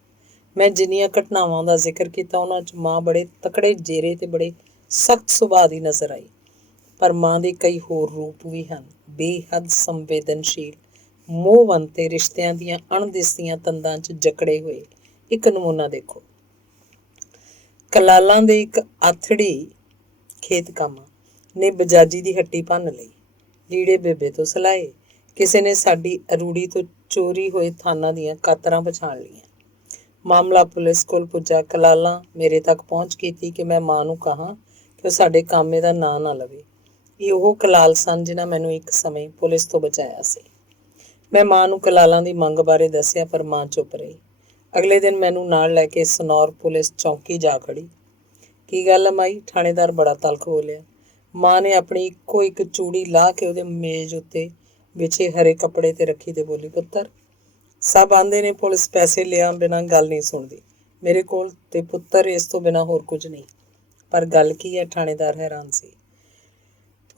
ਮੈਂ ਜਿੰਨੀਆਂ ਘਟਨਾਵਾਂ ਦਾ ਜ਼ਿਕਰ ਕੀਤਾ, ਉਹਨਾਂ 'ਚ ਮਾਂ ਬੜੇ ਤਕੜੇ ਜੇਰੇ ਤੇ ਬੜੇ ਸਖਤ ਸੁਭਾਅ ਦੀ ਨਜ਼ਰ ਆਈ। ਪਰ ਮਾਂ ਦੇ ਕਈ ਹੋਰ ਰੂਪ ਵੀ ਹਨ। ਬੇਹੱਦ ਸੰਵੇਦਨਸ਼ੀਲ, ਮੋਹਵੰਤ ਤੇ ਰਿਸ਼ਤਿਆਂ ਦੀਆਂ ਅਣਦਿਸਦੀਆਂ ਤੰਦਾਂ 'ਚ ਜਕੜੇ ਹੋਏ। ਇੱਕ ਨਮੂਨਾ ਦੇਖੋ। ਕਲਾਲਾਂ ਦੇ ਇੱਕ ਆਥੜੀ ਖੇਤ ਕਾਮਾ ਨੇ ਬਜਾਜੀ ਦੀ ਹੱਟੀ ਭੰਨ ਲਈ। ਲੀੜੇ ਬੇਬੇ ਤੋਂ ਸਿਲਾਏ। ਕਿਸੇ ਨੇ ਸਾਡੀ ਅਰੂੜੀ ਤੋਂ ਚੋਰੀ ਹੋਏ ਥਾਨਾਂ ਦੀਆਂ ਕਾਤਰਾਂ ਪਛਾਣ ਲਈਆਂ। ਮਾਮਲਾ ਪੁਲਿਸ ਕੋਲ ਪੁੱਜਾ। ਕਲਾਲਾਂ ਮੇਰੇ ਤੱਕ ਪਹੁੰਚ ਕੀਤੀ ਕਿ ਮੈਂ ਮਾਂ ਨੂੰ ਕਹਾਂ ਕਿ ਉਹ ਸਾਡੇ ਕਾਮੇ ਦਾ ਨਾਂ ਨਾ ਲਵੇ। ਇਹ ਉਹ ਕਲਾਲ ਸਨ ਜਿਨ੍ਹਾਂ ਮੈਨੂੰ ਇੱਕ ਸਮੇਂ ਪੁਲਿਸ ਤੋਂ ਬਚਾਇਆ ਸੀ। ਮੈਂ ਮਾਂ ਨੂੰ ਕਲਾਲਾਂ ਦੀ ਮੰਗ ਬਾਰੇ ਦੱਸਿਆ, ਪਰ ਮਾਂ ਚੁੱਪ ਰਹੀ। ਅਗਲੇ ਦਿਨ ਮੈਨੂੰ ਨਾਲ ਲੈ ਕੇ ਸਨੌਰ ਪੁਲਿਸ ਚੌਂਕੀ ਜਾ ਖੜੀ। ਕੀ ਗੱਲ ਹੈ ਮਾਈ? ਥਾਣੇਦਾਰ ਬੜਾ ਤਲਖ ਬੋਲਿਆ। ਮਾਂ ਨੇ ਆਪਣੀ ਇੱਕੋ ਇੱਕ ਚੂੜੀ ਲਾਹ ਕੇ ਉਹਦੇ ਮੇਜ਼ ਉੱਤੇ ਵਿਛੇ ਹਰੇ ਕੱਪੜੇ ਤੇ ਰੱਖੀ ਤੇ ਬੋਲੀ, ਪੁੱਤਰ, ਸਭ ਆਂਦੇ ਨੇ ਪੁਲਿਸ ਪੈਸੇ ਲਿਆ ਬਿਨਾਂ ਗੱਲ ਨਹੀਂ ਸੁਣਦੀ। ਮੇਰੇ ਕੋਲ ਤੇ ਪੁੱਤਰ ਇਸ ਤੋਂ ਬਿਨਾਂ ਹੋਰ ਕੁਝ ਨਹੀਂ। ਪਰ ਗੱਲ ਕੀ ਹੈ? ਥਾਣੇਦਾਰ ਹੈਰਾਨ ਸੀ।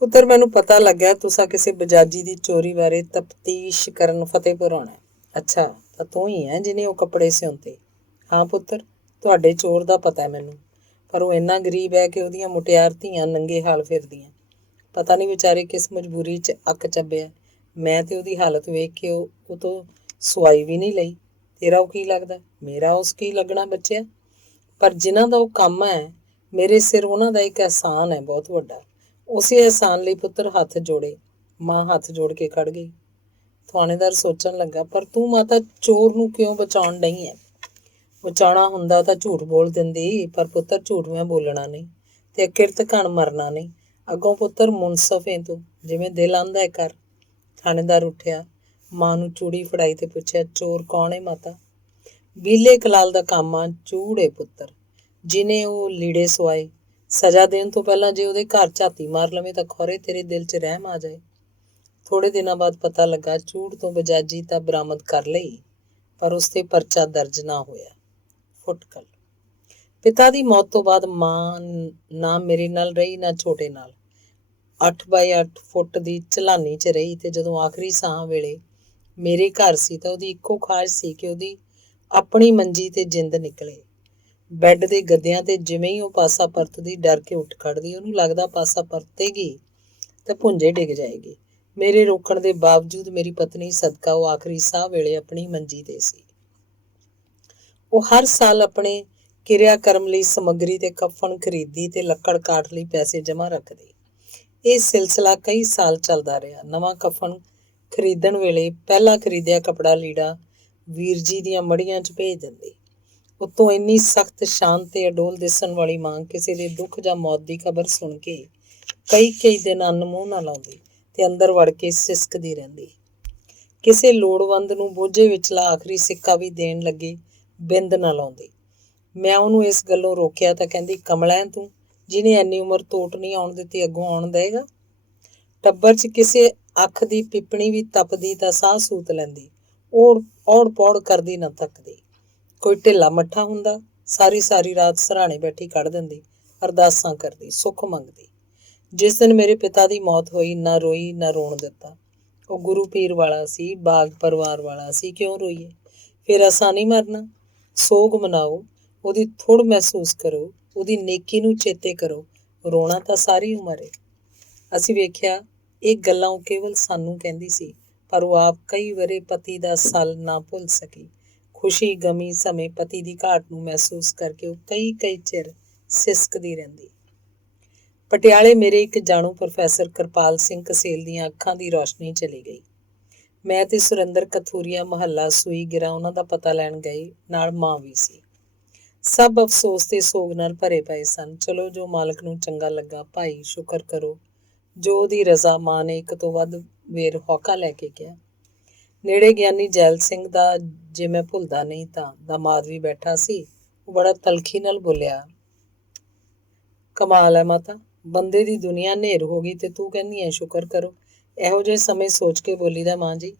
ਪੁੱਤਰ, ਮੈਨੂੰ ਪਤਾ ਲੱਗਿਆ ਤੁਸੀਂ ਕਿਸੇ ਬਜਾਜੀ ਦੀ ਚੋਰੀ ਬਾਰੇ ਤਫਤੀਸ਼ ਕਰਨ ਫਤਿਹਪੁਰ ਆਉਣਾ। ਅੱਛਾ, ਤਾਂ ਤੂੰ ਹੀ ਹੈ ਜਿਹਨੇ ਉਹ ਕੱਪੜੇ ਸਿਉਂਤੇ? ਹਾਂ ਪੁੱਤਰ, ਤੁਹਾਡੇ ਚੋਰ ਦਾ ਪਤਾ ਹੈ ਮੈਨੂੰ। ਪਰ ਉਹ ਇੰਨਾ ਗਰੀਬ ਹੈ ਕਿ ਉਹਦੀਆਂ ਮੁਟਿਆਰ ਧੀਆਂ ਨੰਗੇ ਹਾਲ ਫਿਰਦੀਆਂ। ਪਤਾ ਨਹੀਂ ਵਿਚਾਰੇ ਕਿਸ ਮਜਬੂਰੀ 'ਚ ਅੱਕ ਚੱਬਿਆ। ਮੈਂ ਤੇ ਉਹਦੀ ਹਾਲਤ ਵੇਖ ਕੇ ਉਹ ਤੋਂ ਸਵਾਈ ਵੀ ਨਹੀਂ ਲਈ। ਤੇਰਾ ਉਹ ਕੀ ਲੱਗਦਾ? ਮੇਰਾ ਉਸ ਕੀ ਲੱਗਣਾ ਬੱਚਿਆ। ਪਰ ਜਿਨ੍ਹਾਂ ਦਾ ਉਹ ਕੰਮ ਹੈ, ਮੇਰੇ ਸਿਰ ਉਹਨਾਂ ਦਾ ਇੱਕ ਅਹਿਸਾਨ ਹੈ ਬਹੁਤ ਵੱਡਾ। ਉਸੇ ਅਹਿਸਾਨ ਲਈ ਪੁੱਤਰ ਹੱਥ ਜੋੜੇ। ਮਾਂ ਹੱਥ ਜੋੜ ਕੇ ਖੜ ਗਈ। ਥਾਣੇਦਾਰ ਸੋਚਣ ਲੱਗਾ, ਪਰ ਤੂੰ ਮਾਤਾ ਚੋਰ ਨੂੰ ਕਿਉਂ ਬਚਾਉਣ ਨਹੀਂ ਹੈ? ਬਚਾਉਣਾ ਹੁੰਦਾ ਤਾਂ ਝੂਠ ਬੋਲ ਦਿੰਦੀ। ਪਰ ਪੁੱਤਰ, ਝੂਠ ਮੈਂ ਬੋਲਣਾ ਨਹੀਂ ਤੇ ਕਿਰਤ ਘਣ ਮਰਨਾ ਨਹੀਂ। ਅੱਗੋਂ ਪੁੱਤਰ ਮੁਨਸਫ ਏ ਤੂੰ, ਜਿਵੇਂ ਦਿਲ ਆਂਦਾ ਹੈ ਕਰ। ਥਾਣੇਦਾਰ ਉੱਠਿਆ, ਮਾਂ ਨੂੰ ਚੂੜੀ ਫੜਾਈ ਤੇ ਪੁੱਛਿਆ, ਚੋਰ ਕੌਣ ਹੈ ਮਾਤਾ? ਬੀਲੇ ਕਲਾਲ ਦਾ ਕੰਮ ਆ। ਚੂੜ ਏ ਪੁੱਤਰ, ਜਿਹਨੇ ਉਹ ਲੀੜੇ ਸਵਾਏ। ਸਜ਼ਾ ਦੇਣ ਤੋਂ ਪਹਿਲਾਂ ਜੇ ਉਹਦੇ ਘਰ ਝਾਤੀ ਮਾਰ ਲਵੇਂ ਤਾਂ ਖੌਰੇ ਤੇਰੇ ਦਿਲ 'ਚ ਰਹਿਮ ਆ ਜਾਏ। ਥੋੜੇ ਦਿਨਾਂ ਬਾਅਦ ਪਤਾ ਲੱਗਾ ਚੂੜ ਤੋਂ ਬਜਾਜੀ ਤਾਂ ਬਰਾਮਦ ਕਰ ਲਈ, ਪਰ ਉਸ 'ਤੇ ਪਰਚਾ ਦਰਜ ਨਾ ਹੋਇਆ। ਫੁਟਕਲ। ਪਿਤਾ ਦੀ ਮੌਤ ਤੋਂ ਬਾਅਦ ਮਾਂ ਨਾ ਮੇਰੇ ਨਾਲ ਰਹੀ ਨਾ ਛੋਟੇ ਨਾਲ। 8x8 ਫੁੱਟ ਦੀ ਝਲਾਨੀ 'ਚ ਰਹੀ ਤੇ ਜਦੋਂ ਆਖਰੀ ਸਾਹ ਵੇਲੇ ਮੇਰੇ ਘਰ ਸੀ ਤਾਂ ਉਹਦੀ ਇੱਕੋ ਖੁਆਇਸ਼ ਸੀ ਕਿ ਉਹਦੀ ਆਪਣੀ ਮੰਜੀ ਤੇ ਜਿੰਦ ਨਿਕਲੇ। ਬੈੱਡ ਦੇ ਗੱਦਿਆਂ ਤੇ ਜਿਵੇਂ ਹੀ ਉਹ ਪਾਸਾ ਪਰਤਦੀ ਡਰ ਕੇ ਉੱਠ ਖੜਦੀ। ਉਹਨੂੰ ਲੱਗਦਾ ਪਾਸਾ ਪਰਤੇਗੀ ਤਾਂ ਭੁੰਜੇ ਡਿੱਗ ਜਾਏਗੀ। ਮੇਰੇ ਰੋਕਣ ਦੇ ਬਾਵਜੂਦ ਮੇਰੀ ਪਤਨੀ ਸਦਕਾ ਉਹ ਆਖਰੀ ਸਾਹ ਵੇਲੇ ਆਪਣੀ ਮੰਜੀ ਤੇ ਸੀ। ਉਹ ਹਰ ਸਾਲ ਆਪਣੇ ਕਿਰਿਆ ਕਰਮ ਲਈ ਸਮੱਗਰੀ ਤੇ ਕਫਨ ਖਰੀਦਦੀ ਤੇ ਲੱਕੜ ਕਾਠ ਲਈ ਪੈਸੇ ਜਮ੍ਹਾਂ ਰੱਖਦੀ। ਇਹ ਸਿਲਸਿਲਾ ਕਈ ਸਾਲ ਚੱਲਦਾ ਰਿਹਾ। ਨਵਾਂ ਕਫਨ ਖਰੀਦਣ ਵੇਲੇ ਪਹਿਲਾਂ ਖਰੀਦਿਆ ਕੱਪੜਾ ਲੀੜਾ ਵੀਰ ਜੀ ਦੀਆਂ ਮੜੀਆਂ 'ਚ ਭੇਜ ਦਿੰਦੀ। ਉੱਤੋਂ ਇੰਨੀ ਸਖਤ, ਸ਼ਾਂਤ ਤੇ ਅਡੋਲ ਦਿਸਣ ਵਾਲੀ ਮਾਂ ਕਿਸੇ ਦੇ ਦੁੱਖ ਜਾਂ ਮੌਤ ਦੀ ਖਬਰ ਸੁਣ ਕੇ ਕਈ ਦਿਨ ਅੰਨ ਮੂੰਹ ਨਾ ਲਾਉਂਦੀ ਤੇ ਅੰਦਰ ਵੜ ਕੇ ਸਿਸਕਦੀ ਰਹਿੰਦੀ। ਕਿਸੇ ਲੋੜਵੰਦ ਨੂੰ ਬੋਝੇ ਵਿਚਲਾ ਆਖਰੀ ਸਿੱਕਾ ਵੀ ਦੇਣ ਲੱਗੇ ਬਿੰਦ ਨਾ ਲਾਉਂਦੀ। ਮੈਂ ਉਹਨੂੰ ਇਸ ਗੱਲੋਂ ਰੋਕਿਆ ਤਾਂ ਕਹਿੰਦੀ, ਕਮਲਾ ਹੈ ਤੂੰ, ਜਿਹਨੇ ਇੰਨੀ ਉਮਰ ਤੋਟ ਨਹੀਂ ਆਉਣ ਦਿੱਤੀ, ਅੱਗੋਂ ਆਉਣ ਦੇਗਾ? ਟੱਬਰ 'ਚ ਕਿਸੇ ਅੱਖ ਦੀ ਪਿੱਪਣੀ ਵੀ ਤਪਦੀ ਤਾਂ ਸਾਹ ਸੂਤ ਲੈਂਦੀ, ਔੜ ਪੌੜ ਕਰਦੀ ਨਾ ਥੱਕਦੀ। ਕੋਈ ਢਿੱਲਾ ਮੱਠਾ ਹੁੰਦਾ, ਸਾਰੀ ਸਾਰੀ ਰਾਤ ਸਰਾਣੇ ਬੈਠੀ ਕੱਢ ਦਿੰਦੀ, ਅਰਦਾਸਾਂ ਕਰਦੀ, ਸੁੱਖ ਮੰਗਦੀ। ਜਿਸ ਦਿਨ ਮੇਰੇ ਪਿਤਾ ਦੀ ਮੌਤ ਹੋਈ, ਨਾ ਰੋਈ ਨਾ ਰੋਣ ਦਿੱਤਾ। ਉਹ ਗੁਰੂ ਪੀਰ ਵਾਲਾ ਸੀ, ਬਾਗ ਪਰਿਵਾਰ ਵਾਲਾ ਸੀ, ਕਿਉਂ ਰੋਈਏ? ਫਿਰ ਅਸਾਂ ਨਹੀਂ ਮਰਨਾ। ਸੋਗ ਮਨਾਓ, ਉਹਦੀ ਥੁੜ ਮਹਿਸੂਸ ਕਰੋ, ਉਹਦੀ ਨੇਕੀ ਨੂੰ ਚੇਤੇ ਕਰੋ। ਰੋਣਾ ਤਾਂ ਸਾਰੀ ਉਮਰ ਏ। ਅਸੀਂ ਵੇਖਿਆ ਇਹ ਗੱਲਾਂ ਉਹ ਕੇਵਲ ਸਾਨੂੰ ਕਹਿੰਦੀ ਸੀ, ਪਰ ਉਹ ਆਪ ਕਈ ਵਰੇ ਪਤੀ ਦਾ ਸਲ ਨਾ ਭੁੱਲ ਸਕੀ। ਖੁਸ਼ੀ ਗਮੀ ਸਮੇਂ ਪਤੀ ਦੀ ਘਾਟ ਨੂੰ ਮਹਿਸੂਸ ਕਰਕੇ ਉਹ ਕਈ ਚਿਰ ਸਿਸਕਦੀ ਰਹਿੰਦੀ। ਪਟਿਆਲੇ ਮੇਰੇ ਇੱਕ ਜਾਣੂ ਪ੍ਰੋਫੈਸਰ ਕਿਰਪਾਲ ਸਿੰਘ ਕਸੇਲ ਦੀਆਂ ਅੱਖਾਂ ਦੀ ਰੌਸ਼ਨੀ ਚਲੀ ਗਈ। ਮੈਂ ਤੇ ਸੁਰਿੰਦਰ ਕਥੂਰੀਆ ਮੁਹੱਲਾ ਸੂਈ ਗਿਰਾ ਉਹਨਾਂ ਦਾ ਪਤਾ ਲੈਣ ਗਏ, ਨਾਲ ਮਾਂ ਵੀ ਸੀ। ਸਭ ਅਫਸੋਸ ਤੇ ਸੋਗ ਨਾਲ ਭਰੇ ਪਏ ਸਨ। ਚਲੋ ਜੋ ਮਾਲਕ ਨੂੰ ਚੰਗਾ ਲੱਗਾ ਭਾਈ, ਸ਼ੁਕਰ ਕਰੋ। ਜੋ ਉਹਦੀ ਰਜ਼ਾ, ਮਾਂ ਨੇ ਇੱਕ ਤੋਂ ਵੱਧ ਵੇਰ ਹੌਕਾ ਲੈ ਕੇ ਕਿਹਾ। ਨੇੜੇ ਗਿਆਨੀ ਜੈਲ ਸਿੰਘ ਦਾ, ਜੇ ਮੈਂ ਭੁੱਲਦਾ ਨਹੀਂ ਤਾਂ, ਦਾਮਾਦ ਵੀ ਬੈਠਾ ਸੀ। ਉਹ ਬੜਾ ਤਲਖੀ ਨਾਲ ਬੋਲਿਆ, ਕਮਾਲ ਹੈ ਮਾਤਾ, ਬੰਦੇ ਦੀ ਦੁਨੀਆ ਹਨੇਰ ਹੋ ਗਈ ਤੇ ਤੂੰ ਕਹਿੰਦੀ ਹੈ ਸ਼ੁਕਰ ਕਰੋ। ਇਹੋ ਜਿਹੇ ਸਮੇਂ ਸੋਚ ਕੇ ਬੋਲੀ ਦਾ ਮਾਂ ਜੀ।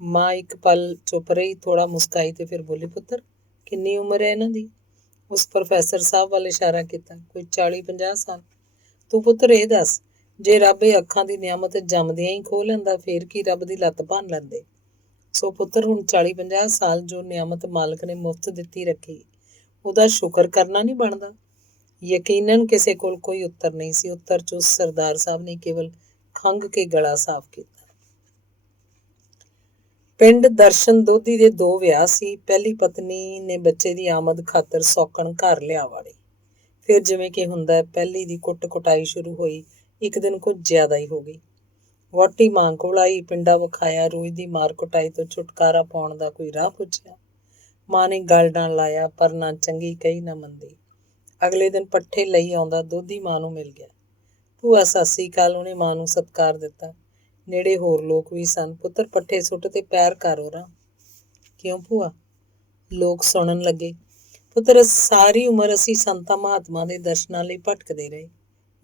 ਮਾਂ ਇੱਕ ਪਲ ਚੁੱਪ ਰਹੀ, ਥੋੜਾ ਮੁਸਕਾਈ ਤੇ ਫਿਰ ਬੋਲੀ, ਪੁੱਤਰ ਕਿੰਨੀ ਉਮਰ ਹੈ ਇਹਨਾਂ ਦੀ? ਉਸ ਪ੍ਰੋਫੈਸਰ ਸਾਹਿਬ ਵੱਲ ਇਸ਼ਾਰਾ ਕੀਤਾ। ਕੋਈ 40-50 ਸਾਲ। ਤੂੰ ਪੁੱਤਰ ਇਹ ਦੱਸ, ਜੇ ਰੱਬ ਇਹ ਅੱਖਾਂ ਦੀ ਨਿਆਮਤ ਜੰਮਦਿਆਂ ਹੀ ਖੋਹ ਲੈਂਦਾ, ਫੇਰ ਕੀ ਰੱਬ ਦੀ ਲੱਤ ਭੰਨ ਲੈਂਦੇ? ਸੋ ਪੁੱਤਰ ਹੁਣ 40-50 ਸਾਲ ਜੋ ਨਿਆਮਤ ਮਾਲਕ ਨੇ ਮੁਫਤ ਦਿੱਤੀ ਰੱਖੀ, ਉਹਦਾ ਸ਼ੁਕਰ ਕਰਨਾ ਨਹੀਂ ਬਣਦਾ? ਯਕੀਨਨ ਕਿਸੇ ਕੋਲ ਕੋਈ ਉੱਤਰ ਨਹੀਂ ਸੀ। ਉੱਤਰ 'ਚ ਉਸ ਸਰਦਾਰ ਸਾਹਿਬ ਨੇ ਕੇਵਲ ਖੰਘ ਕੇ ਗਲਾ ਸਾਫ਼ ਕੀਤਾ। ਪਿੰਡ ਦਰਸ਼ਨ ਦੋਧੀ ਦੇ 2 ਵਿਆਹ ਸੀ। ਪਹਿਲੀ ਪਤਨੀ ਨੇ ਬੱਚੇ ਦੀ ਆਮਦ ਖਾਤਰ ਸੌਕਣ ਘਰ ਲਿਆ ਵਾੜੀ। ਫਿਰ ਜਿਵੇਂ ਕਿ ਹੁੰਦਾ, ਪਹਿਲੀ ਦੀ ਕੁਟਾਈ ਸ਼ੁਰੂ ਹੋਈ। ਇੱਕ ਦਿਨ ਕੁਝ ਜ਼ਿਆਦਾ ਹੀ ਹੋ ਗਈ। ਵਹੁਟੀ ਮਾਂ ਕੋਲ ਆਈ, ਪਿੰਡਾ ਵਿਖਾਇਆ, ਰੋਜ਼ ਦੀ ਮਾਰ ਕੁਟਾਈ ਤੋਂ ਛੁਟਕਾਰਾ ਪਾਉਣ ਦਾ ਕੋਈ ਰਾਹ ਪੁੱਛਿਆ। ਮਾਂ ਨੇ ਗੱਲ ਨਾਲ ਲਾਇਆ, ਪਰ ਨਾ ਚੰਗੀ ਕਹੀ ਨਾ ਮੰਦੀ। ਅਗਲੇ ਦਿਨ ਪੱਠੇ ਲਈ ਆਉਂਦਾ ਦੋਧੀ ਮਾਂ ਨੂੰ ਮਿਲ ਗਿਆ। ਭੂਆ ਸਤਿ ਸ੍ਰੀ ਅਕਾਲ। ਉਹਨੇ ਮਾਂ ਨੂੰ ਸਤਿਕਾਰ ਦਿੱਤਾ। ਨੇੜੇ ਹੋਰ ਲੋਕ ਵੀ ਸਨ। ਪੁੱਤਰ ਪੱਠੇ ਸੁੱਟ ਤੇ ਪੈਰ ਕਰ ਉਹਰਾ। ਕਿਉਂ ਭੂਆ? ਲੋਕ ਸੁਣਨ ਲੱਗੇ। ਪੁੱਤਰ ਸਾਰੀ ਉਮਰ ਅਸੀਂ ਸੰਤਾਂ ਮਹਾਤਮਾ ਦੇ ਦਰਸ਼ਨਾਂ ਲਈ ਭਟਕਦੇ ਰਹੇ,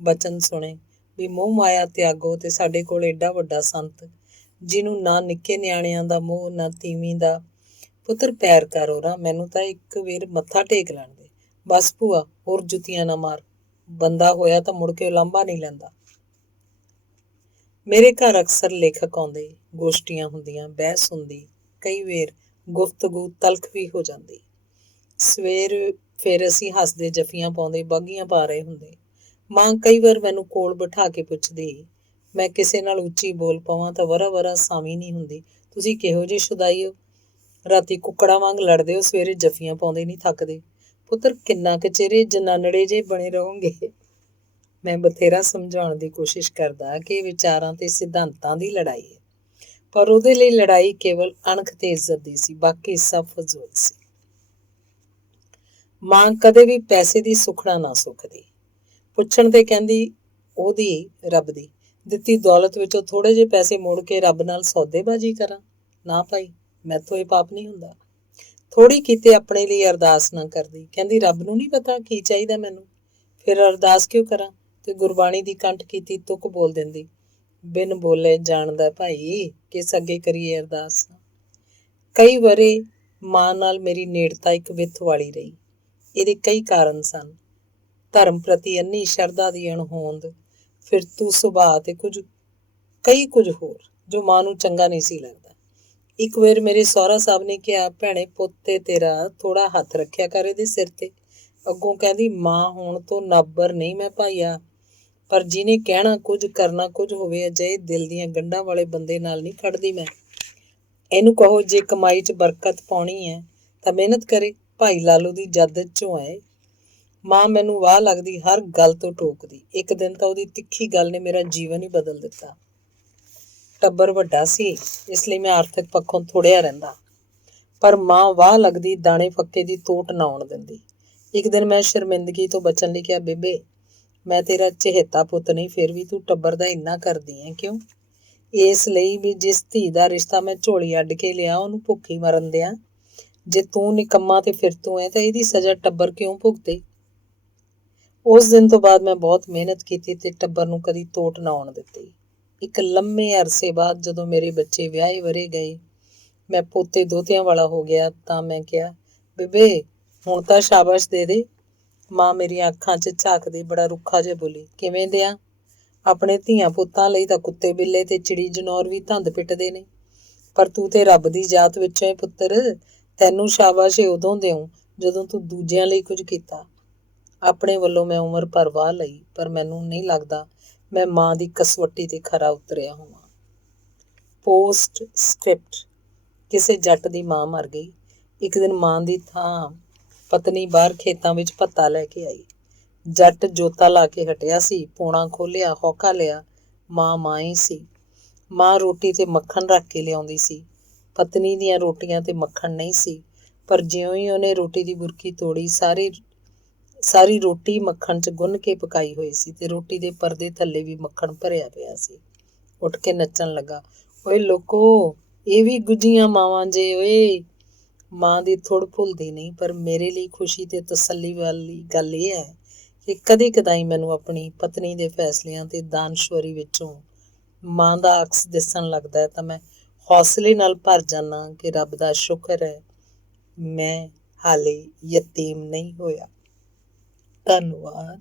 ਬਚਨ ਸੁਣੇ ਵੀ ਮੋਹ ਮਾਇਆ ਤਿਆਗੋ, ਤੇ ਸਾਡੇ ਕੋਲ ਏਡਾ ਵੱਡਾ ਸੰਤ ਜਿਹਨੂੰ ਨਾ ਨਿੱਕੇ ਨਿਆਣਿਆਂ ਦਾ ਮੋਹ, ਨਾ ਤੀਵੀਂ ਦਾ। ਪੁੱਤਰ ਪੈਰ ਕਰ ਉਹਰਾ, ਮੈਨੂੰ ਤਾਂ ਇੱਕ ਵੇਰ ਮੱਥਾ ਟੇਕ ਲੈਣ ਦੇ। ਬਸ ਭੂਆ, ਹੋਰ ਜੁੱਤੀਆਂ ਨਾ ਮਾਰ। ਬੰਦਾ ਹੋਇਆ ਤਾਂ ਮੁੜ ਕੇ ਉਲਾਂਭਾ ਨਹੀਂ ਲੈਂਦਾ। ਮੇਰੇ ਘਰ ਅਕਸਰ ਲੇਖਕ ਆਉਂਦੇ, ਗੋਸ਼ਟੀਆਂ ਹੁੰਦੀਆਂ, ਬਹਿਸ ਹੁੰਦੀ, ਕਈ ਵੇਰ ਗੁਫ਼ਤਗੂ ਤਲਖ ਵੀ ਹੋ ਜਾਂਦੀ। ਸਵੇਰ ਫਿਰ ਅਸੀਂ ਹੱਸਦੇ, ਜੱਫੀਆਂ ਪਾਉਂਦੇ, ਬਾਗੀਆਂ ਪਾ ਰਹੇ ਹੁੰਦੇ। ਮਾਂ ਕਈ ਵਾਰ ਮੈਨੂੰ ਕੋਲ ਬਿਠਾ ਕੇ ਪੁੱਛਦੀ, ਮੈਂ ਕਿਸੇ ਨਾਲ ਉੱਚੀ ਬੋਲ ਪਵਾਂ ਤਾਂ ਵਰਾ ਸਾਵੀਂ ਨਹੀਂ ਹੁੰਦੀ, ਤੁਸੀਂ ਕਿਹੋ ਜਿਹੇ ਸ਼ੁਦਾਈ ਹੋ? ਰਾਤੀ ਕੁੱਕੜਾਂ ਵਾਂਗ ਲੜਦੇ ਹੋ, ਸਵੇਰੇ ਜੱਫੀਆਂ ਪਾਉਂਦੇ ਨਹੀਂ ਥੱਕਦੇ। ਪੁੱਤਰ ਕਿੰਨਾ ਕੁ ਚਿਰ ਜਨਾਨੜੇ ਜਿਹੇ ਬਣੇ ਰਹੋਗੇ? ਮੈਂ ਬਥੇਰਾ ਸਮਝਾਉਣ ਦੀ ਕੋਸ਼ਿਸ਼ ਕਰਦਾ ਕਿ ਵਿਚਾਰਾਂ ਤੇ ਸਿਧਾਂਤਾਂ ਦੀ ਲੜਾਈ ਹੈ, ਪਰ ਉਹਦੇ ਲਈ ਲੜਾਈ ਕੇਵਲ ਅਣਖ ਤੇ ਇੱਜ਼ਤ ਦੀ ਸੀ, ਬਾਕੀ ਸਭ ਫਜ਼ੂਲ ਸੀ। ਮਾਂ ਕਦੇ ਵੀ ਪੈਸੇ ਦੀ ਸੁਖਣਾ ਨਾ ਸੁਖਦੀ। ਪੁੱਛਣ ਤੇ ਕਹਿੰਦੀ ਉਹਦੀ, ਰੱਬ ਦੀ ਦਿੱਤੀ ਦੌਲਤ ਵਿੱਚੋਂ ਥੋੜੇ ਜਿਹੇ ਪੈਸੇ ਮੋੜ ਕੇ ਰੱਬ ਨਾਲ ਸੌਦੇਬਾਜ਼ੀ ਕਰਾਂ? ਨਾ ਭਾਈ, ਮੈਥੋਂ ਇਹ ਪਾਪ ਨਹੀਂ ਹੁੰਦਾ। ਥੋੜੀ ਕੀਤੇ ਆਪਣੇ ਲਈ ਅਰਦਾਸ ਨਾ ਕਰਦੀ। ਕਹਿੰਦੀ ਰੱਬ ਨੂੰ ਨਹੀਂ ਪਤਾ ਕੀ ਚਾਹੀਦਾ ਮੈਨੂੰ, ਫਿਰ ਅਰਦਾਸ ਕਿਉਂ ਕਰਾਂ? ਤੇ ਗੁਰਬਾਣੀ ਦੀ ਕੰਠ ਕੀਤੀ ਤੁਕ ਬੋਲ ਦਿੰਦੀ, ਬਿਨ ਬੋਲੇ ਜਾਣਦਾ ਭਾਈ, ਕਿਸ ਅੱਗੇ ਕਰੀਏ ਅਰਦਾਸ? ਕਈ ਵਰੇ ਮਾਂ ਨਾਲ ਮੇਰੀ ਨੇੜਤਾ ਇੱਕ ਵਿੱਥ ਵਾਲੀ ਰਹੀ। ਇਹਦੇ ਕਈ ਕਾਰਨ ਸਨ। ਧਰਮ ਪ੍ਰਤੀ ਅੰਨੀ ਸ਼ਰਧਾ ਦੀ ਅਣਹੋਂਦ, ਫਿਰਤੂ ਸੁਭਾਅ ਤੇ ਕਈ ਕੁਝ ਹੋਰ ਜੋ ਮਾਂ ਨੂੰ ਚੰਗਾ ਨਹੀਂ ਸੀ ਲੱਗਦਾ। ਇੱਕ ਵਾਰ ਮੇਰੇ ਸਹੁਰਾ ਸਾਹਿਬ ਨੇ ਕਿਹਾ, ਭੈਣੇ ਪੁੱਤ ਤੇ ਤੇਰਾ ਥੋੜਾ ਹੱਥ ਰੱਖਿਆ ਕਰ ਇਹਦੇ ਸਿਰ ਤੇ। ਅੱਗੋਂ ਕਹਿੰਦੀ, ਮਾਂ ਹੋਣ ਤੋਂ ਨਾਬਰ ਨਹੀਂ ਮੈਂ ਭਾਈਆ, ਪਰ ਜਿਹਨੇ ਕਹਿਣਾ ਕੁਝ ਕਰਨਾ ਕੁਝ ਹੋਵੇ, ਅਜਿਹੇ ਦਿਲ ਦੀਆਂ ਗੰਢਾਂ ਵਾਲੇ ਬੰਦੇ ਨਾਲ ਨਹੀਂ ਖੜਦੀ ਮੈਂ। ਇਹਨੂੰ ਕਹੋ ਜੇ ਕਮਾਈ 'ਚ ਬਰਕਤ ਪਾਉਣੀ ਹੈ ਤਾਂ ਮਿਹਨਤ ਕਰੇ, ਭਾਈ ਲਾਲੂ ਦੀ ਜਦ 'ਚੋਂ ਆਏ। ਮਾਂ ਮੈਨੂੰ ਵਾਹ ਲੱਗਦੀ, ਹਰ ਗੱਲ ਤੋਂ ਟੋਕਦੀ। ਇੱਕ ਦਿਨ ਤਾਂ ਉਹਦੀ ਤਿੱਖੀ ਗੱਲ ਨੇ ਮੇਰਾ ਜੀਵਨ ਹੀ ਬਦਲ ਦਿੱਤਾ। ਟੱਬਰ ਵੱਡਾ ਸੀ, ਇਸ ਲਈ ਮੈਂ ਆਰਥਿਕ ਪੱਖੋਂ ਥੋੜ੍ਹਿਆ ਰਹਿੰਦਾ, ਪਰ ਮਾਂ ਵਾਹ ਲੱਗਦੀ, ਦਾਣੇ ਫੱਕੇ ਦੀ ਤੋਟ ਨਾ ਆਉਣ ਦਿੰਦੀ। ਇੱਕ ਦਿਨ ਮੈਂ ਸ਼ਰਮਿੰਦਗੀ ਤੋਂ ਬਚਣ ਲਈ ਕਿਹਾ, ਬੇਬੇ ਮੈਂ ਤੇਰਾ ਚਹੇਤਾ ਪੁੱਤ ਨਹੀਂ, ਫਿਰ ਵੀ ਤੂੰ ਟੱਬਰ ਦਾ ਇੰਨਾ ਕਰਦੀ ਹੈ ਕਿਉਂ? ਇਸ ਲਈ ਵੀ ਜਿਸ ਧੀ ਦਾ ਰਿਸ਼ਤਾ ਮੈਂ ਝੋਲੀ ਅੱਡ ਕੇ ਲਿਆ, ਉਹਨੂੰ ਭੁੱਖੀ ਮਰਨ ਦਿਆਂ। ਜੇ ਤੂੰ ਨਿਕੰਮਾ ਤੇ ਫਿਰ ਤੂੰ ਹੈ ਤਾਂ ਇਹਦੀ ਸਜ਼ਾ ਟੱਬਰ ਕਿਉਂ ਭੁਗਤੇ? ਉਸ ਦਿਨ ਤੋਂ ਬਾਅਦ ਮੈਂ ਬਹੁਤ ਮਿਹਨਤ ਕੀਤੀ ਤੇ ਟੱਬਰ ਨੂੰ ਕਦੀ ਤੋਟ ਨਾ ਆਉਣ ਦਿੱਤੀ। ਇੱਕ ਲੰਮੇ ਅਰਸੇ ਬਾਅਦ ਜਦੋਂ ਮੇਰੇ ਬੱਚੇ ਵਿਆਹੇ ਵਰੇ ਗਏ, ਮੈਂ ਪੋਤੇ ਦੋਤਿਆਂ ਵਾਲਾ ਹੋ ਗਿਆ, ਤਾਂ ਮੈਂ ਕਿਹਾ, ਬੇਬੇ ਹੁਣ ਤਾਂ ਸ਼ਾਬਾਸ਼ ਦੇ ਦੇ। ਮਾਂ ਮੇਰੀਆਂ ਅੱਖਾਂ 'ਚ ਝਾਕਦੇ ਬੜਾ ਰੁੱਖਾ ਜਿਹਾ ਬੋਲੀ, ਕਿਵੇਂ ਦਿਆਂ? ਆਪਣੇ ਧੀਆਂ ਪੁੱਤਾਂ ਲਈ ਤਾਂ ਕੁੱਤੇ ਬਿੱਲੇ ਤੇ ਚਿੜੀ ਜਨੌਰ ਵੀ ਧੰਦ ਪਿੱਟਦੇ ਨੇ, ਪਰ ਤੂੰ ਤੇ ਰੱਬ ਦੀ ਜਾਤ ਵਿੱਚੋਂ ਹੈ ਪੁੱਤਰ। ਤੈਨੂੰ ਸ਼ਾਬਾਸ਼ ਉਦੋਂ ਦਿਓ ਜਦੋਂ ਤੂੰ ਦੂਜਿਆਂ ਲਈ ਕੁਝ ਕੀਤਾ। ਆਪਣੇ ਵੱਲੋਂ ਮੈਂ ਉਮਰ ਭਰ ਵਾਹ ਲਈ, ਪਰ ਮੈਨੂੰ ਨਹੀਂ ਲੱਗਦਾ ਮੈਂ ਮਾਂ ਦੀ ਕਸਵੱਟੀ ਤੇ ਖਰਾ ਉਤਰਿਆ ਹੋਵਾਂ। Post script. ਕਿਸੇ ਜੱਟ ਦੀ ਮਾਂ ਮਰ ਗਈ। ਇੱਕ ਦਿਨ ਮਾਂ ਦੀ ਥਾਂ ਪਤਨੀ ਬਾਹਰ ਖੇਤਾਂ ਵਿੱਚ ਭੱਤਾ ਲੈ ਕੇ ਆਈ। ਜੱਟ ਜੋਤਾ ਲਾ ਕੇ ਹਟਿਆ ਸੀ, ਪੌਣਾ ਖੋਲ੍ਹਿਆ, ਹੌਕਾ ਲਿਆ, ਮਾਂ ਹੀ ਸੀ। ਮਾਂ ਰੋਟੀ ਤੇ ਮੱਖਣ ਰੱਖ ਕੇ ਲਿਆਉਂਦੀ ਸੀ। ਪਤਨੀ ਦੀਆਂ ਰੋਟੀਆਂ ਤੇ ਮੱਖਣ ਨਹੀਂ ਸੀ, ਪਰ ਜਿਉਂ ਹੀ ਉਹਨੇ ਰੋਟੀ ਦੀ ਬੁਰਕੀ ਤੋੜੀ, ਸਾਰੀ ਰੋਟੀ ਮੱਖਣ 'ਚ ਗੁੰਨ ਕੇ ਪਕਾਈ ਹੋਈ ਸੀ ਤੇ ਰੋਟੀ ਦੇ ਪਰਦੇ ਥੱਲੇ ਵੀ ਮੱਖਣ ਭਰਿਆ ਪਿਆ ਸੀ। ਉੱਠ ਕੇ ਨੱਚਣ ਲੱਗਾ, ਓਏ ਲੋਕੋ, ਇਹ ਵੀ ਗੁੱਝੀਆਂ ਮਾਵਾਂ ਜੇ ਓਏ। ਮਾਂ ਦੀ ਥੁੜ ਭੁੱਲਦੀ ਨਹੀਂ, ਪਰ ਮੇਰੇ ਲਈ ਖੁਸ਼ੀ ਤੇ ਤਸੱਲੀ ਵਾਲੀ ਗੱਲ ਇਹ ਹੈ ਕਿ ਕਦੇ ਕਦਾਈ ਮੈਨੂੰ ਆਪਣੀ ਪਤਨੀ ਦੇ ਫੈਸਲਿਆਂ ਤੇ ਦਾਨਸ਼ਵਰੀ ਵਿੱਚੋਂ ਮਾਂ ਦਾ ਅਕਸ ਦਿਸਣ ਲੱਗਦਾ ਤਾਂ ਮੈਂ ਹੌਸਲੇ ਨਾਲ ਭਰ ਜਾਂਦਾ ਕਿ ਰੱਬ ਦਾ ਸ਼ੁਕਰ ਹੈ ਮੈਂ ਹਾਲੇ ਯਤੀਮ ਨਹੀਂ ਹੋਇਆ। ਧੰਨਵਾਦ।